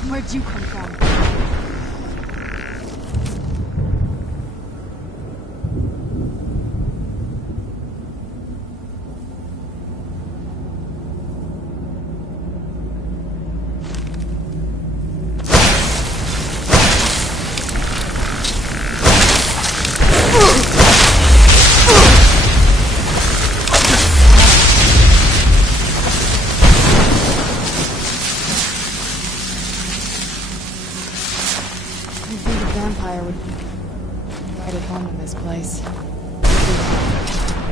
Where'd you come from? Vampire would be right at home in this place.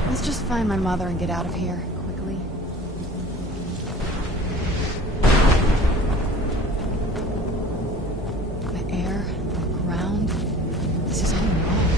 Let's just find my mother and get out of here, quickly. The air, the ground, this is all wrong.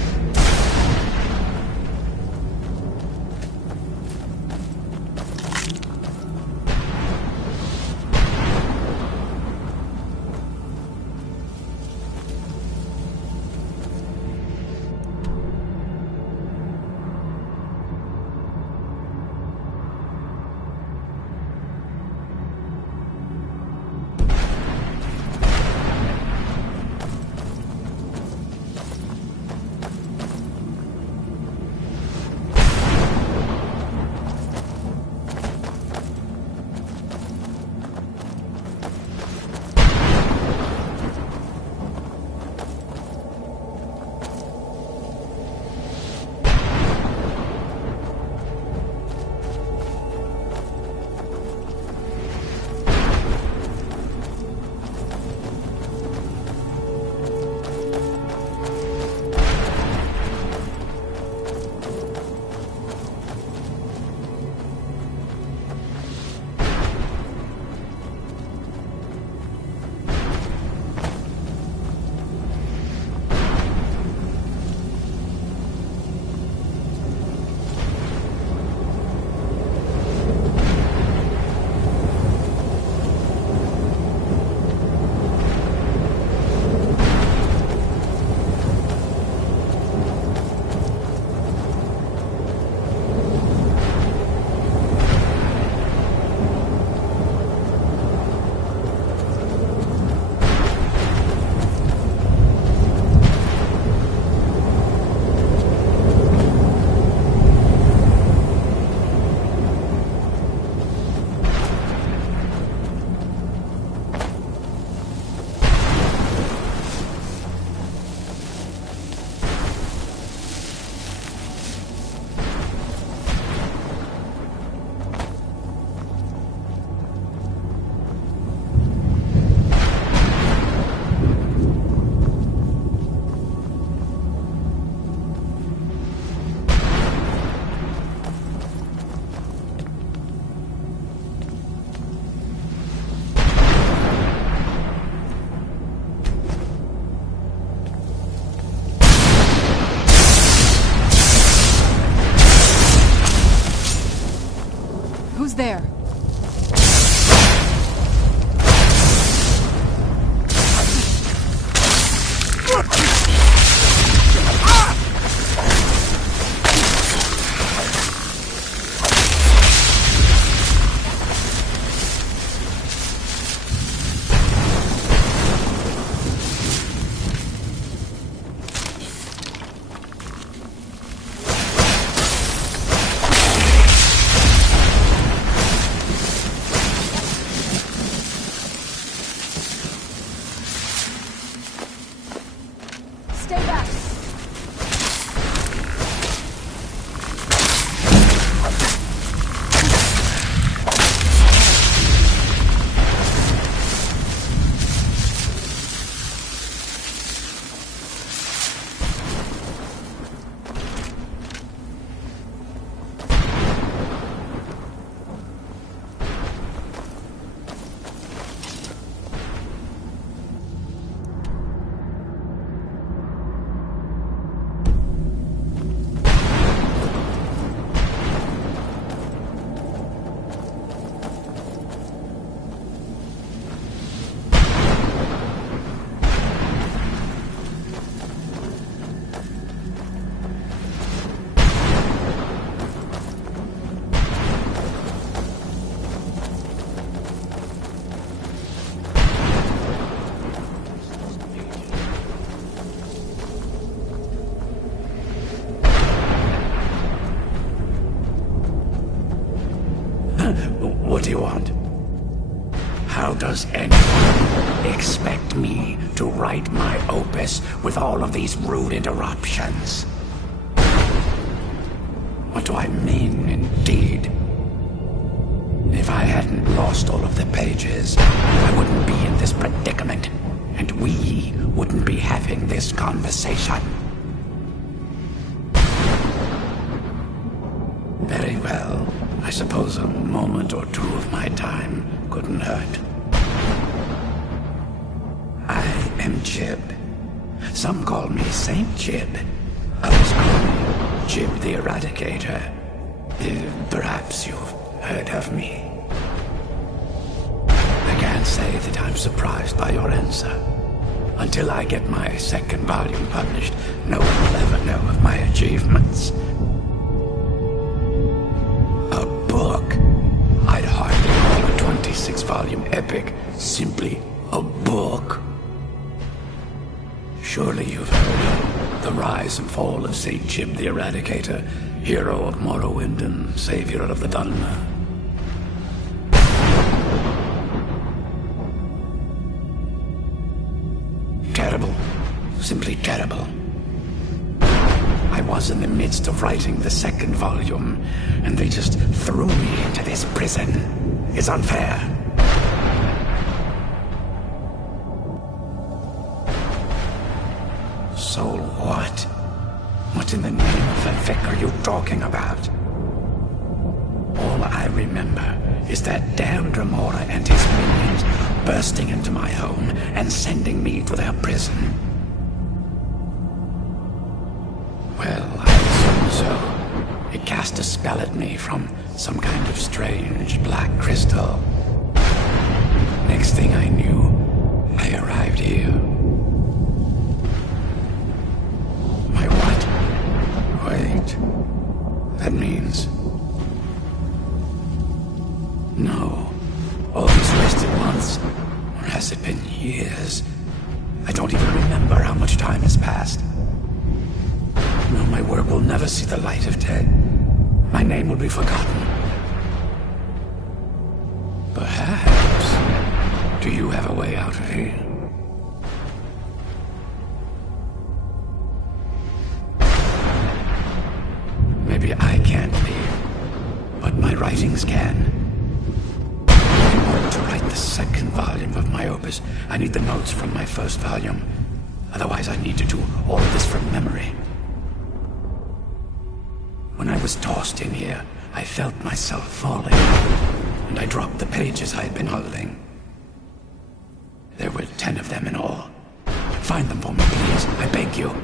How does anyone expect me to write my opus with all of these rude interruptions? What do I mean, indeed? If I hadn't lost all of the pages, I wouldn't be in this predicament, and we wouldn't be having this conversation. Very well. I suppose a moment or two of my time couldn't hurt. I am Jib. Some call me Saint Jib. Others call me Jib the Eradicator. Perhaps you've heard of me. I can't say that I'm surprised by your answer. Until I get my second volume published, no one will ever know of my achievements. A book? I'd hardly call a 26-volume epic simply a book. Surely you've heard of the rise and fall of St. Jib the Eradicator, hero of Morrowind and savior of the Dhalma. Terrible. Simply terrible. I was in the midst of writing the second volume, and they just threw me into this prison. It's unfair. So what? What in the name of the Vic are you talking about? All I remember is that damned Remora and his minions bursting into my home and sending me to their prison. Well, I assume so. It cast a spell at me from some kind of strange black crystal. Next thing I knew, I arrived here. My what? Wait. That means... No. All these wasted months. Or has it been years? I don't even remember how much time has passed. No, my work will never see the light of day. My name will be forgotten. Perhaps. Do you have a way out of here? Maybe I can't leave, but my writings can. In order to write the second volume of my opus, I need the notes from my first volume. Otherwise, I need to do all of this from memory. When I was tossed in here, I felt myself falling, and I dropped the pages I had been holding. There were 10 of them in all. Find them for me, please. I beg you.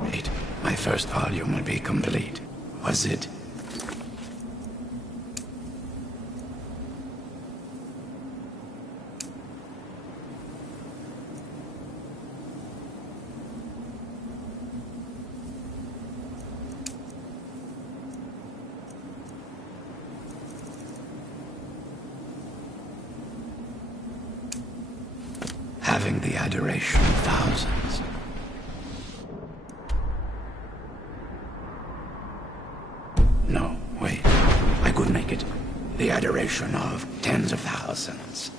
Wait, my first volume will be complete. Was it? Having the adoration of thousands. No, wait. I could make it the adoration of tens of thousands.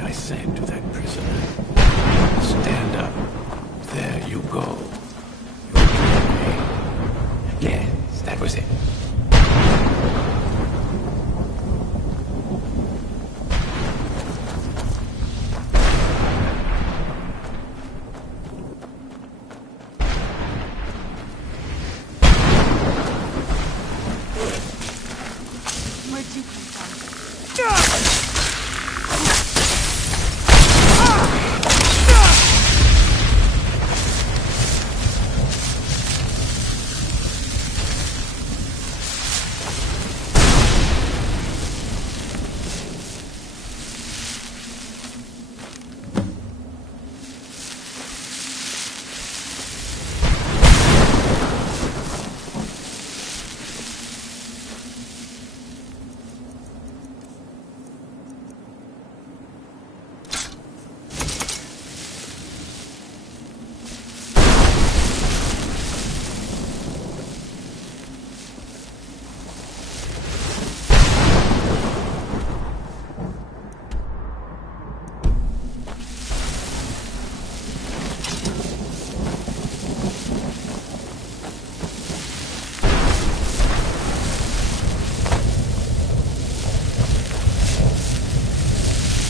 I said to that prisoner, stand up. There you go. You'll kill me. Yes, that was it.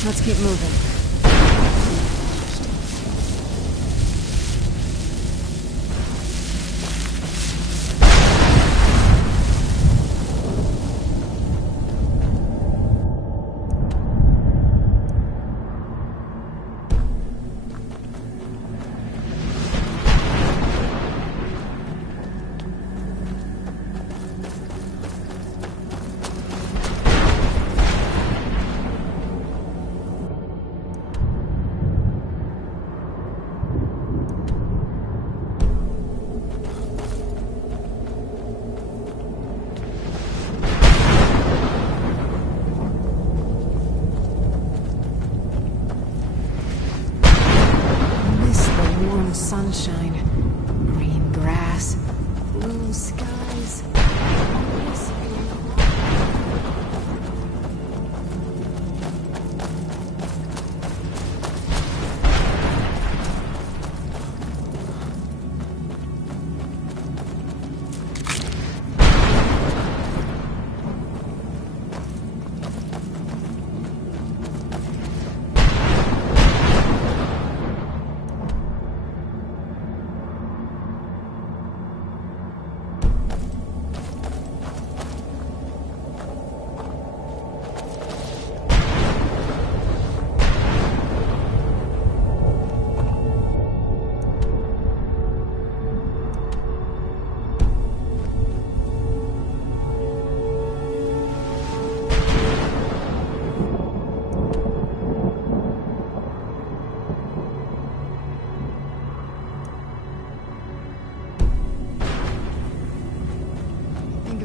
Let's keep moving. Sunshine, green grass, blue skies.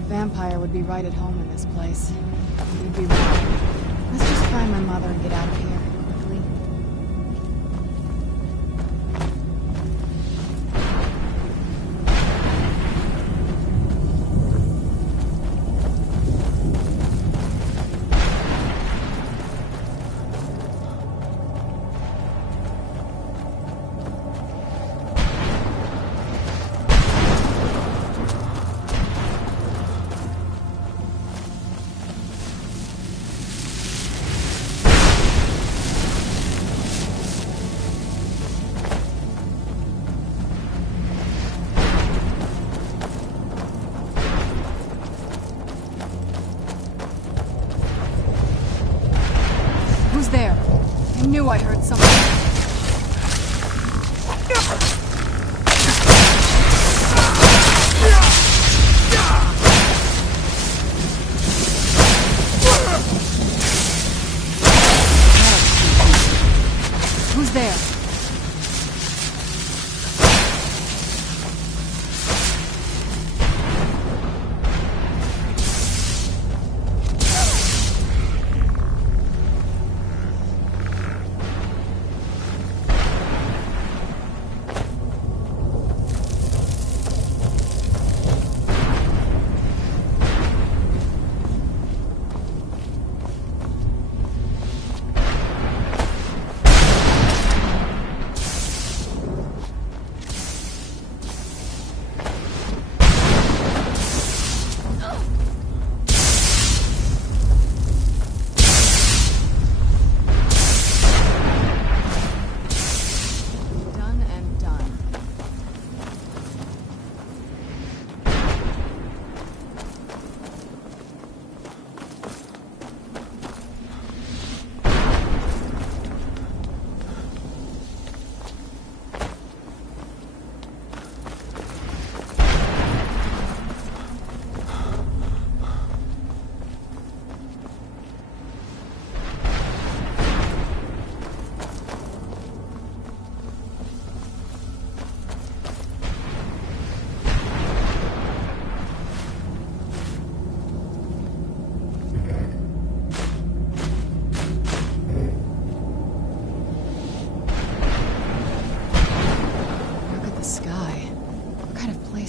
Vampire would be right at home in this place. You'd be wrong. Let's just find my mother and get out of here, quickly. There. I knew I heard something. Who's there?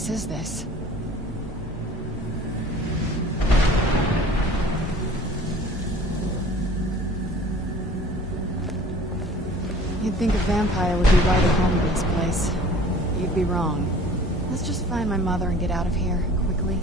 Is this? You'd think a vampire would be right at home in this place. You'd be wrong. Let's just find my mother and get out of here, quickly.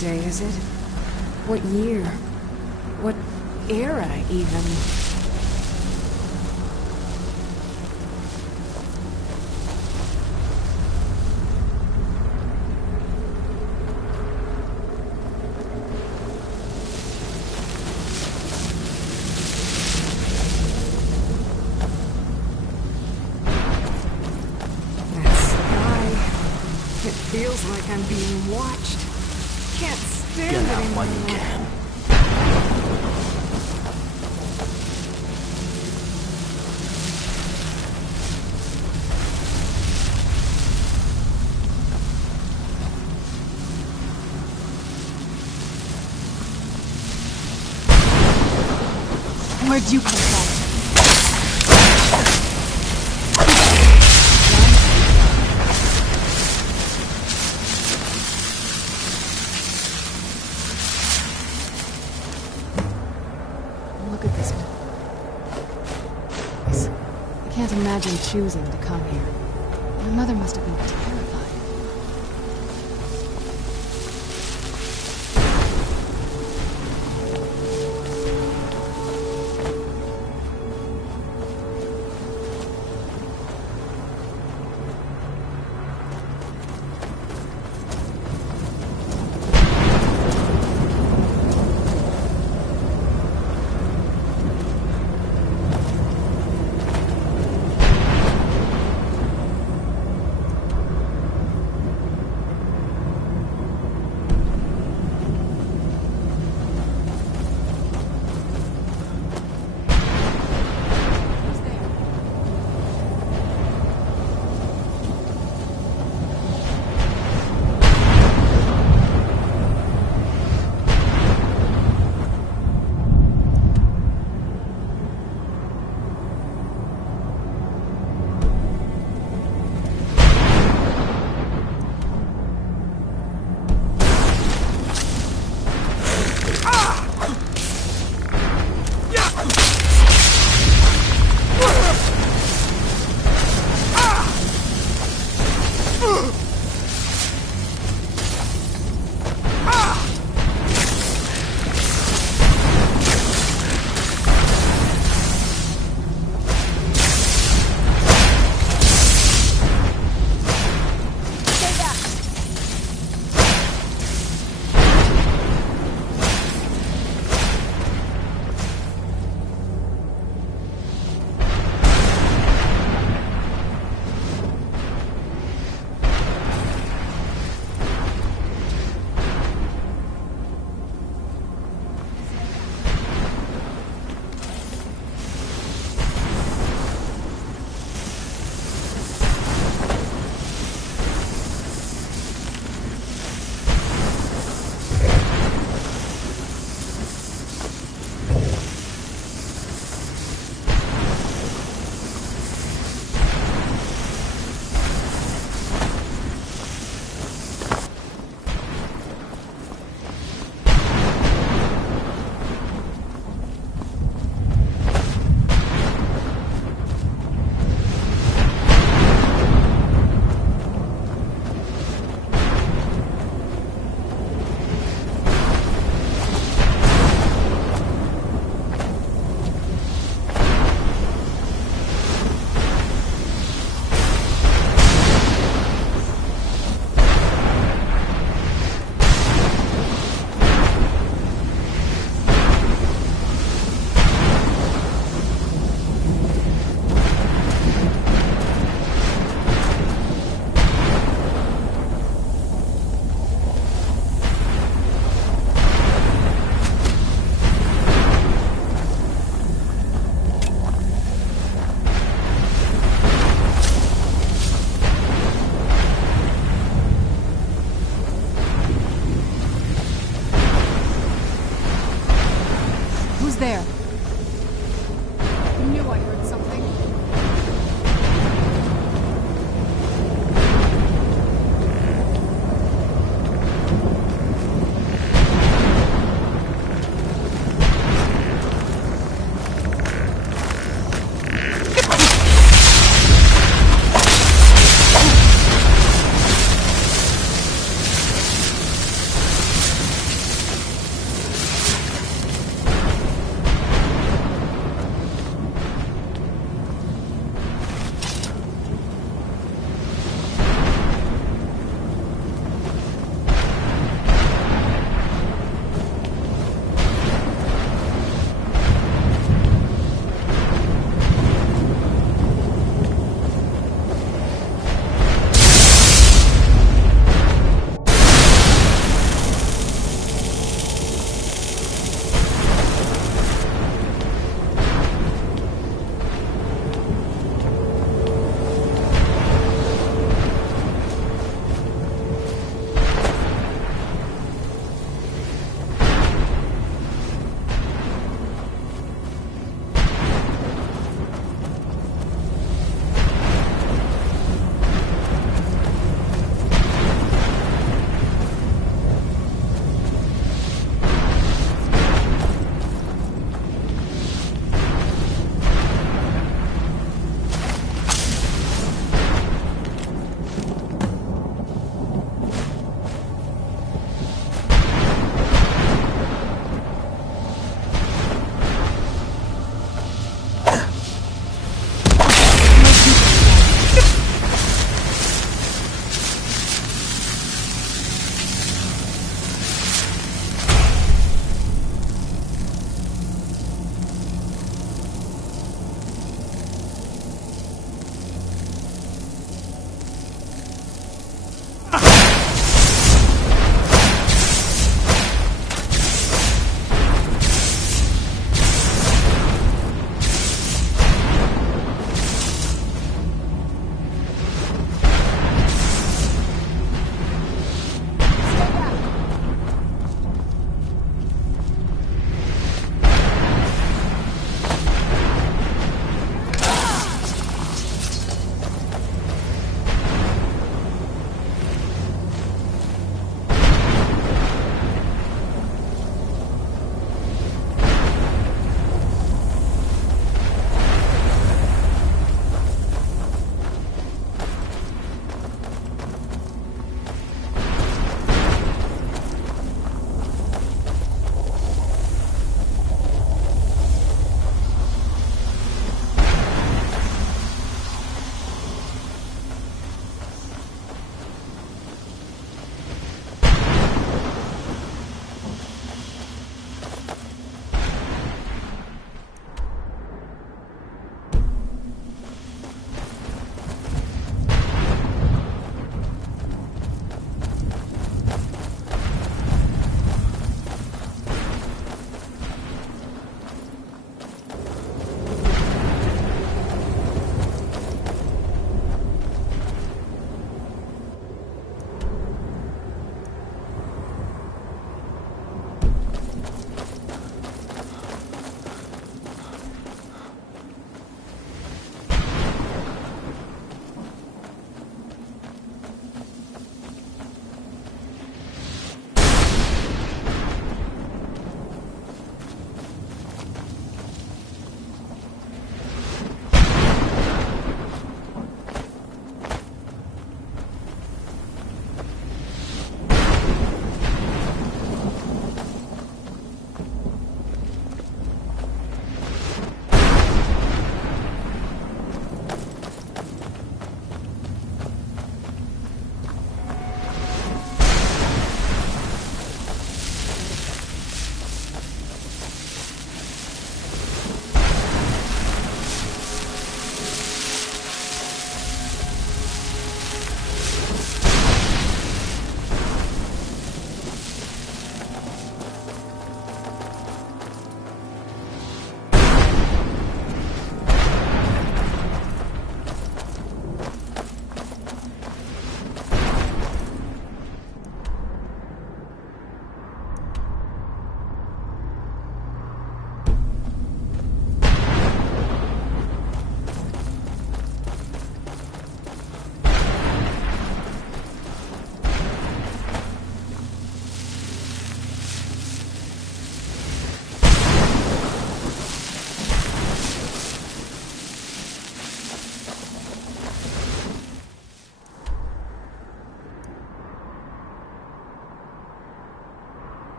day, is it? What year? What era, even? Feels like I'm being watched. Can't stand Get it out while you anymore. can. Where'd you come from? Look at this place. I can't imagine choosing to come here. My mother must have been terrified.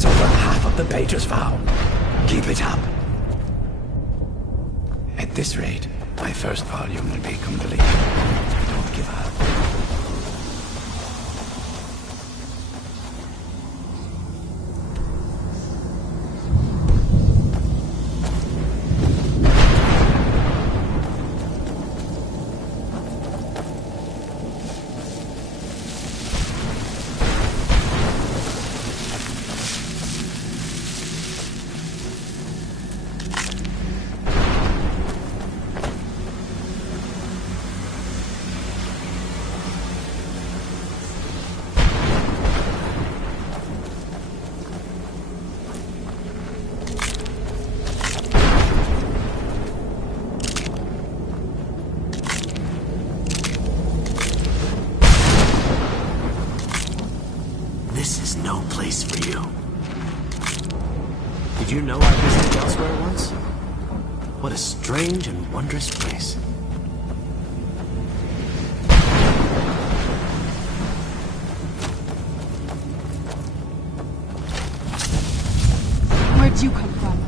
That's over half of the pages found. Keep it up. At this rate, my first volume will be complete. Don't give up. This is no place for you. Did you know I visited elsewhere once? What a strange and wondrous place. Where'd you come from?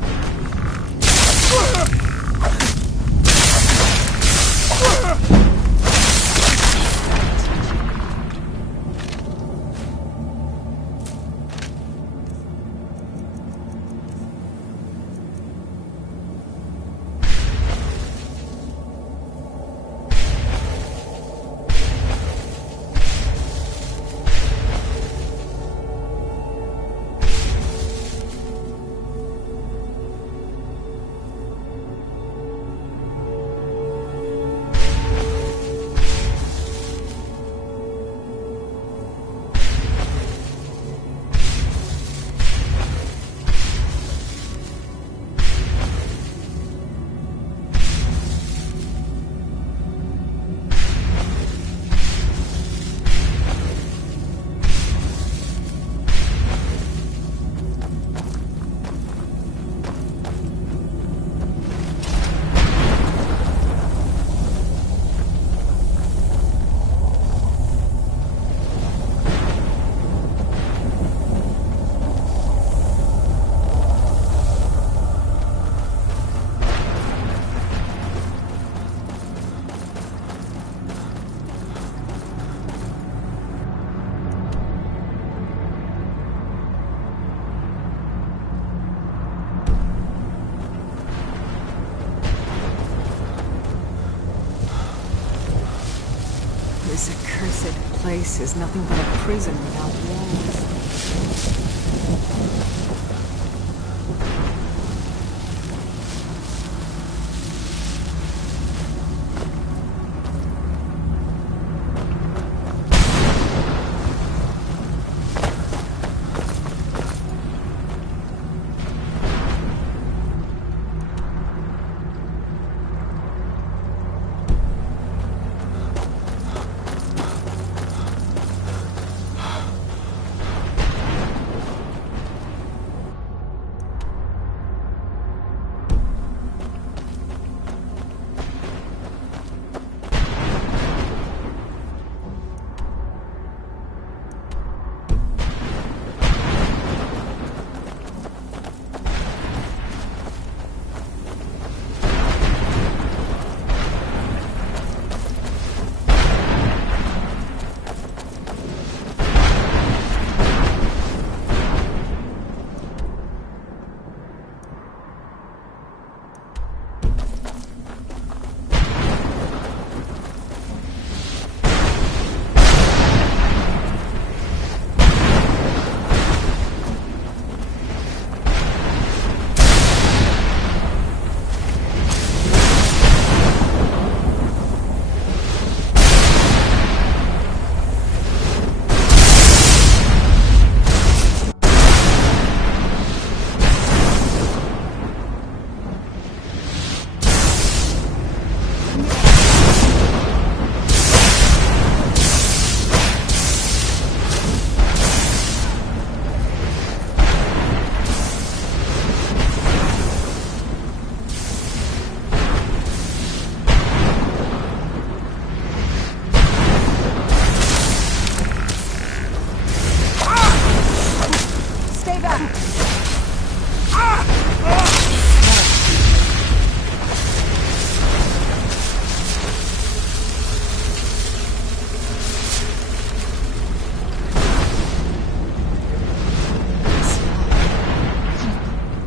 This accursed place is nothing but a prison without walls.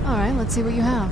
All right, let's see what you have.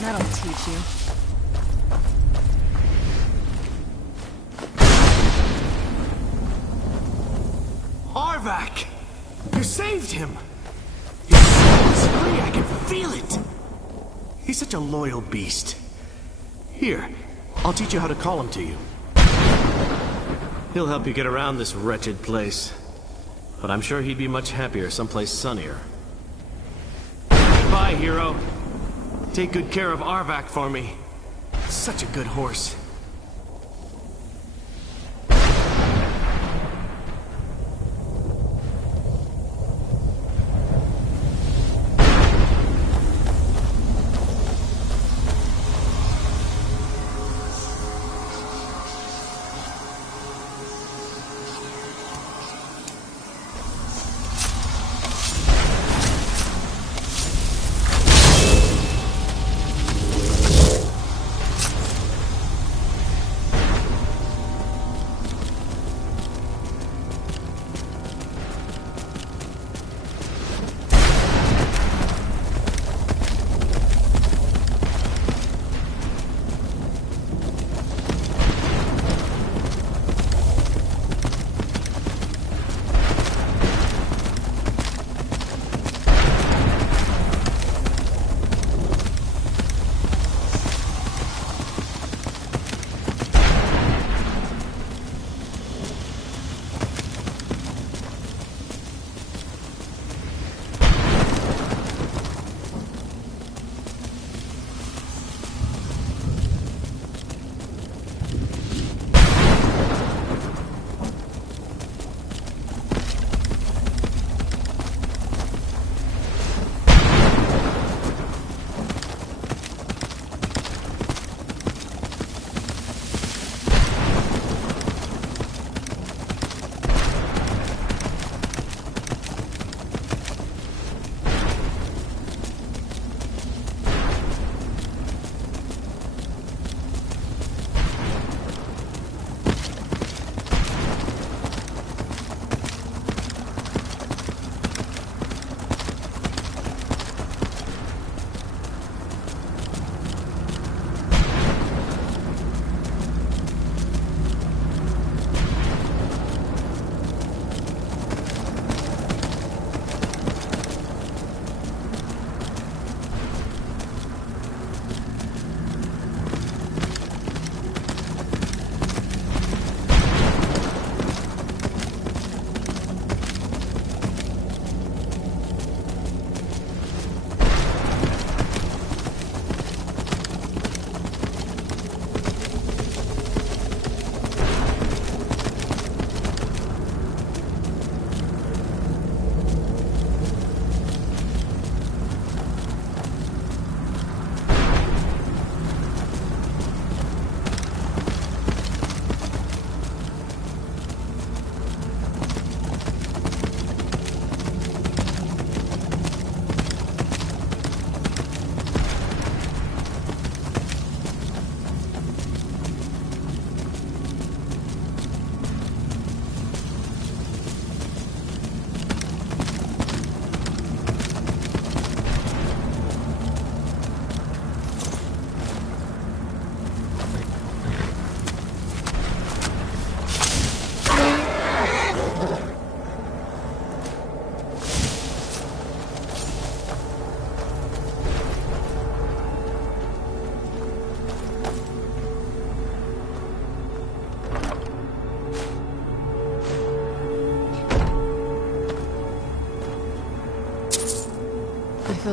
That'll teach you. Arvak! You saved him! His soul is free, I can feel it! He's such a loyal beast. Here, I'll teach you how to call him to you. He'll help you get around this wretched place. But I'm sure he'd be much happier someplace sunnier. Goodbye, hero. Take good care of Arvak for me. Such a good horse.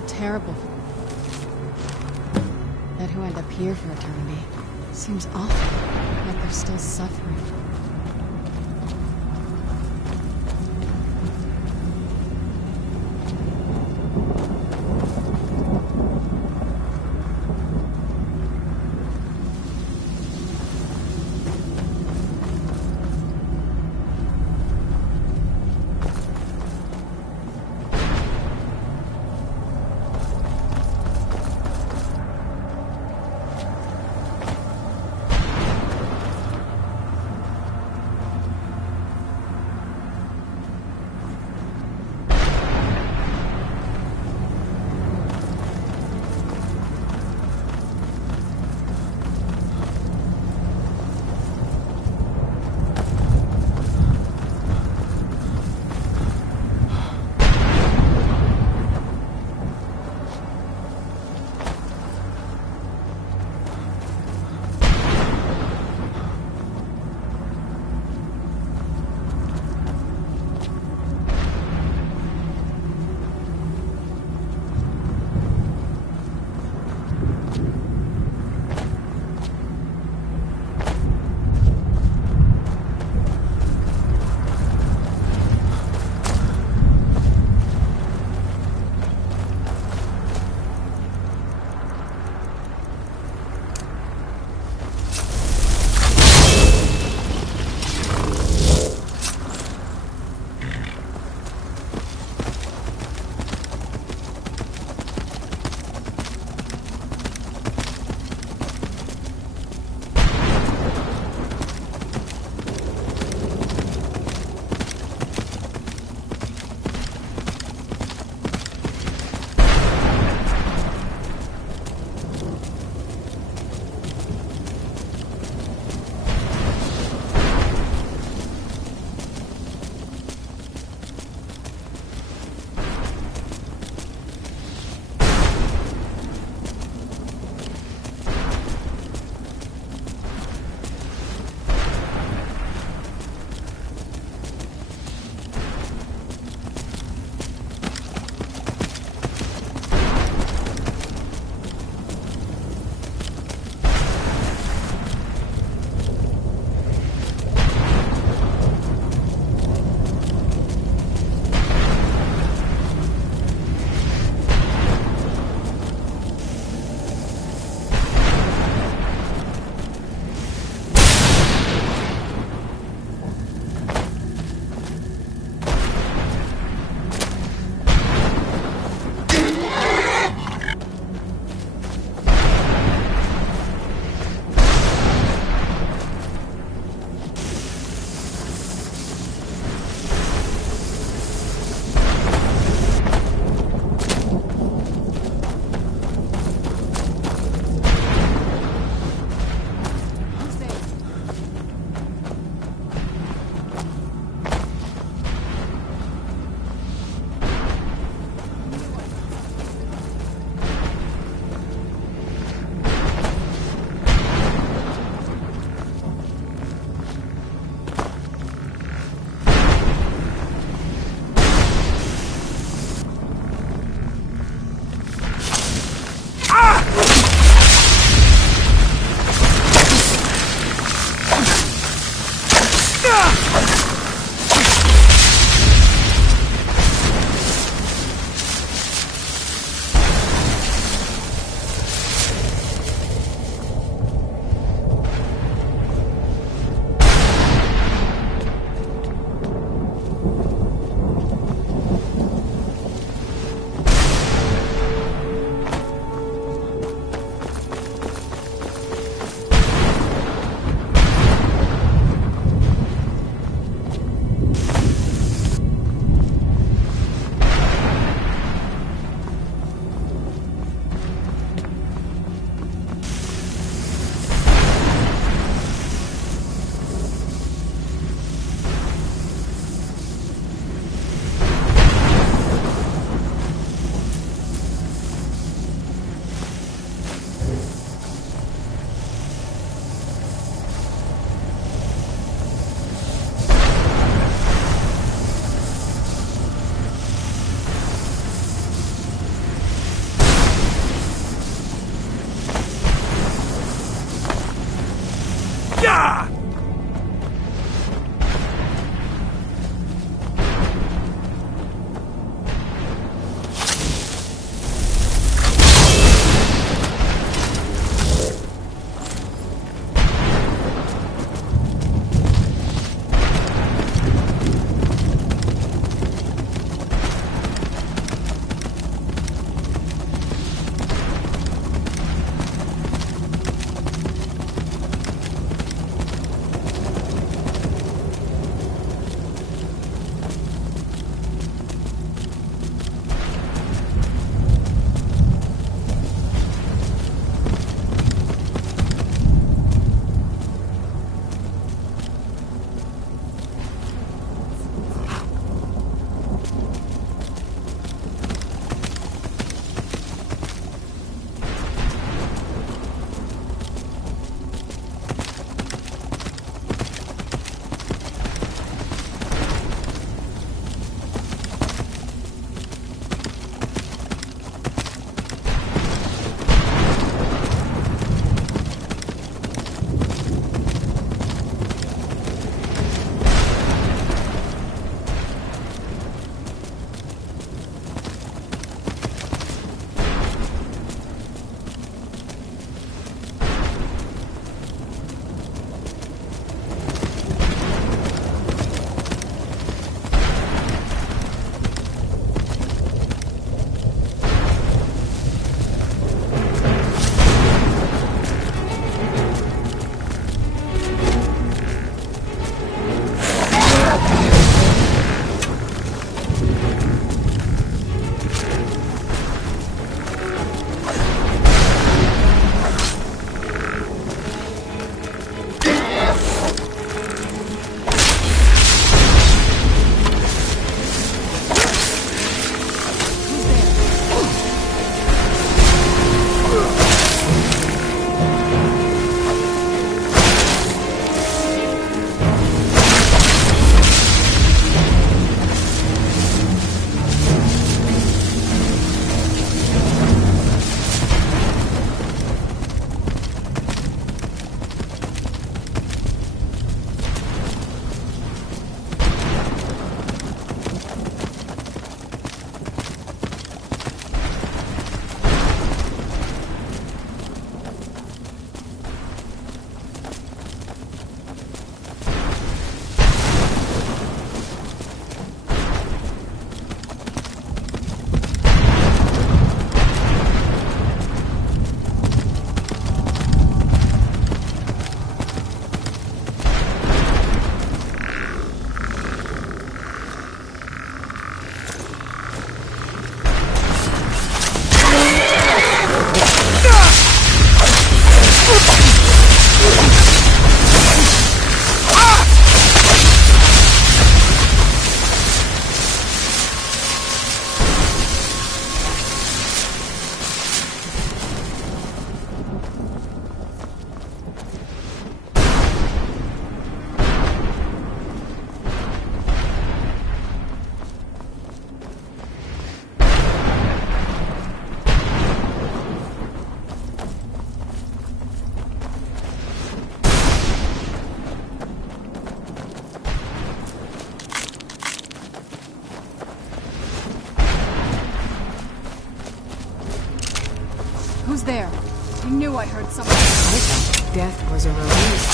terrible. That who end up here for eternity seems awful, like they're still suffering. Who's there? I knew I heard something. I thought death was a release.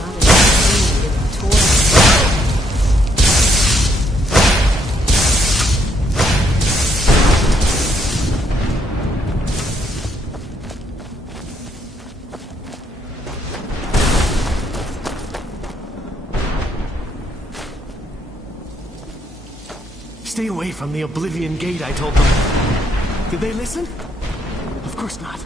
Not an opportunity to toy. Stay away from the Oblivion Gate, I told them. Did they listen? Of course not.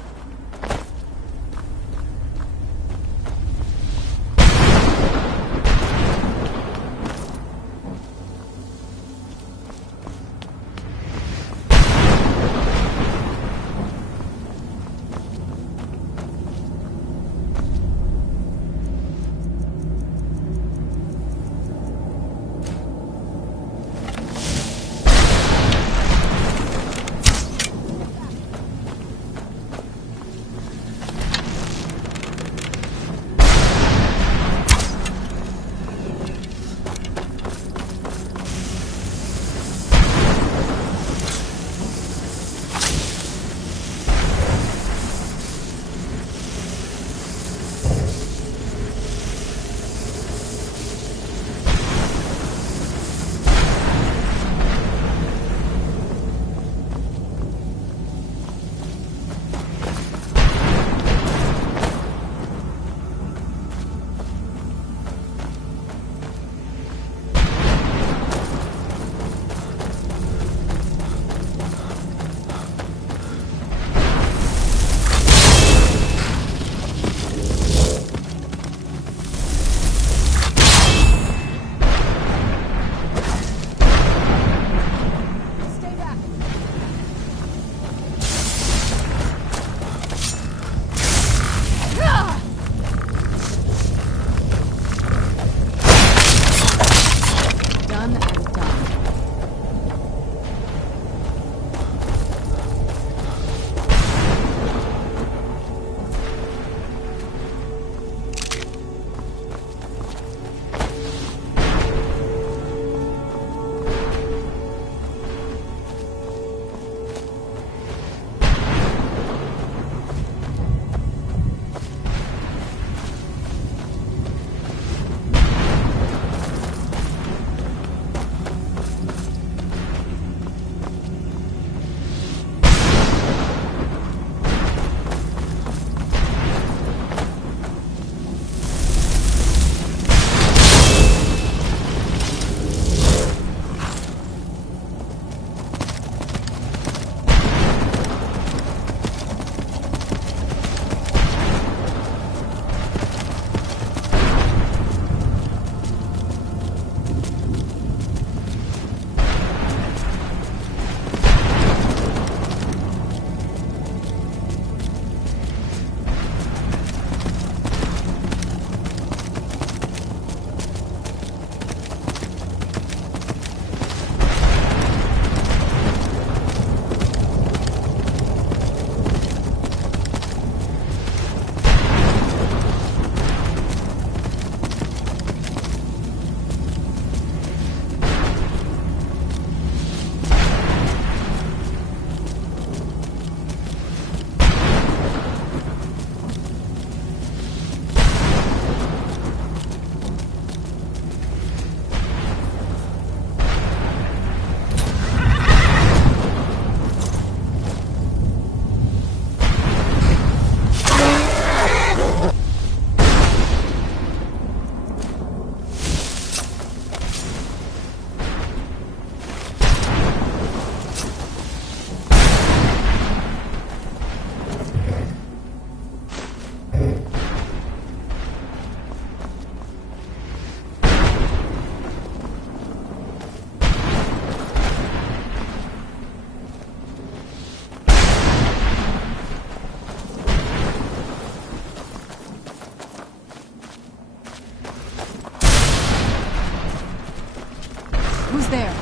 Who's there?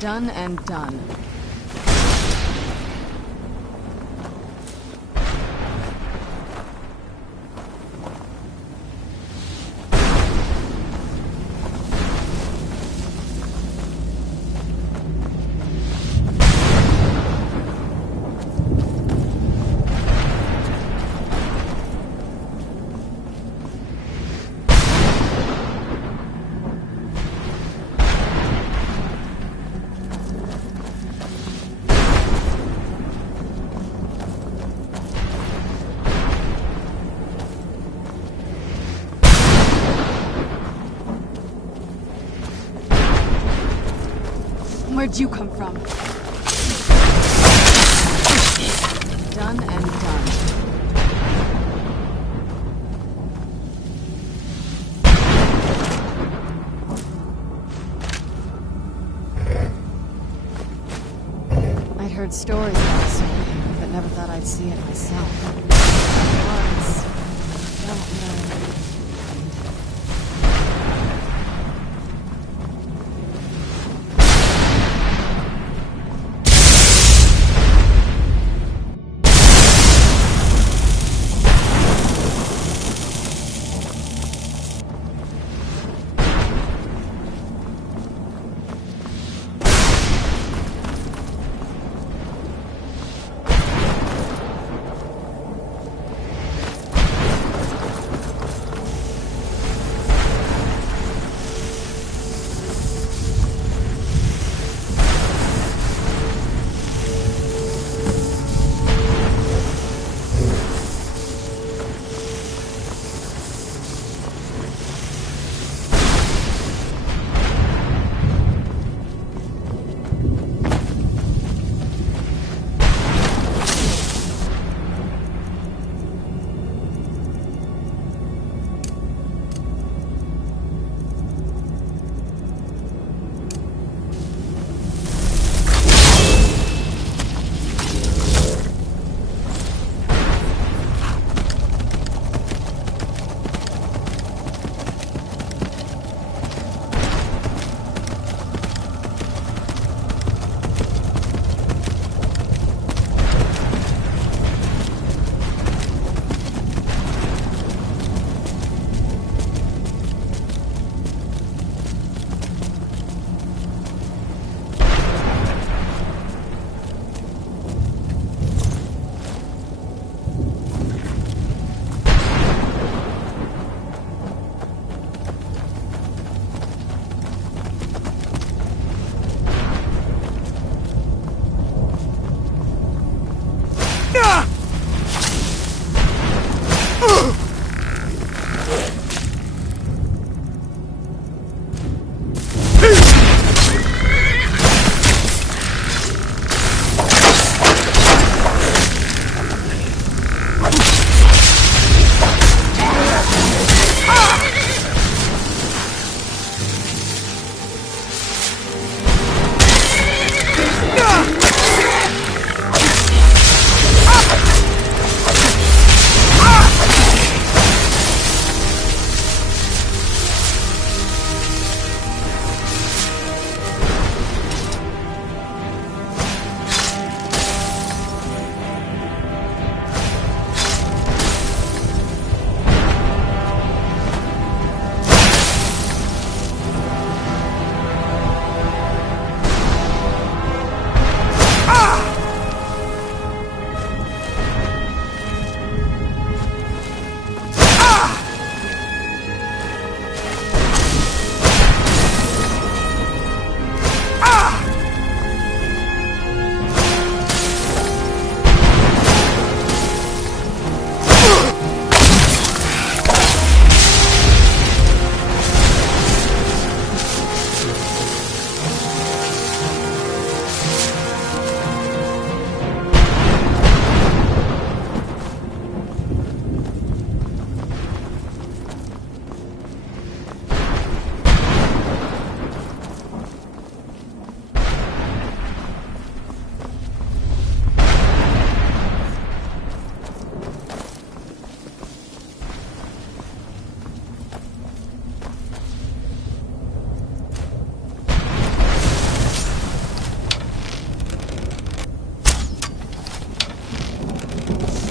Done and done. Where'd you come from? Done and done. I'd heard stories about Skyrim, but never thought I'd see it myself. Don't know.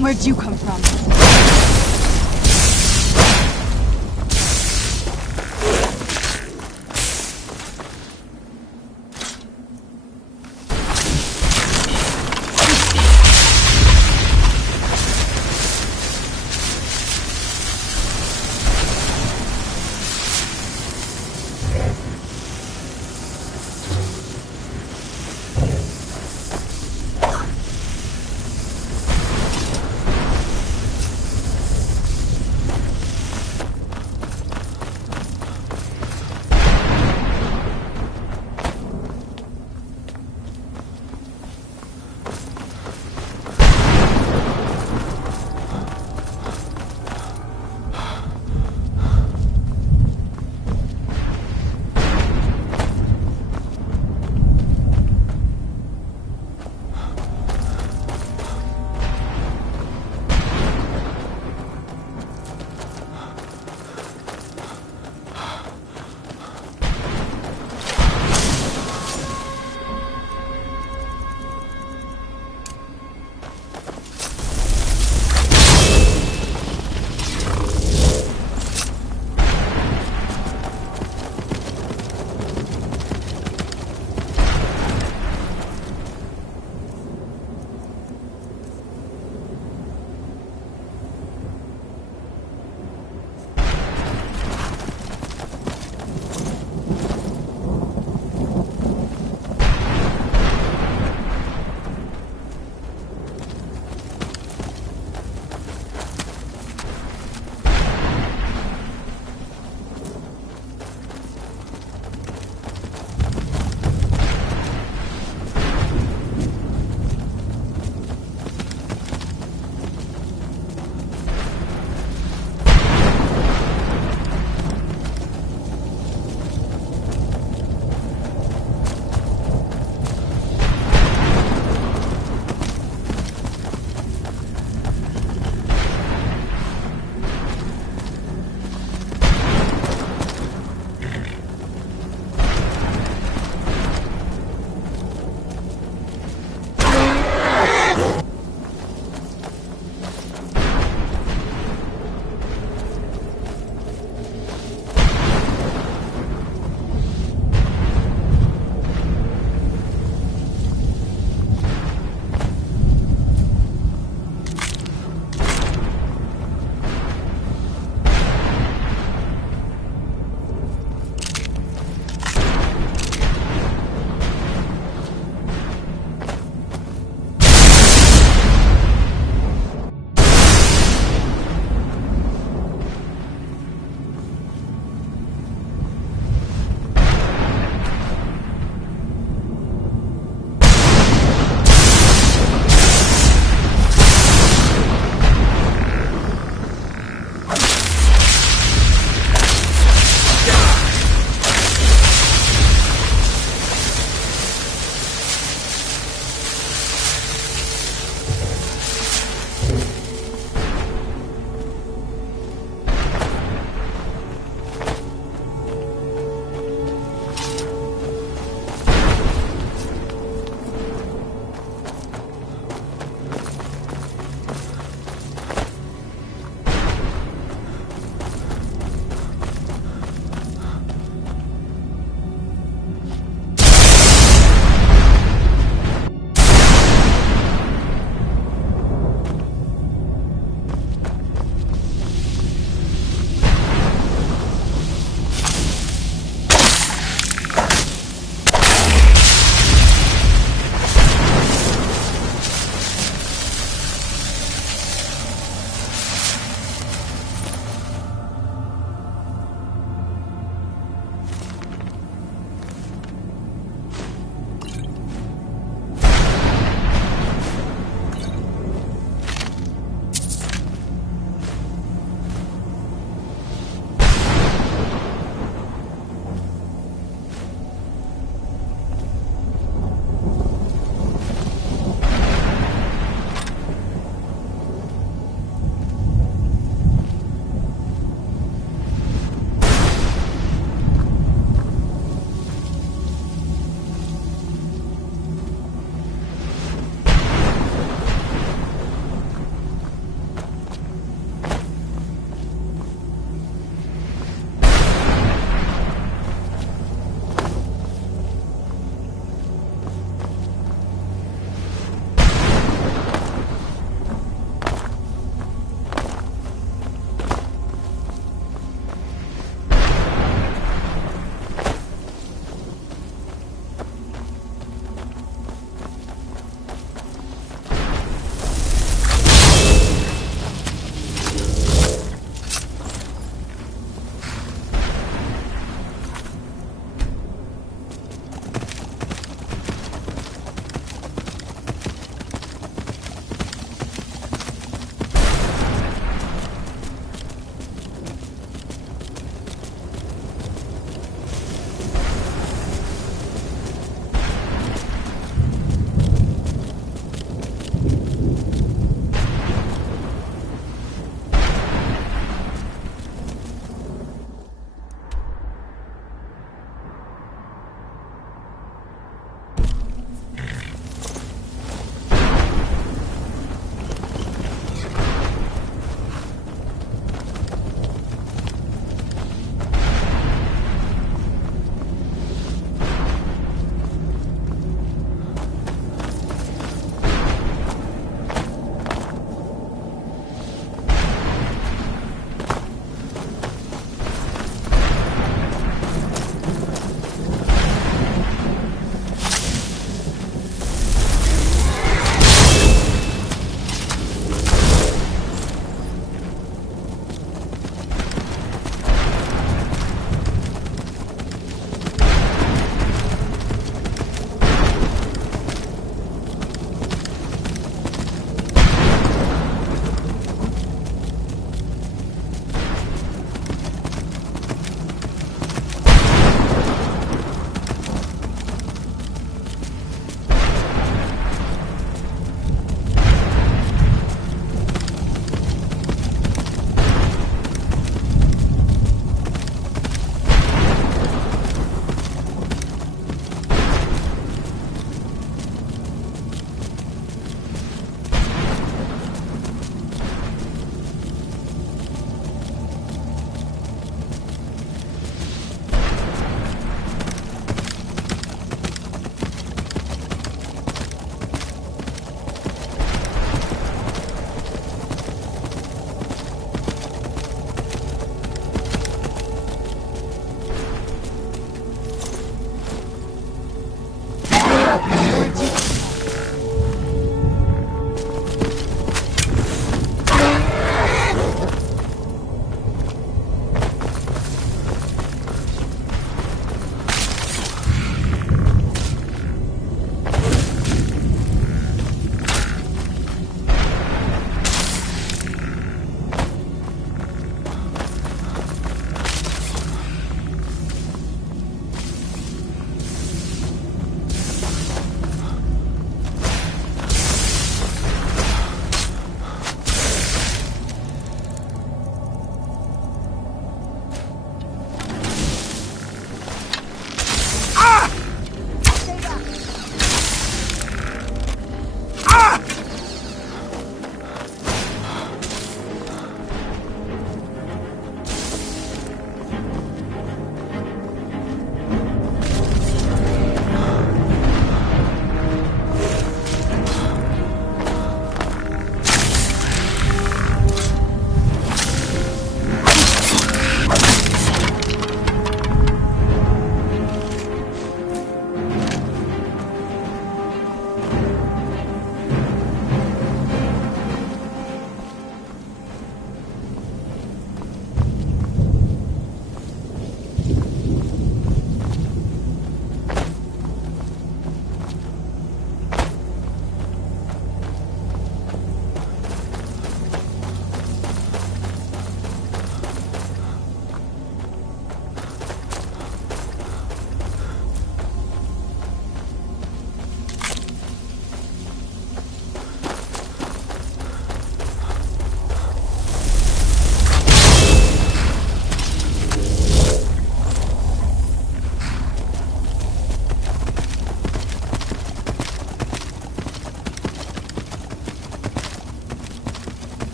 Where'd you come from?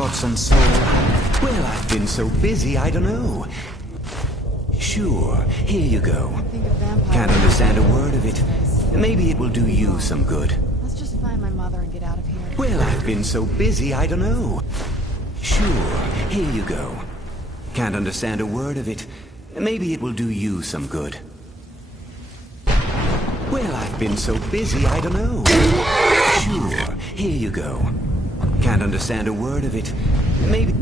brought some soul. Well, I've been so busy, I don't know. Sure, here you go. Can't understand a word of it. Maybe it will do you some good. Let's just find my mother and get out of here. Well, I've been so busy, I don't know. Sure, here you go. Can't understand a word of it. Maybe it will do you some good. Well, I've been so busy, I don't know. Sure, here you go. Can't understand a word of it. Maybe...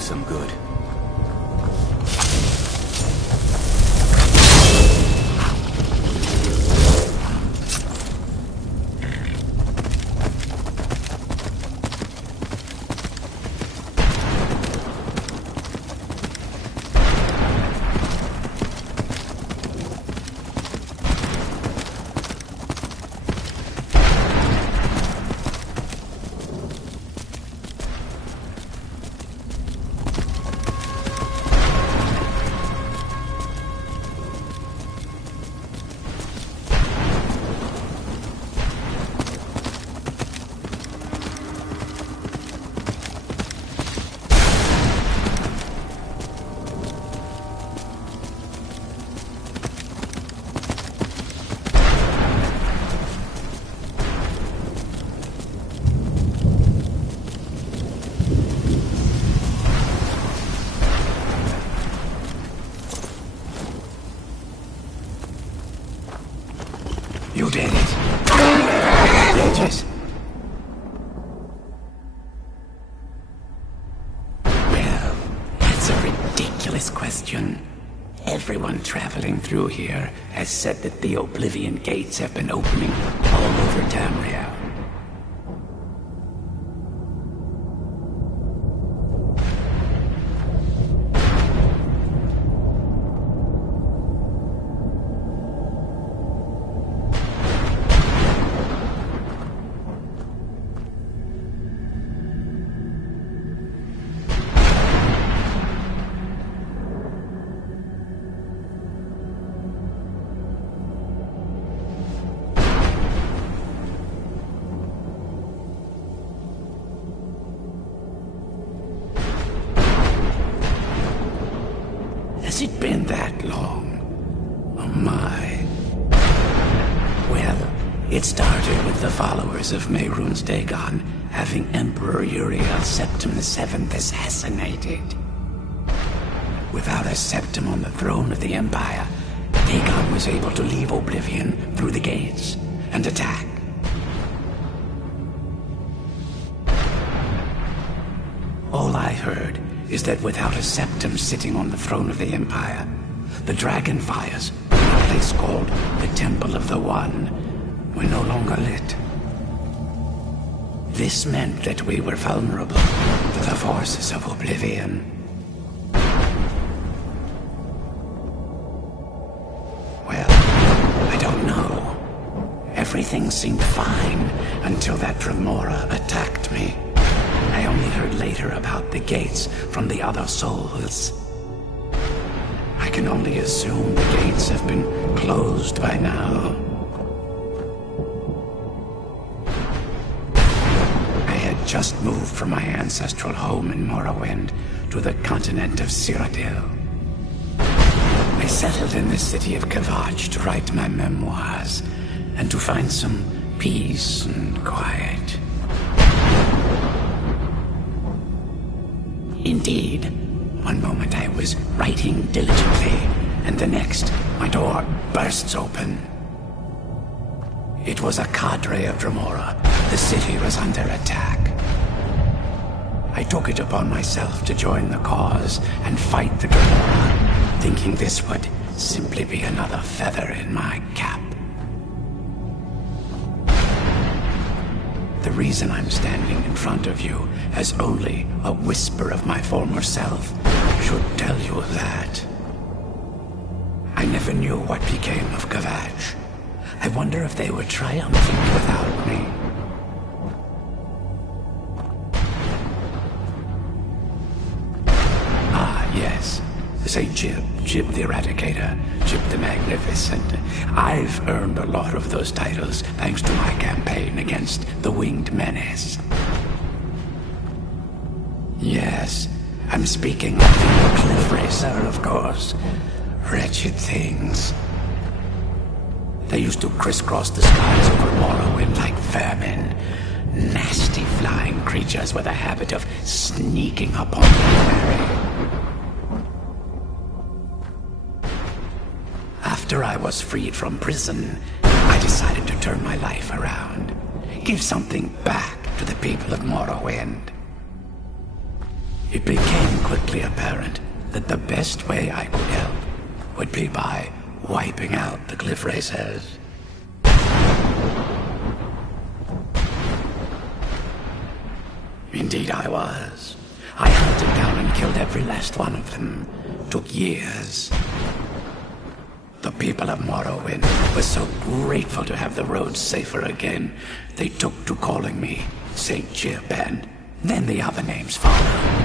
some good. You did it. Ages. Well, that's a ridiculous question. Everyone traveling through here has said that the Oblivion Gates have been opening all over Terraria. Has it been that long? Oh my. Well, it started with the followers of Mehrunes Dagon having Emperor Uriel Septim VII assassinated. Without a Septim on the throne of the Empire, Dagon was able to leave Oblivion through the gates and attack. All I heard is that without a Septim sitting on the throne of the Empire, the dragon fires in a place called the Temple of the One were no longer lit. This meant that we were vulnerable to the forces of Oblivion. Well, I don't know. Everything seemed fine until that Remora attacked me. I only heard later about the gates from the other souls. I can only assume the gates have been closed by now. I had just moved from my ancestral home in Morrowind to the continent of Cyrodiil. I settled in the city of Kavach to write my memoirs and to find some peace and quiet. Indeed, one moment I was writing diligently, and the next, my door bursts open. It was a cadre of Remora. The city was under attack. I took it upon myself to join the cause and fight the Remora, thinking this would simply be another feather in my cap. The reason I'm standing in front of you as only a whisper of my former self should tell you that. I never knew what became of Kavach. I wonder if they were triumphant without me. Ah, yes. St. Jib the Eradicator, Jib the Magnificent. I've earned a lot of those titles thanks to my campaign against the Winged Menace. Yes, I'm speaking of the Cliff Racer, of course. Wretched things. They used to crisscross the skies over Morrowind like vermin. Nasty flying creatures with a habit of sneaking up on the wary. After I was freed from prison, I decided to turn my life around. Give something back to the people of Morrowind. It became quickly apparent that the best way I could help would be by wiping out the Cliff Racers. Indeed I was. I hunted down and killed every last one of them. Took years. The people of Morrowind were so grateful to have the roads safer again, they took to calling me St. Jib, and then the other names followed.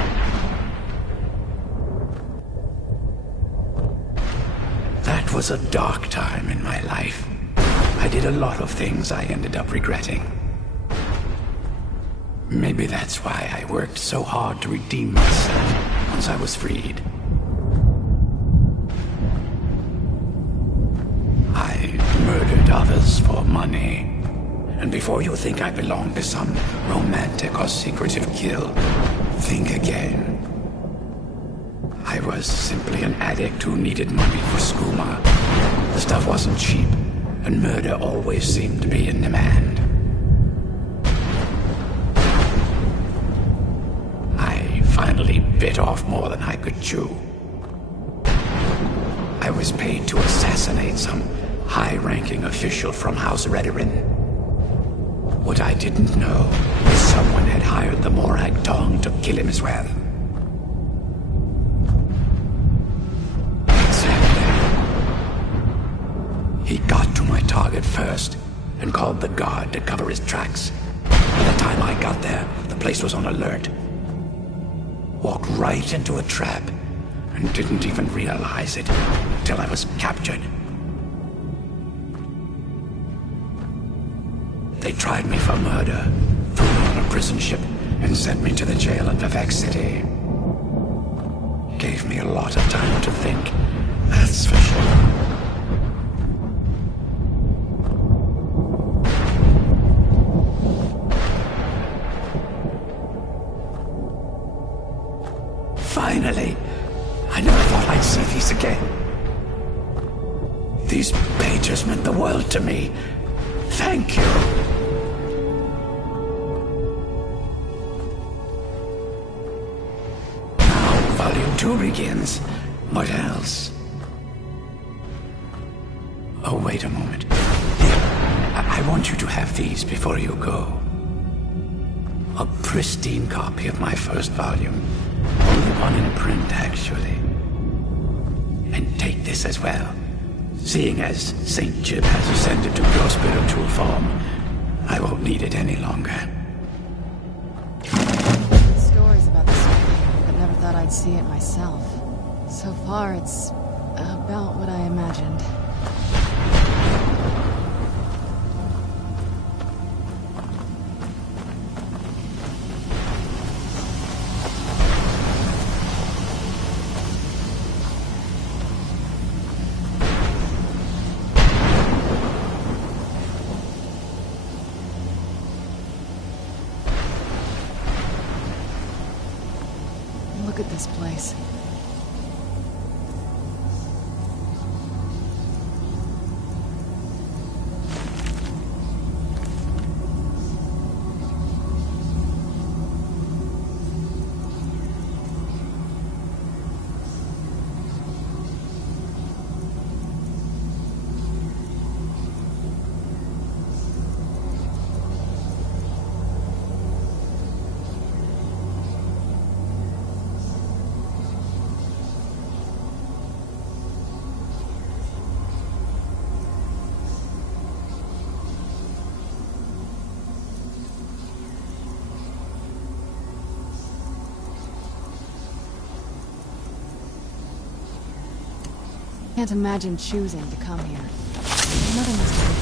That was a dark time in my life. I did a lot of things I ended up regretting. Maybe that's why I worked so hard to redeem myself once I was freed. I murdered others for money. And before you think I belong to some romantic or secretive guild, think again. I was simply an addict who needed money for skooma. The stuff wasn't cheap, and murder always seemed to be in demand. I finally bit off more than I could chew. I was paid to assassinate some high-ranking official from House Redorin. What I didn't know is someone had hired the Morag Tong to kill him as well. He got to my target first, and called the guard to cover his tracks. By the time I got there, the place was on alert. Walked right into a trap, and didn't even realize it until I was captured. They tried me for murder, threw me on a prison ship, and sent me to the jail at Vivek City. Gave me a lot of time to think, that's for sure. Finally, I never thought I'd see these again. These pages meant the world to me. Thank you. Now, Volume 2 begins. What else? Oh, wait a moment. Here, I want you to have these before you go. A pristine copy of my first volume. Only one in print, actually. And take this as well. Seeing as St. Jib has ascended to your spiritual form, I won't need it any longer. Stories about the Skyrim, but never thought I'd see it myself. So far, it's about what I imagined. Look at this place. Can't imagine choosing to come here. Mother must have...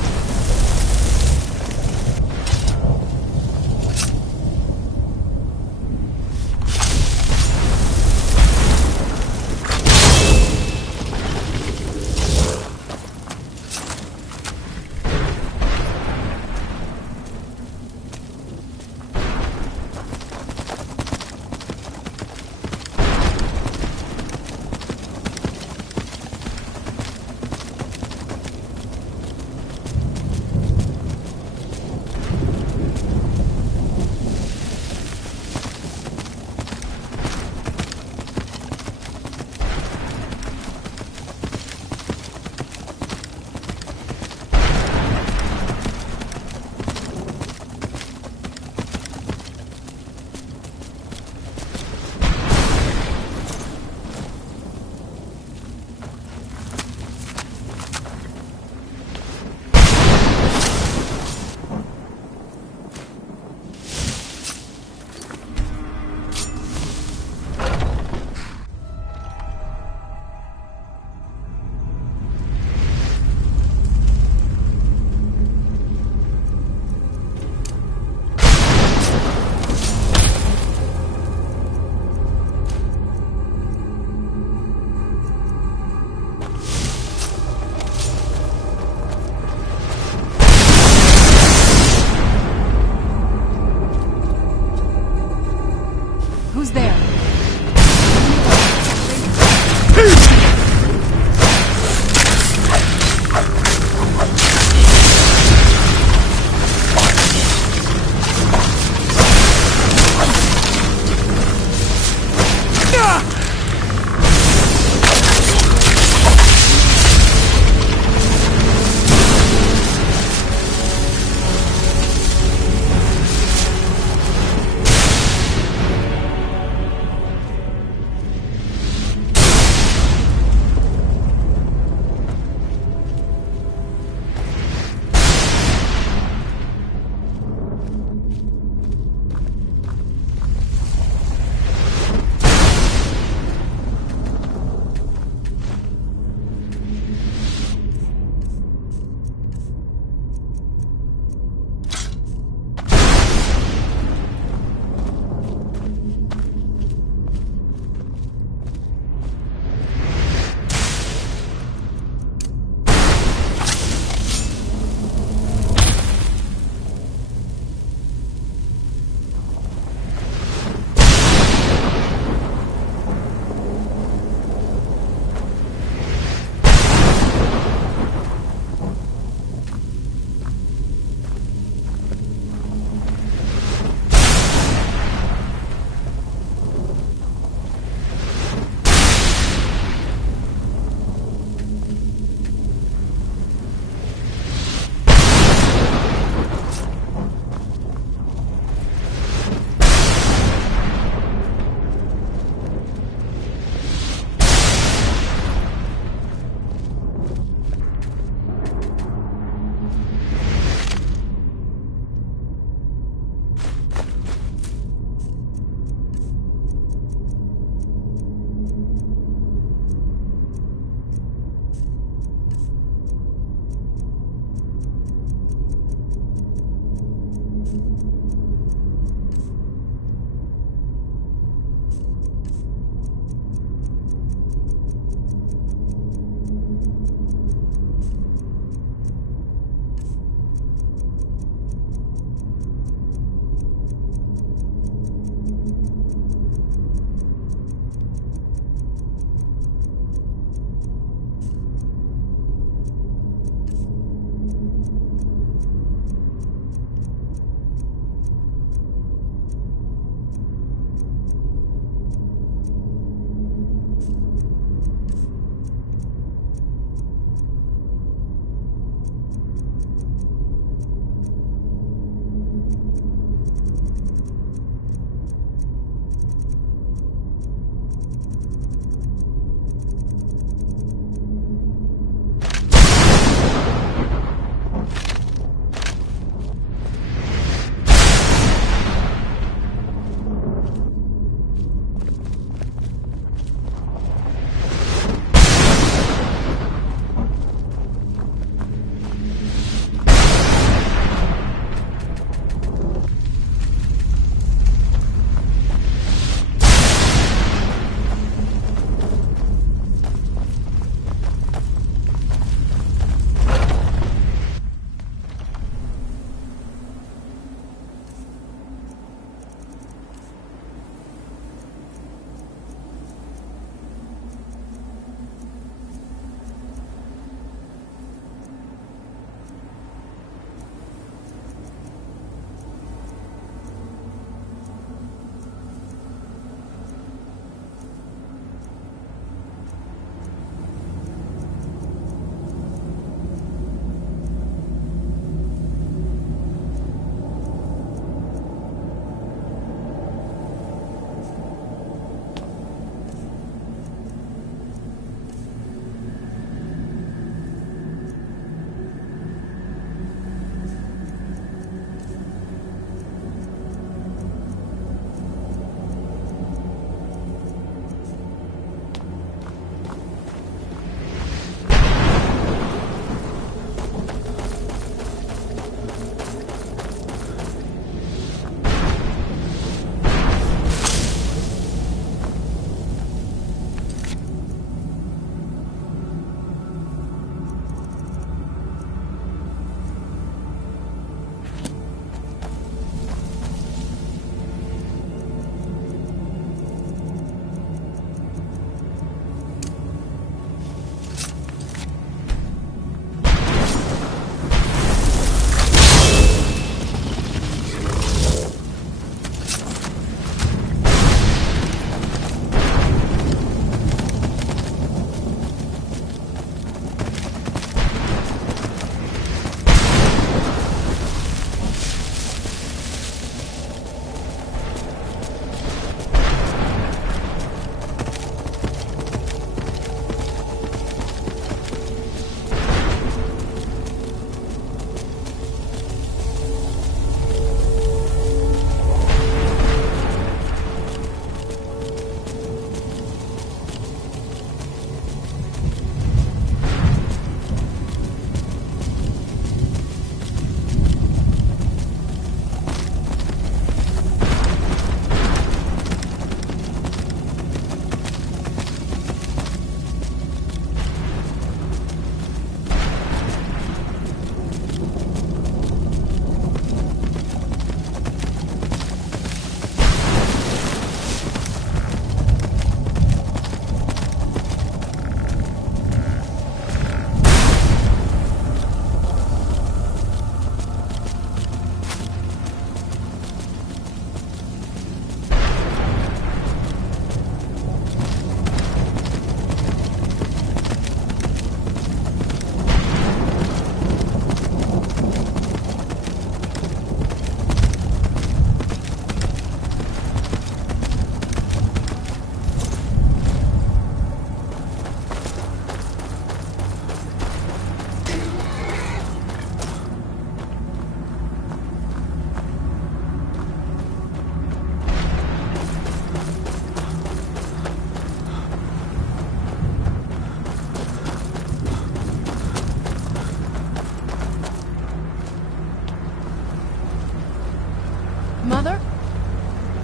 Mother?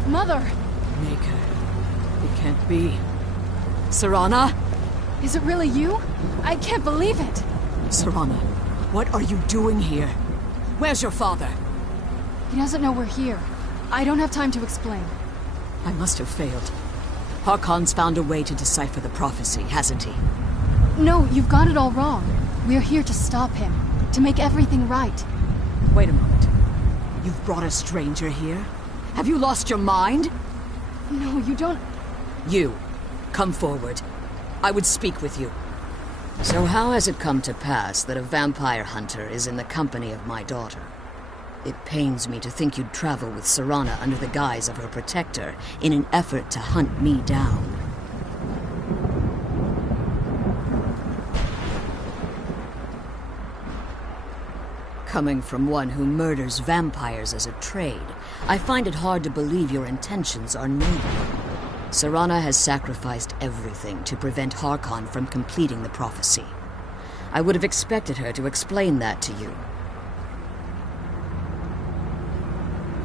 Mother! Maker. It can't be. Serana? Is it really you? I can't believe it! Serana, what are you doing here? Where's your father? He doesn't know we're here. I don't have time to explain. I must have failed. Harkon's found a way to decipher the prophecy, hasn't he? No, you've got it all wrong. We're here to stop him. To make everything right. Wait a moment. You've brought a stranger here? Have you lost your mind? No, you don't... You, come forward. I would speak with you. So how has it come to pass that a vampire hunter is in the company of my daughter? It pains me to think you'd travel with Serana under the guise of her protector in an effort to hunt me down. Coming from one who murders vampires as a trade, I find it hard to believe your intentions are noble. Serana has sacrificed everything to prevent Harkon from completing the prophecy. I would have expected her to explain that to you.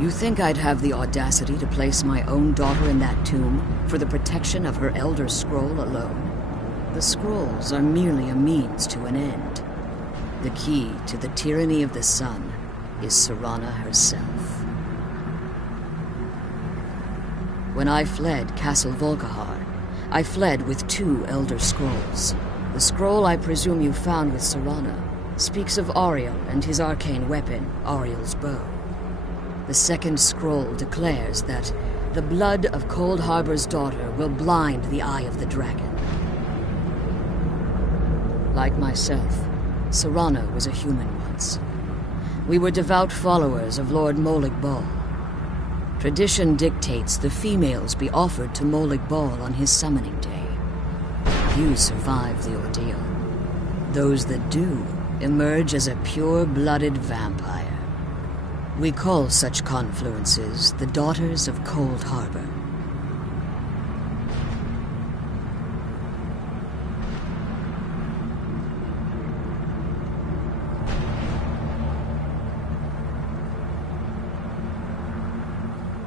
You think I'd have the audacity to place my own daughter in that tomb for the protection of her Elder Scroll alone? The scrolls are merely a means to an end. The key to the tyranny of the sun is Serana herself. When I fled Castle Volkihar, I fled with 2 Elder Scrolls. The scroll I presume you found with Serana speaks of Ariel and his arcane weapon, Ariel's bow. The second scroll declares that the blood of Cold Harbor's daughter will blind the eye of the dragon. Like myself, Serana was a human once. We were devout followers of Lord Molig Bal. Tradition dictates the females be offered to Molig Bal on his summoning day. Few survive the ordeal. Those that do emerge as a pure-blooded vampire. We call such confluences the Daughters of Cold Harbor.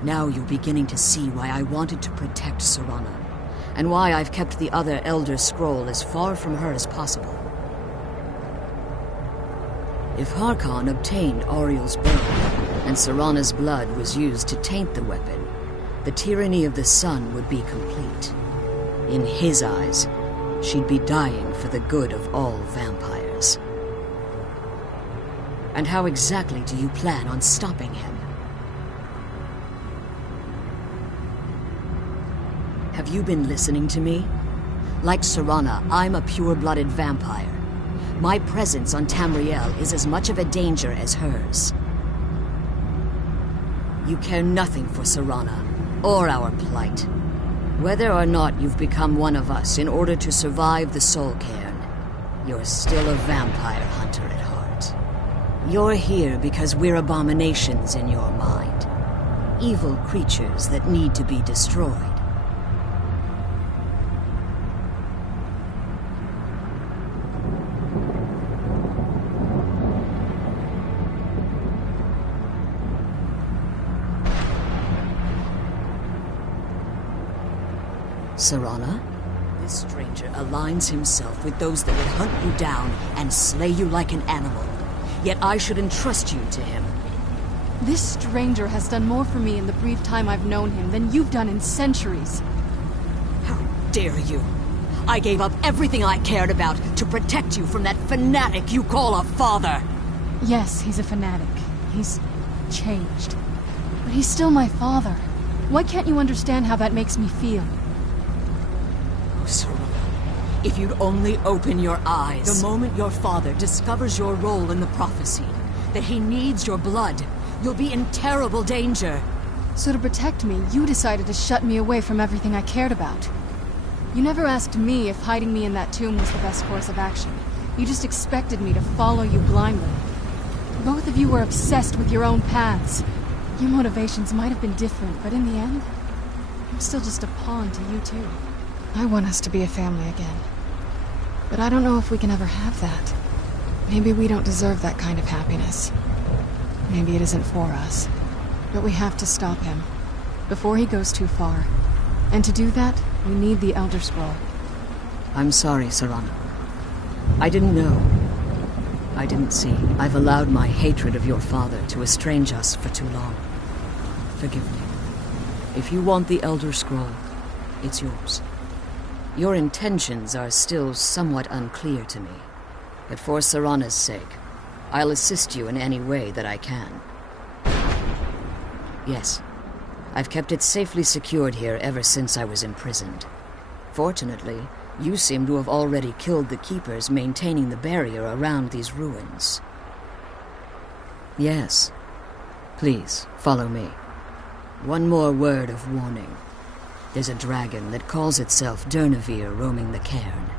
Now you're beginning to see why I wanted to protect Serana, and why I've kept the other Elder Scroll as far from her as possible. If Harkon obtained Ariel's bow, and Serana's blood was used to taint the weapon, the tyranny of the sun would be complete. In his eyes, she'd be dying for the good of all vampires. And how exactly do you plan on stopping him? Have you been listening to me? Like Serana, I'm a pure-blooded vampire. My presence on Tamriel is as much of a danger as hers. You care nothing for Serana, or our plight. Whether or not you've become one of us in order to survive the Soul Cairn, you're still a vampire hunter at heart. You're here because we're abominations in your mind. Evil creatures that need to be destroyed. Serana, this stranger aligns himself with those that would hunt you down and slay you like an animal. Yet I should entrust you to him. This stranger has done more for me in the brief time I've known him than you've done in centuries. How dare you? I gave up everything I cared about to protect you from that fanatic you call a father. Yes, he's a fanatic. He's changed. But he's still my father. Why can't you understand how that makes me feel? Oh, Serana, if you'd only open your eyes. The moment your father discovers your role in the prophecy, that he needs your blood, you'll be in terrible danger. So to protect me, you decided to shut me away from everything I cared about. You never asked me if hiding me in that tomb was the best course of action. You just expected me to follow you blindly. Both of you were obsessed with your own paths. Your motivations might have been different, but in the end, I'm still just a pawn to you too. I want us to be a family again. But I don't know if we can ever have that. Maybe we don't deserve that kind of happiness. Maybe it isn't for us. But we have to stop him, before he goes too far. And to do that, we need the Elder Scroll. I'm sorry, Serana. I didn't know. I didn't see. I've allowed my hatred of your father to estrange us for too long. Forgive me. If you want the Elder Scroll, it's yours. Your intentions are still somewhat unclear to me, but for Serana's sake, I'll assist you in any way that I can. Yes, I've kept it safely secured here ever since I was imprisoned. Fortunately, you seem to have already killed the keepers maintaining the barrier around these ruins. Yes. Please, follow me. One more word of warning. There's a dragon that calls itself Durnavir roaming the cairn.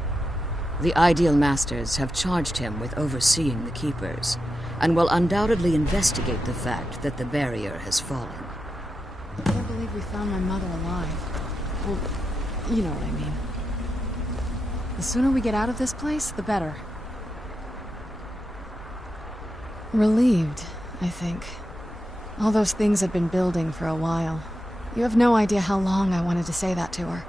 The Ideal Masters have charged him with overseeing the keepers, and will undoubtedly investigate the fact that the barrier has fallen. I can't believe we found my mother alive. Well, you know what I mean. The sooner we get out of this place, the better. Relieved, I think. All those things had been building for a while. You have no idea how long I wanted to say that to her.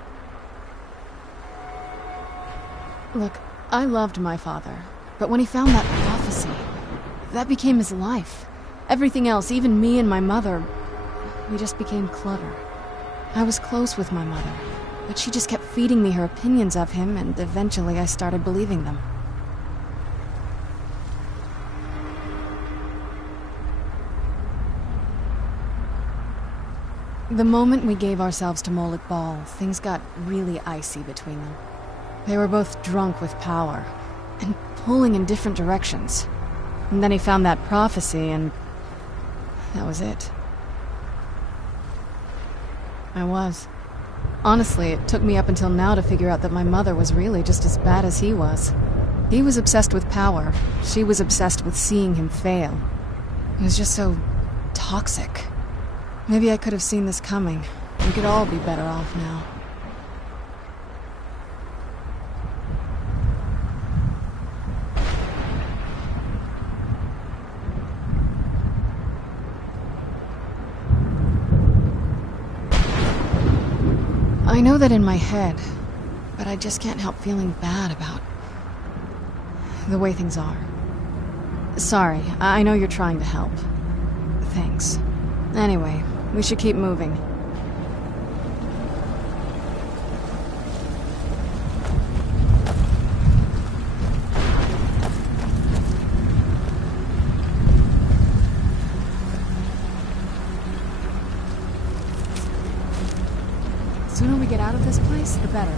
Look, I loved my father, but when he found that prophecy, that became his life. Everything else, even me and my mother, we just became clutter. I was close with my mother, but she just kept feeding me her opinions of him, and eventually I started believing them. The moment we gave ourselves to Molik Bal, things got really icy between them. They were both drunk with power, and pulling in different directions. And then he found that prophecy, and that was it. I was. Honestly, it took me up until now to figure out that my mother was really just as bad as he was. He was obsessed with power. She was obsessed with seeing him fail. It was just so toxic. Maybe I could have seen this coming. We could all be better off now. I know that in my head, but I just can't help feeling bad about the way things are. Sorry, I know you're trying to help. Thanks. Anyway, we should keep moving. The sooner we get out of this place, the better.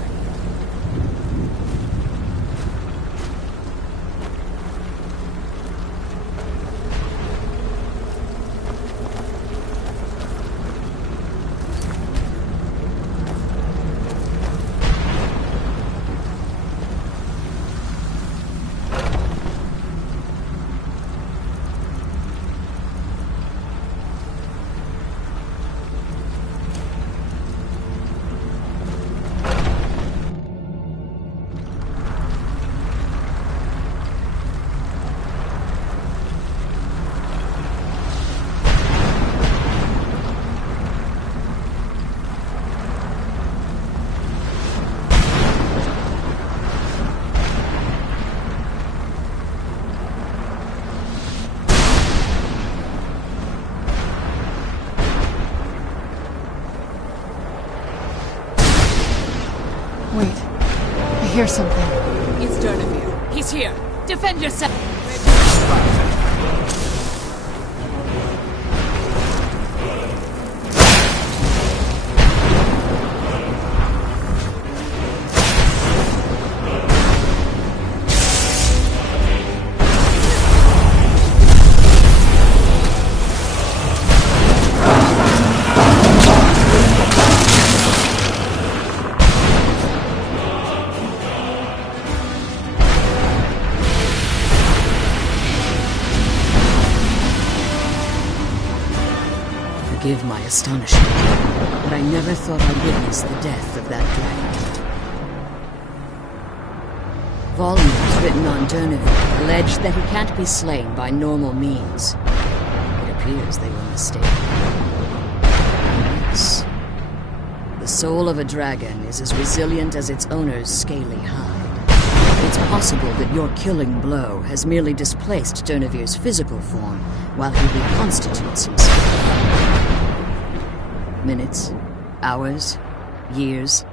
Wait, I hear something. It's Durnavir. He's here. Defend yourself! Forgive my astonishment, but I never thought I'd witness the death of that dragon. Volumes written on Durnavir allege that he can't be slain by normal means. It appears they were mistaken. Yes. The soul of a dragon is as resilient as its owner's scaly hide. It's possible that your killing blow has merely displaced Dernevir's physical form while he reconstitutes himself. Minutes, hours, years,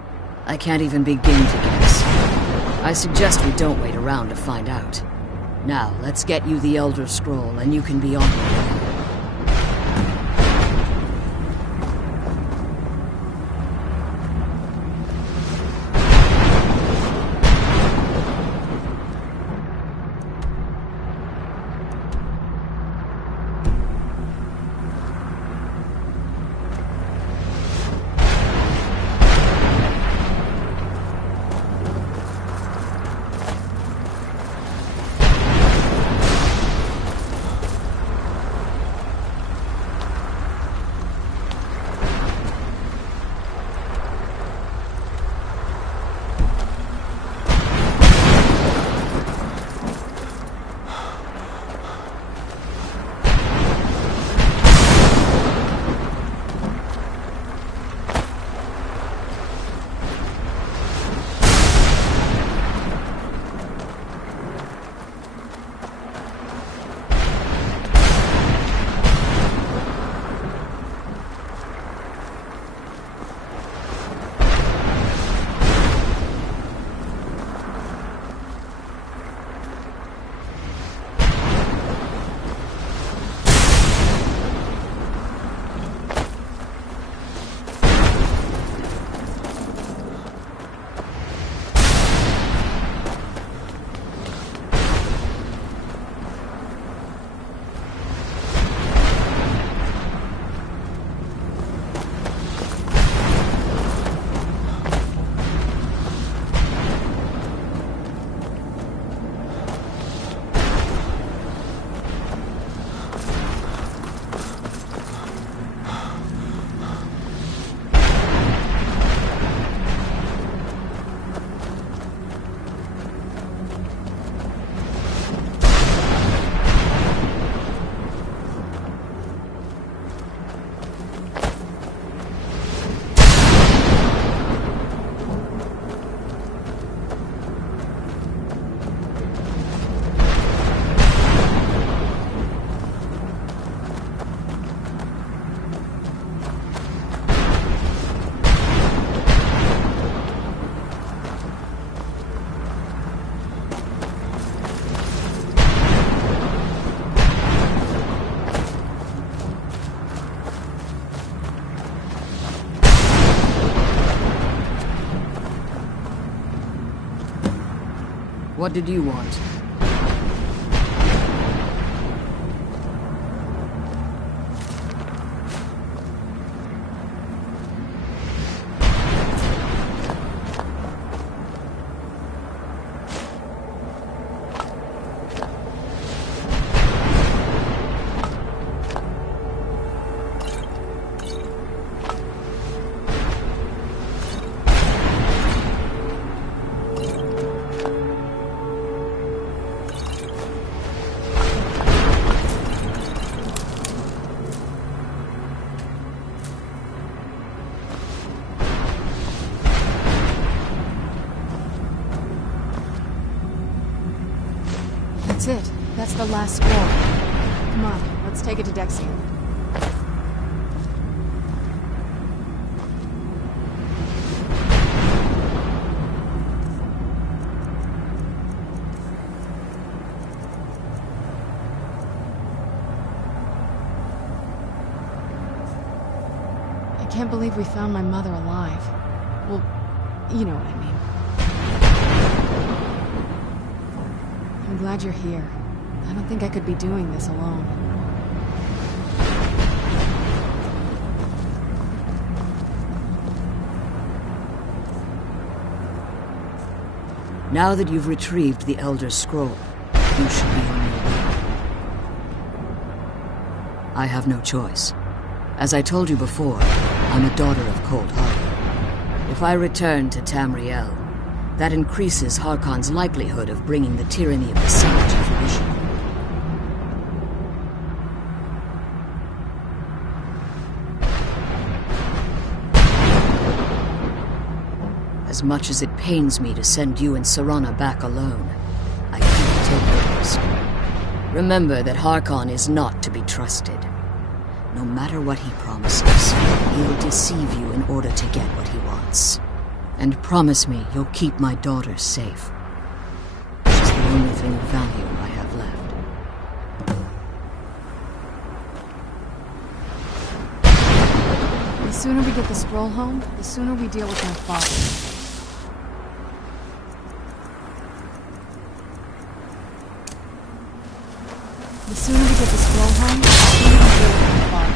I can't even begin to guess. I suggest we don't wait around to find out. Now, let's get you the Elder Scroll and you can be on your way. What did you want? That's it. That's the last scroll. Come on, let's take it to Dexian. I can't believe we found my mother alive. Well, you know what I mean. I'm glad you're here. I don't think I could be doing this alone. Now that you've retrieved the Elder Scroll, you should be on your way. I have no choice. As I told you before, I'm a daughter of Cold Harbor. If I return to Tamriel, that increases Harkon's likelihood of bringing the tyranny of the sun to fruition. As much as it pains me to send you and Serana back alone, I can't take the risk. Remember that Harkon is not to be trusted. No matter what he promises, he'll deceive you in order to get what he wants. And promise me you'll keep my daughter safe. She's the only thing of value I have left. The sooner we get the scroll home, the sooner we deal with my father. The sooner we get the scroll home, the sooner we deal with my father.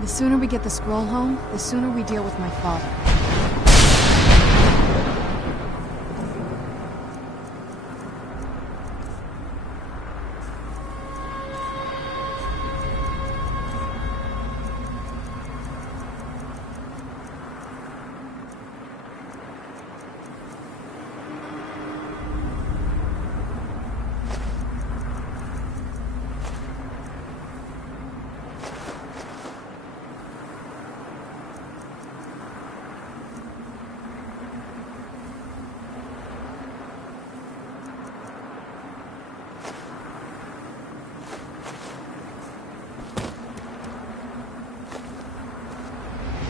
The sooner we get the scroll home, the sooner we deal with my father.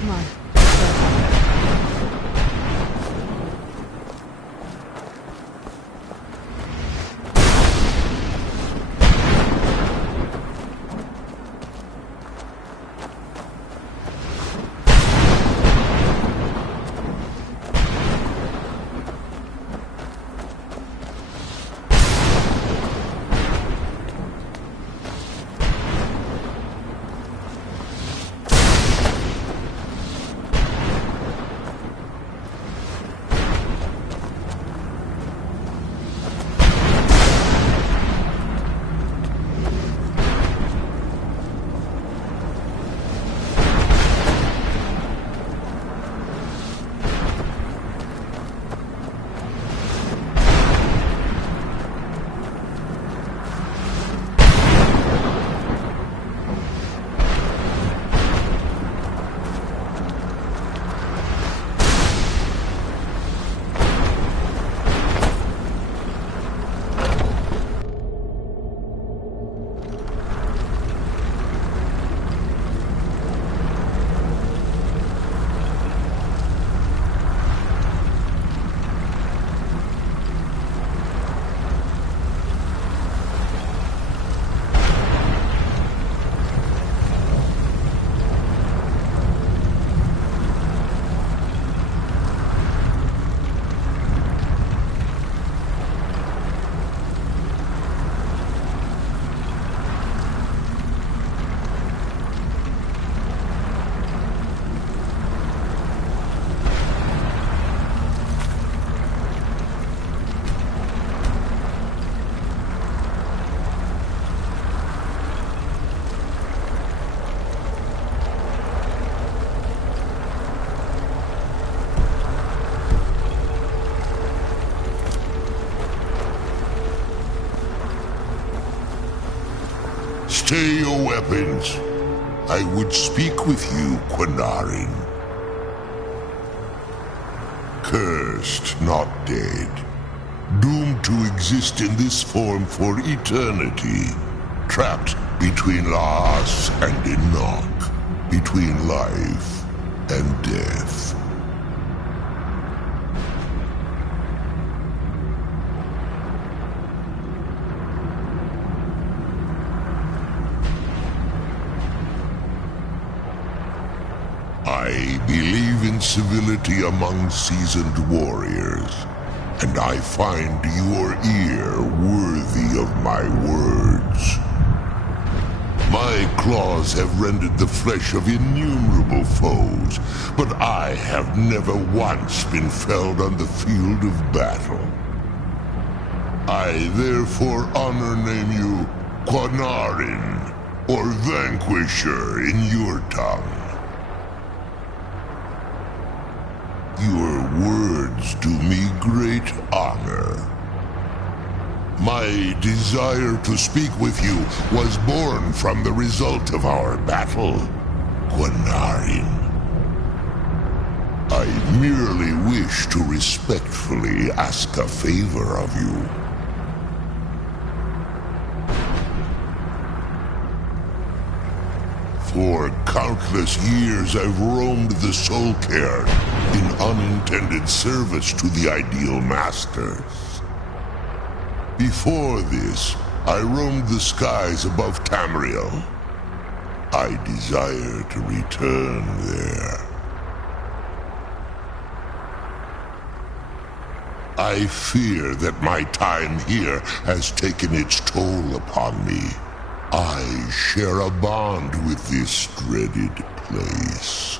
Come on. Stay your weapons. I would speak with you, Quinarin. Cursed, not dead. Doomed to exist in this form for eternity. Trapped between Laas and Enoch. Between life and death. I believe in civility among seasoned warriors, and I find your ear worthy of my words. My claws have rendered the flesh of innumerable foes, but I have never once been felled on the field of battle. I therefore honor name you Quinarin, or Vanquisher in your tongue. Your words do me great honor. My desire to speak with you was born from the result of our battle, Quinarin. I merely wish to respectfully ask a favor of you. For countless years I've roamed the Soul Cairn in unintended service to the Ideal Masters. Before this, I roamed the skies above Tamriel. I desire to return there. I fear that my time here has taken its toll upon me. I share a bond with this dreaded place.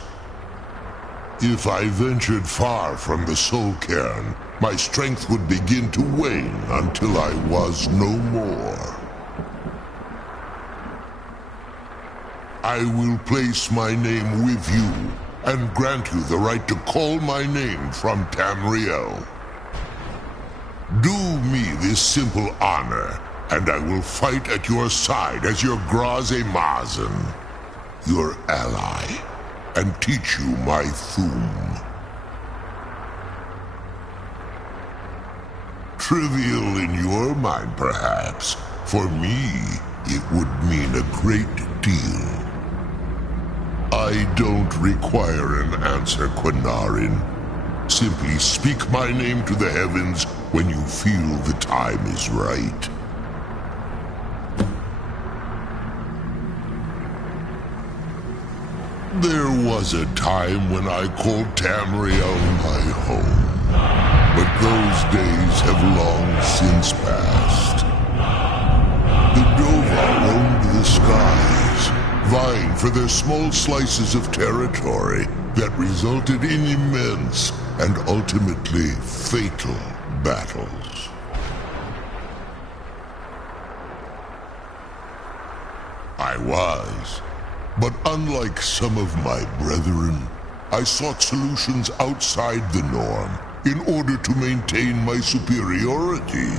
If I ventured far from the Soul Cairn, my strength would begin to wane until I was no more. I will place my name with you and grant you the right to call my name from Tamriel. Do me this simple honor, and I will fight at your side as your Graze Mazen, your ally, and teach you my Thum. Trivial in your mind, perhaps. For me, it would mean a great deal. I don't require an answer, Quinarin. Simply speak my name to the heavens when you feel the time is right. There was a time when I called Tamriel my home, but those days have long since passed. The Dova roamed the skies, vying for their small slices of territory that resulted in immense and ultimately fatal battles. I was. But unlike some of my brethren, I sought solutions outside the norm in order to maintain my superiority.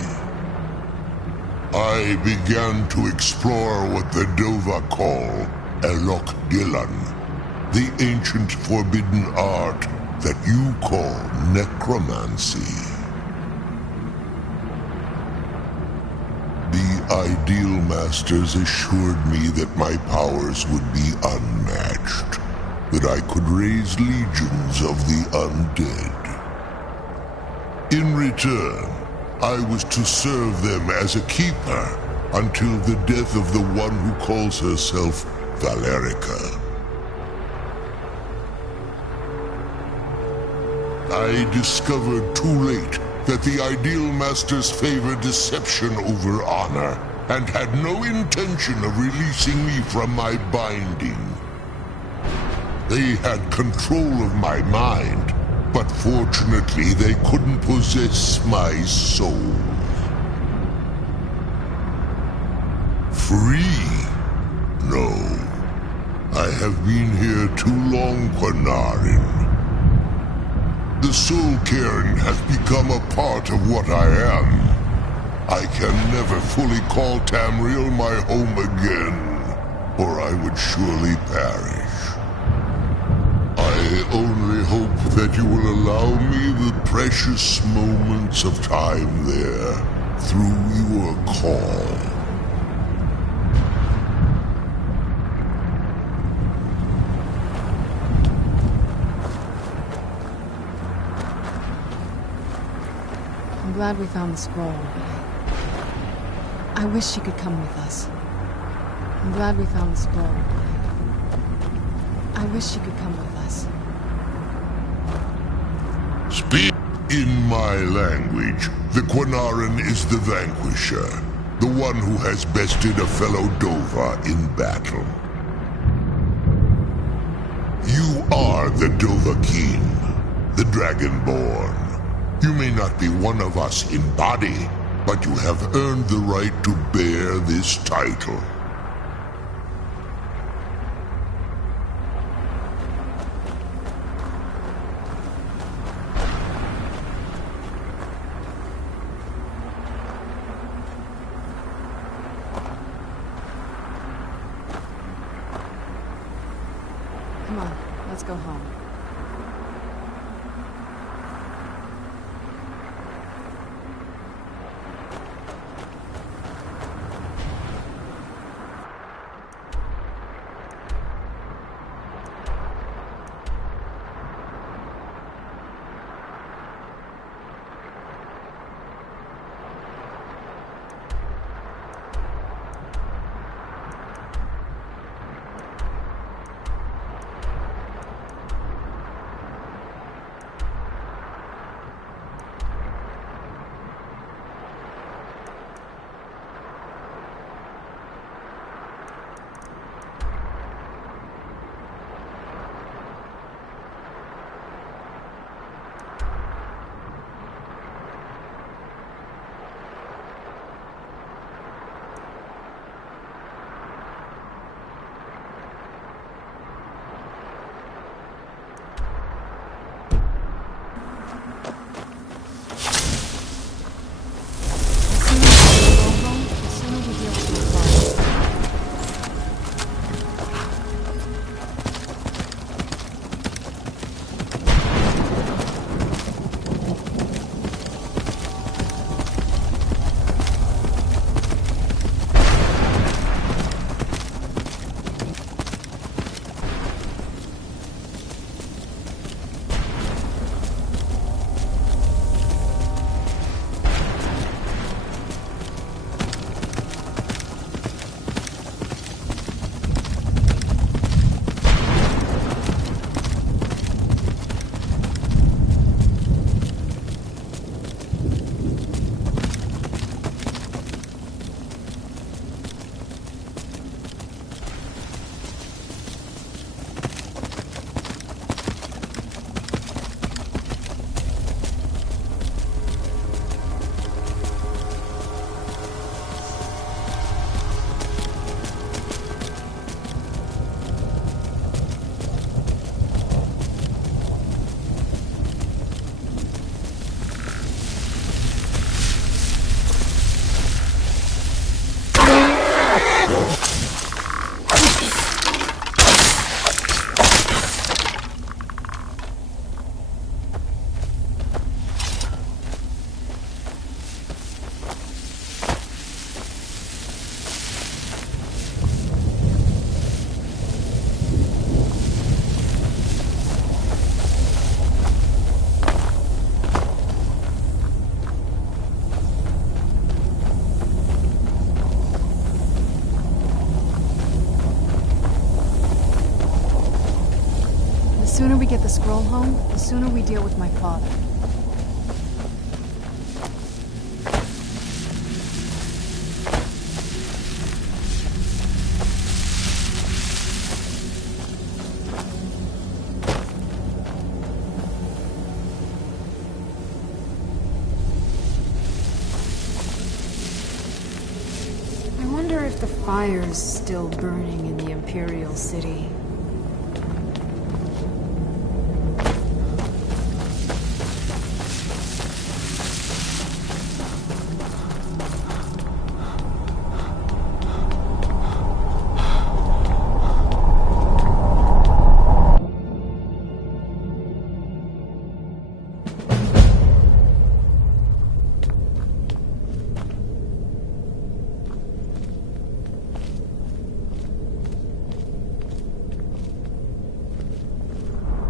I began to explore what the Dova call Elok Dylan, the ancient forbidden art that you call necromancy. The Ideal Masters assured me that my powers would be unmatched, that I could raise legions of the undead. In return, I was to serve them as a keeper until the death of the one who calls herself Valerica. I discovered too late that the Ideal Masters favor deception over honor, and had no intention of releasing me from my binding. They had control of my mind, but fortunately they couldn't possess my soul. Free? No. I have been here too long, Quinarin. The Soul Cairn has become a part of what I am. I can never fully call Tamriel my home again, or I would surely perish. I only hope that you will allow me the precious moments of time there through your call. I'm glad we found the scroll, but I wish she could come with us. I'm glad we found the scroll, but I wish she could come with us. Speak in my language. The Quinaran is the vanquisher, the one who has bested a fellow Dova in battle. You are the Dovahkiin, the Dragonborn. You may not be one of us in body, but you have earned the right to bear this title. Come on, let's go home. The sooner we get the scroll home, the sooner we deal with my father. I wonder if the fire's still burning in the Imperial City.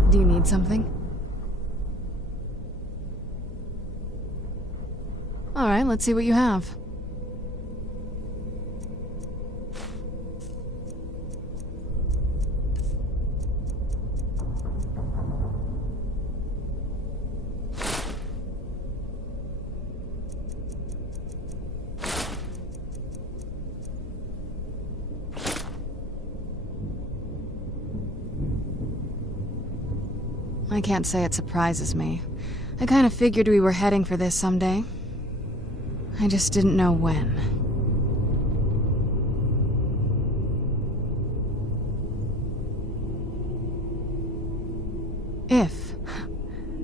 Do you need something? Alright, let's see what you have. I can't say it surprises me. I kind of figured we were heading for this someday. I just didn't know when. If.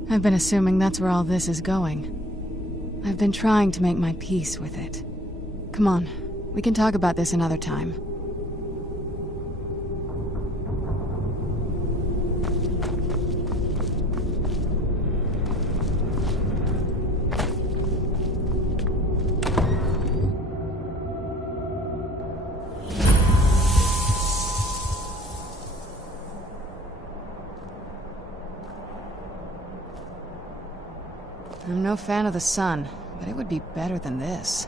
I've been assuming that's where all this is going. I've been trying to make my peace with it. Come on, we can talk about this another time. I'm no fan of the sun, but it would be better than this.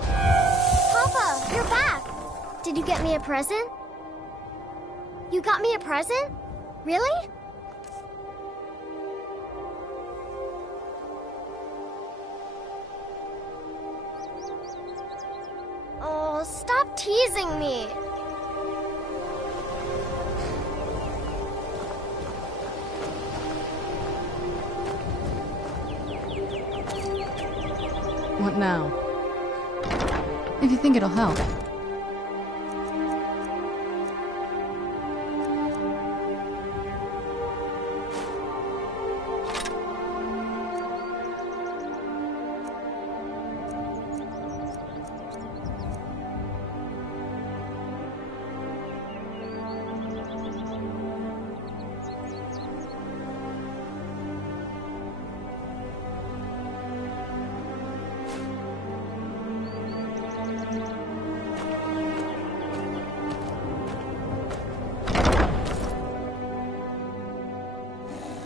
Papa, you're back! Did you get me a present? You got me a present? Really? Oh, stop teasing me. What now? If you think it'll help.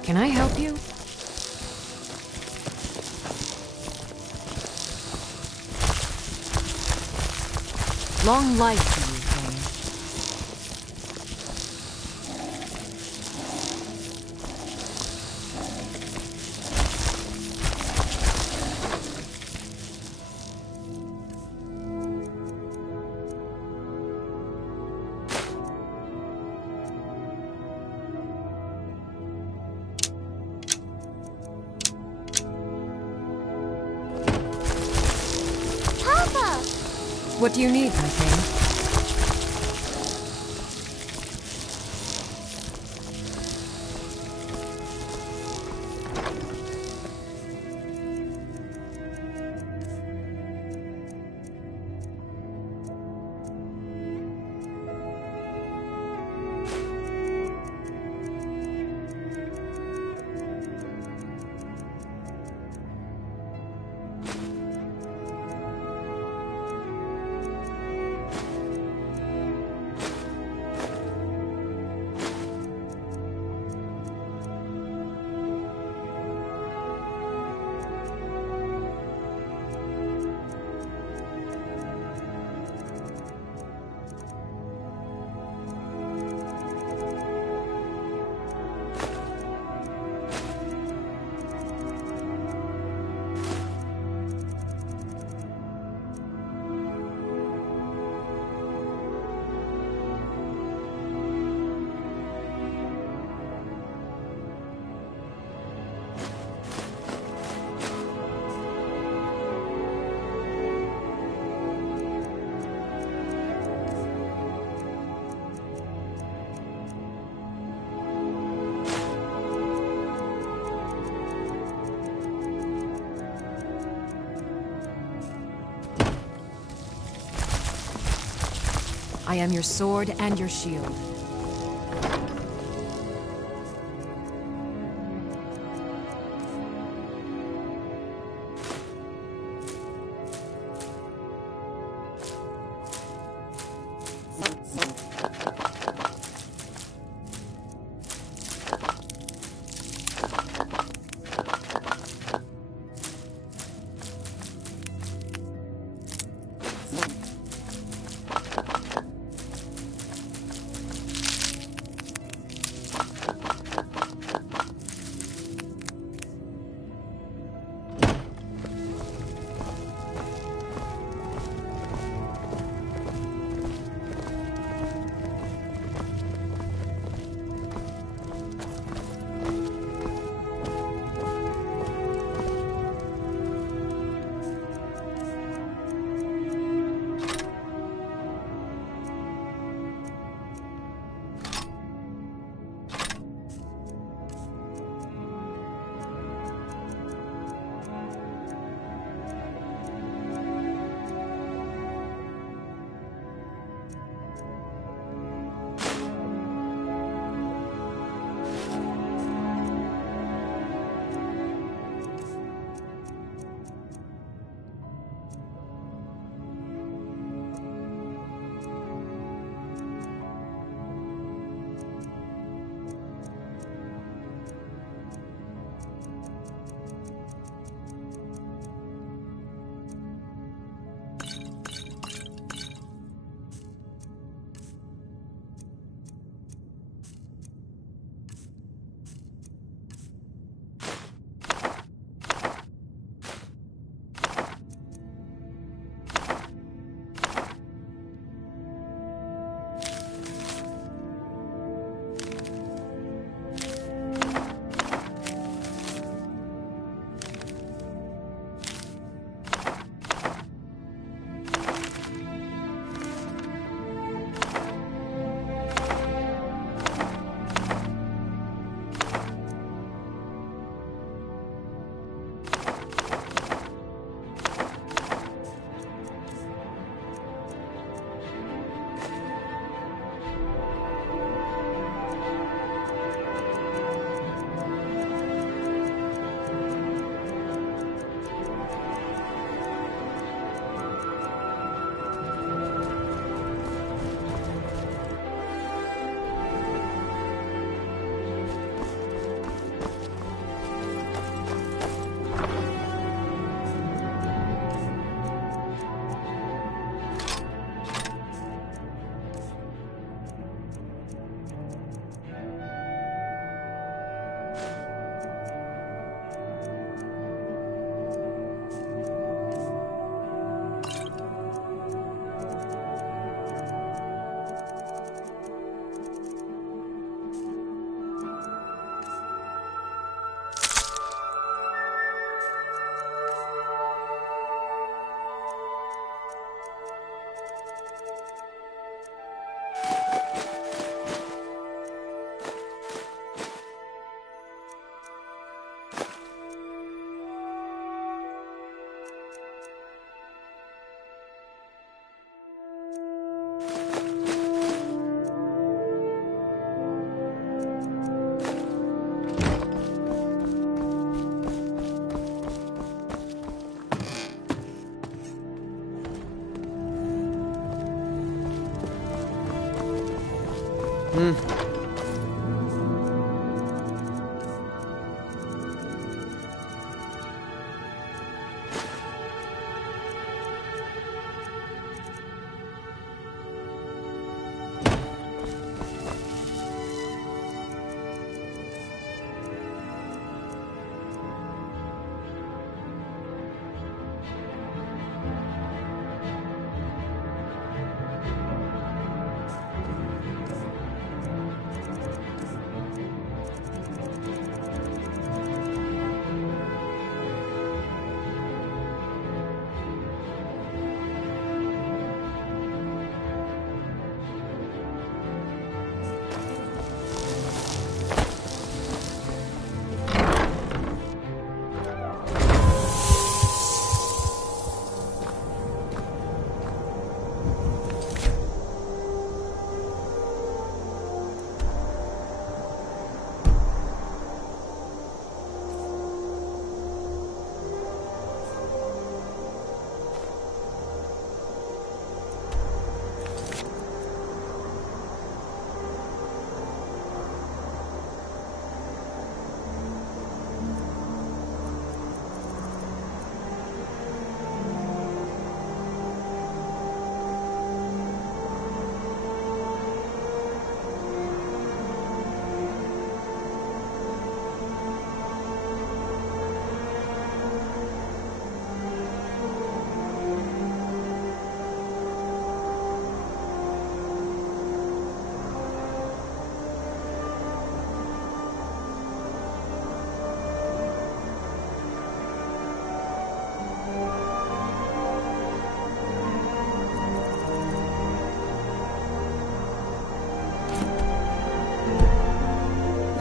Can I help you? Long life to you, Kane. What do you need, my king? I am your sword and your shield.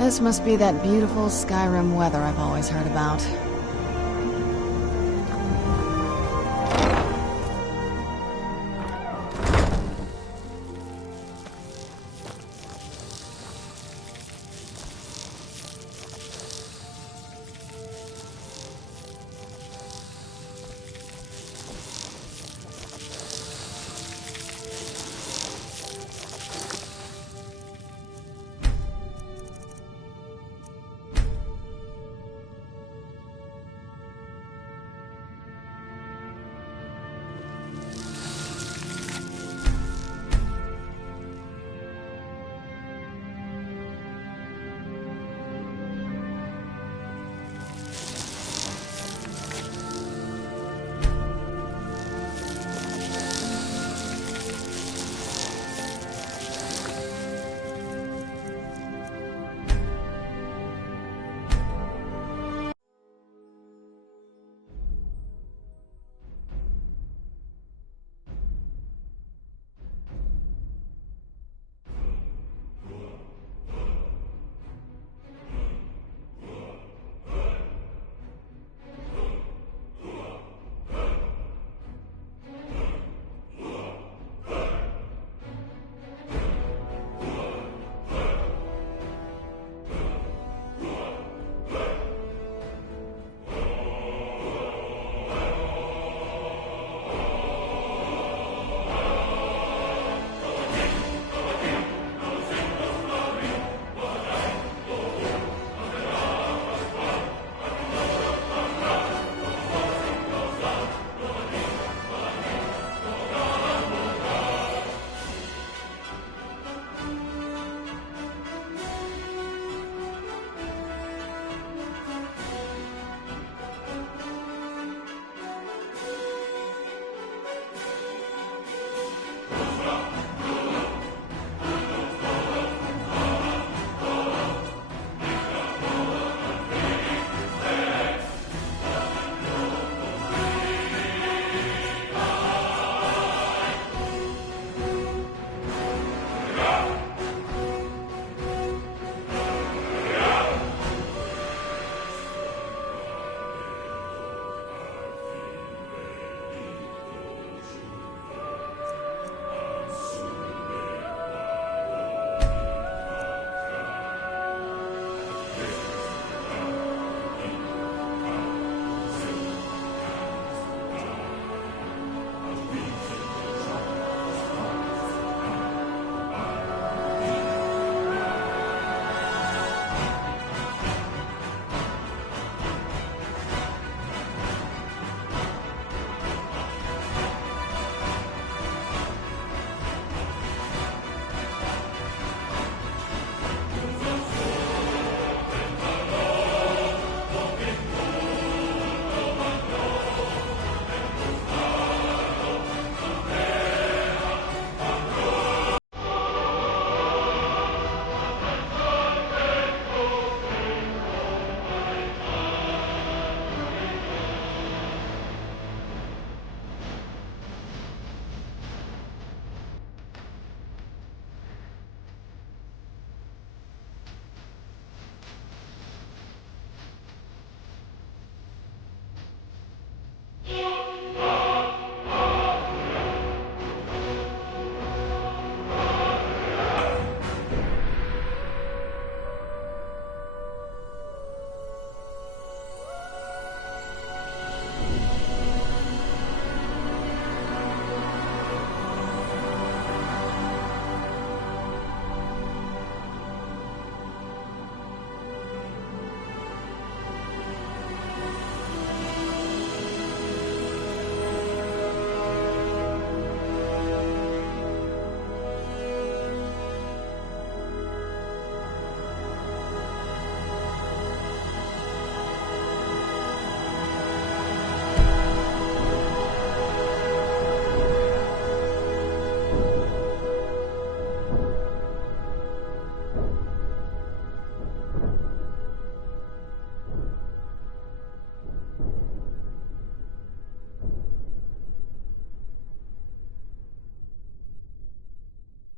This must be that beautiful Skyrim weather I've always heard about.